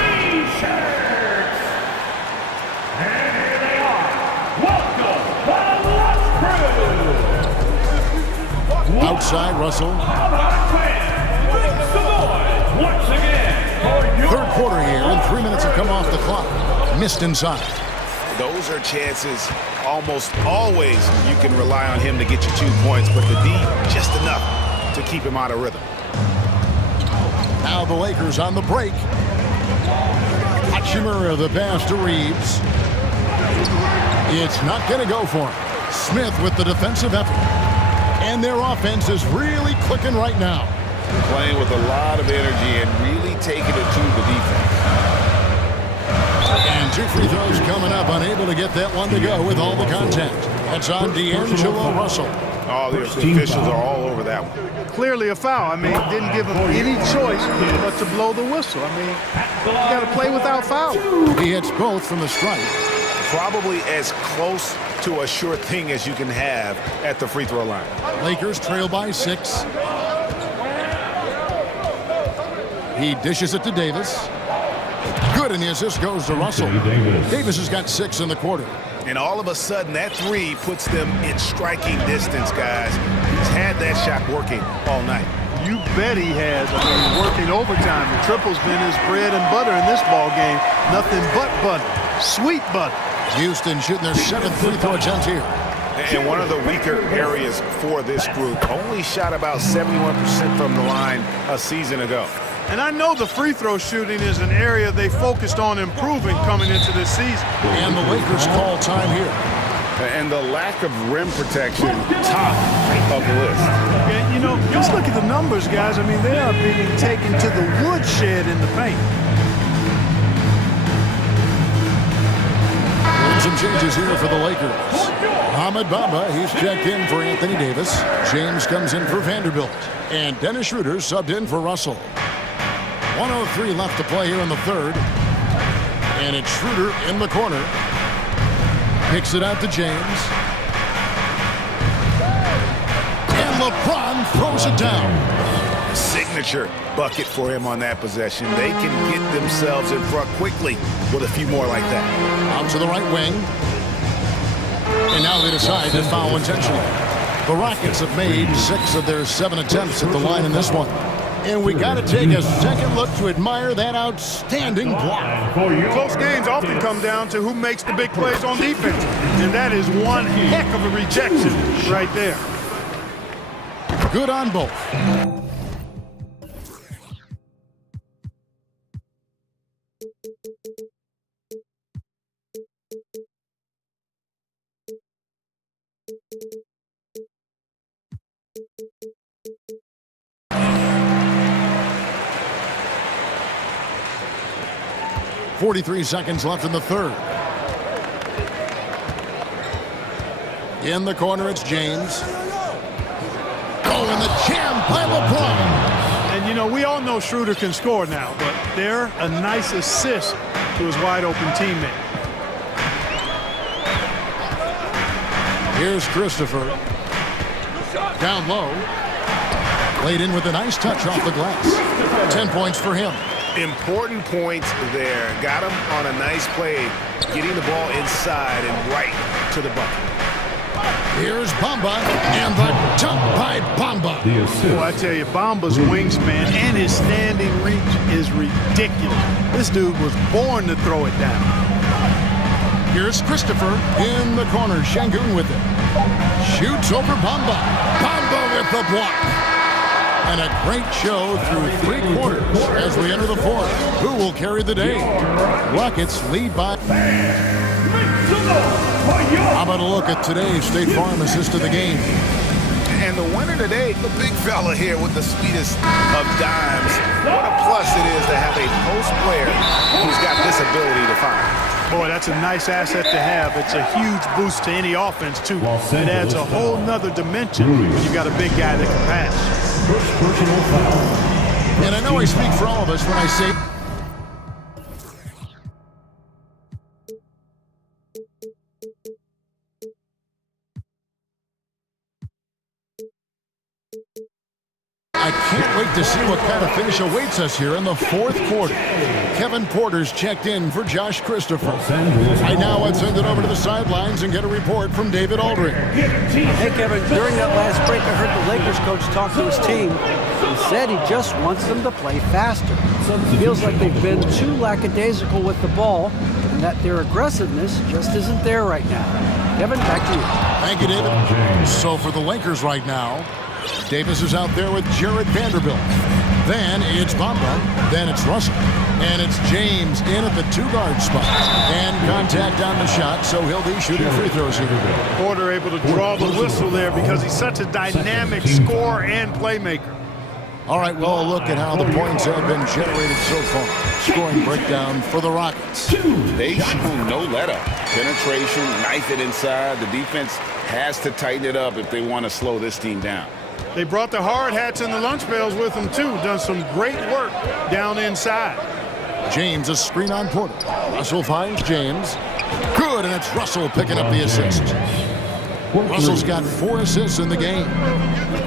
Outside, Russell. Third quarter here, and 3 minutes have come off the clock. Missed inside. Those are chances almost always you can rely on him to get you 2 points, but the D, just enough to keep him out of rhythm. Now the Lakers on the break. Hachimura the pass to Reeves. It's not going to go for him. Smith with the defensive effort. And their offense is really clicking right now. Playing with a lot of energy and really taking it to the defense. And 2 free throws coming up, unable to get that one to go with all the contact. That's on D'Angelo Russell. Oh, the officials are all over that one. Clearly a foul. I mean, didn't give him any choice but to blow the whistle. I mean, you got to play without foul. He hits both from the strike. Probably as close to a sure thing as you can have at the free throw line. Lakers trail by 6. He dishes it to Davis. Good, and the assist goes to Russell. Davis has got 6 in the quarter. And all of a sudden, that 3 puts them in striking distance, guys. He's had that shot working all night. You bet he has. I mean, working overtime. The triple's been his bread and butter in this ball game. Nothing but butter. Sweet butter. Houston shooting their 7th free throw attempt here. And one of the weaker areas for this group. Only shot about 71% from the line a season ago. And I know the free throw shooting is an area they focused on improving coming into this season. And the Lakers call time here. And the lack of rim protection, top of the list. And, you know, just look at the numbers, guys. I mean, they are being taken to the woodshed in the paint. Some changes here for the Lakers. Ahmed Bamba, he's checked in for Anthony Davis. James comes in for Vanderbilt. And Dennis Schroeder subbed in for Russell. 1:03 left to play here in the third. And it's Schroeder in the corner. Picks it out to James. And LeBron throws it down. Signature bucket for him on that possession. They can get themselves in front quickly with a few more like that. Out to the right wing. And now they decide to foul intentionally. The Rockets have made 6 of their 7 attempts at the line in this one. And we got to take a second look to admire that outstanding block. Close games often come down to who makes the big plays on defense. And that is one heck of a rejection right there. Good on both. .43 seconds left in the third. In the corner, it's James. Oh, and the jam by LeBron. And, you know, we all know Schroeder can score now, but they're a nice assist to his wide-open teammate. Here's Christopher. Down low. Laid in with a nice touch off the glass. 10 points for him. Important points there. Got him on a nice play, getting the ball inside and right to the bucket. Here's Bamba, and the jump by Bamba. Boy, I tell you, Bamba's wingspan and his standing reach is ridiculous. This dude was born to throw it down. Here's Christopher in the corner. Şengün with it. Shoots over Bamba. Bamba with the block. And a great show through 3 quarters as we enter the fourth. Who will carry the day? Rockets lead by... How about a look at today's State Farm assist of the game? And the winner today, the big fella here with the sweetest of dimes. What a plus it is to have a post player who's got this ability to find. Boy, that's a nice asset to have. It's a huge boost to any offense, too. It adds a whole nother dimension when you've got a big guy that can pass. Personal foul. And I know I speak for all of us when I say I can't wait to see what kind of finish awaits us here in the fourth quarter. Kevin Porter's checked in for Josh Christopher. Right now, let's send it over to the sidelines and get a report from David Aldridge. Hey, Kevin, during that last break, I heard the Lakers coach talk to his team. He said he just wants them to play faster. It feels like they've been too lackadaisical with the ball and that their aggressiveness just isn't there right now. Kevin, back to you. Thank you, David. So for the Lakers right now, Davis is out there with Jared Vanderbilt. Then it's Bamba. Then it's Russell. And it's James in at the two-guard spot. And contact on the shot, so he'll be shooting free throws here today. Porter able to draw the whistle there because he's such a dynamic scorer and playmaker. All right, well, look at how the points have been generated so far. Scoring breakdown for the Rockets. They show no let-up. Penetration, knife it inside. The defense has to tighten it up if they want to slow this team down. They brought the hard hats and the lunch pails with them, too. Done some great work down inside. James, a screen on Porter. Russell finds James. Good, and it's Russell picking up the assist. Russell's got 4 assists in the game.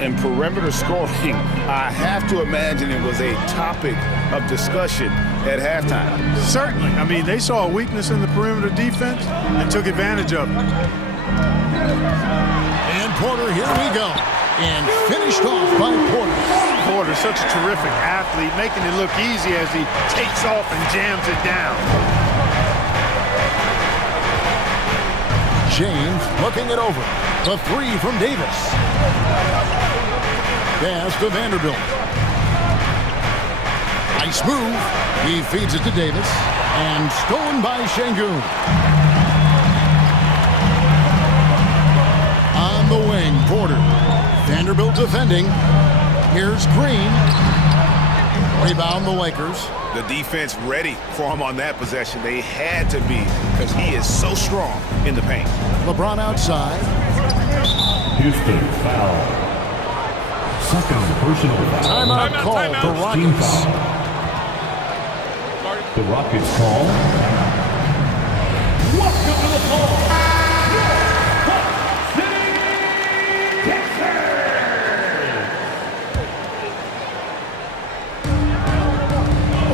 And perimeter scoring, I have to imagine it was a topic of discussion at halftime. Certainly. I mean, they saw a weakness in the perimeter defense and took advantage of it. And Porter, here we go. And finished off by Porter. Porter, such a terrific athlete, making it look easy as he takes off and jams it down. James looking it over. The three from Davis. Pass to Vanderbilt. Nice move. He feeds it to Davis. And stolen by Şengün. On the wing, Porter. Vanderbilt defending. Here's Green. Rebound the Lakers. The defense ready for him on that possession. They had to be because he is so strong in the paint. LeBron outside. Houston foul. Second personal foul. Timeout called the Rockets. The Rockets call. Welcome to the floor.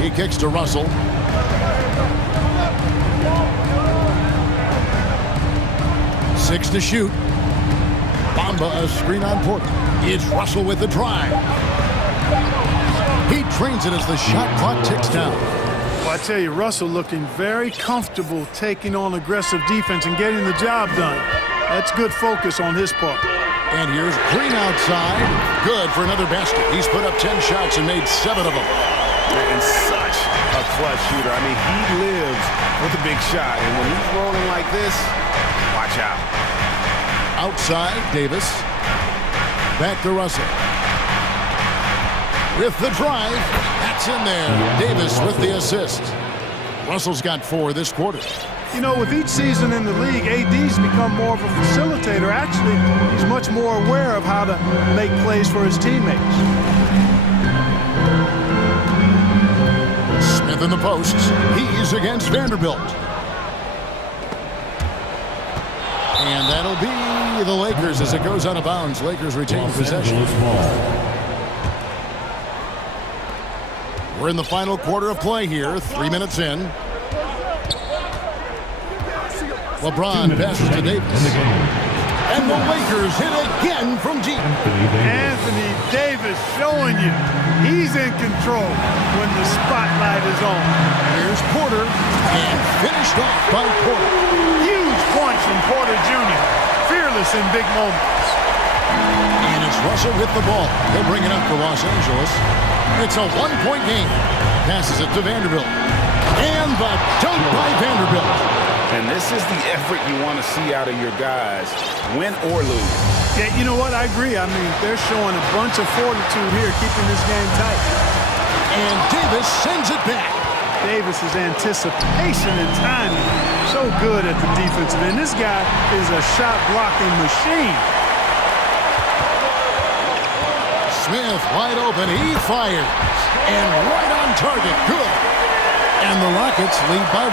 He kicks to Russell. Six to shoot. Bamba a screen on Porter. It's Russell with the drive. He trains it as the shot clock ticks down. Well, I tell you, Russell looking very comfortable taking on aggressive defense and getting the job done. That's good focus on his part. And here's Green outside. Good for another basket. He's put up 10 shots and made 7 of them. And such a clutch shooter. I mean, he lives with a big shot. And when he's rolling like this, watch out. Outside, Davis. Back to Russell. With the drive. That's in there. Davis with the assist. Russell's got 4 this quarter. You know, with each season in the league, AD's become more of a facilitator. Actually, he's much more aware of how to make plays for his teammates. Smith in the posts. He's against Vanderbilt. And that'll be the Lakers as it goes out of bounds. Lakers retain possession. We're in the final quarter of play here. 3 minutes in. LeBron passes to Davis. And the Lakers hit again from deep. Anthony Davis showing you he's in control when the spotlight is on. Here's Porter, and finished off by Porter. Huge points from Porter Jr. Fearless in big moments. And it's Russell with the ball. He'll bring it up for Los Angeles. It's a one-point game. Passes it to Vanderbilt. And the dunk by Vanderbilt. And this is the effort you want to see out of your guys, win or lose. Yeah, you know what? I agree. I mean, they're showing a bunch of fortitude here, keeping this game tight. And Davis sends it back. Davis's anticipation and timing, so good at the defensive end. This guy is a shot-blocking machine. Smith wide open. He fires. And right on target. Good. And the Rockets lead by 1.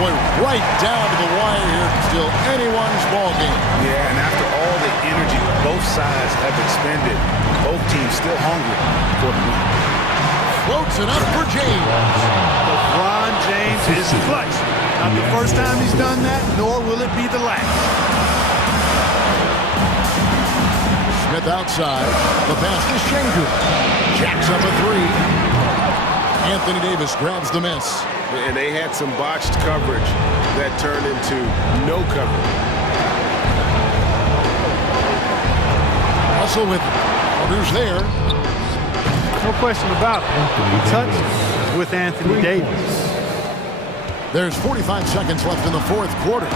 Boy, right down to the wire here. Still anyone's ball game. Yeah, and after all the energy both sides have expended, both teams still hungry for the win. Floats it up for James. LeBron James is clutch. Not the first time he's done that, nor will it be the last. Smith outside. The pass to Şengün. Jacks up a 3. Anthony Davis grabs the miss. And they had some botched coverage that turned into no coverage. Russell with orders there. No question about it. Touch with Anthony Davis. There's 45 seconds left in the fourth quarter.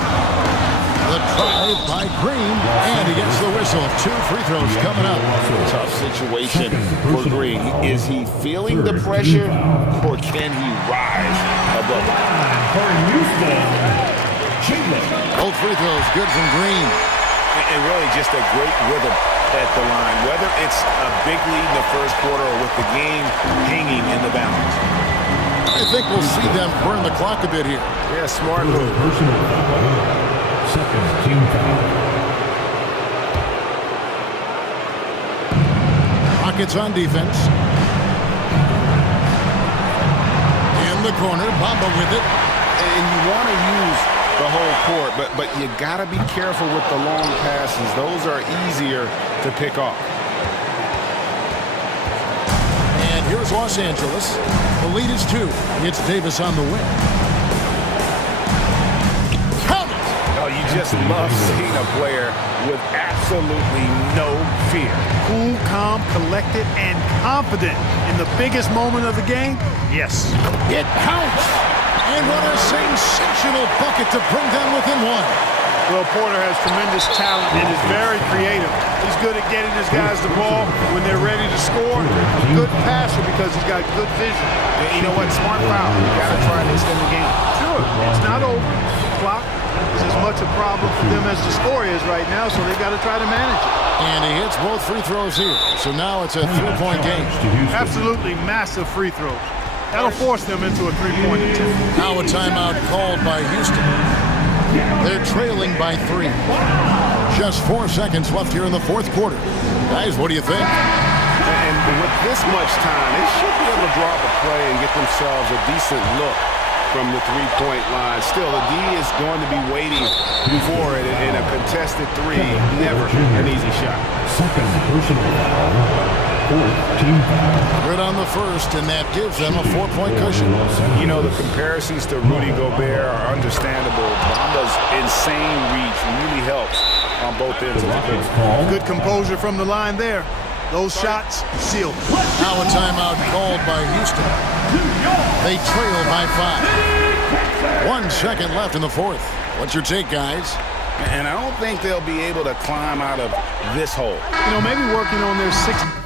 The drive by Green, and he gets the whistle. 2 free throws coming up. Tough situation for Green. Is he feeling the pressure, or can he rise above it? Both free throws good from Green. And really just a great rhythm at the line, whether it's a big lead in the first quarter or with the game hanging in the balance. I think we'll see them burn the clock a bit here. Yeah, smart move. Second team foul. Rockets on defense. In the corner, Bamba with it. And you want to use the whole court, but you got to be careful with the long passes. Those are easier to pick off. And here's Los Angeles. The lead is 2. It's Davis on the wing. You just love seeing a player with absolutely no fear. Cool, calm, collected, and confident in the biggest moment of the game. Yes. It counts. And what a sensational bucket to bring them within 1. Well, Porter has tremendous talent and is very creative. He's good at getting his guys the ball when they're ready to score. A good passer because he's got good vision. And you know what? Smart foul. You got to try to extend the game. Sure. It's not over. The clock is as much a problem for them as the score is right now, so they've got to try to manage it. And he hits both free throws here. So now it's a 3-point game. Absolutely massive free throws. That'll force them into a 3-point attempt. Now a timeout called by Houston. They're trailing by 3. Just 4 seconds left here in the fourth quarter. Guys, what do you think? And with this much time, they should be able to draw up a play and get themselves a decent look from the three-point line. Still, the D is going to be waiting for it in a contested 3. Never an easy shot. Second personal foul. Team foul. Good on the first, and that gives them a 4-point cushion. You know, the comparisons to Rudy Gobert are understandable. Bamba's insane reach really helps on both ends of the court. Good composure from the line there. Those shots sealed. Now a timeout called by Houston. They trail by 5. 1 second left in the fourth. What's your take, guys? And I don't think they'll be able to climb out of this hole. You know, maybe working on their 6th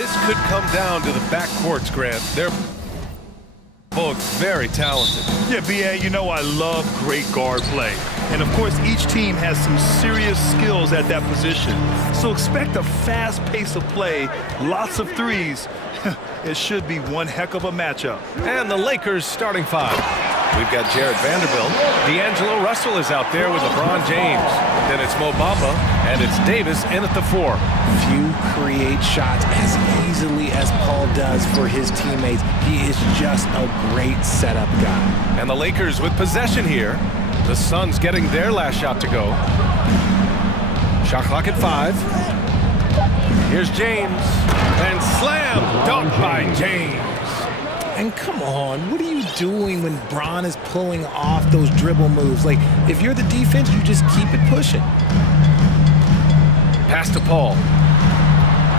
This could come down to the backcourts, Grant. They're both very talented. Yeah, B.A., you know I love great guard play. And, of course, each team has some serious skills at that position. So expect a fast pace of play, lots of threes. It should be one heck of a matchup. And the Lakers starting five. We've got Jared Vanderbilt. D'Angelo Russell is out there with LeBron James. Then it's Mo Bamba, and it's Davis in at the 4. Few create shots as easily as Paul does for his teammates. He is just a great setup guy. And the Lakers with possession here. The Suns getting their last shot to go. Shot clock at 5. Here's James. And slam dunk by James. And come on, what are you doing when Bron is pulling off those dribble moves? Like, if you're the defense, you just keep it pushing. Pass to Paul.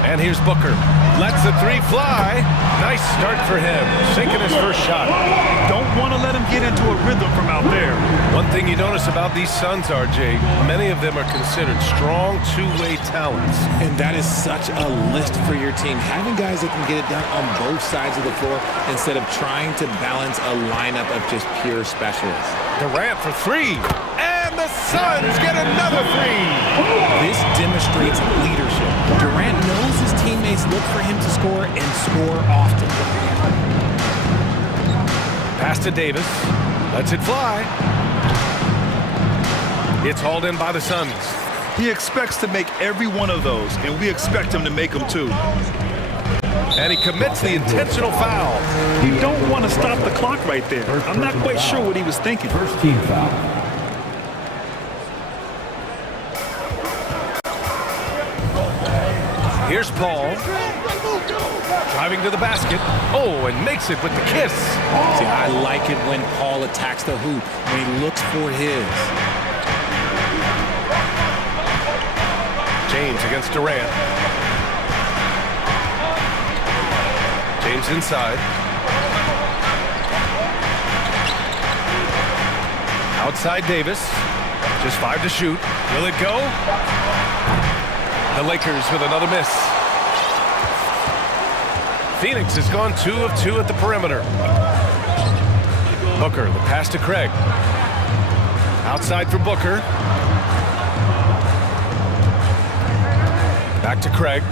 And here's Booker. Lets the 3 fly. Nice start for him. Sinking his first shot. Don't want to let him get into a rhythm from out there. One thing you notice about these Suns, RJ, many of them are considered strong two-way talents. And that is such a list for your team. Having guys that can get it done on both sides of the floor instead of trying to balance a lineup of just pure specialists. Durant for 3. And the Suns get another 3. This demonstrates leadership. Durant knows his teammates look for him to score and score often. Pass to Davis. Lets it fly. It's hauled in by the Suns. He expects to make every one of those, and we expect him to make them too. And he commits the intentional foul. You don't want to stop the clock right there. I'm not quite sure what he was thinking. First team foul. Here's Paul. Driving to the basket. Oh, and makes it with the kiss. See, I like it when Paul attacks the hoop, when he looks for his. James against Durant. James inside. Outside Davis. Just 5 to shoot. Will it go? The Lakers with another miss. Phoenix has gone 2 of 2 at the perimeter. Booker, the pass to Craig. Outside for Booker. Back to Craig.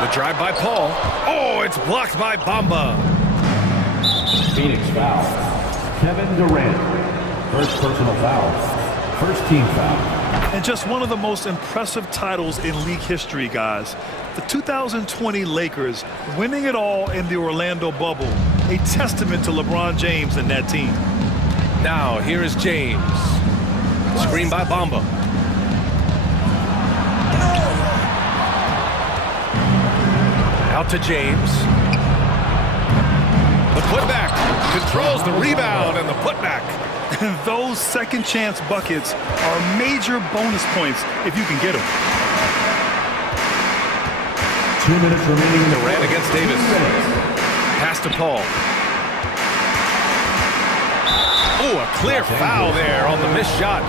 The drive by Paul. Oh, it's blocked by Bamba. Phoenix foul. Kevin Durant. First personal foul. First team foul. And just one of the most impressive titles in league history, guys. The 2020 Lakers winning it all in the Orlando bubble. A testament to LeBron James and that team. Now, here is James. Screen by Bamba. Out to James. The putback. Controls the rebound and the putback. Those second chance buckets are major bonus points if you can get them. 2 minutes remaining. Durant against Davis. Pass to Paul. Oh, a clear foul there on the missed shot.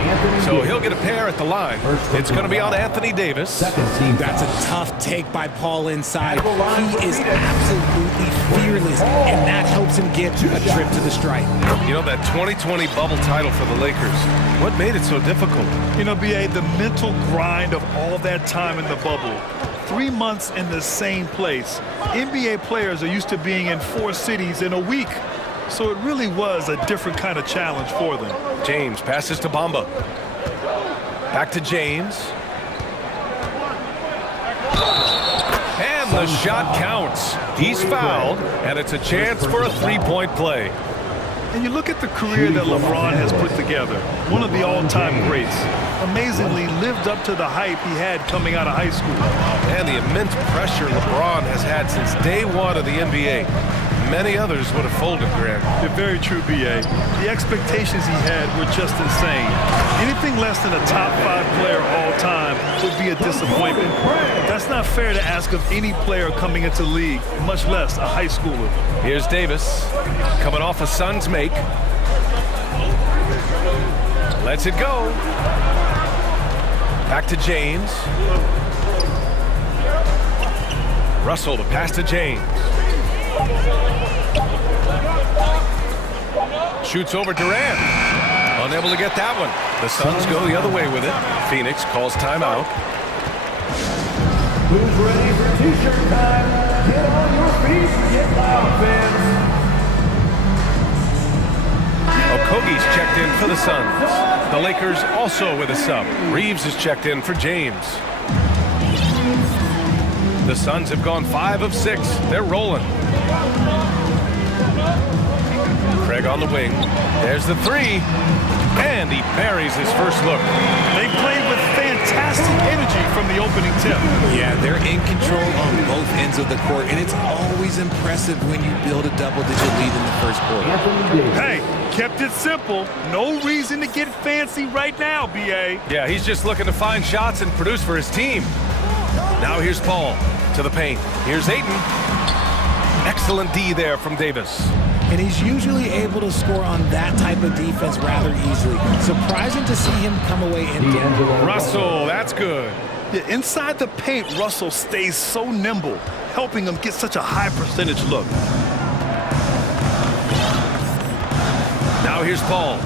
So he'll get a pair at the line. It's going to be on Anthony Davis. That's a tough take by Paul inside. He is absolutely fearless, and that helps him get a trip to the stripe. You know, that 2020 bubble title for the Lakers, what made it so difficult? You know, B.A., the mental grind of all that time in the bubble. 3 months in the same place. NBA players are used to being in 4 cities in a week. So it really was a different kind of challenge for them. James passes to Bamba. Back to James. And the shot counts. He's fouled, and it's a chance for a three-point play. And you look at the career that LeBron has put together, one of the all-time greats. Amazingly lived up to the hype he had coming out of high school. And the immense pressure LeBron has had since day one of the NBA. Many others would have folded, Grant. You're very true, B.A. The expectations he had were just insane. Anything less than a top 5 player all time would be a disappointment. That's not fair to ask of any player coming into the league, much less a high schooler. Here's Davis, coming off a Suns make. Lets it go. Back to James. Russell to pass to James. Shoots over Durant. Unable to get that one. The Suns go the other way with it. Phoenix calls timeout. Who's ready for t-shirt time? Get on your feet and get loud, fans. Okogie's checked in for the Suns. The Lakers also with a sub. Reeves is checked in for James. The Suns have gone 5 of 6. They're rolling. Craig on the wing. There's the three. And he buries his first look. They played with fantastic energy from the opening tip. Yeah, they're in control on both ends of the court, and it's always impressive when you build a double-digit lead in the first quarter. Hey, kept it simple. No reason to get fancy right now, B.A. Yeah, he's just looking to find shots and produce for his team. Now here's Paul to the paint. Here's Ayton. Excellent D there from Davis. And he's usually able to score on that type of defense rather easily. Surprising to see him come away empty. Russell, that's good. Yeah, inside the paint, Russell stays so nimble, helping him get such a high percentage look. Now here's Paul.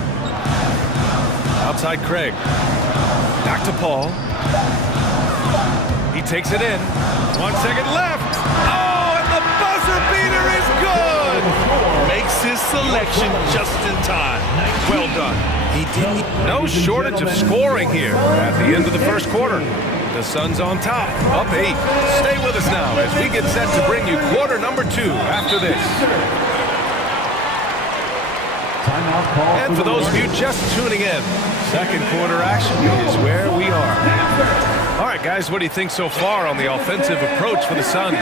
Outside Craig. Back to Paul. He takes it in. 1 second left. Oh, and the buzzer beater is good. Makes his selection just in time. Well done. He didn't. No shortage of scoring here at the end of the first quarter. The Suns on top, up 8. Stay with us now as we get set to bring you quarter number 2 after this. And for those of you just tuning in, second quarter action is where we are. All right, guys, what do you think so far on the offensive approach for the Suns?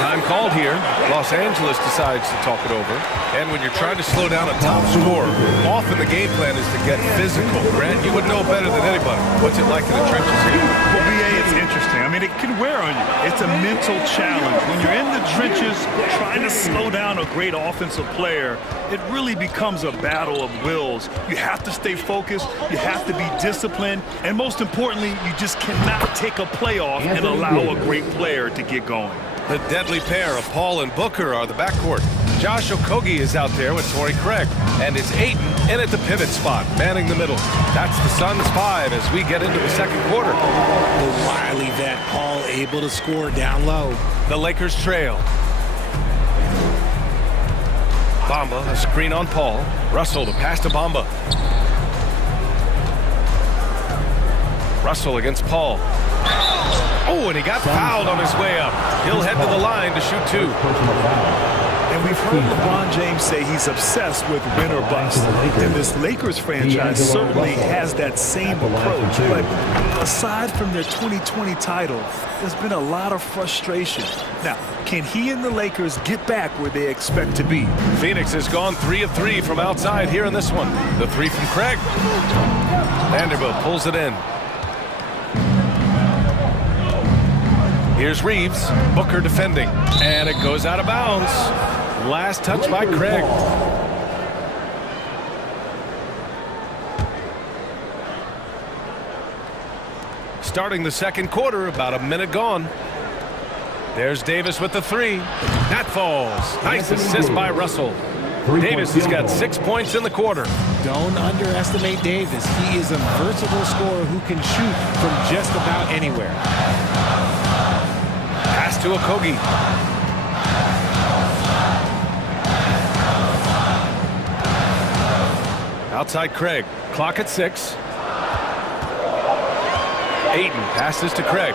Time called here. Los Angeles decides to talk it over. And when you're trying to slow down a top scorer, often the game plan is to get physical. Grant, you would know better than anybody. What's it like in the trenches here? Well, B.A., it's interesting. I mean, it can wear on you. It's a mental challenge. When you're in the trenches trying to slow down a great offensive player, it really becomes a battle of wills. You have to stay focused. You have to be disciplined. And most importantly, you just cannot take a play off and allow a great player to get going. The deadly pair of Paul and Booker are the backcourt. Josh Okogie is out there with Torrey Craig. And it's Ayton in at the pivot spot, manning the middle. That's the Suns 5 as we get into the second quarter. The wily vet Paul able to score down low. The Lakers trail. Bamba, a screen on Paul. Russell to pass to Bamba. Russell against Paul. Oh, and he got fouled on his way up. He'll head to the line to shoot 2. And we've heard LeBron James say he's obsessed with win or bust. And this Lakers franchise certainly has that same approach. But aside from their 2020 title, there's been a lot of frustration. Now, can he and the Lakers get back where they expect to be? Phoenix has gone 3 of 3 from outside here in this one. The 3 from Craig. Vanderbilt pulls it in. Here's Reeves. Booker defending. And it goes out of bounds. Last touch by Craig. Starting the second quarter, about a minute gone. There's Davis with the 3. That falls. Nice assist by Russell. Davis has got 6 points in the quarter. Don't underestimate Davis. He is a versatile scorer who can shoot from just about anywhere. Pass to Okogie. Outside Craig. Clock at 6. Ayton passes to Craig.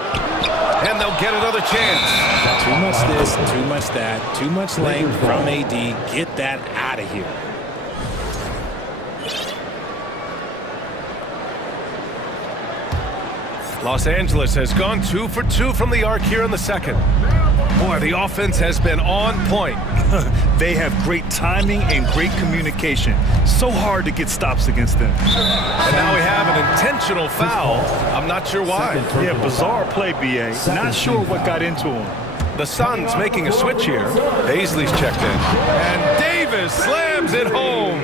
And they'll get another chance. Too much this, too much that, too much length from AD. Get that out of here. Los Angeles has gone 2 for 2 from the arc here in the second. Boy, the offense has been on point. They have great timing and great communication. So hard to get stops against them. And now we have an intentional foul. I'm not sure why. Yeah, bizarre play, B.A. Not sure what got into him. The Suns making a switch here. Paisley's checked in. And Davis slams it home.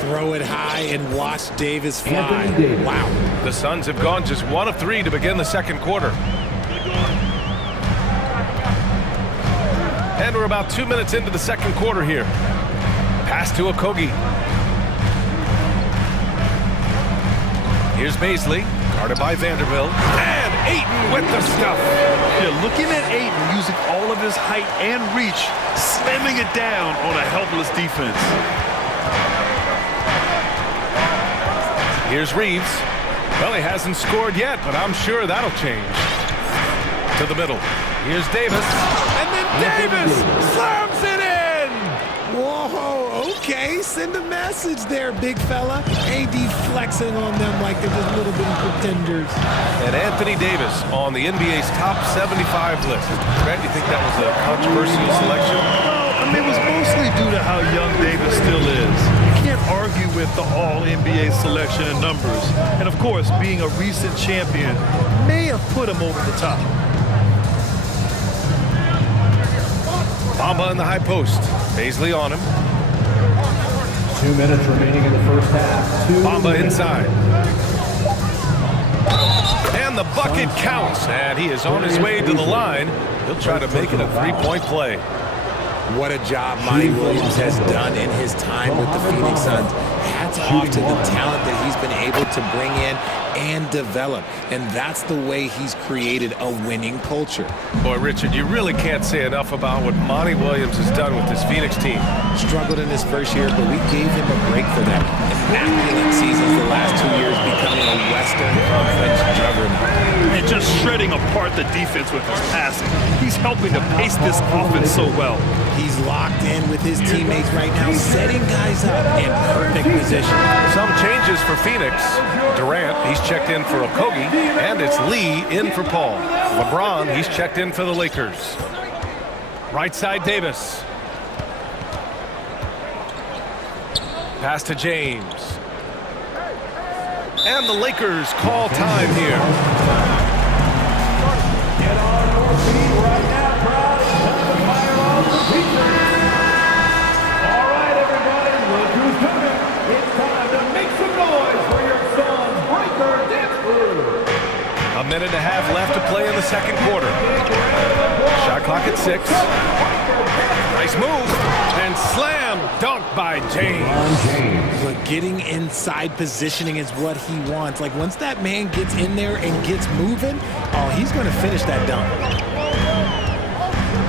Throw it high and watch Davis fly. Wow. The Suns have gone just 1 of 3 to begin the second quarter. And we're about 2 minutes into the second quarter here. Pass to Okogie. Here's Baisley, guarded by Vanderbilt. And Ayton with the stuff. Yeah, looking at Ayton using all of his height and reach, slamming it down on a helpless defense. Here's Reeves. Well, he hasn't scored yet, but I'm sure that'll change. To the middle. Here's Davis. And then Davis slams it in! Whoa, okay. Send a message there, big fella. AD flexing on them like they're just little bitty pretenders. And Anthony Davis on the NBA's top 75 list. Brett, you think that was a controversial selection? Well, I mean, it was mostly due to how young Davis still is. You can't argue with the all-NBA selection and numbers. And, of course, being a recent champion may have put him over the top. Bamba in the high post. Baisley on him. 2 minutes remaining in the first half. Bamba inside. And the bucket counts. And he is on his way to the line. He'll try to make it a three-point play. What a job Monty Williams has done in his time with the Phoenix Suns. Hats off to the talent that he's been able to bring in and develop. And that's the way he's created a winning culture. Boy, Richard, you really can't say enough about what Monty Williams has done with this Phoenix team. Struggled in his first year, but we gave him a break for that. Immaculate seasons the last 2 years, becoming a Western Conference juggernaut. And just shredding apart the defense with his passing. He's helping to pace this offense so well. He's locked in with his teammates right now, setting guys up in perfect position. Some changes for Phoenix. Durant, he's checked in for Okogie, and it's Lee in for Paul. LeBron, he's checked in for the Lakers. Right side, Davis. Pass to James. And the Lakers call time here. Get on your feet right now, crowd. It's time to fire off the features. All right, everybody, look who's coming. It's time to make some noise for your son's breaker dance crew. A minute and a half left to play in the second quarter. Shot clock at 6. Nice move. And slam dunk by James. But getting inside positioning is what he wants. Like, once that man gets in there and gets moving, oh, he's going to finish that dunk.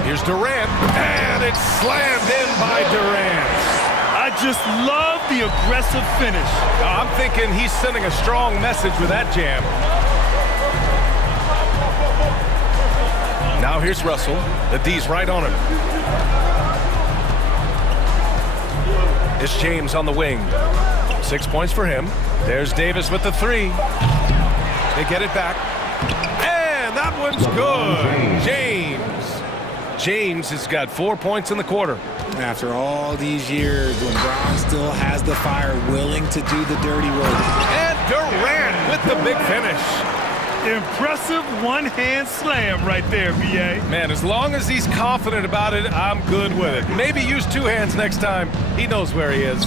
Here's Durant, and it's slammed in by Durant. I just love the aggressive finish. I'm thinking he's sending a strong message with that jam. Now here's Russell. The D's right on him. It's James on the wing. 6 points for him. There's Davis with the 3. They get it back. And that one's good. James has got 4 points in the quarter. After all these years, LeBron still has the fire, willing to do the dirty work. And Durant with the big finish. Impressive one-hand slam right there, B.A. Man, as long as he's confident about it, I'm good with it. Maybe use 2 hands next time. He knows where he is.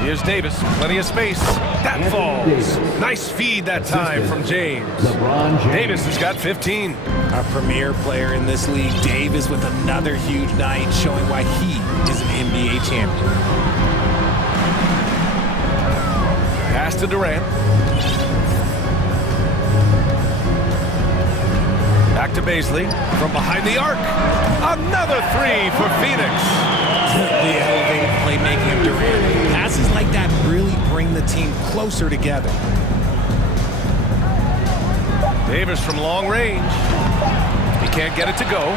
Here's Davis, plenty of space. That falls. Nice feed that time from James. Davis has got 15. A premier player in this league, Davis, with another huge night, showing why he is an NBA champion. Pass to Durant. Back to Baisley from behind the arc. Another 3 for Phoenix. The elevated playmaking of Durant. Passes like that really bring the team closer together. Davis from long range. He can't get it to go.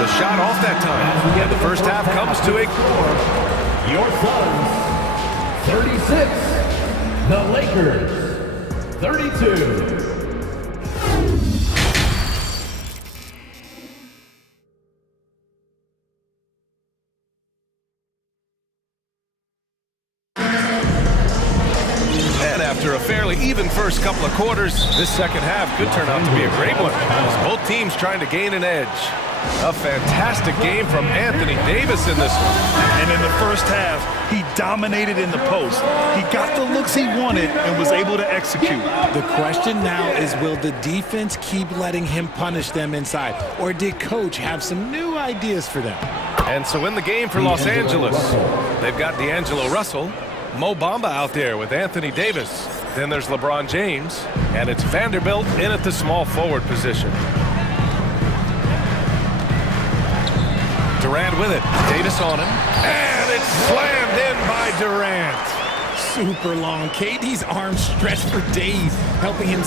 The shot off that time. And the first half comes to a... Your Suns, 36. The Lakers, 32. After a fairly even first first couple of quarters. This second half could turn out to be a great one, as both teams trying to gain an edge. A fantastic game from Anthony Davis in this one. And in the first half, he dominated in the post. He got the looks he wanted and was able to execute. The question now is, will the defense keep letting him punish them inside? Or did coach have some new ideas for them? And so in the game for Los Angeles, they've got D'Angelo Russell, Mo Bamba out there with Anthony Davis. Then there's LeBron James, and it's Vanderbilt in at the small forward position. Durant with it. Davis on him. And it's slammed in by Durant. Super long. KD's arms stretched for days, helping him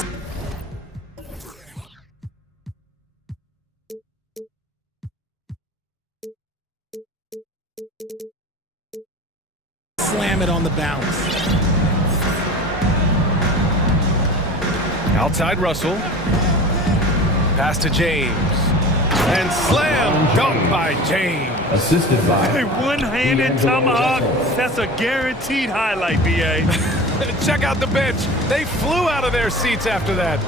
slam it on the bounce. Outside Russell. Pass to James. And slam dunk by James. Assisted by a one-handed tomahawk. That's a guaranteed highlight, BA. Check out the bench. They flew out of their seats after that.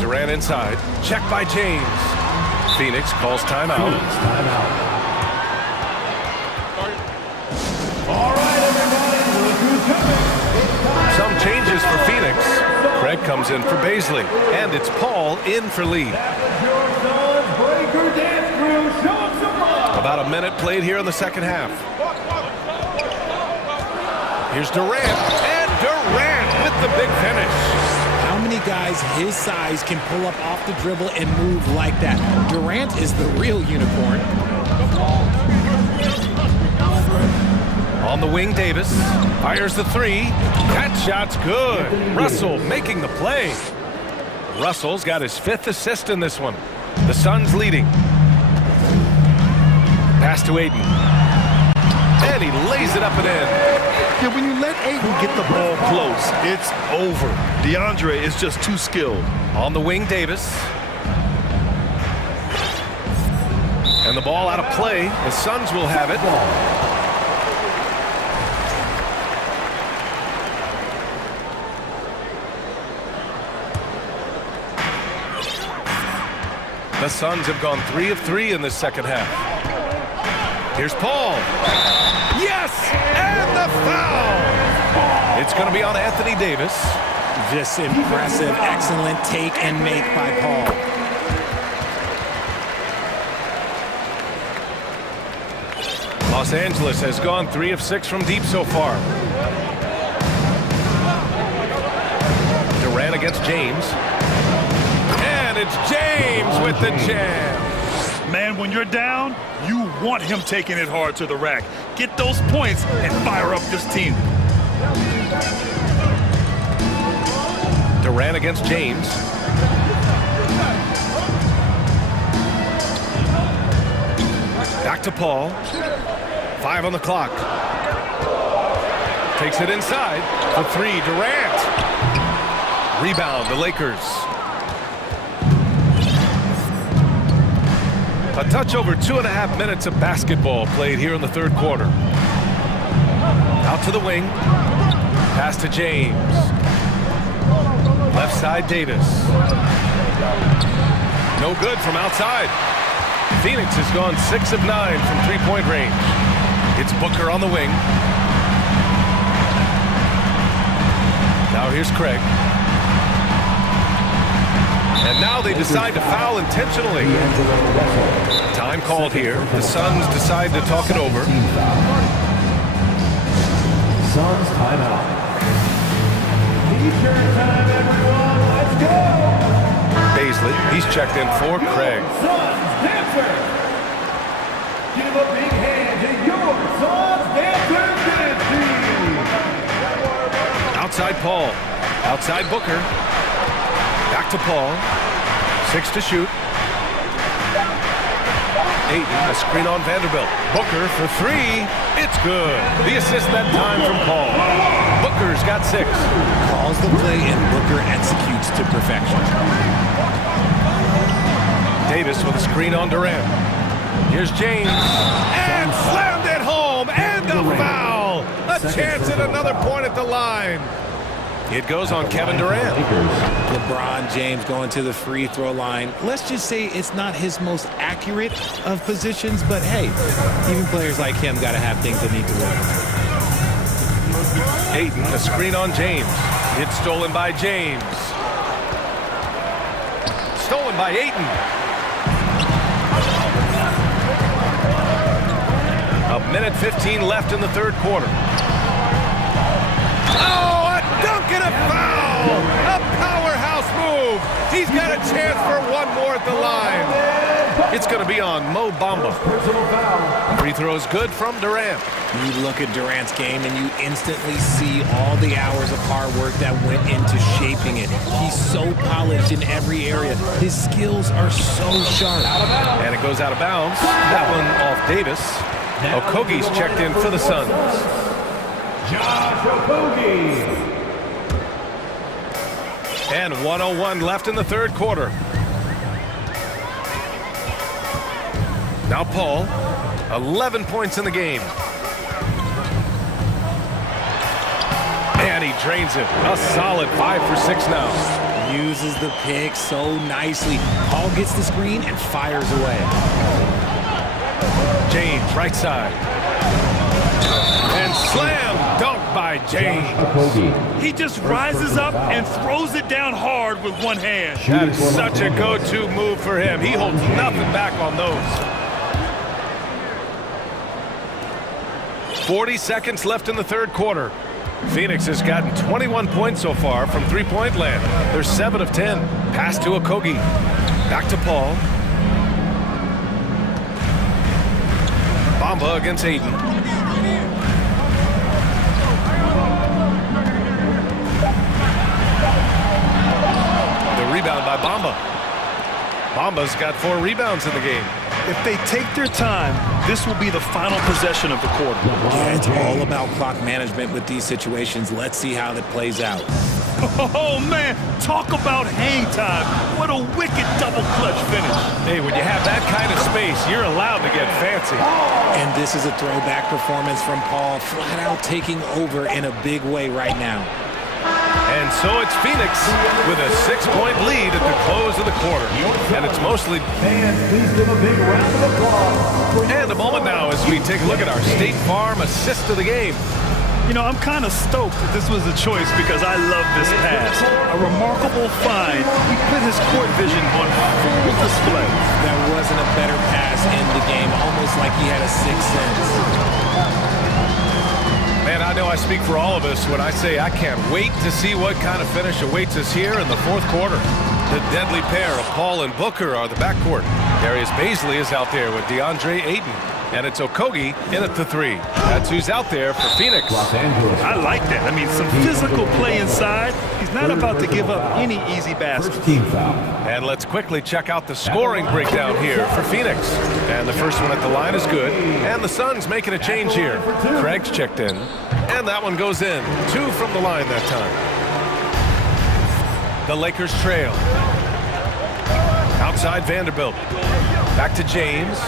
Durant inside. Check by James. Phoenix calls timeout. All right, everybody, look who's coming. Some changes for Phoenix. Craig comes in for Baisley, and it's Paul in for Lee. About a minute played here in the second half. Here's Durant, and Durant with the big finish. How many guys his size can pull up off the dribble and move like that? Durant is the real unicorn. On the wing, Davis fires the three. That shot's good. Russell making the play. Russell's got his 5th assist in this one. The Suns leading. Pass to Ayton. And he lays it up and in. Yeah, when you let Ayton get the ball close, it's over. DeAndre is just too skilled. On the wing, Davis. And the ball out of play. The Suns will have it. The Suns have gone 3 of 3 in this second half. Here's Paul. Yes! And the foul! It's going to be on Anthony Davis. Just impressive, excellent take and make by Paul. Los Angeles has gone 3 of 6 from deep so far. Durant against James. It's James with the jam. Man, when you're down, you want him taking it hard to the rack. Get those points and fire up this team. Durant against James. Back to Paul. 5 on the clock. Takes it inside for 3. Durant. Rebound, the Lakers. A touch over 2.5 minutes of basketball played here in the third quarter. Out to the wing. Pass to James. Left side, Davis. No good from outside. Phoenix has gone 6 of 9 from three-point range. It's Booker on the wing. Now here's Craig. And now they decide to foul intentionally. Time called here. The Suns decide to talk it over. Suns timeout. T-shirt time, everyone. Let's go. Baisley, he's checked in for Craig. Suns dancer. Give a big hand to your Suns dancer team. Outside Paul. Outside Booker. Back to Paul. 6 to shoot. Ayton, a screen on Vanderbilt. Booker for 3. It's good. The assist that time from Paul. Booker's got 6. Calls the play and Booker executes to perfection. Davis with a screen on Durant. Here's James. And slammed it home. And a foul. A A chance at another point at the line. It goes on Kevin Durant. LeBron James going to the free throw line. Let's just say it's not his most accurate of positions, but hey, even players like him got to have things that need to work. Ayton, a screen on James. It's stolen by James. Stolen by Ayton. A minute 15 left in the third quarter. Oh, a dunk and a foul! A powerhouse move! He's got a chance for one more at the line. It's going to be on Mo Bamba. Free throw is good from Durant. You look at Durant's game and you instantly see all the hours of hard work that went into shaping it. He's so polished in every area. His skills are so sharp. And it goes out of bounds. That one off Davis. Okogie's checked in for the Suns. Josh Okogie. And 1:01 left in the third quarter. Now Paul, 11 points in the game. And he drains it. A solid 5 for 6 now. Uses the pick so nicely. Paul gets the screen and fires away. James, right side. And slam dunk by James. He just rises up and throws it down hard with one hand. That is such a go-to move for him. He holds nothing back on those. 40 seconds left in the third quarter. Phoenix has gotten 21 points so far from three-point land. They're 7 of 10. Pass to Okogie. Back to Paul. Bamba against Ayton. The rebound by Bamba. Bamba's got 4 rebounds in the game. If they take their time, this will be the final possession of the quarter. Yeah, it's all about clock management with these situations. Let's see how that plays out. Oh, man, talk about hang time. What a wicked double clutch finish. Hey, when you have that kind of space, you're allowed to get fancy. And this is a throwback performance from Paul, flat out taking over in a big way right now. And so it's Phoenix with a 6-point lead at the close of the quarter. And it's mostly... Fans, please give a big round of applause. And a moment now as we take a look at our State Farm assist of the game. You know, I'm kind of stoked that this was a choice because I love this pass. A remarkable find. He put his court vision on full display. There wasn't a better pass in the game, almost like he had a sixth sense. Man, I know I speak for all of us when I say I can't wait to see what kind of finish awaits us here in the fourth quarter. The deadly pair of Paul and Booker are the backcourt. Darius Baisley is out there with DeAndre Ayton. And it's Okogie in at the 3. That's who's out there for Phoenix. I like that. I mean, some physical play inside. He's not about to give up any easy baskets. And let's quickly check out the scoring breakdown here for Phoenix. And the first one at the line is good. And the Suns making a change here. Craig's checked in. And that one goes in. 2 from the line that time. The Lakers trail. Outside Vanderbilt. Back to James.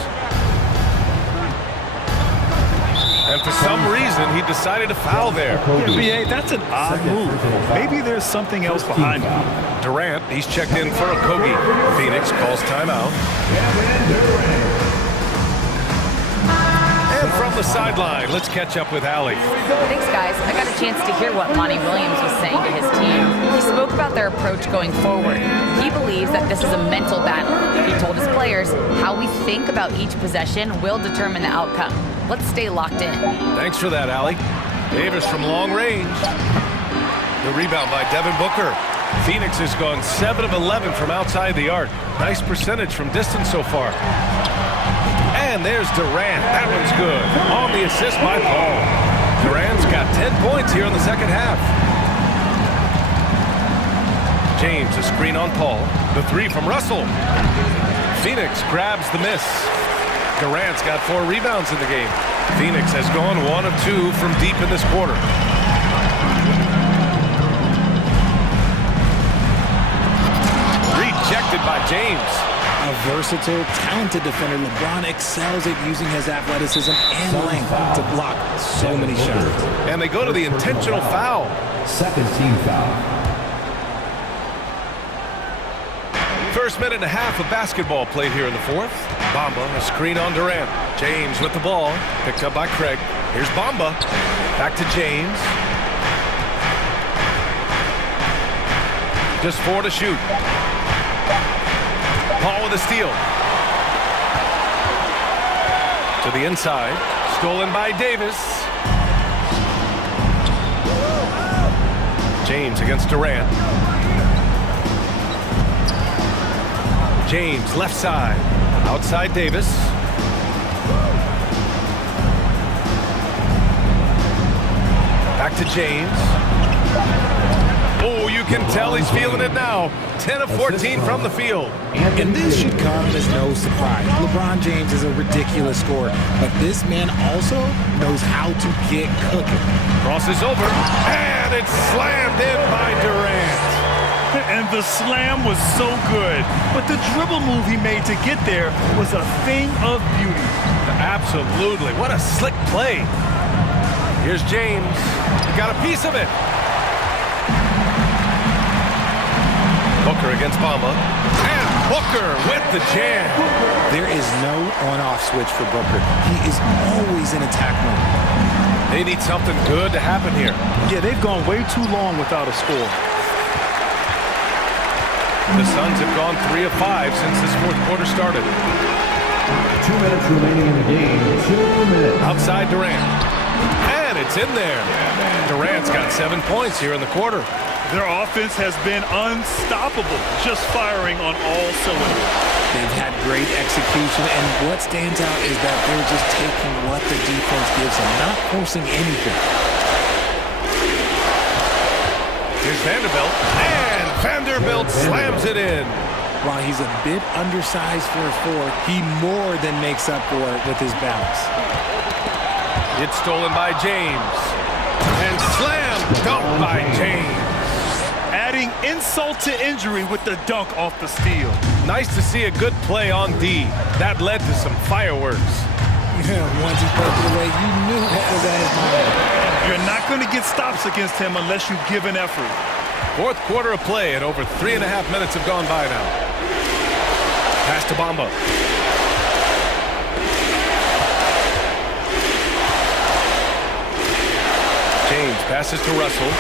And for some reason, he decided to foul there. Yeah, BA, that's an odd move. Maybe there's something else behind him. Durant, he's checked in for Okogie. Phoenix calls timeout. And from the sideline, let's catch up with Allie. Thanks, guys. I got a chance to hear what Monty Williams was saying to his team. He spoke about their approach going forward. He believes that this is a mental battle. He told his players how we think about each possession will determine the outcome. Let's stay locked in. Thanks for that, Allie. Davis from long range. The rebound by Devin Booker. Phoenix has gone 7 of 11 from outside the arc. Nice percentage from distance so far. And there's Durant. That one's good. On the assist by Paul. Durant's got 10 points here in the second half. James, a screen on Paul. The 3 from Russell. Phoenix grabs the miss. Durant's got 4 rebounds in the game. Phoenix has gone 1 of 2 from deep in this quarter. Rejected by James. A versatile, talented defender, LeBron excels at using his athleticism and length to block so many shots. And they go to the intentional foul. Second team foul. First minute and a half of basketball played here in the fourth. Bamba, a screen on Durant. James with the ball, picked up by Craig. Here's Bamba, back to James. Just 4 to shoot. Paul with a steal. To the inside, stolen by Davis. James against Durant. James left side, outside Davis. Back to James. Oh, you can tell he's feeling it now. 10 of 14 from the field. And this should come as no surprise. LeBron James is a ridiculous scorer, but this man also knows how to get cooking. Crosses over, and it's slammed in by Durant. And the slam was so good, but the dribble move he made to get there was a thing of beauty. Absolutely, what a slick play. Here's James, he got a piece of it. Booker against Bamba, and Booker with the jam. There is no on-off switch for Booker. He is always in attack mode. They need something good to happen here. Yeah, they've gone way too long without a score. The Suns have gone 3 of 5 since this fourth quarter started. 2 minutes remaining in the game. 2 minutes. Outside Durant. And it's in there. Durant's got 7 points here in the quarter. Their offense has been unstoppable, just firing on all cylinders. They've had great execution, and what stands out is that they're just taking what the defense gives them, not forcing anything. Here's Vanderbilt, and Vanderbilt slams it in. While he's a bit undersized for a 4, he more than makes up for it with his balance. It's stolen by James, and slammed dunk by James. Adding insult to injury with the dunk off the steal. Nice to see a good play on D. That led to some fireworks. Yeah, once he poked it away, you knew what was at his mind. You're not going to get stops against him unless you give an effort. Fourth quarter of play, and over 3.5 minutes have gone by now. Pass to Bamba. James passes to Russell.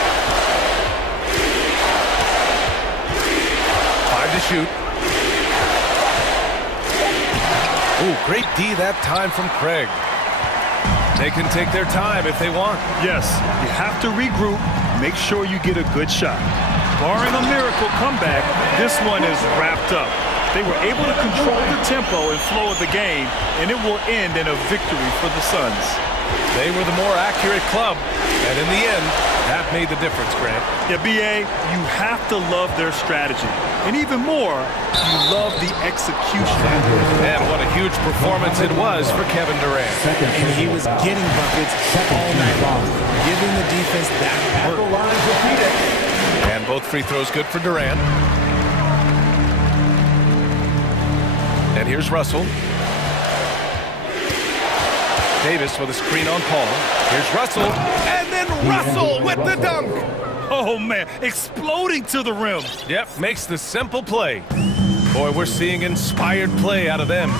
5 to shoot. Ooh, great D that time from Craig. They can take their time if they want. Yes, you have to regroup, make sure you get a good shot. Barring a miracle comeback, this one is wrapped up. They were able to control the tempo and flow of the game, and it will end in a victory for the Suns. They were the more accurate club, and in the end, that made the difference, Grant. Yeah, B.A., you have to love their strategy. And even more, you love the execution. And what a huge performance it was for Kevin Durant. And he was getting buckets all night long, giving the defense that work. And both free throws good for Durant. And here's Russell. Davis with a screen on Paul. Here's Russell, and then Russell with the dunk. Oh, man, exploding to the rim. Yep, makes the simple play. Boy, we're seeing inspired play out of them.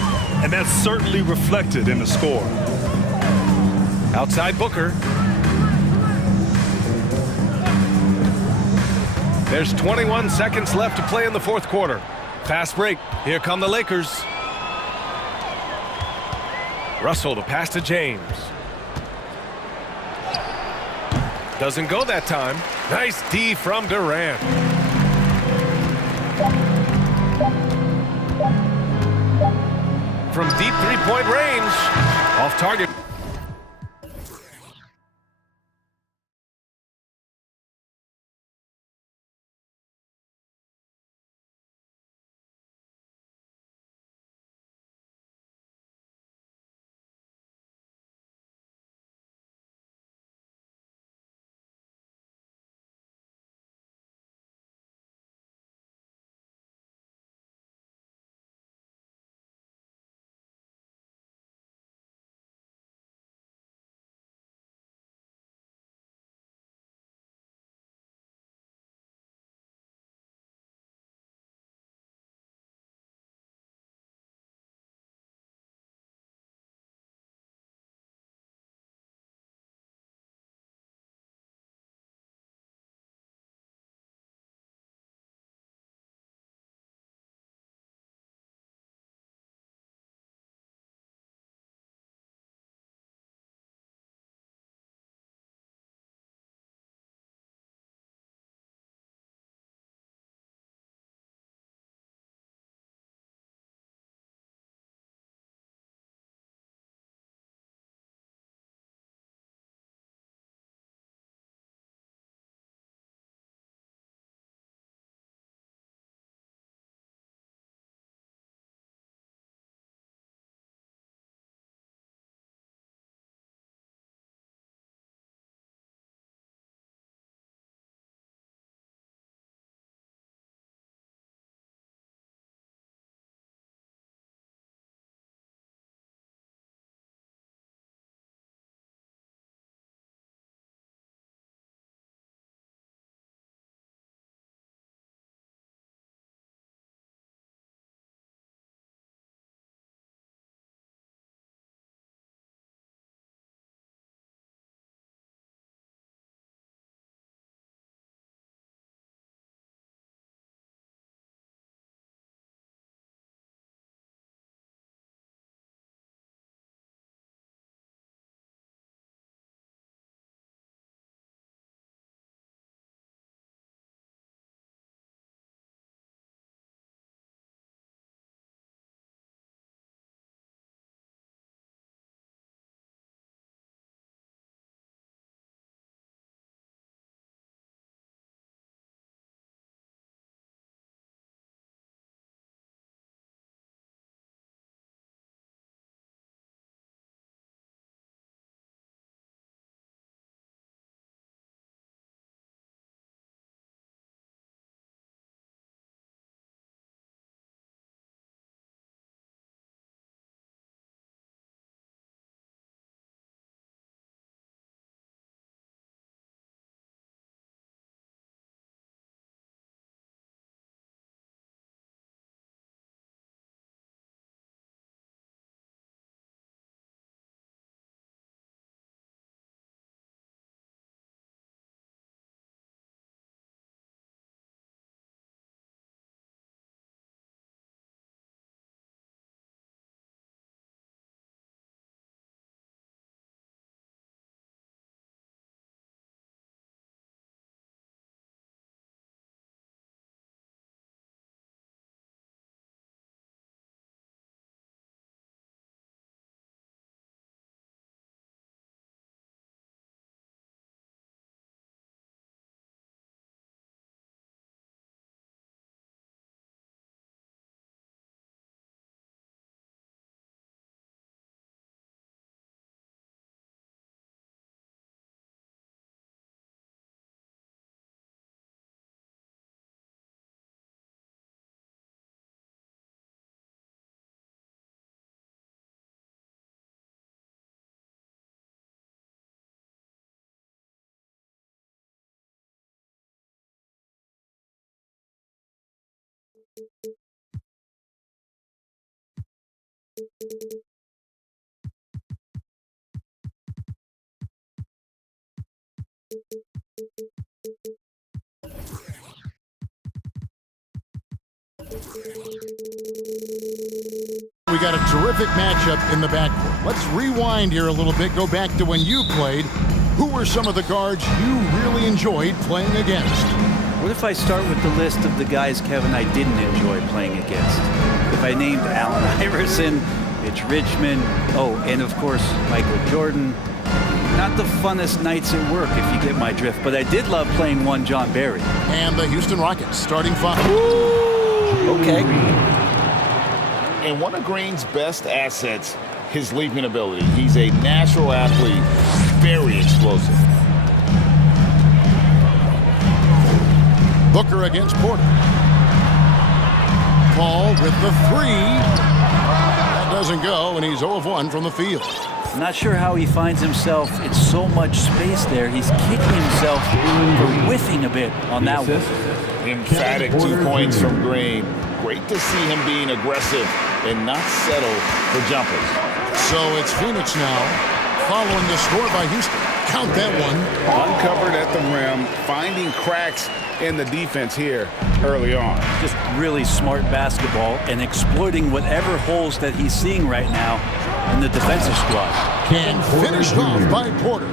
And that's certainly reflected in the score. Outside Booker. There's 21 seconds left to play in the fourth quarter. Fast break. Here come the Lakers. Russell to pass to James. Doesn't go that time. Nice D from Durant. From deep three-point range. Off target. We got a terrific matchup in the backcourt. Let's rewind here a little bit, go back to when you played. Who were some of the guards you really enjoyed playing against? What if I start with the list of the guys, Kevin, I didn't enjoy playing against? If I named Allen Iverson, Mitch Richmond, and of course, Michael Jordan. Not the funnest nights at work, if you get my drift, but I did love playing one John Barry. And the Houston Rockets starting five. Okay. And one of Green's best assets, his leaping ability. He's a natural athlete, very explosive. Booker against Porter. Paul with the three. That doesn't go, and he's 0 of 1 from the field. Not sure how he finds himself. It's so much space there. He's kicking himself for whiffing a bit on that one. Emphatic 2 points from Green. Great to see him being aggressive and not settle for jumpers. So it's Phoenix now, following the score by Houston. Count that one. Uncovered at the rim, finding cracks in the defense here early on. Just really smart basketball and exploiting whatever holes that he's seeing right now in the defensive squad. And finished off by Porter.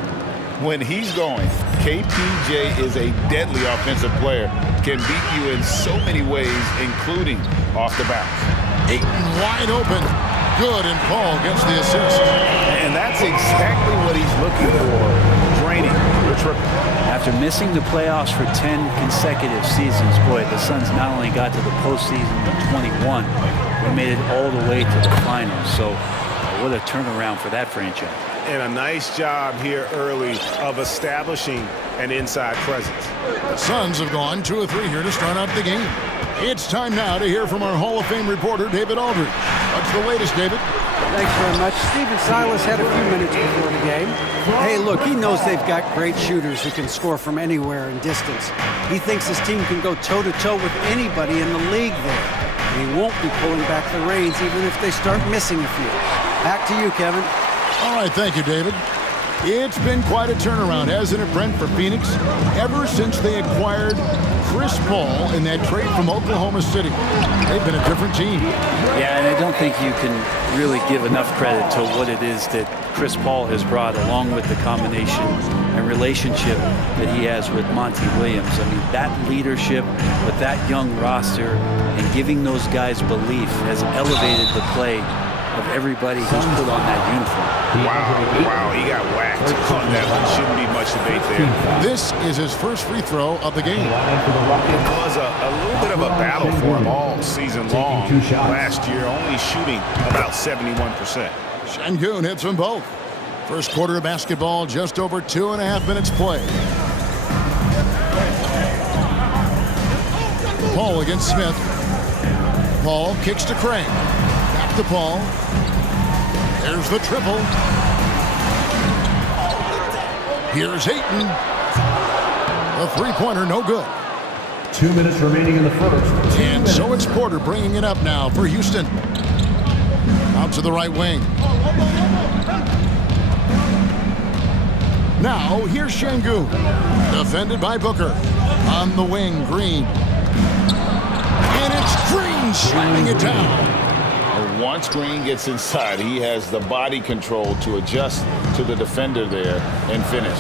When he's going, KPJ is a deadly offensive player. Can beat you in so many ways, including off the bounce. Ayton wide open. Good, and Paul gets the assist. And that's exactly what he's looking for. Draining the triple. After missing the playoffs for 10 consecutive seasons, boy, the Suns not only got to the postseason in 21, they made it all the way to the finals. So what a turnaround for that franchise. And a nice job here early of establishing an inside presence. The Suns have gone 2 of 3 here to start out the game. It's time now to hear from our Hall of Fame reporter, David Aldridge. What's the latest, David? Thanks very much. Steven Silas had a few minutes before the game. Hey, look, he knows they've got great shooters who can score from anywhere in distance. He thinks his team can go toe-to-toe with anybody in the league there. And he won't be pulling back the reins even if they start missing a few. Back to you, Kevin. All right, thank you, David. It's been quite a turnaround, hasn't it, Brent, for Phoenix? Ever since they acquired Chris Paul in that trade from Oklahoma City, they've been a different team. Yeah, and I don't think you can really give enough credit to what it is that Chris Paul has brought, along with the combination and relationship that he has with Monty Williams. I mean, that leadership with that young roster and giving those guys belief has elevated the play of everybody who's put on that uniform. Wow, he got whacked. That one shouldn't be much debate there. This is his first free throw of the game. It was a little bit of a battle for him all season long. Last year, only shooting about 71%. Şengün hits them both. First quarter of basketball, just over 2.5 minutes play. Paul against Smith. Paul kicks to Craig. Back to Paul. There's the triple. Here's Ayton. The three-pointer, no good. 2 minutes remaining in the first. And so it's Porter bringing it up now for Houston. Out to the right wing. Now, here's Şengün. Defended by Booker. On the wing, Green. And it's Green slamming it down. Once Green gets inside, he has the body control to adjust to the defender there and finish.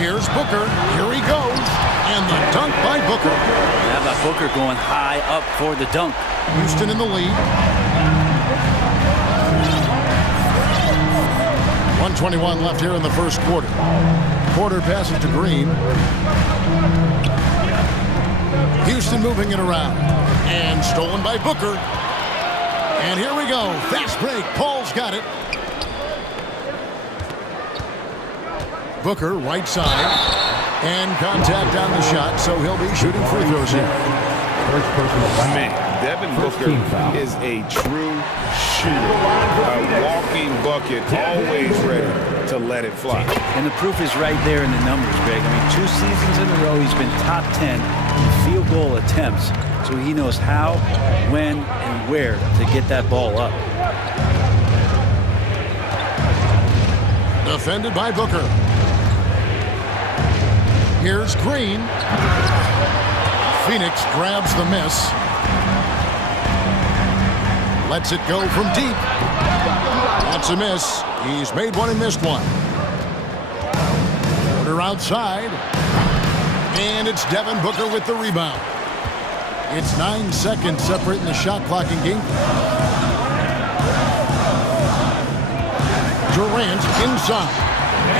Here's Booker. Here he goes. And the dunk by Booker. How about Booker going high up for the dunk? Houston in the lead. 1:21 left here in the first quarter. Porter passes to Green. Houston moving it around. And stolen by Booker. And here we go. Fast break. Paul's got it. Booker, right side. And contact on the shot, so he'll be shooting free throws here. Man, Devin Booker is a true shooter. A walking bucket, always ready to let it fly. And the proof is right there in the numbers, Greg. I mean, 2 seasons in a row, he's been top 10 field goal attempts, so he knows how, when, and where to get that ball up. Defended by Booker. Here's Green. Phoenix grabs the miss. Lets it go from deep. That's a miss. He's made one and missed one. Porter outside. And it's Devin Booker with the rebound. It's 9 seconds separating the shot clock and game. Durant inside.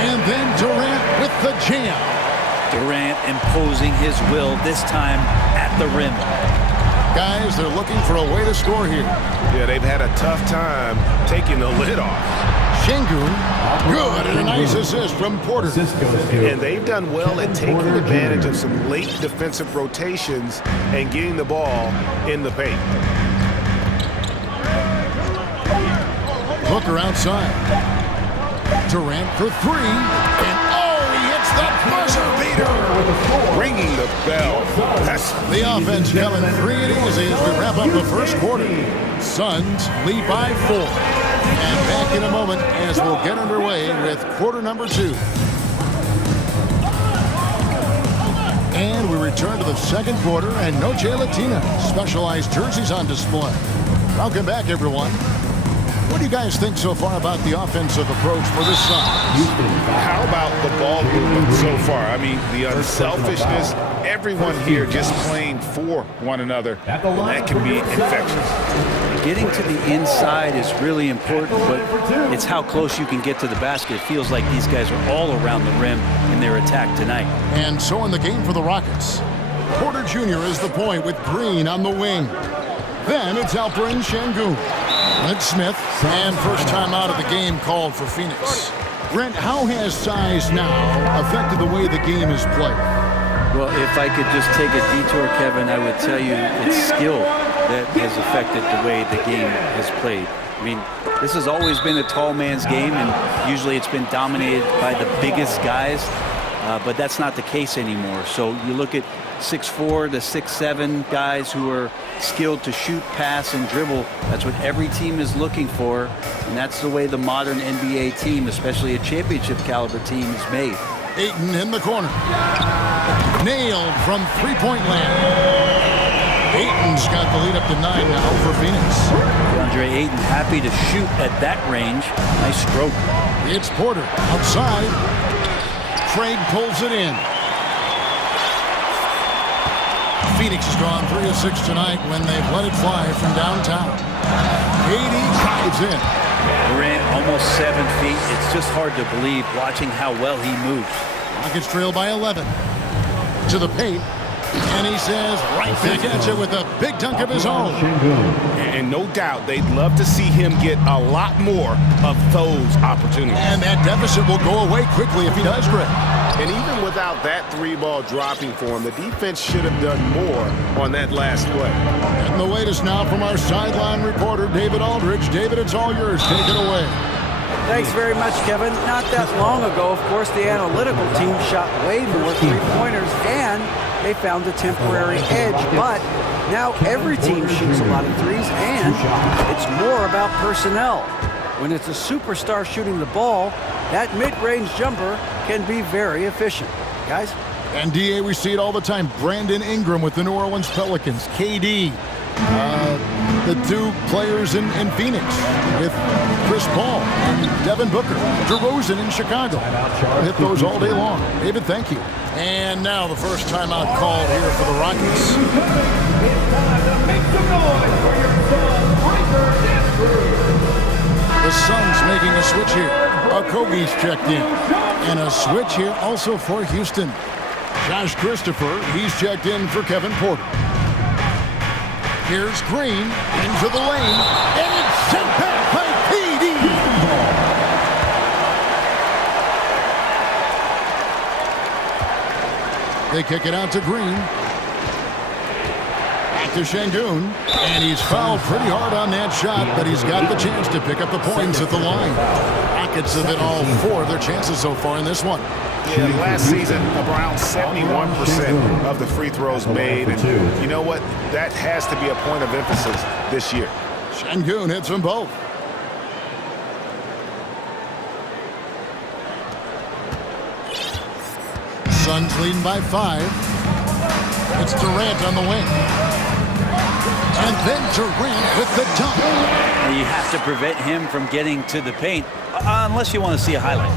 And then Durant with the jam. Durant imposing his will, this time at the rim. Guys, they're looking for a way to score here. Yeah, they've had a tough time taking the lid off. Şengün, good, and a nice assist from Porter. And they've done well at taking advantage of some late defensive rotations and getting the ball in the paint. Booker outside. Durant for three, and he hits the buzzer beater. Ringing the bell. That's the offense coming free and easy as we wrap up the first quarter. Suns lead by 4. And back in a moment as we'll get underway with quarter number 2. And we return to the second quarter, and Noche Latina specialized jerseys on display. Welcome back, everyone. What do you guys think so far about the offensive approach for this side? How about the ball movement so far? I mean, the unselfishness, everyone here just playing for one another, and that can be infectious. Getting to the inside is really important, but it's how close you can get to the basket. It feels like these guys are all around the rim in their attack tonight. And so in the game for the Rockets, Porter Jr. is the point with Green on the wing. Then it's Alperen Şengün. Brent Smith, and first time out of the game called for Phoenix. Brent, how has size now affected the way the game is played? Well, if I could just take a detour, Kevin, I would tell you it's skill that has affected the way the game has played. I mean, this has always been a tall man's game, and usually it's been dominated by the biggest guys, but that's not the case anymore. So you look at 6'4" to 6'7" guys who are skilled to shoot, pass, and dribble. That's what every team is looking for, and that's the way the modern NBA team, especially a championship caliber team, is made. Ayton in the corner. Nailed from three-point land. Ayton's got the lead up to 9 now for Phoenix. DeAndre Ayton happy to shoot at that range. Nice stroke. It's Porter outside. Craig pulls it in. Phoenix has gone 3 of 6 tonight when they've let it fly from downtown. KD drives in. Durant almost 7 feet. It's just hard to believe watching how well he moves. Rockets trail by 11. To the paint. And he says right back at you with a big dunk of his own. And no doubt they'd love to see him get a lot more of those opportunities. And that deficit will go away quickly if he does, Greg. And even without that 3-ball dropping for him, the defense should have done more on that last play. And the latest now from our sideline reporter, David Aldridge. David, it's all yours. Take it away. Thanks very much, Kevin. Not that long ago, of course, the analytical team shot way more three-pointers, and they found a temporary edge. But now every team shoots a lot of threes, and it's more about personnel. When it's a superstar shooting the ball, that mid-range jumper can be very efficient. Guys? And, D.A., we see it all the time. Brandon Ingram with the New Orleans Pelicans. KD, the two players in Phoenix with Chris Paul and Devin Booker. DeRozan in Chicago. Hit those all day long. David, thank you. And now the first timeout called here for the Rockets. It's time to make some noise for your son, Breaker. The Suns making a switch here. Okogie's checked in. And a switch here also for Houston. Josh Christopher, he's checked in for Kevin Porter. Here's Green into the lane. And it's sent back by KD. They kick it out to Green. Back to Şengün, and he's fouled pretty hard on that shot, but he's got the chance to pick up the points at the line. Rockets have been all 4 of their chances so far in this one. Yeah, last season, around 71% of the free throws made. And you know what? That has to be a point of emphasis this year. Şengün hits them both. Suns leading by 5. It's Durant on the wing. And then Durant with the dunk. You have to prevent him from getting to the paint, unless you want to see a highlight.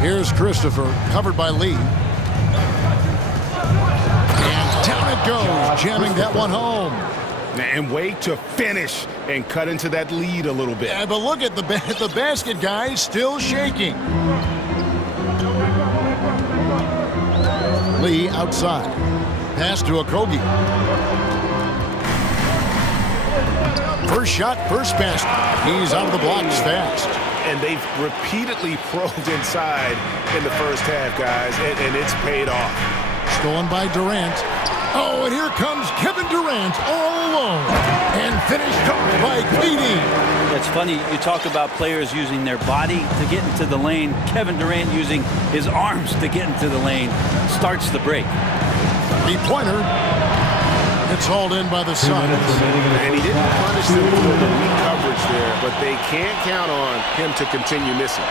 Here's Christopher, covered by Lee. And down it goes, jamming that one home. And wait to finish and cut into that lead a little bit. Yeah, but look at the basket, guys, still shaking. Lee outside. Pass to Okogie. First shot, first basket. He's out of the blocks fast. And they've repeatedly probed inside in the first half, guys, and it's paid off. Stolen by Durant. Oh, and here comes Kevin Durant all alone. And finished off by KD. It's funny, you talk about players using their body to get into the lane. Kevin Durant using his arms to get into the lane starts the break. Three-pointer. It's hauled in by the Suns. And he didn't punish them for the weak coverage there, but they can't count on him to continue missing.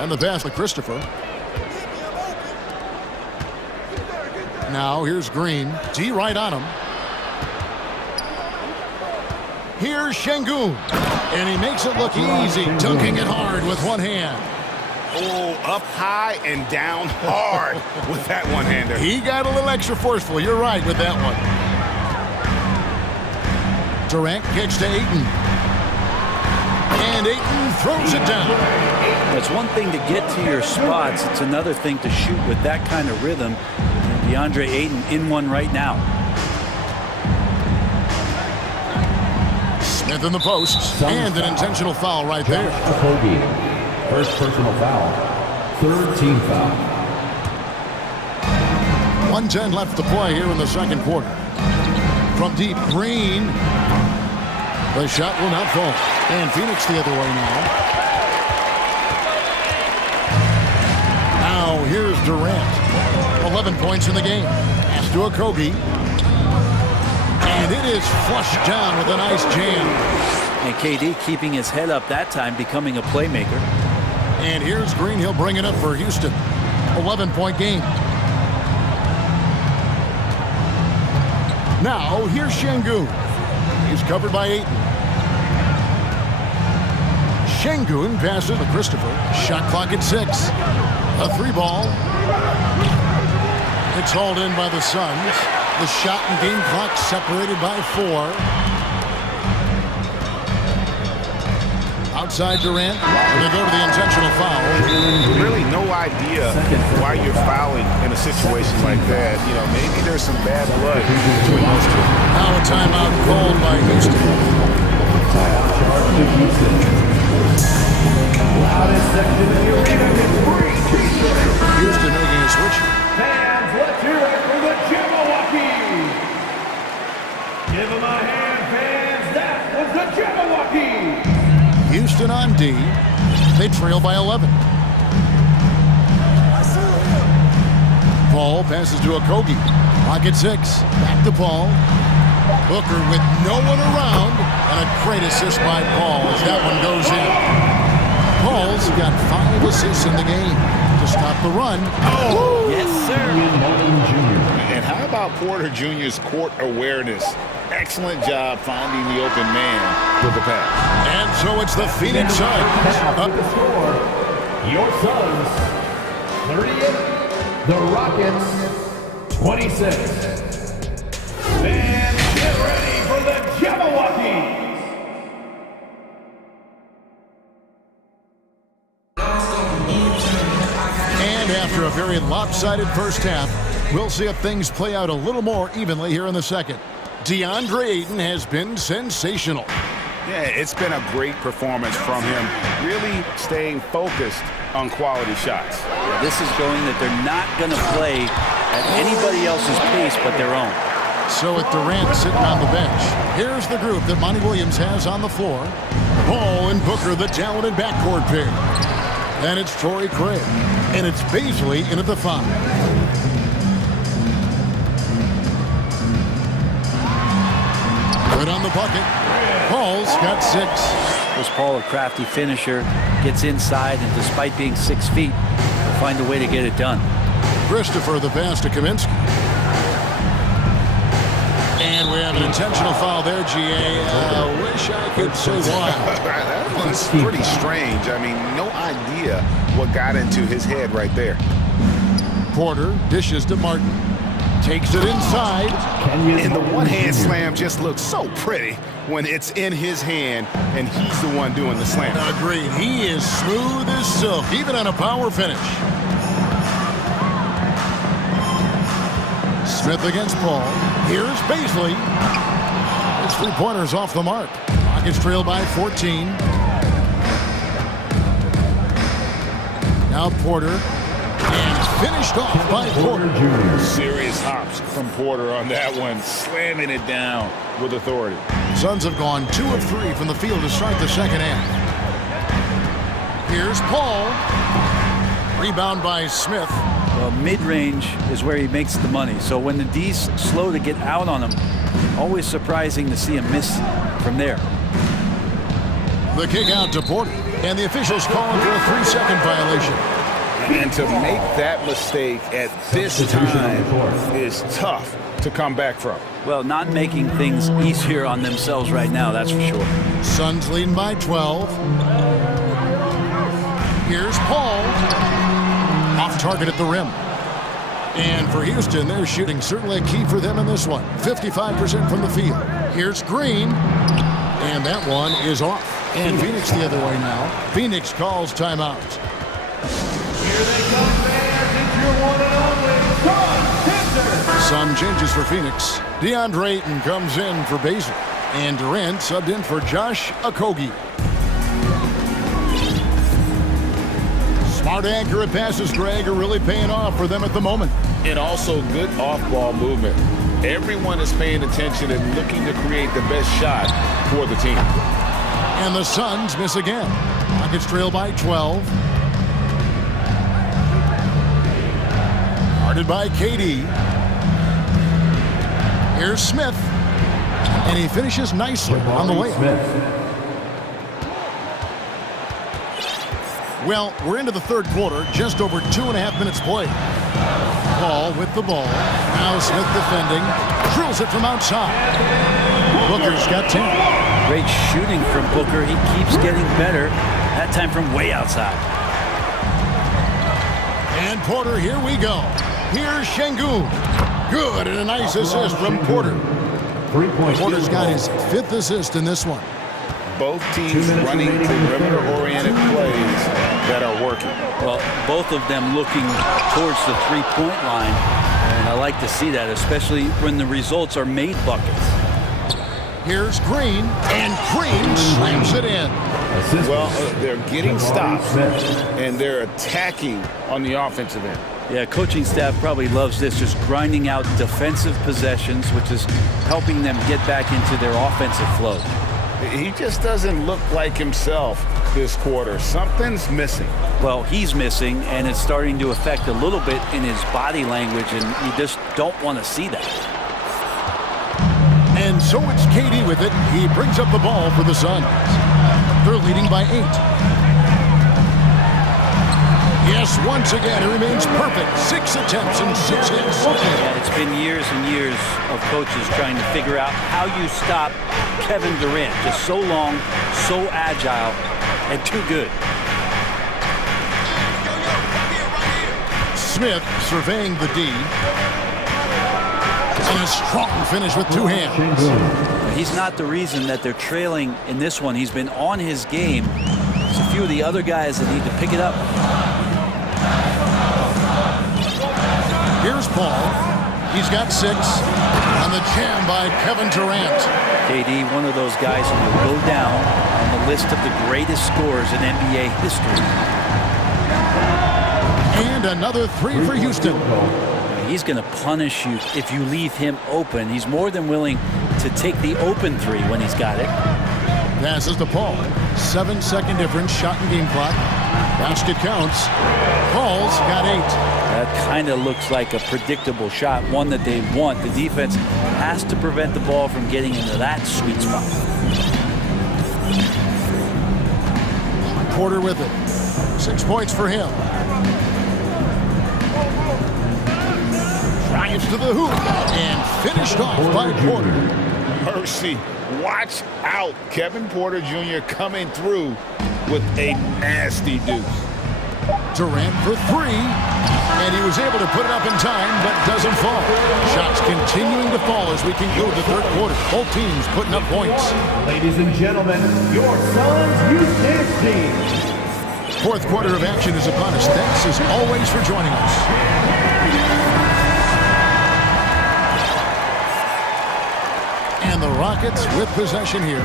And the pass to Christopher. Now here's Green. D right on him. Here's Şengün. And he makes it look easy, dunking it hard with one hand. Oh, up high and down hard with that one-hander. He got a little extra forceful. You're right with that one. Durant kicks to Ayton. And Ayton throws it down. It's one thing to get to your spots. It's another thing to shoot with that kind of rhythm. And DeAndre Ayton in one right now. Smith in the post. And an intentional foul right there. First personal foul. Third team foul. 1:10 left to play here in the second quarter. From deep, Green. The shot will not fall. And Phoenix the other way now. Now here's Durant. 11 points in the game. Pass to Okogie. And it is flushed down with a nice jam. And KD keeping his head up that time, becoming a playmaker. And here's Green. He'll bring it up for Houston. 11-point game. Now, here's Şengün. He's covered by Ayton. Şengün passes to Christopher. Shot clock at 6. A 3-ball. It's hauled in by the Suns. The shot and game clock separated by 4. Outside Durant. They go to the intentional foul. Really no idea why you're fouling in a situation like that. You know, maybe there's some bad blood between those two. Now a timeout called by Houston. Timeout charge to Houston. Loudest section in the arena is free. Houston making a switch. Fans, let's hear it for the Jabberwocky. Give them a hand, fans. That was the Jabberwocky. Houston on D. They trail by 11. Paul passes to Okogie. Clock at 6. Back to Paul. Booker with no one around. And a great assist by Paul as that one goes in. Paul's got 5 assists in the game to stop the run. Oh, yes, sir. And how about Porter Jr.'s court awareness? Excellent job finding the open man with the pass. And so it's the Phoenix Suns. Up the score. Your Suns 38. The Rockets 26. Fans, get ready for the Jabberwocky. And after a very lopsided first half, we'll see if things play out a little more evenly here in the second. DeAndre Ayton has been sensational. Yeah, it's been a great performance from him. Really staying focused on quality shots. This is showing that they're not going to play at anybody else's pace but their own. So with Durant sitting on the bench, here's the group that Monty Williams has on the floor. Paul and Booker, the talented backcourt pair. And it's Torrey Craig. And it's Baisley in at the 5. Good on the bucket. Paul's got 6. Was Paul a crafty finisher, gets inside, and despite being 6 feet, will find a way to get it done. Christopher the pass to Kaminsky. And we have an intentional foul there, GA. Wish I could say why. That one's pretty strange. I mean, no idea what got into his head right there. Porter dishes to Martin. Takes it inside. And the one-hand slam just looks so pretty when it's in his hand and he's the one doing the slam. Agreed. He is smooth as silk, even on a power finish. Smith against Paul. Here's Baisley. His 3-pointers off the mark. Rockets trail by 14. Now Porter. And finished off by Porter. Serious hops from Porter on that one, slamming it down with authority. Suns have gone 2 of 3 from the field to start the second half. Here's Paul. Rebound by Smith. Well, mid-range is where he makes the money. So when the D's slow to get out on him, always surprising to see him miss from there. The kick out to Porter. And the officials calling for a 3-second violation. And to make that mistake at this time is tough to come back from. Well, not making things easier on themselves right now, that's for sure. Suns leading by 12. Here's Paul. Off target at the rim. And for Houston, their shooting certainly a key for them in this one. 55% from the field. Here's Green. And that one is off. And Phoenix the other way now. Phoenix calls timeout. Here they come, fans. It's your one and only Some changes for Phoenix. DeAndre Ayton comes in for Baisley. And Durant subbed in for Josh Okogie. Smart, accurate passes, Greg, are really paying off for them at the moment. And also good off-ball movement. Everyone is paying attention and looking to create the best shot for the team. And the Suns miss again. Rockets trail by 12. Guarded by KD. Here's Smith. And he finishes nicely on the way. Well, we're into the third quarter, just over 2.5 minutes played. Paul with the ball. Now Smith defending. Drills it from outside. Booker's got 10. Great shooting from Booker. He keeps getting better. That time from way outside. And Porter, here we go. Here's Şengün. Good, and a nice assist from Porter. Porter's got his 5th assist in this one. Both teams running perimeter-oriented plays that are working. Well, both of them looking towards the three-point line, and I like to see that, especially when the results are made buckets. Here's Green, and Green slams it in. Well, they're getting stops, and they're attacking on the offensive end. Yeah, coaching staff probably loves this, just grinding out defensive possessions, which is helping them get back into their offensive flow. He just doesn't look like himself this quarter. Something's missing. Well, he's missing, and it's starting to affect a little bit in his body language, and you just don't want to see that. And so it's KD with it. He brings up the ball for the Suns. They're leading by 8. Yes, once again, it remains perfect. 6 attempts and 6 hits. Yeah, it's been years and years of coaches trying to figure out how you stop Kevin Durant. Just so long, so agile, and too good. Smith surveying the D. And a strong finish with 2 hands. He's not the reason that they're trailing in this one. He's been on his game. There's a few of the other guys that need to pick it up. Here's Paul. He's got 6. On the jam by Kevin Durant. KD, one of those guys who will go down on the list of the greatest scorers in NBA history. And another three for Houston. He's going to punish you if you leave him open. He's more than willing to take the open three when he's got it. Passes to Paul. 7-second difference, shot and game clock. Basket counts. Paul's got 8. That kind of looks like a predictable shot, one that they want. The defense has to prevent the ball from getting into that sweet spot. Porter with it. 6 points for him. Drives to the hoop and finished off by Porter. Mercy. Watch out. Kevin Porter Jr. coming through with a nasty deuce. Durant for 3, and he was able to put it up in time, but doesn't fall. Shots continuing to fall as we conclude the third quarter. Both teams putting up points. Ladies and gentlemen, your Suns Houston team. Fourth quarter of action is upon us. Thanks as always for joining us. And the Rockets with possession here.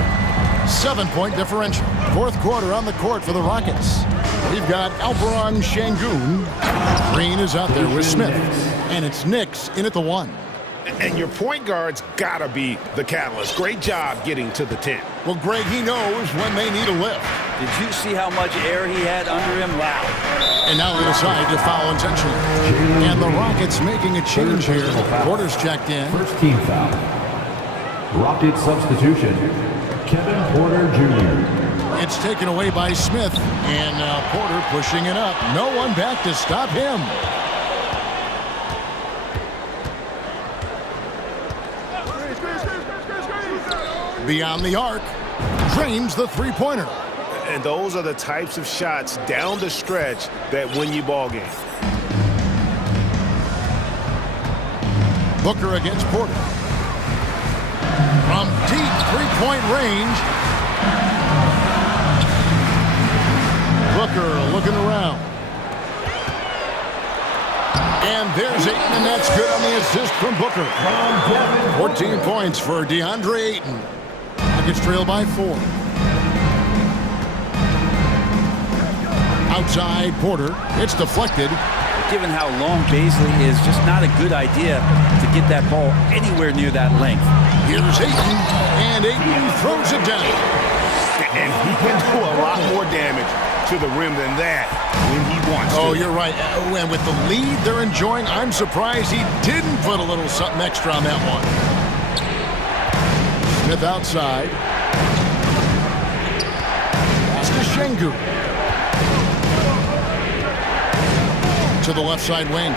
7-point differential. Fourth quarter on the court for the Rockets. We've got Alperon Şengün. Green is out there with Smith. And it's Knicks in at the 1. And your point guard's got to be the catalyst. Great job getting to the 10. Well, Greg, he knows when they need a lift. Did you see how much air he had under him? Wow. And now they decide to foul intentionally. And the Rockets making a change here. Porter's checked in. First team foul. Rocket substitution. Kevin Porter Jr. It's taken away by Smith. And now Porter pushing it up. No one back to stop him. Beyond the arc. Drains the three-pointer. And those are the types of shots down the stretch that win you ball game. Booker against Porter. From deep three-point range. Booker looking around. And there's Ayton, and that's good on the assist from Booker. 14 points for DeAndre Ayton. Nuggets trail by 4. Outside Porter. It's deflected. Given how long Baisley is, just not a good idea to get that ball anywhere near that length. Here's Ayton, and Ayton throws it down. And he can do a lot more damage to the rim than that when he wants to. Oh, you're right. And with the lead they're enjoying, I'm surprised he didn't put a little something extra on that one. Smith outside. Pass to Şengün. To the left side wing.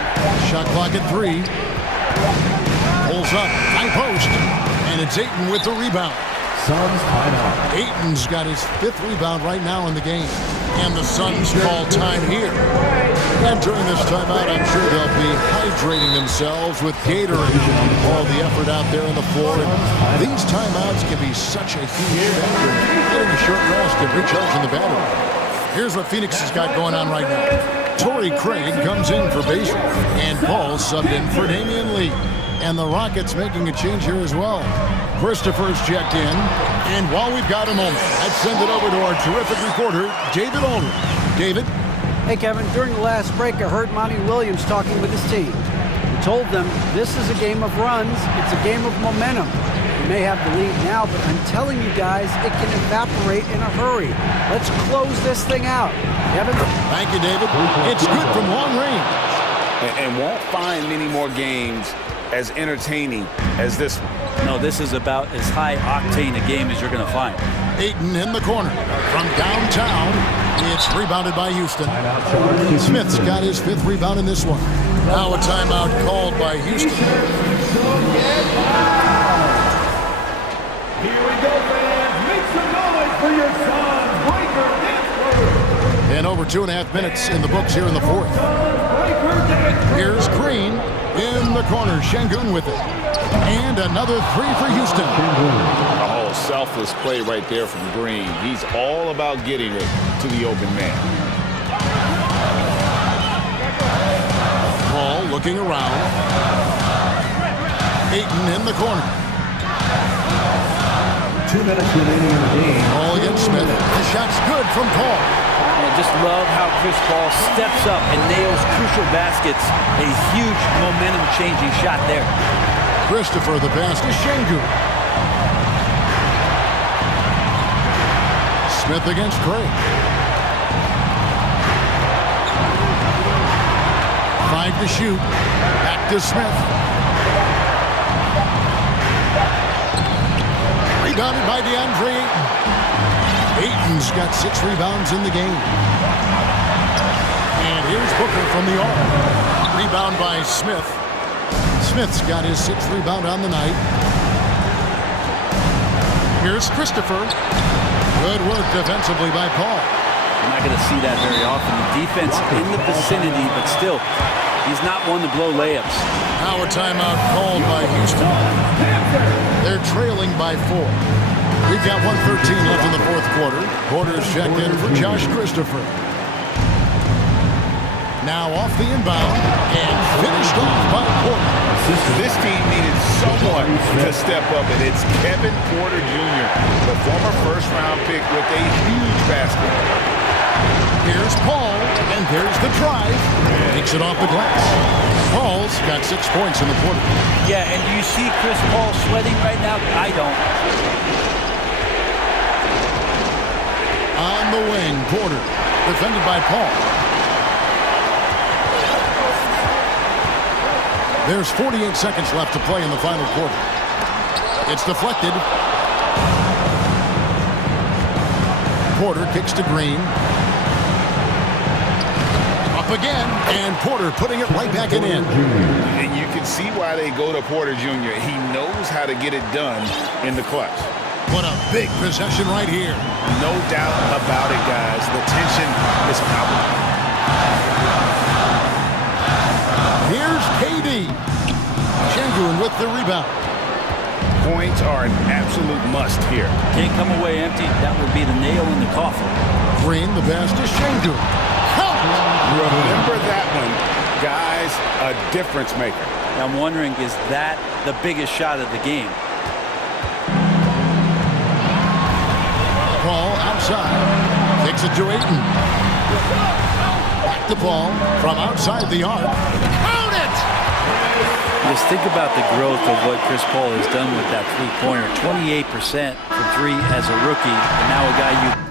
Shot clock at 3. Pulls up. High post. And it's Ayton with the rebound. Suns timeout. Ayton's got his 5th rebound right now in the game. And the Suns call time here. And during this timeout, I'm sure they'll be hydrating themselves with Gatorade. All the effort out there on the floor. And these timeouts can be such a huge factor in getting a short rest and recharging the battery. Here's what Phoenix has got going on right now. Torrey Craig comes in for Baisley. And Paul subbed in for Damian Lee. And the Rockets making a change here as well. Christopher's checked in. And while we've got a moment, let's send it over to our terrific reporter, David Aldridge. David? Hey, Kevin, during the last break, I heard Monty Williams talking with his team. He told them this is a game of runs. It's a game of momentum. We may have the lead now, but I'm telling you guys, it can evaporate in a hurry. Let's close this thing out. Kevin? Thank you, David. It's good from long range. And won't find many more games as entertaining as this one. No, this is about as high octane a game as you're going to find. Ayton in the corner. From downtown, it's rebounded by Houston. Smith's got his 5th rebound in this one. Now a timeout called by Houston. Here we go, fans. Make some noise for your son, Breaker Network. And over 2.5 minutes in the books here in the 4th. Here's Green in the corner. Şengün with it. And another 3 for Houston. Oh, selfless play right there from Green. He's all about getting it to the open man. Paul looking around. Ayton in the corner. 2 minutes remaining in the game. Paul against Smith. The shot's good from Paul. I just love how Chris Paul steps up and nails crucial baskets. A huge momentum-changing shot there. Christopher, the pass to Şengün. Smith against Craig. 5 to shoot. Back to Smith. Rebounded by DeAndre Ayton. Ayton's got 6 rebounds in the game. And here's Booker from the arc. Rebound by Smith. Smith's got his 6th rebound on the night. Here's Christopher. Good work defensively by Paul. You're not going to see that very often. The defense in the vicinity, but still, he's not one to blow layups. Now a timeout called by Houston. They're trailing by 4. We've got 1:13 left in the fourth quarter. Porter's checked in for Josh Christopher. Now off the inbound and finished off by Porter. This team needed someone to step up, and it's Kevin Porter Jr., the former first-round pick with a huge basket. Here's Paul, and there's the drive. Takes it off the glass. Paul's got 6 points in the quarter. Yeah, and do you see Chris Paul sweating right now? I don't. On the wing, Porter, defended by Paul. There's 48 seconds left to play in the final quarter. It's deflected. Porter kicks to Green. Up again, and Porter putting it right back in. And you can see why they go to Porter Jr. He knows how to get it done in the clutch. What a big possession right here. No doubt about it, guys. The tension is palpable. Here's KD. Şengün with the rebound. Points are an absolute must here. Can't come away empty. That would be the nail in the coffin. Green, the pass to Şengün. Remember that one, guys, a difference maker. I'm wondering, is that the biggest shot of the game? Paul outside. Kicks it to Ayton. Back to Paul from outside the arc. Count it! Just think about the growth of what Chris Paul has done with that three-pointer. 28% from 3 as a rookie, and now a guy you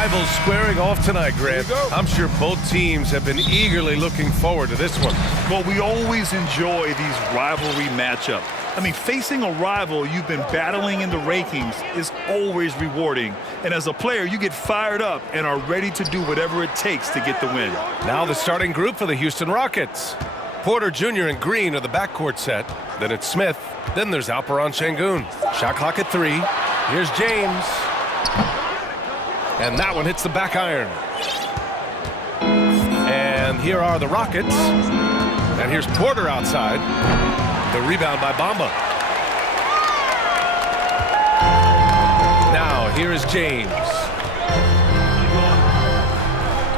rivals squaring off tonight, Grant. I'm sure both teams have been eagerly looking forward to this one. Well, we always enjoy these rivalry matchups. I mean, facing a rival you've been battling in the rankings is always rewarding. And as a player, you get fired up and are ready to do whatever it takes to get the win. Now the starting group for the Houston Rockets. Porter Jr. and Green are the backcourt set. Then it's Smith. Then there's Alperon Şengün. Shot clock at 3. Here's James. And that one hits the back iron. And here are the Rockets. And here's Porter outside. The rebound by Bamba. Now here is James.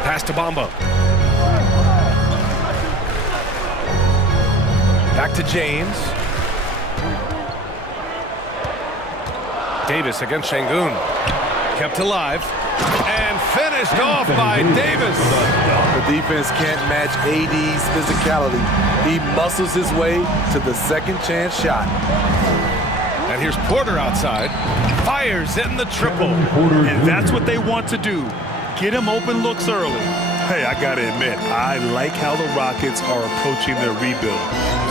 Pass to Bamba. Back to James. Davis against Şengün. Kept alive. And finished off by Davis. The defense can't match AD's physicality. He muscles his way to the second chance shot. And here's Porter outside. Fires in the triple. And that's what they want to do. Get him open looks early. Hey, I gotta admit, I like how the Rockets are approaching their rebuild.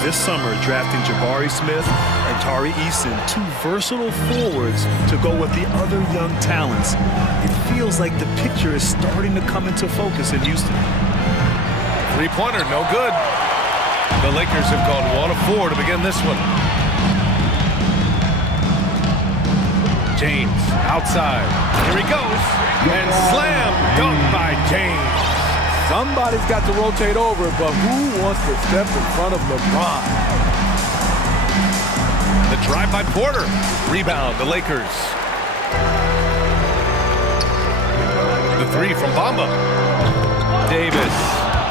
This summer, drafting Jabari Smith and Tari Eason, two versatile forwards to go with the other young talents. It feels like the picture is starting to come into focus in Houston. Three-pointer, no good. The Lakers have gone 1 of 4 to begin this one. James outside. Here he goes. And slam dunk by James. Somebody's got to rotate over, but who wants to step in front of LeBron? The drive by Porter. Rebound, the Lakers. The three from Bamba. Davis.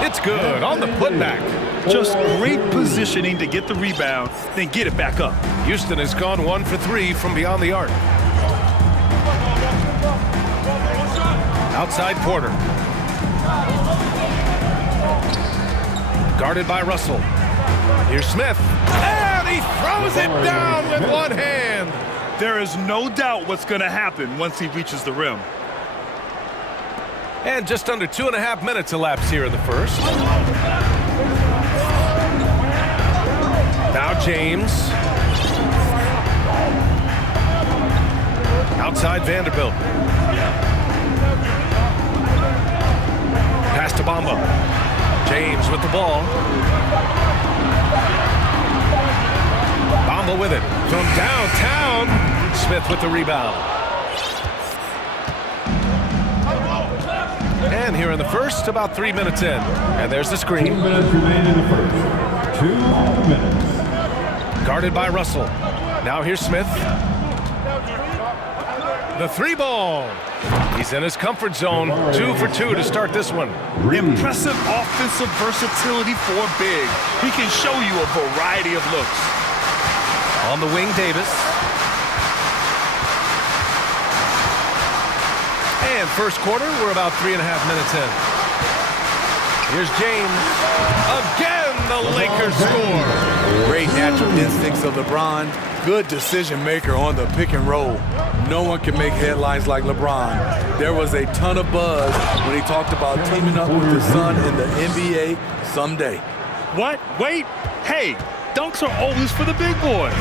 It's good on the putback. Just great positioning to get the rebound, then get it back up. Houston has gone 1 for 3 from beyond the arc. Outside Porter. Guarded by Russell. Here's Smith. And he throws it down with one hand. There is no doubt what's going to happen once he reaches the rim. And just under 2.5 minutes elapsed here in the first. Now James. Outside Vanderbilt. Pass to Bamba. James with the ball. Bamba with it. From downtown. Smith with the rebound. And here in the first, about 3 minutes in. And there's the screen. 2 minutes remain in the first. 2 minutes. Guarded by Russell. Now here's Smith. The 3-ball. He's in his comfort zone. 2 for 2 to start this one. Impressive offensive versatility for big. He can show you a variety of looks. On the wing, Davis. And first quarter, we're about 3.5 minutes in. Here's James. Again, the Lakers score. Great natural instincts of LeBron. Good decision maker on the pick and roll. No one can make headlines like LeBron. There was a ton of buzz when he talked about teaming up with his son in the NBA someday. What? Wait. Hey, dunks are always for the big boys.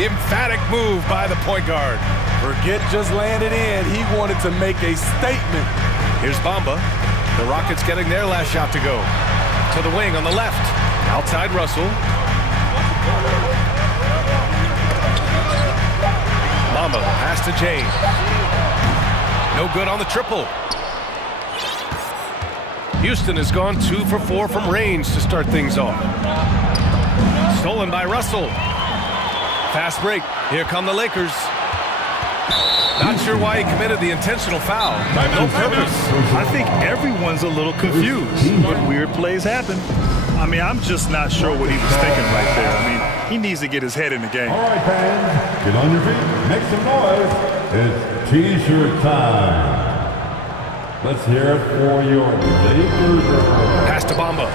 Emphatic move by the point guard. Forget just laying it in. He wanted to make a statement. Here's Bamba. The Rockets getting their last shot to go. To the wing on the left. Outside Russell. Bamba, pass to James. No good on the triple. Houston has gone 2 for 4 from range to start things off. Stolen by Russell. Fast break. Here come the Lakers. Not sure why he committed the intentional foul. No purpose. I think everyone's a little confused, but weird plays happen. I mean, I'm just not sure what he was thinking right there. I mean, he needs to get his head in the game. All right, fans, get on your feet, make some noise. It's T-shirt time. Let's hear it for your Lakers. Pass to Bamba.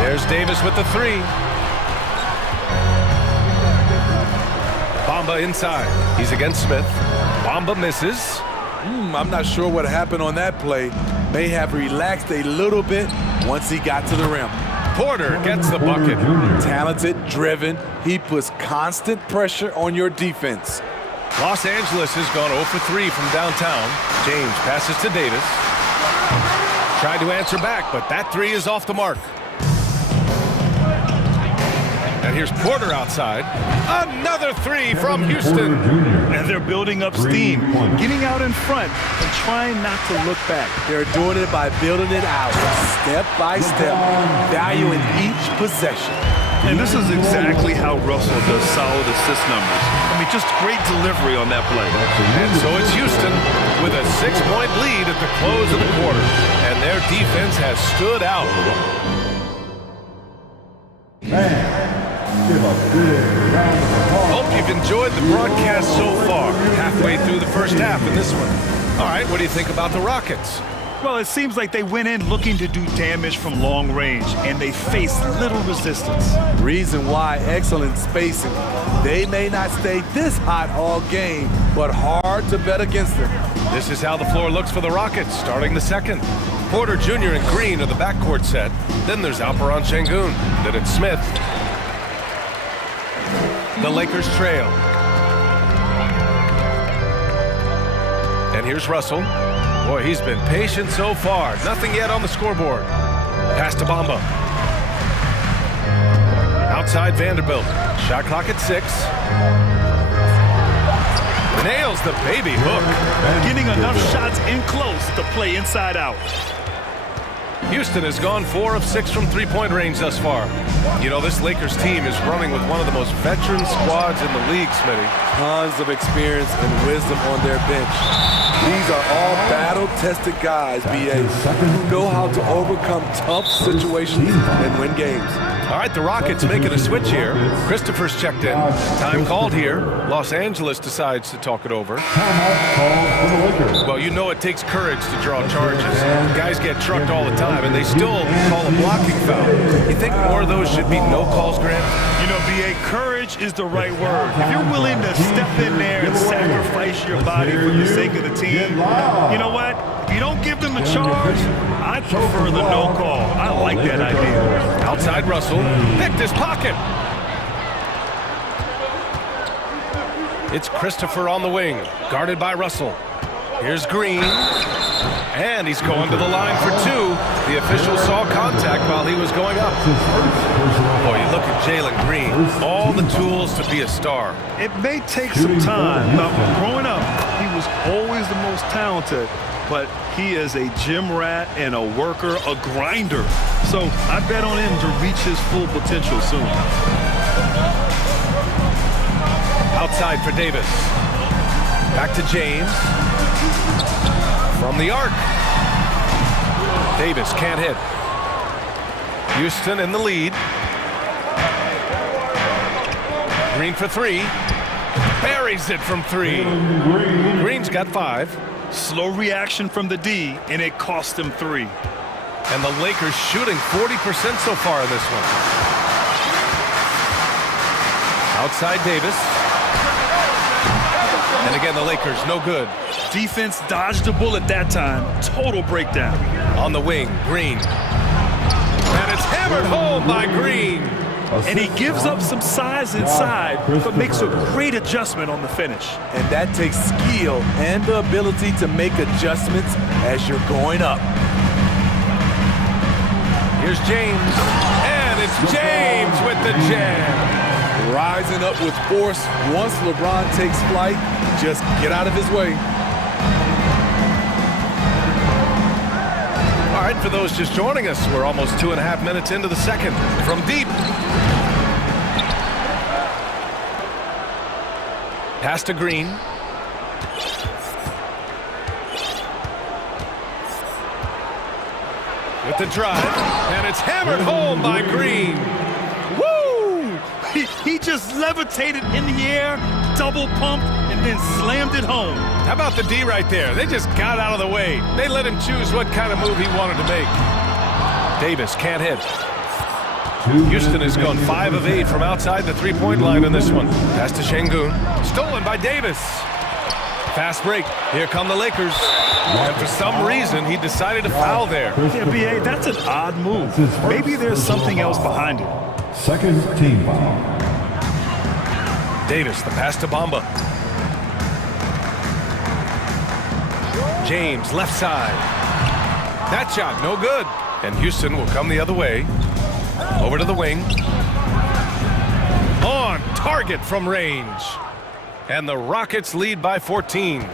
There's Davis with the 3. Bamba inside. He's against Smith. Bamba misses. I'm not sure what happened on that play. May have relaxed a little bit once he got to the rim. Porter gets the bucket. Talented, driven. He puts constant pressure on your defense. Los Angeles has gone 0 for 3 from downtown. James passes to Davis. Tried to answer back, but that three is off the mark. And here's Porter outside. Another three from Houston. And they're building up steam, getting out in front and trying not to look back. They're doing it by building it out, step by step, valuing each possession. And this is exactly how Russell does solid assist numbers. I mean, just great delivery on that play. And so it's Houston with a 6-point lead at the close of the quarter. And their defense has stood out. Hope you've enjoyed the broadcast so far. Halfway through the first half in this one. All right, what do you think about the Rockets? Well, it seems like they went in looking to do damage from long range, and they faced little resistance. Reason why, excellent spacing. They may not stay this hot all game, but hard to bet against them. This is how the floor looks for the Rockets starting the second. Porter Jr. and Green are the backcourt set. Then there's Alperon Şengün. Then it's Smith. The Lakers trail. And here's Russell. Boy, he's been patient so far. Nothing yet on the scoreboard. Pass to Bamba. Outside Vanderbilt. Shot clock at 6. Nails the baby hook. Getting enough shots in close to play inside out. Houston has gone 4 of 6 from three-point range thus far. You know, this Lakers team is running with one of the most veteran squads in the league, Smitty. Tons of experience and wisdom on their bench. These are all battle-tested guys, B.A., who know how to overcome tough situations and win games. All right, the Rockets making a switch here. Christopher's checked in. Time called here. Los Angeles decides to talk it over. Well, you know it takes courage to draw charges. Guys get trucked all the time, and they still call a blocking foul. You think more of those should be no calls, Grant? You know, B.A., courage is the right word. If you're willing to step in there and sacrifice your body for the sake of the team, you know what? If you don't give them a charge, I prefer the no call. I like that idea. Outside Russell, picked his pocket. It's Christopher on the wing, guarded by Russell. Here's Green, and he's going to the line for 2. The official saw contact while he was going up. Boy, you look at Jalen Green, all the tools to be a star. It may take some time. Now, growing up, he was always the most talented, but he is a gym rat and a worker, a grinder. So I bet on him to reach his full potential soon. Outside for Davis. Back to James. From the arc. Davis can't hit. Houston in the lead. Green for 3. Buries it from 3. Green's got 5. Slow reaction from the D, and it cost him 3. And the Lakers shooting 40% so far in this one. Outside Davis. And again, the Lakers, no good. Defense dodged a bullet that time. Total breakdown. On the wing, Green. And it's hammered home by Green. And he gives up some size inside, but makes a great adjustment on the finish. And that takes skill and the ability to make adjustments as you're going up. Here's James. And it's James with the jam. Rising up with force. Once LeBron takes flight, just get out of his way. All right, for those just joining us, we're almost 2.5 minutes into the second. From deep. Pass to Green. With the drive, and it's hammered home by Green. Woo! He just levitated in the air, double pumped, and then slammed it home. How about the D right there? They just got out of the way. They let him choose what kind of move he wanted to make. Davis can't hit. Houston has gone 5 of 8 from outside the three-point line in this one. Pass to Şengün. Stolen by Davis. Fast break. Here come the Lakers. And for some reason, he decided to foul there. Yeah, B.A., that's an odd move. Maybe there's something else behind it. Second team foul. Davis, the pass to Bamba. James, left side. That shot, no good. And Houston will come the other way. Over to the wing. On target from range. And the Rockets lead by 14.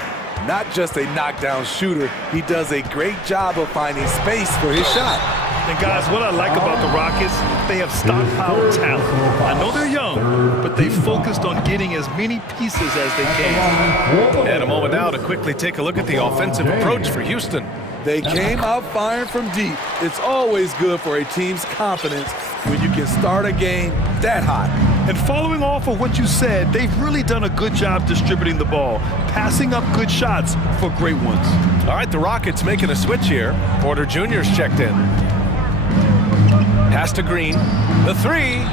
Not just a knockdown shooter, he does a great job of finding space for his shot. And guys, what I like about the Rockets, they have stockpiled talent. I know they're young, but they focused on getting as many pieces as they can. And a moment now to quickly take a look at the offensive approach for Houston. They came out firing from deep. It's always good for a team's confidence when you can start a game that hot. And following off of what you said, they've really done a good job distributing the ball, passing up good shots for great ones. All right, the Rockets making a switch here. Porter Jr.'s checked in. Pass to Green. The three.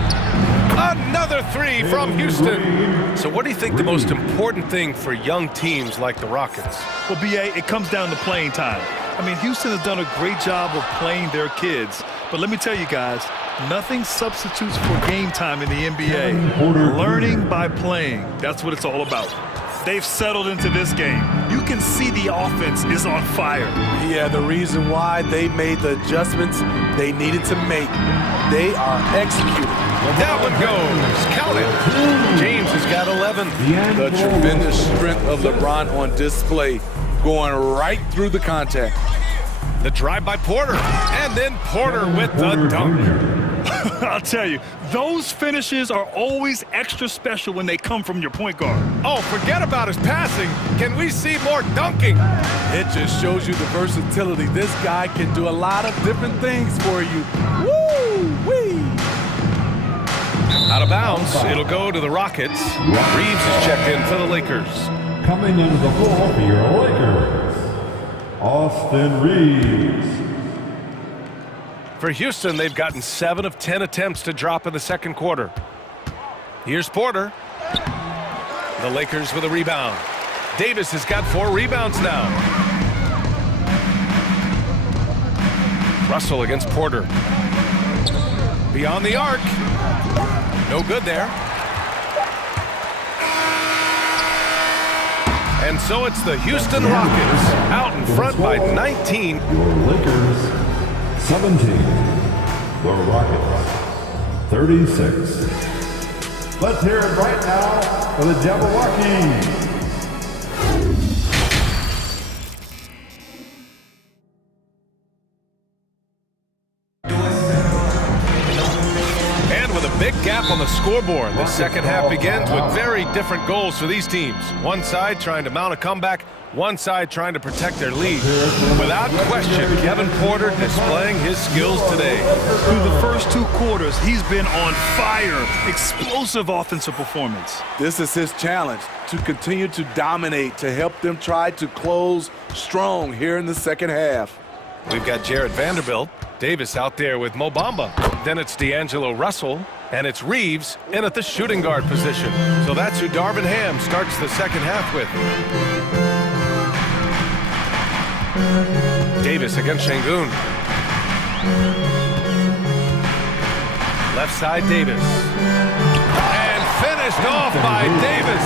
Another three from Houston. So what do you think the most important thing for young teams like the Rockets? Well, B.A., it comes down to playing time. I mean, Houston has done a great job of playing their kids. But let me tell you guys, nothing substitutes for game time in the NBA. Learning by playing. That's what it's all about. They've settled into this game. You can see the offense is on fire. Yeah, the reason why they made the adjustments they needed to make. They are executing. That one goes. Count it. James has got 11. The tremendous strength of LeBron on display, going right through the contact. The drive by Porter. And then Porter with the dunk. I'll tell you, those finishes are always extra special when they come from your point guard. Oh, forget about his passing. Can we see more dunking? It just shows you the versatility. This guy can do a lot of different things for you. Woo-wee! Out of bounds, it'll go to the Rockets. Reeves is checked in for the Lakers. Coming into the ball for your Lakers, Austin Reeves. For Houston, they've gotten 7 of 10 attempts to drop in the second quarter. Here's Porter. The Lakers with a rebound. Davis has got 4 rebounds now. Russell against Porter. Beyond the arc. No good there. And so it's the Houston Rockets out in front by 19. Your Lakers 17. The Rockets 36. Let's hear it right now for the Jabberwockies. Big gap on the scoreboard. The second half begins with very different goals for these teams. One side trying to mount a comeback, one side trying to protect their lead. Without question, Kevin Porter displaying his skills today. Through the first 2 quarters, he's been on fire. Explosive offensive performance. This is his challenge, to continue to dominate, to help them try to close strong here in the second half. We've got Jared Vanderbilt. Davis out there with Mo Bamba. Then it's D'Angelo Russell. And it's Reeves in at the shooting guard position. So that's who Darvin Ham starts the second half with. Davis against Şengün. Left side Davis. And finished off by Davis.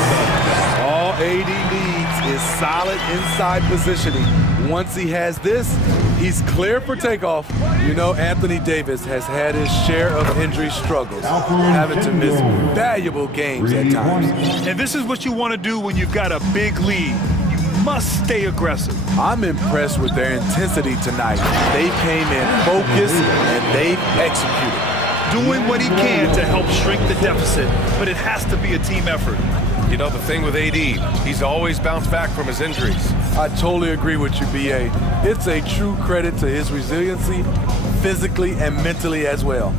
All AD needs is solid inside positioning. Once he has this, he's clear for takeoff. You know, Anthony Davis has had his share of injury struggles, having to miss valuable games at times. And this is what you want to do when you've got a big lead. You must stay aggressive. I'm impressed with their intensity tonight. They came in focused and they executed. Doing what he can to help shrink the deficit, but it has to be a team effort. You know, the thing with AD, he's always bounced back from his injuries. I totally agree with you, B.A. It's a true credit to his resiliency, physically and mentally as well.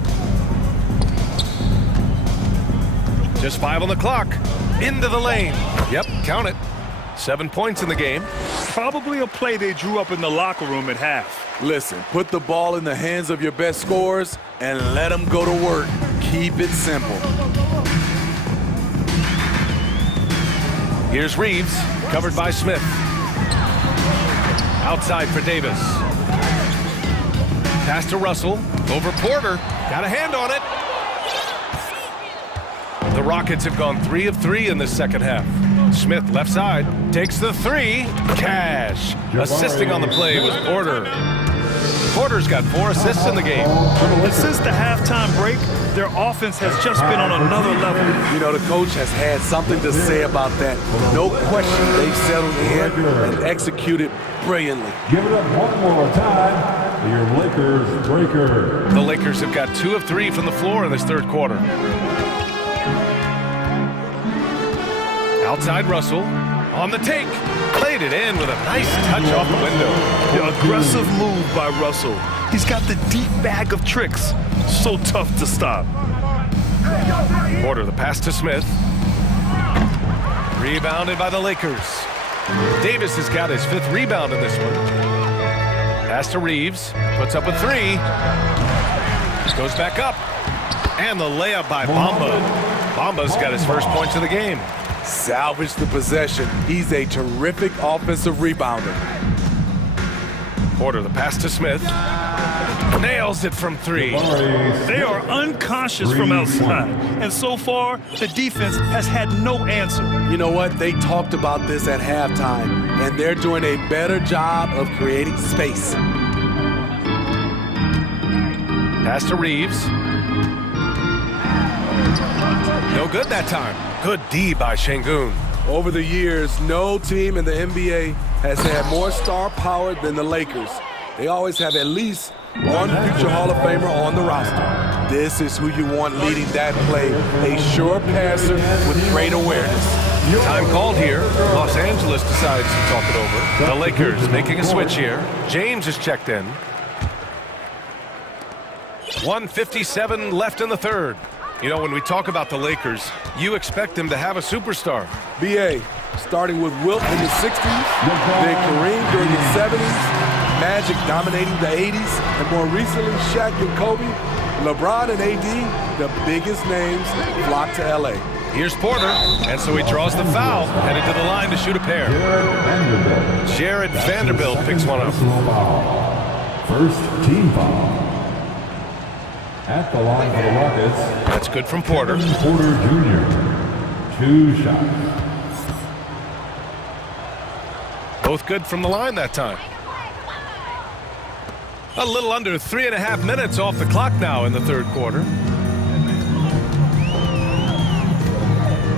Just 5 on the clock. Into the lane. Yep, count it. 7 points in the game. Probably a play they drew up in the locker room at half. Listen, put the ball in the hands of your best scorers and let them go to work. Keep it simple. Here's Reeves. Covered by Smith. Outside for Davis. Pass to Russell. Over Porter. Got a hand on it. The Rockets have gone 3 of 3 in this second half. Smith, left side, takes the three. Cash. Assisting on the play was Porter. Porter's got 4 assists in the game. And since the halftime break, their offense has just been on another level. You know, the coach has had something to say about that. No question, they've settled in and executed brilliantly. Give it up one more time. Your Lakers breaker. The Lakers have got 2 of 3 from the floor in this third quarter. Outside Russell, on the take, played it in with a nice touch off the window. The aggressive move by Russell. He's got the deep bag of tricks. So tough to stop. Porter, the pass to Smith. Rebounded by the Lakers. Davis has got his 5th rebound in this one. Pass to Reeves, puts up a 3. Goes back up. And the layup by Bamba. Bamba's got his first points of the game. Salvage the possession. He's a terrific offensive rebounder. Porter, the pass to Smith. Nails it from 3. They are unconscious from outside. And so far, the defense has had no answer. You know what? They talked about this at halftime, and they're doing a better job of creating space. Pass to Reeves. No good that time. Good D by Şengün. Over the years, no team in the NBA has had more star power than the Lakers. They always have at least one future Hall of Famer on the roster. This is who you want leading that play. A sure passer with great awareness. Time called here. Los Angeles decides to talk it over. The Lakers making a switch here. James is checked in. 1:57 left in the third. You know, when we talk about the Lakers, you expect them to have a superstar. B.A., starting with Wilt in the 60s, then Kareem during the 70s, Magic dominating the 80s, and more recently Shaq and Kobe, LeBron and AD, the biggest names, flocked to L.A. Here's Porter, and so he draws the foul, headed to the line to shoot a pair. Jared Vanderbilt picks one up. First team foul. At the line for the Rockets. That's good from Porter. Porter Jr. 2 shots. Both good from the line that time. A little under 3.5 minutes off the clock now in the third quarter.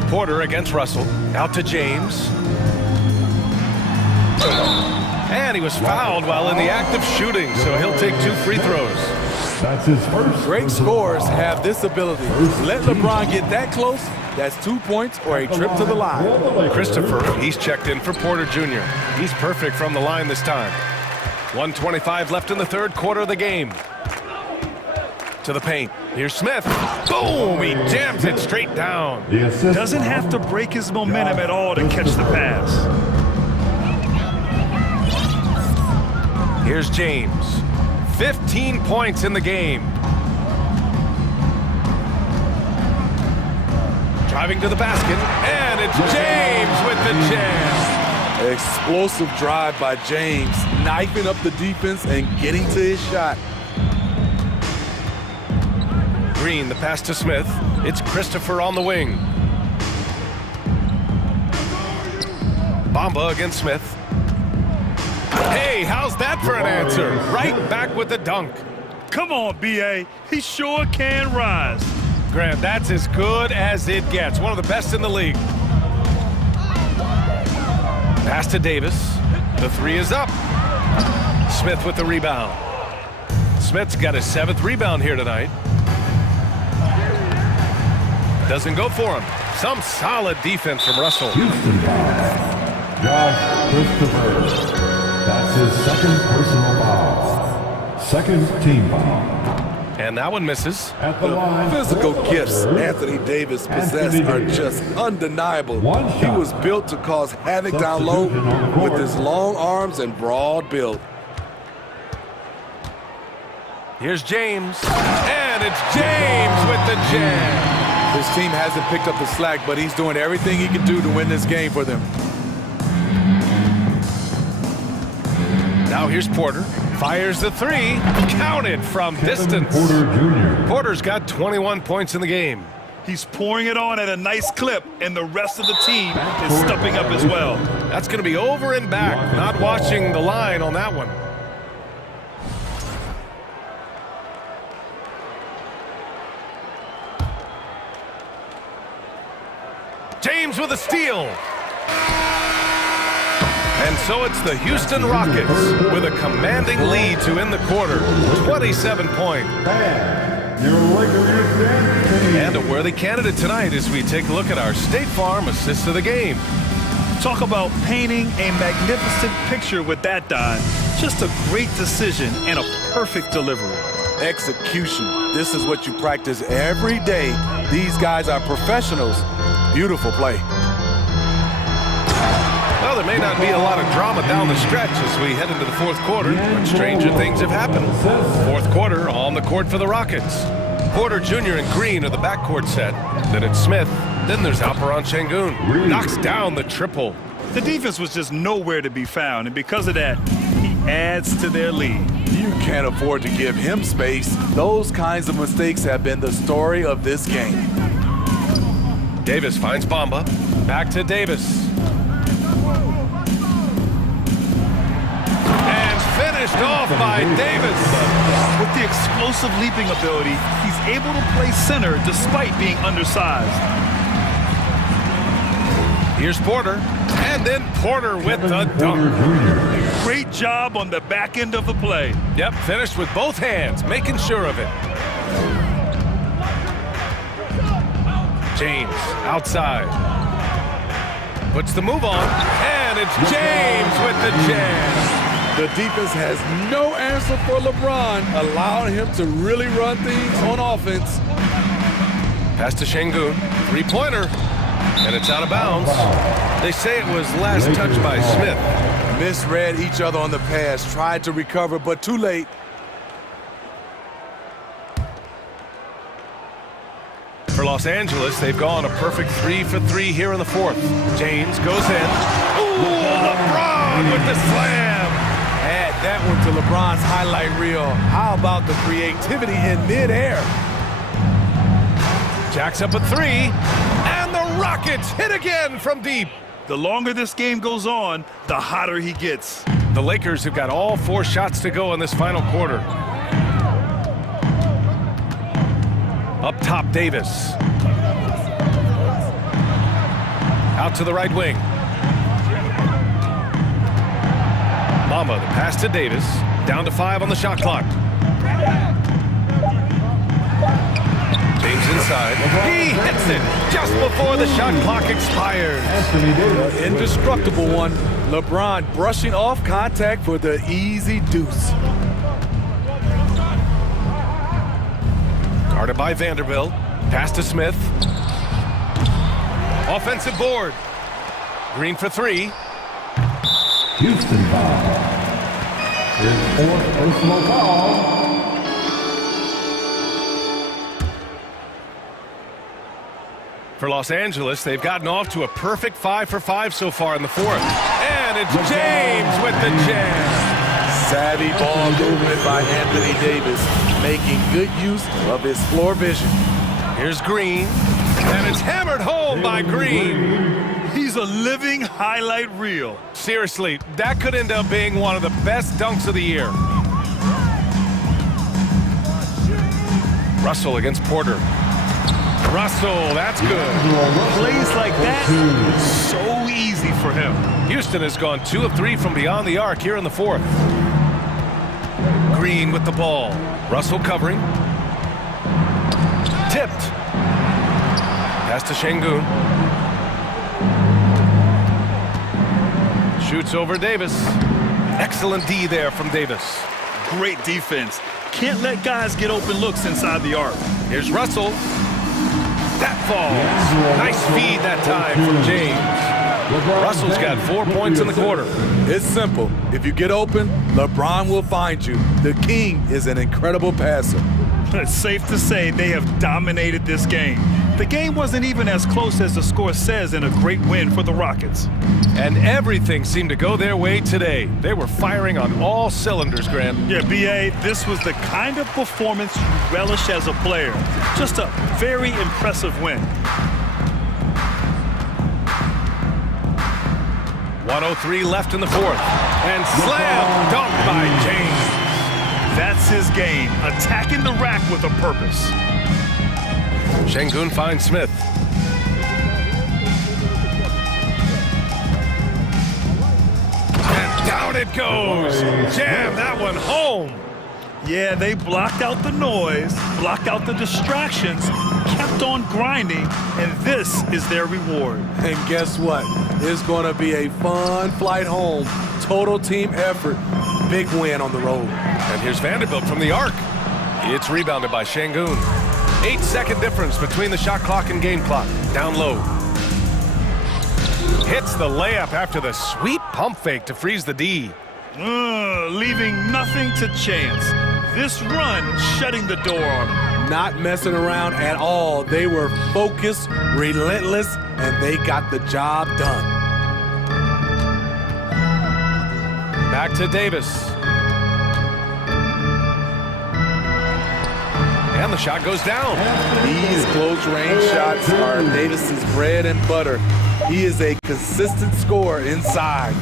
Porter against Russell. Out to James. And he was fouled while in the act of shooting, so he'll take 2 free throws. That's his first. Great scorers have this ability. Let LeBron get that close, that's 2 points or a trip to the line. Christopher, he's checked in for Porter Jr. He's perfect from the line this time. 1:25 left in the third quarter of the game. To the paint. Here's Smith. Boom! He jams it straight down. Doesn't have to break his momentum at all to catch the pass. Here's James. 15 points in the game. Driving to the basket, and it's James with the jam. Explosive drive by James, knifing up the defense and getting to his shot. Green, the pass to Smith. It's Christopher on the wing. Bamba against Smith. Hey, how's that for an answer? Right back with the dunk. Come on, B.A. He sure can rise. Graham, that's as good as it gets. One of the best in the league. Pass to Davis. The 3 is up. Smith with the rebound. Smith's got his 7th rebound here tonight. Doesn't go for him. Some solid defense from Russell. Josh Christopher. That's his 2nd personal foul. 2nd team foul. And that one misses. At the line. Physical gifts Anthony Davis possesses are just undeniable. He was built to cause havoc down low with his long arms and broad build. Here's James. And it's James with the jam. His team hasn't picked up the slack, but he's doing everything he can do to win this game for them. Now here's Porter. Fires the three. Counted from distance. Porter's got 21 points in the game. He's pouring it on at a nice clip, and the rest of the team is stepping up as well. That's going to be over and back. Not watching the line on that one. James with a steal. And so it's the Houston Rockets with a commanding lead to end the quarter. 27 points. And a worthy candidate tonight as we take a look at our State Farm assist of the game. Talk about painting a magnificent picture with that, Don. Just a great decision and a perfect delivery. Execution. This is what you practice every day. These guys are professionals. Beautiful play. Well, there may not be a lot of drama down the stretch as we head into the fourth quarter, but stranger things have happened. Fourth quarter on the court for the Rockets. Porter Jr. and Green are the backcourt set. Then it's Smith. Then there's Alperon Şengün. Knocks down the triple. The defense was just nowhere to be found, and because of that, he adds to their lead. You can't afford to give him space. Those kinds of mistakes have been the story of this game. Davis finds Bamba. Back to Davis. And finished off by Davis. With the explosive leaping ability, he's able to play center despite being undersized. Here's Porter. And then Porter with the dunk. Great job on the back end of the play. Yep, finished with both hands, making sure of it. James outside. Puts the move on. And it's James with the jam. The defense has no answer for LeBron, allowing him to really run things on offense. Pass to Şengün. Three-pointer. And it's out of bounds. They say it was last touched by Smith. Misread each other on the pass, tried to recover, but too late. For Los Angeles, they've gone a perfect 3 for 3 here in the fourth. James goes in. Ooh, LeBron with the slam. Add that one to LeBron's highlight reel. How about the creativity in midair? Jacks up a three, and the Rockets hit again from deep. The longer this game goes on, the hotter he gets. The Lakers have got all 4 shots to go in this final quarter. Up top, Davis. Out to the right wing. Bamba, the pass to Davis. Down to 5 on the shot clock. James inside. He hits it just before the shot clock expires. The indestructible one. LeBron brushing off contact for the easy deuce. Guarded by Vanderbilt. Pass to Smith. Offensive board. Green for 3. Houston foul. His 4th personal foul. For Los Angeles, they've gotten off to a perfect 5 for 5 so far in the fourth. And it's James with the jam. Savvy ball movement by Anthony Davis, making good use of his floor vision. Here's Green, and it's hammered home by Green. He's a living highlight reel. Seriously, that could end up being one of the best dunks of the year. Russell against Porter. Russell, that's good. Plays like that, so easy for him. Houston has gone 2 of 3 from beyond the arc here in the fourth. Green with the ball. Russell covering. Tipped. Pass to Şengün. Shoots over Davis. Excellent D there from Davis. Great defense. Can't let guys get open looks inside the arc. Here's Russell. That falls. Nice feed that time from James. Russell's got 4 points in the quarter. It's simple. If you get open, LeBron will find you. The king is an incredible passer. It's safe to say they have dominated this game. The game wasn't even as close as the score says in a great win for the Rockets. And everything seemed to go their way today. They were firing on all cylinders, Graham. Yeah, B.A., this was the kind of performance you relish as a player. Just a very impressive win. 1:03 left in the fourth. And slam dunk by James. That's his game, attacking the rack with a purpose. Şengün finds Smith. And down it goes. Jam that one home. Yeah, they blocked out the noise, blocked out the distractions, kept on grinding, and this is their reward. And guess what? It's going to be a fun flight home. Total team effort. Big win on the road. And here's Vanderbilt from the arc. It's rebounded by Şengün. 8-second difference between the shot clock and game clock. Down low. Hits the layup after the sweet pump fake to freeze the D. Leaving nothing to chance. This run shutting the door on them. Not messing around at all. They were focused, relentless, and they got the job done. Back to Davis. And the shot goes down. These close-range shots are Davis's bread and butter. He is a consistent scorer inside.